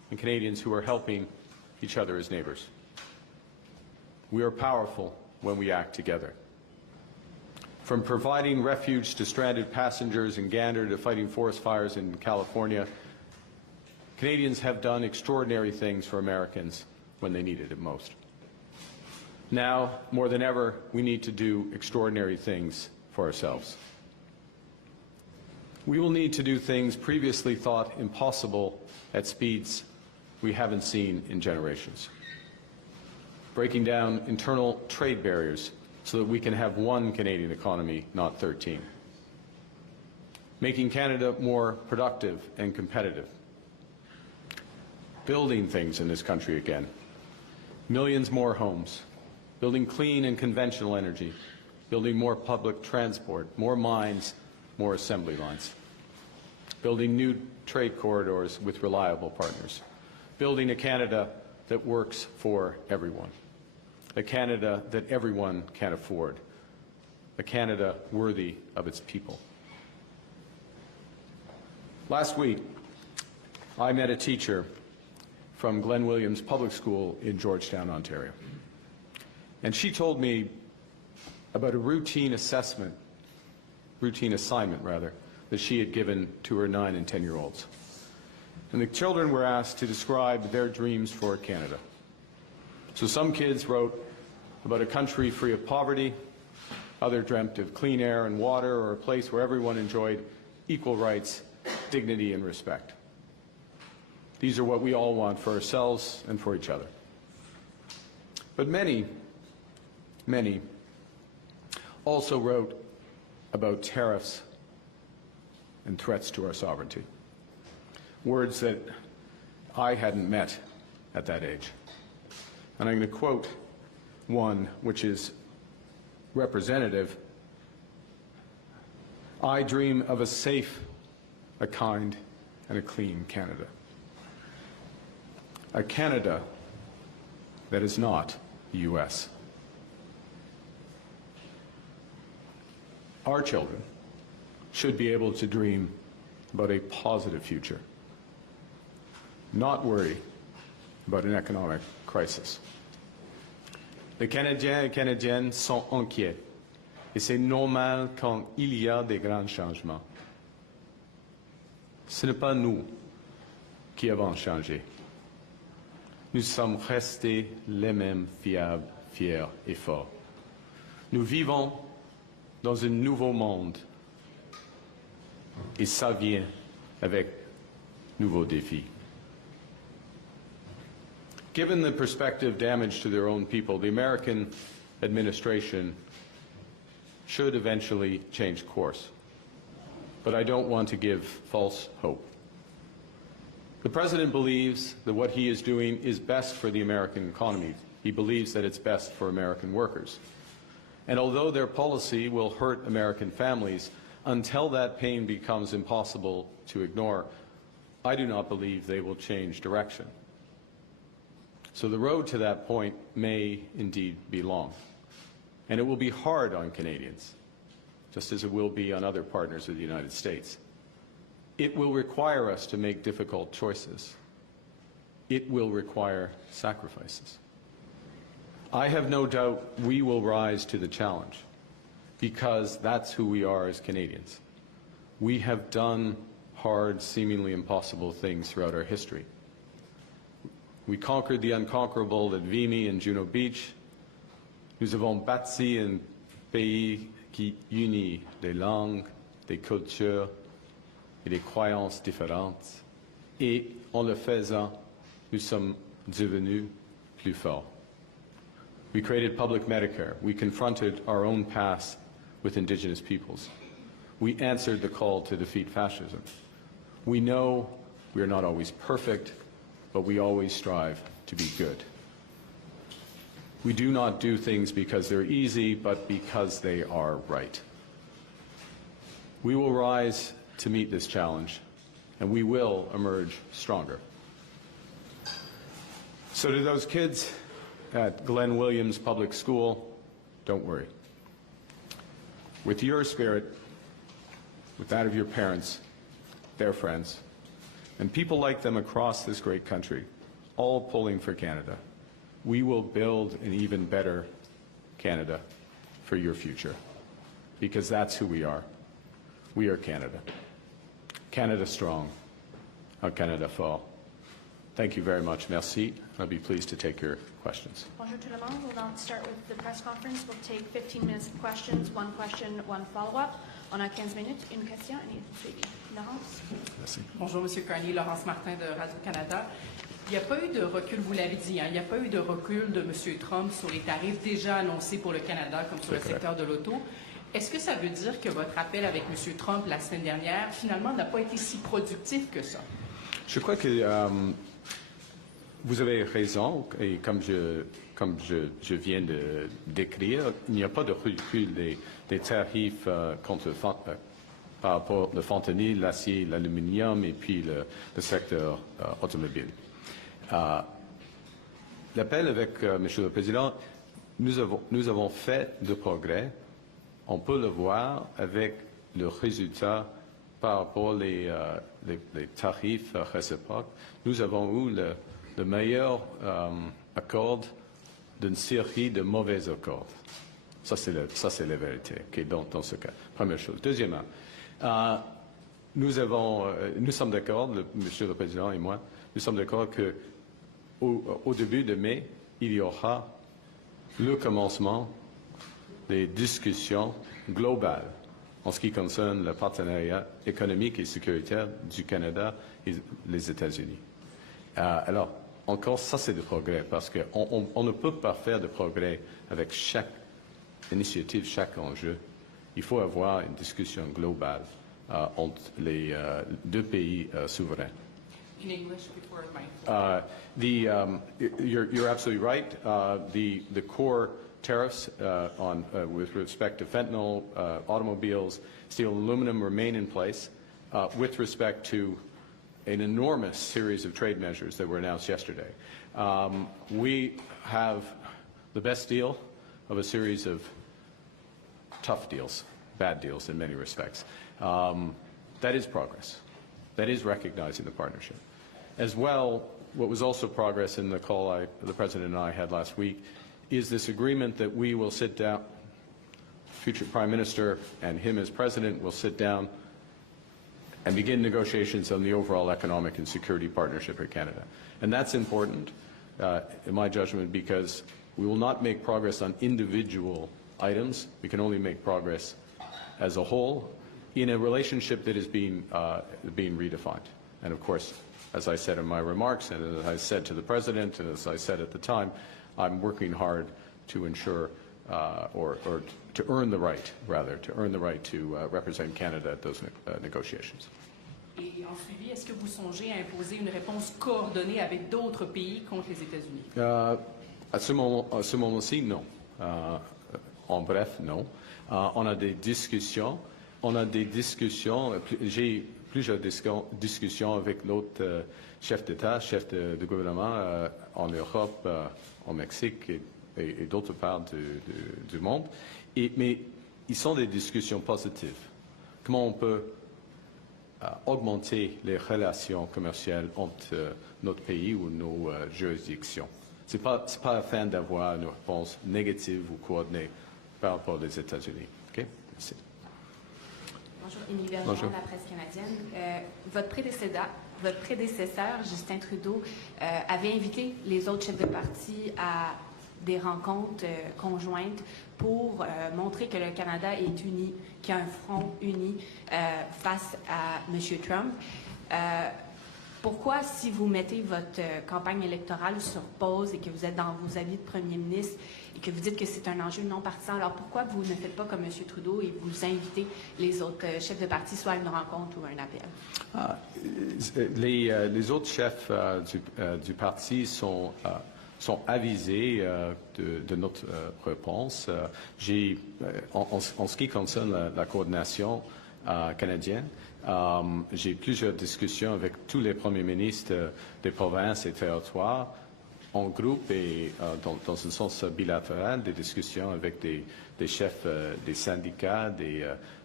and Canadians who are helping each other as neighbors. We are powerful when we act together. From providing refuge to stranded passengers in Gander to fighting forest fires in California, Canadians have done extraordinary things for Americans when they needed it most. Now, more than ever, we need to do extraordinary things for ourselves. We will need to do things previously thought impossible at speeds we haven't seen in generations. Breaking down internal trade barriers so that we can have one Canadian economy, not 13. Making Canada more productive and competitive. Building things in this country again. Millions more homes. Building clean and conventional energy. Building more public transport, more mines, more assembly lines. Building new trade corridors with reliable partners. Building a Canada that works for everyone. A Canada that everyone can afford. A Canada worthy of its people. Last week, I met a teacher from Glen Williams Public School in Georgetown, Ontario. And she told me about a routine assignment, that she had given to her 9- and 10-year-olds. And the children were asked to describe their dreams for Canada. So some kids wrote about a country free of poverty, others dreamt of clean air and water, or a place where everyone enjoyed equal rights, dignity, and respect. These are what we all want for ourselves and for each other. But many also wrote about tariffs and threats to our sovereignty. Words that I hadn't met at that age. And I'm going to quote one which is representative. I dream of a safe, a kind, and a clean Canada. A Canada that is not the U.S. Our children should be able to dream about a positive future, not worry about an economic crisis. Les Canadiens et Canadiennes sont inquiets, et c'est normal quand il y a des grands changements. Ce n'est pas nous qui avons changé. Nous sommes restés les mêmes fiables, fiers et forts. Nous vivons dans un nouveau monde, et ça vient avec nouveaux défis. Given the prospective damage to their own people, the American administration should eventually change course. But I don't want to give false hope. The President believes that what he is doing is best for the American economy. He believes that it's best for American workers. And although their policy will hurt American families, until that pain becomes impossible to ignore, I do not believe they will change direction. So the road to that point may indeed be long. And it will be hard on Canadians, just as it will be on other partners of the United States. It will require us to make difficult choices. It will require sacrifices. I have no doubt we will rise to the challenge, because that's who we are as Canadians. We have done hard, seemingly impossible things throughout our history. We conquered the unconquerable at Vimy and Juno Beach. Nous avons bâti un pays qui unit des langues, des cultures et des croyances différentes. Et en le faisant, nous sommes devenus plus forts. We created public Medicare. We confronted our own past with Indigenous peoples. We answered the call to defeat fascism. We know we are not always perfect, but we always strive to be good. We do not do things because they're easy, but because they are right. We will rise to meet this challenge, and we will emerge stronger. So to those kids at Glen Williams Public School, don't worry. With your spirit, with that of your parents, their friends, and people like them across this great country, all pulling for Canada, we will build an even better Canada for your future, because that's who we are. We are Canada. Canada strong, Canada fort. Thank you very much. Merci. I'll be pleased to take your questions. Bonjour tout le monde. We'll now start with the press conference. We'll take 15 minutes of questions, one question, one follow-up. On a 15 minutes, une question et une suivi. Laurence? Merci. Bonjour, M. Carney, Laurence Martin de Radio-Canada. Il n'y a pas eu de recul, vous l'avez dit, il n'y a pas eu de recul de M. Trump sur les tarifs déjà annoncés pour le Canada, comme sur le secteur de l'auto. Est-ce que ça veut dire que votre appel avec M. Trump la semaine dernière, finalement, n'a pas été si productif que ça? Je crois que vous avez raison, et comme je viens de décrire, il n'y a pas de recul des tarifs par rapport au fentanyl, l'acier, l'aluminium et puis le secteur automobile. L'appel avec Monsieur le Président, nous avons fait de progrès. On peut le voir avec le résultat par rapport aux tarifs réciproques. Nous avons eu le meilleur accord d'une série de mauvais accords. Ça, c'est la vérité, okay, dans ce cas. Première chose. Deuxièmement, nous sommes d'accord, Monsieur le Président et moi, nous sommes d'accord qu'au début de mai, il y aura le commencement des discussions globales en ce qui concerne le partenariat économique et sécuritaire du Canada et les États-Unis. Alors, encore, ça c'est du progrès, parce qu'on ne peut pas faire de progrès avec chaque initiative, chaque enjeu. Il faut avoir une discussion globale entre les deux pays souverains. In English before my... You're absolutely right. The core tariffs with respect to fentanyl, automobiles, steel, and aluminum remain in place. With respect to an enormous series of trade measures that were announced yesterday, we have the best deal of a series of tough deals, bad deals in many respects. That is progress. That is recognizing the partnership. As well, what was also progress in the call the President and I had last week is this agreement that we will sit down, future Prime Minister and him as President will sit down and begin negotiations on the overall economic and security partnership with Canada. And that's important, in my judgment, because we will not make progress on individual items. We can only make progress as a whole in a relationship that is being redefined. And of course, as I said in my remarks, and as I said to the President, and as I said at the time, I'm working hard to ensure, or to earn the right, rather, to represent Canada at those negotiations. Et en suivi, est-ce que vous songez à imposer une réponse coordonnée avec d'autres pays contre les États-Unis? À ce moment-ci, non. En bref, non. On a des discussions. J'ai plusieurs discussions avec l'autre chef d'État, chef de gouvernement en Europe, au Mexique et d'autres parts du monde. Mais ils sont des discussions positives. Comment on peut augmenter les relations commerciales entre notre pays ou nos juridictions? Ce n'est pas afin d'avoir une réponse négative ou coordonnée par rapport aux États-Unis. OK? Merci. Bonjour, Émilie Bergeron de la presse canadienne. Votre prédécesseur, Justin Trudeau, avait invité les autres chefs de parti à des rencontres conjointes pour montrer que le Canada est uni, qu'il y a un front uni face à M. Trump. Pourquoi, si vous mettez votre campagne électorale sur pause et que vous êtes dans vos habits de premier ministre et que vous dites que c'est un enjeu non partisan, alors pourquoi vous ne faites pas comme M. Trudeau et vous invitez les autres chefs de parti soit à une rencontre ou à un appel? Les autres chefs du parti sont avisés de notre réponse. En ce qui concerne la coordination canadienne, j'ai plusieurs discussions avec tous les premiers ministres des provinces et territoires en groupe et dans un sens bilatéral, des discussions avec des chefs des syndicats, des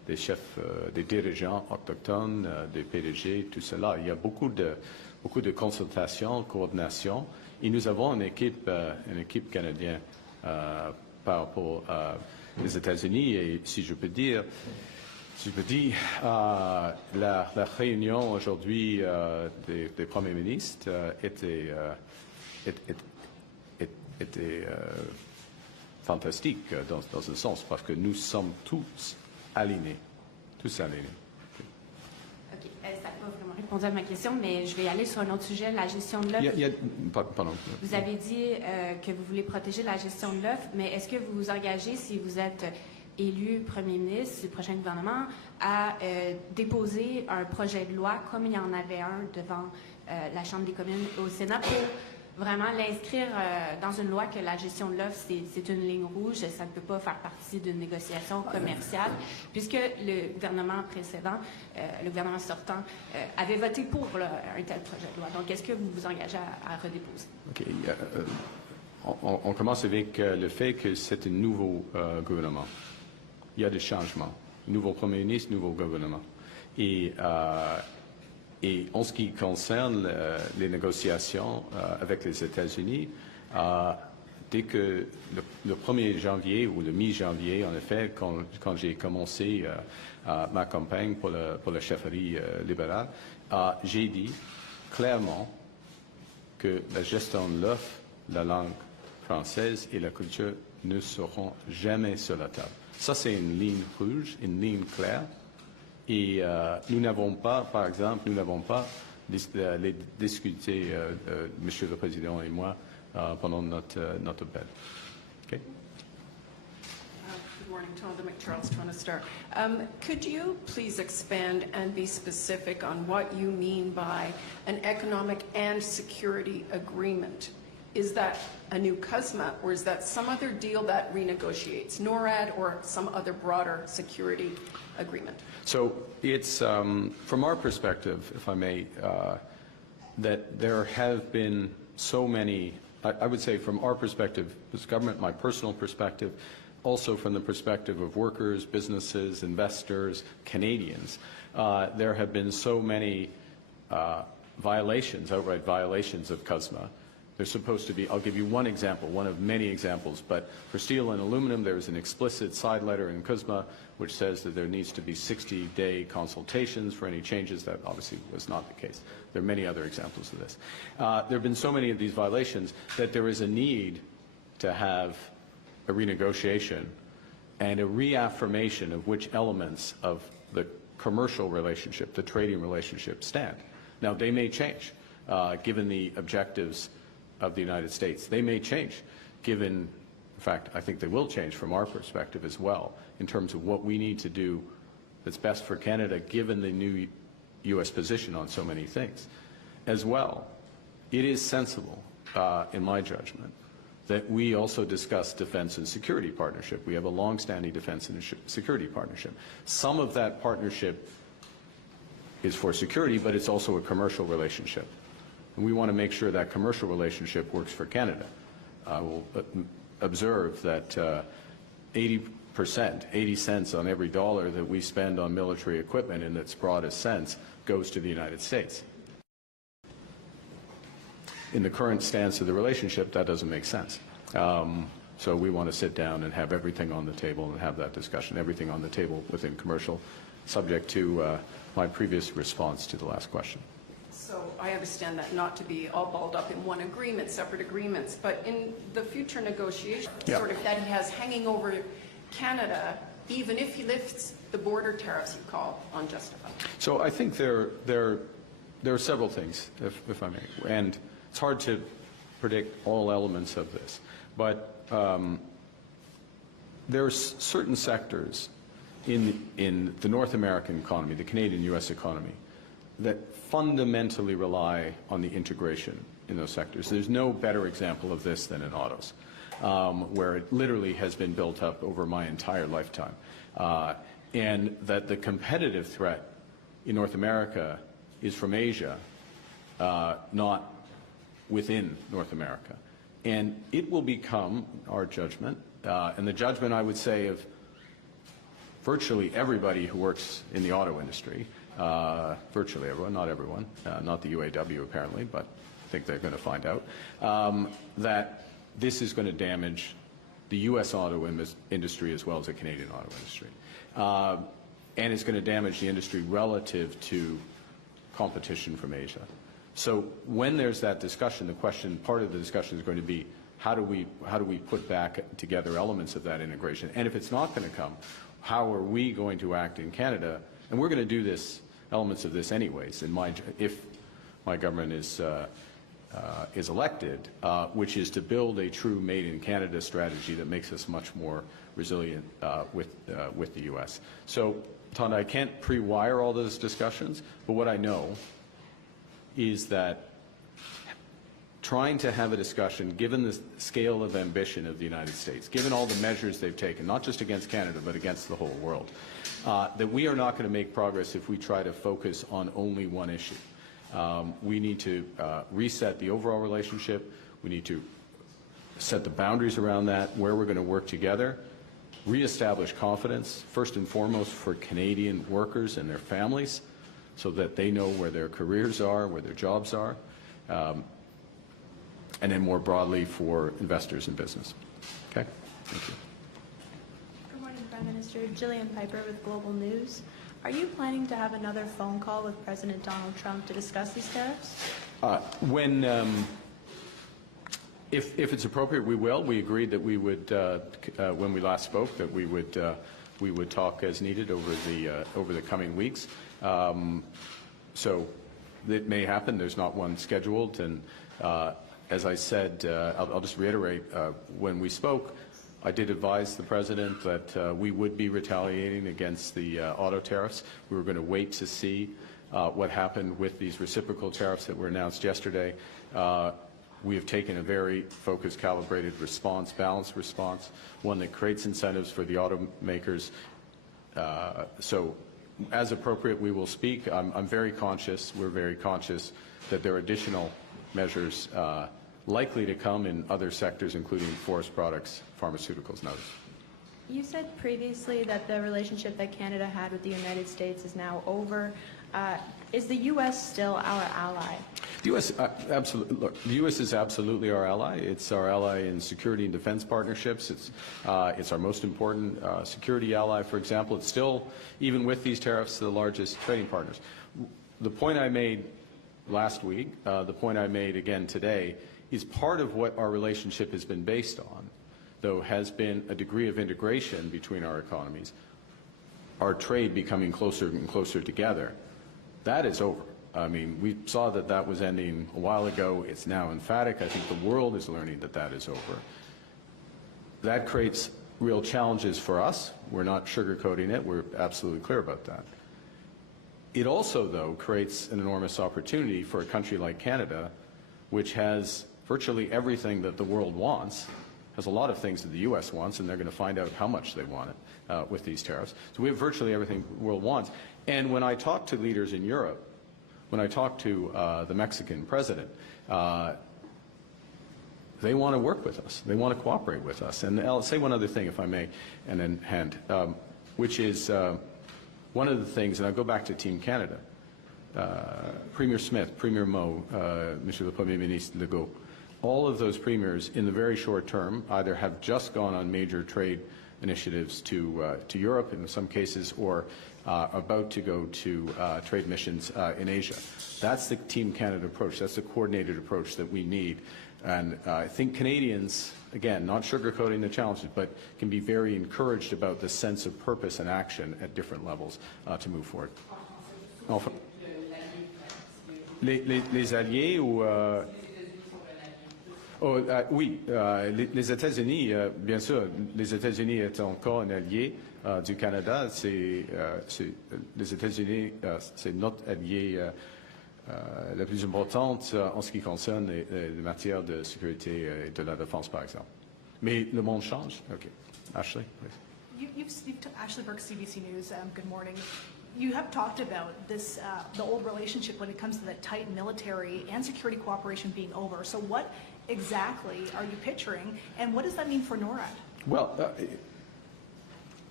des chefs, des dirigeants autochtones, des PDG, tout cela. Il y a beaucoup de consultations, coordination, et nous avons une équipe canadienne par rapport aux États-Unis. Et si je peux dire, la réunion aujourd'hui des premiers ministres était fantastique dans un sens, parce que nous sommes tous alignés. OK. Ça n'a pas vraiment répondu à ma question, mais je vais aller sur un autre sujet, la gestion de l'offre. Pardon. Vous avez dit que vous voulez protéger la gestion de l'offre, mais est-ce que vous vous engagez, si vous êtes élu premier ministre du prochain gouvernement, à déposer un projet de loi, comme il y en avait un devant la Chambre des communes au Sénat, pour vraiment l'inscrire dans une loi que la gestion de l'offre, c'est une ligne rouge, ça ne peut pas faire partie d'une négociation commerciale, puisque le gouvernement précédent, le gouvernement sortant, avait voté pour un tel projet de loi. Donc, est-ce que vous vous engagez à redéposer? OK. On commence avec le fait que c'est un nouveau gouvernement. Il y a des changements. Nouveau premier ministre, nouveau gouvernement. Et en ce qui concerne les négociations avec les États-Unis, dès que le 1er janvier ou le mi-janvier, en effet, quand j'ai commencé ma campagne pour la chefferie libérale, j'ai dit clairement que la gestion de l'offre, la langue française et la culture ne seront jamais sur la table. Ça, c'est une ligne rouge, une ligne claire. Et nous n'avons pas, par exemple, les discuté, Monsieur le Président et moi, pendant notre appel. Okay? Good morning, Tonda McCharles, Toronto Star. Could you please expand and be specific on what you mean by an economic and security agreement? Is that a new CUSMA, or is that some other deal that renegotiates NORAD or some other broader security agreement? So it's, from our perspective, if I may, that there have been so many, I would say from our perspective as government, my personal perspective, also from the perspective of workers, businesses, investors, Canadians, there have been so many violations, outright violations of CUSMA. They're supposed to be, I'll give you one example, one of many examples, but for steel and aluminum, there is an explicit side letter in CUSMA which says that there needs to be 60-day consultations for any changes. That obviously was not the case. There are many other examples of this. There have been so many of these violations that there is a need to have a renegotiation and a reaffirmation of which elements of the commercial relationship, the trading relationship, stand. Now, they may change, given the objectives of the United States. They may change, given, in fact, I think they will change from our perspective as well, in terms of what we need to do that's best for Canada, given the new U.S. position on so many things. As well, it is sensible, in my judgment, that we also discuss defense and security partnership. We have a long-standing defense and security partnership. Some of that partnership is for security, but it's also a commercial relationship. And we want to make sure that commercial relationship works for Canada. I will observe that 80%, 80 cents on every dollar that we spend on military equipment in its broadest sense goes to the United States. In the current stance of the relationship, that doesn't make sense. So we want to sit down and have everything on the table and have that discussion, everything on the table within commercial, subject to my previous response to the last question. So I understand that not to be all balled up in one agreement, separate agreements, but in the future negotiations, sort of that he has hanging over Canada, even if he lifts the border tariffs you call unjustified. So I think there are several things, if I may, and it's hard to predict all elements of this, but there are certain sectors in the North American economy, the Canadian-U.S. economy, that fundamentally rely on the integration in those sectors. There's no better example of this than in autos, where it literally has been built up over my entire lifetime. And that the competitive threat in North America is from Asia, not within North America. And it will become our judgment, and the judgment, I would say, of virtually everybody who works in the auto industry, virtually everyone, not everyone, not the UAW apparently, but I think they're going to find out, that this is going to damage the U.S. auto industry as well as the Canadian auto industry. And it's going to damage the industry relative to competition from Asia. So when there's that discussion, the question, part of the discussion is going to be, how do we put back together elements of that integration? And if it's not going to come, how are we going to act in Canada? And we're going to do this, elements of this anyways, if my government is elected, which is to build a true Made in Canada strategy that makes us much more resilient with the U.S. So, Tonda, I can't pre-wire all those discussions, but what I know is that trying to have a discussion, given the scale of ambition of the United States, given all the measures they've taken, not just against Canada, but against the whole world, that we are not going to make progress if we try to focus on only one issue. We need to reset the overall relationship. We need to set the boundaries around that, where we're going to work together, reestablish confidence, first and foremost for Canadian workers and their families, so that they know where their careers are, where their jobs are, and then more broadly for investors in business. Okay? Thank you. Good morning, Prime Minister. Gillian Piper with Global News. Are you planning to have another phone call with President Donald Trump to discuss these tariffs? If it's appropriate, we will. We agreed that we would, when we last spoke, that we would talk as needed over the coming weeks. So it may happen. There's not one scheduled, and as I said, I'll just reiterate. When we spoke, I did advise the President that we would be retaliating against the auto tariffs. We were going to wait to see what happened with these reciprocal tariffs that were announced yesterday. We have taken a very focused, calibrated response, balanced response, one that creates incentives for the automakers. So as appropriate, we will speak. I'm very conscious, we're very conscious that there are additional measures likely to come in other sectors, including forest products, pharmaceuticals, and others. You said previously that the relationship that Canada had with the United States is now over. Is the U.S. still our ally? The U.S. Absolutely. Look, the U.S. is absolutely our ally. It's our ally in security and defense partnerships. It's our most important security ally. For example, it's still, even with these tariffs, the largest trading partners. The point I made last week, the point I made again today, is part of what our relationship has been based on, though, has been a degree of integration between our economies, our trade becoming closer and closer together. That is over. I mean, we saw that that was ending a while ago. It's now emphatic. I think the world is learning that that is over. That creates real challenges for us. We're not sugarcoating it. We're absolutely clear about that. It also, though, creates an enormous opportunity for a country like Canada, which has virtually everything that the world wants, has a lot of things that the U.S. wants, and they're going to find out how much they want it with these tariffs. So we have virtually everything the world wants. And when I talk to leaders in Europe, when I talk to the Mexican president, they want to work with us. They want to cooperate with us. And I'll say one other thing, if I may, and then hand, which is one of the things, and I'll go back to Team Canada, Premier Smith, Premier Moe, Monsieur le Premier Ministre Legault, all of those premiers in the very short term either have just gone on major trade initiatives to Europe in some cases, or about to go to trade missions in Asia. That's the Team Canada approach. That's the coordinated approach that we need. And I think Canadians, again, not sugarcoating the challenges, but can be very encouraged about the sense of purpose and action at different levels to move forward. Enfin, les alliés ou... oui, les États-Unis, bien sûr, les États-Unis est encore un allié du Canada. Les États-Unis, c'est notre allié la plus importante en ce qui concerne les matières de sécurité et de la défense, par exemple. Mais le monde change. OK. Ashley, please. Ashley Burke, CBC News. Good morning. You have talked about this, the old relationship when it comes to that tight military and security cooperation being over. So what exactly are you picturing, and what does that mean for NORAD? Well,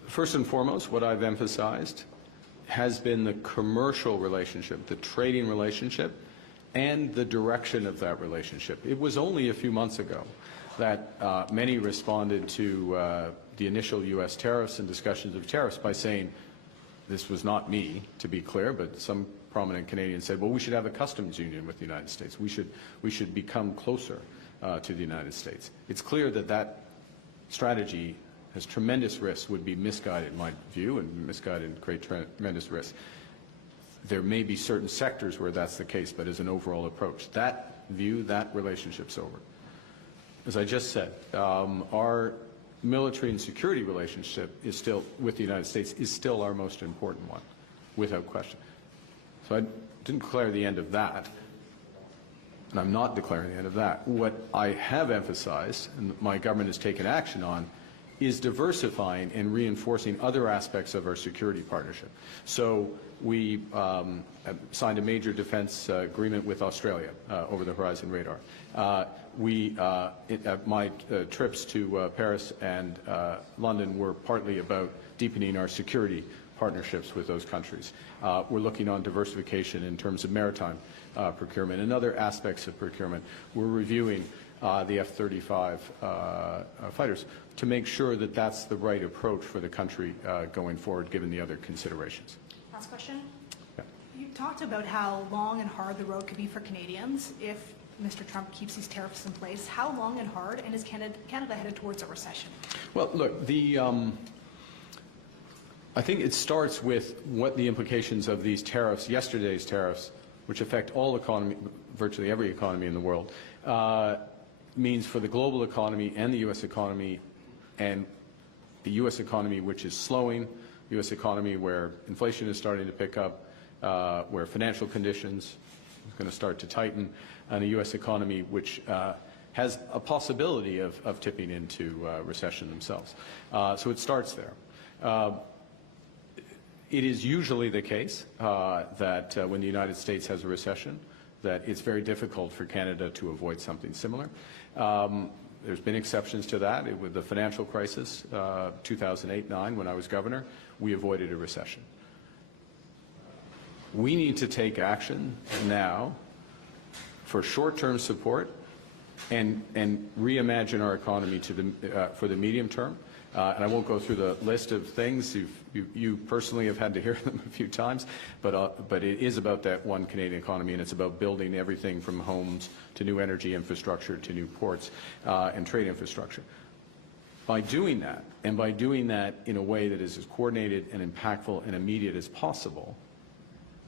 First and foremost, what I've emphasized has been the commercial relationship, the trading relationship, and the direction of that relationship. It was only a few months ago that many responded to the initial U.S. tariffs and discussions of tariffs by saying, this was not me, to be clear, but some prominent Canadians said, well, we should have a customs union with the United States. We should become closer to the United States. It's clear that that strategy has tremendous risks, would be misguided in my view, and misguided and create tremendous risks. There may be certain sectors where that's the case, but as an overall approach, that view, that relationship's over. As I just said, our military and security relationship is still, with the United States, is still our most important one, without question. So I didn't declare the end of that, and I'm not declaring the end of that. What I have emphasized, and my government has taken action on, is diversifying and reinforcing other aspects of our security partnership. So we signed a major defense agreement with Australia, over-the-horizon radar. My trips to Paris and London were partly about deepening our security partnerships with those countries. We're looking on diversification in terms of maritime procurement and other aspects of procurement. We're reviewing the F-35 fighters to make sure that that's the right approach for the country going forward, given the other considerations. Last question. Yeah. You talked about how long and hard the road could be for Canadians if Mr. Trump keeps these tariffs in place. How long and hard, and is Canada headed towards a recession? Well, look, I think it starts with what the implications of these tariffs, yesterday's tariffs, which affect all economy, virtually every economy in the world, means for the global economy and the U.S. economy, and the U.S. economy which is slowing, U.S. economy where inflation is starting to pick up, where financial conditions are going to start to tighten, and a U.S. economy which has a possibility of tipping into recession themselves. So it starts there. It is usually the case that when the United States has a recession, that it's very difficult for Canada to avoid something similar. There's been exceptions to that. With the financial crisis, 2008-9, when I was governor, we avoided a recession. We need to take action now for short-term support and reimagine our economy for the medium term. And I won't go through the list of things. You personally have had to hear them a few times, but it is about that one Canadian economy, and it's about building everything from homes to new energy infrastructure to new ports and trade infrastructure. By doing that, and by doing that in a way that is as coordinated and impactful and immediate as possible,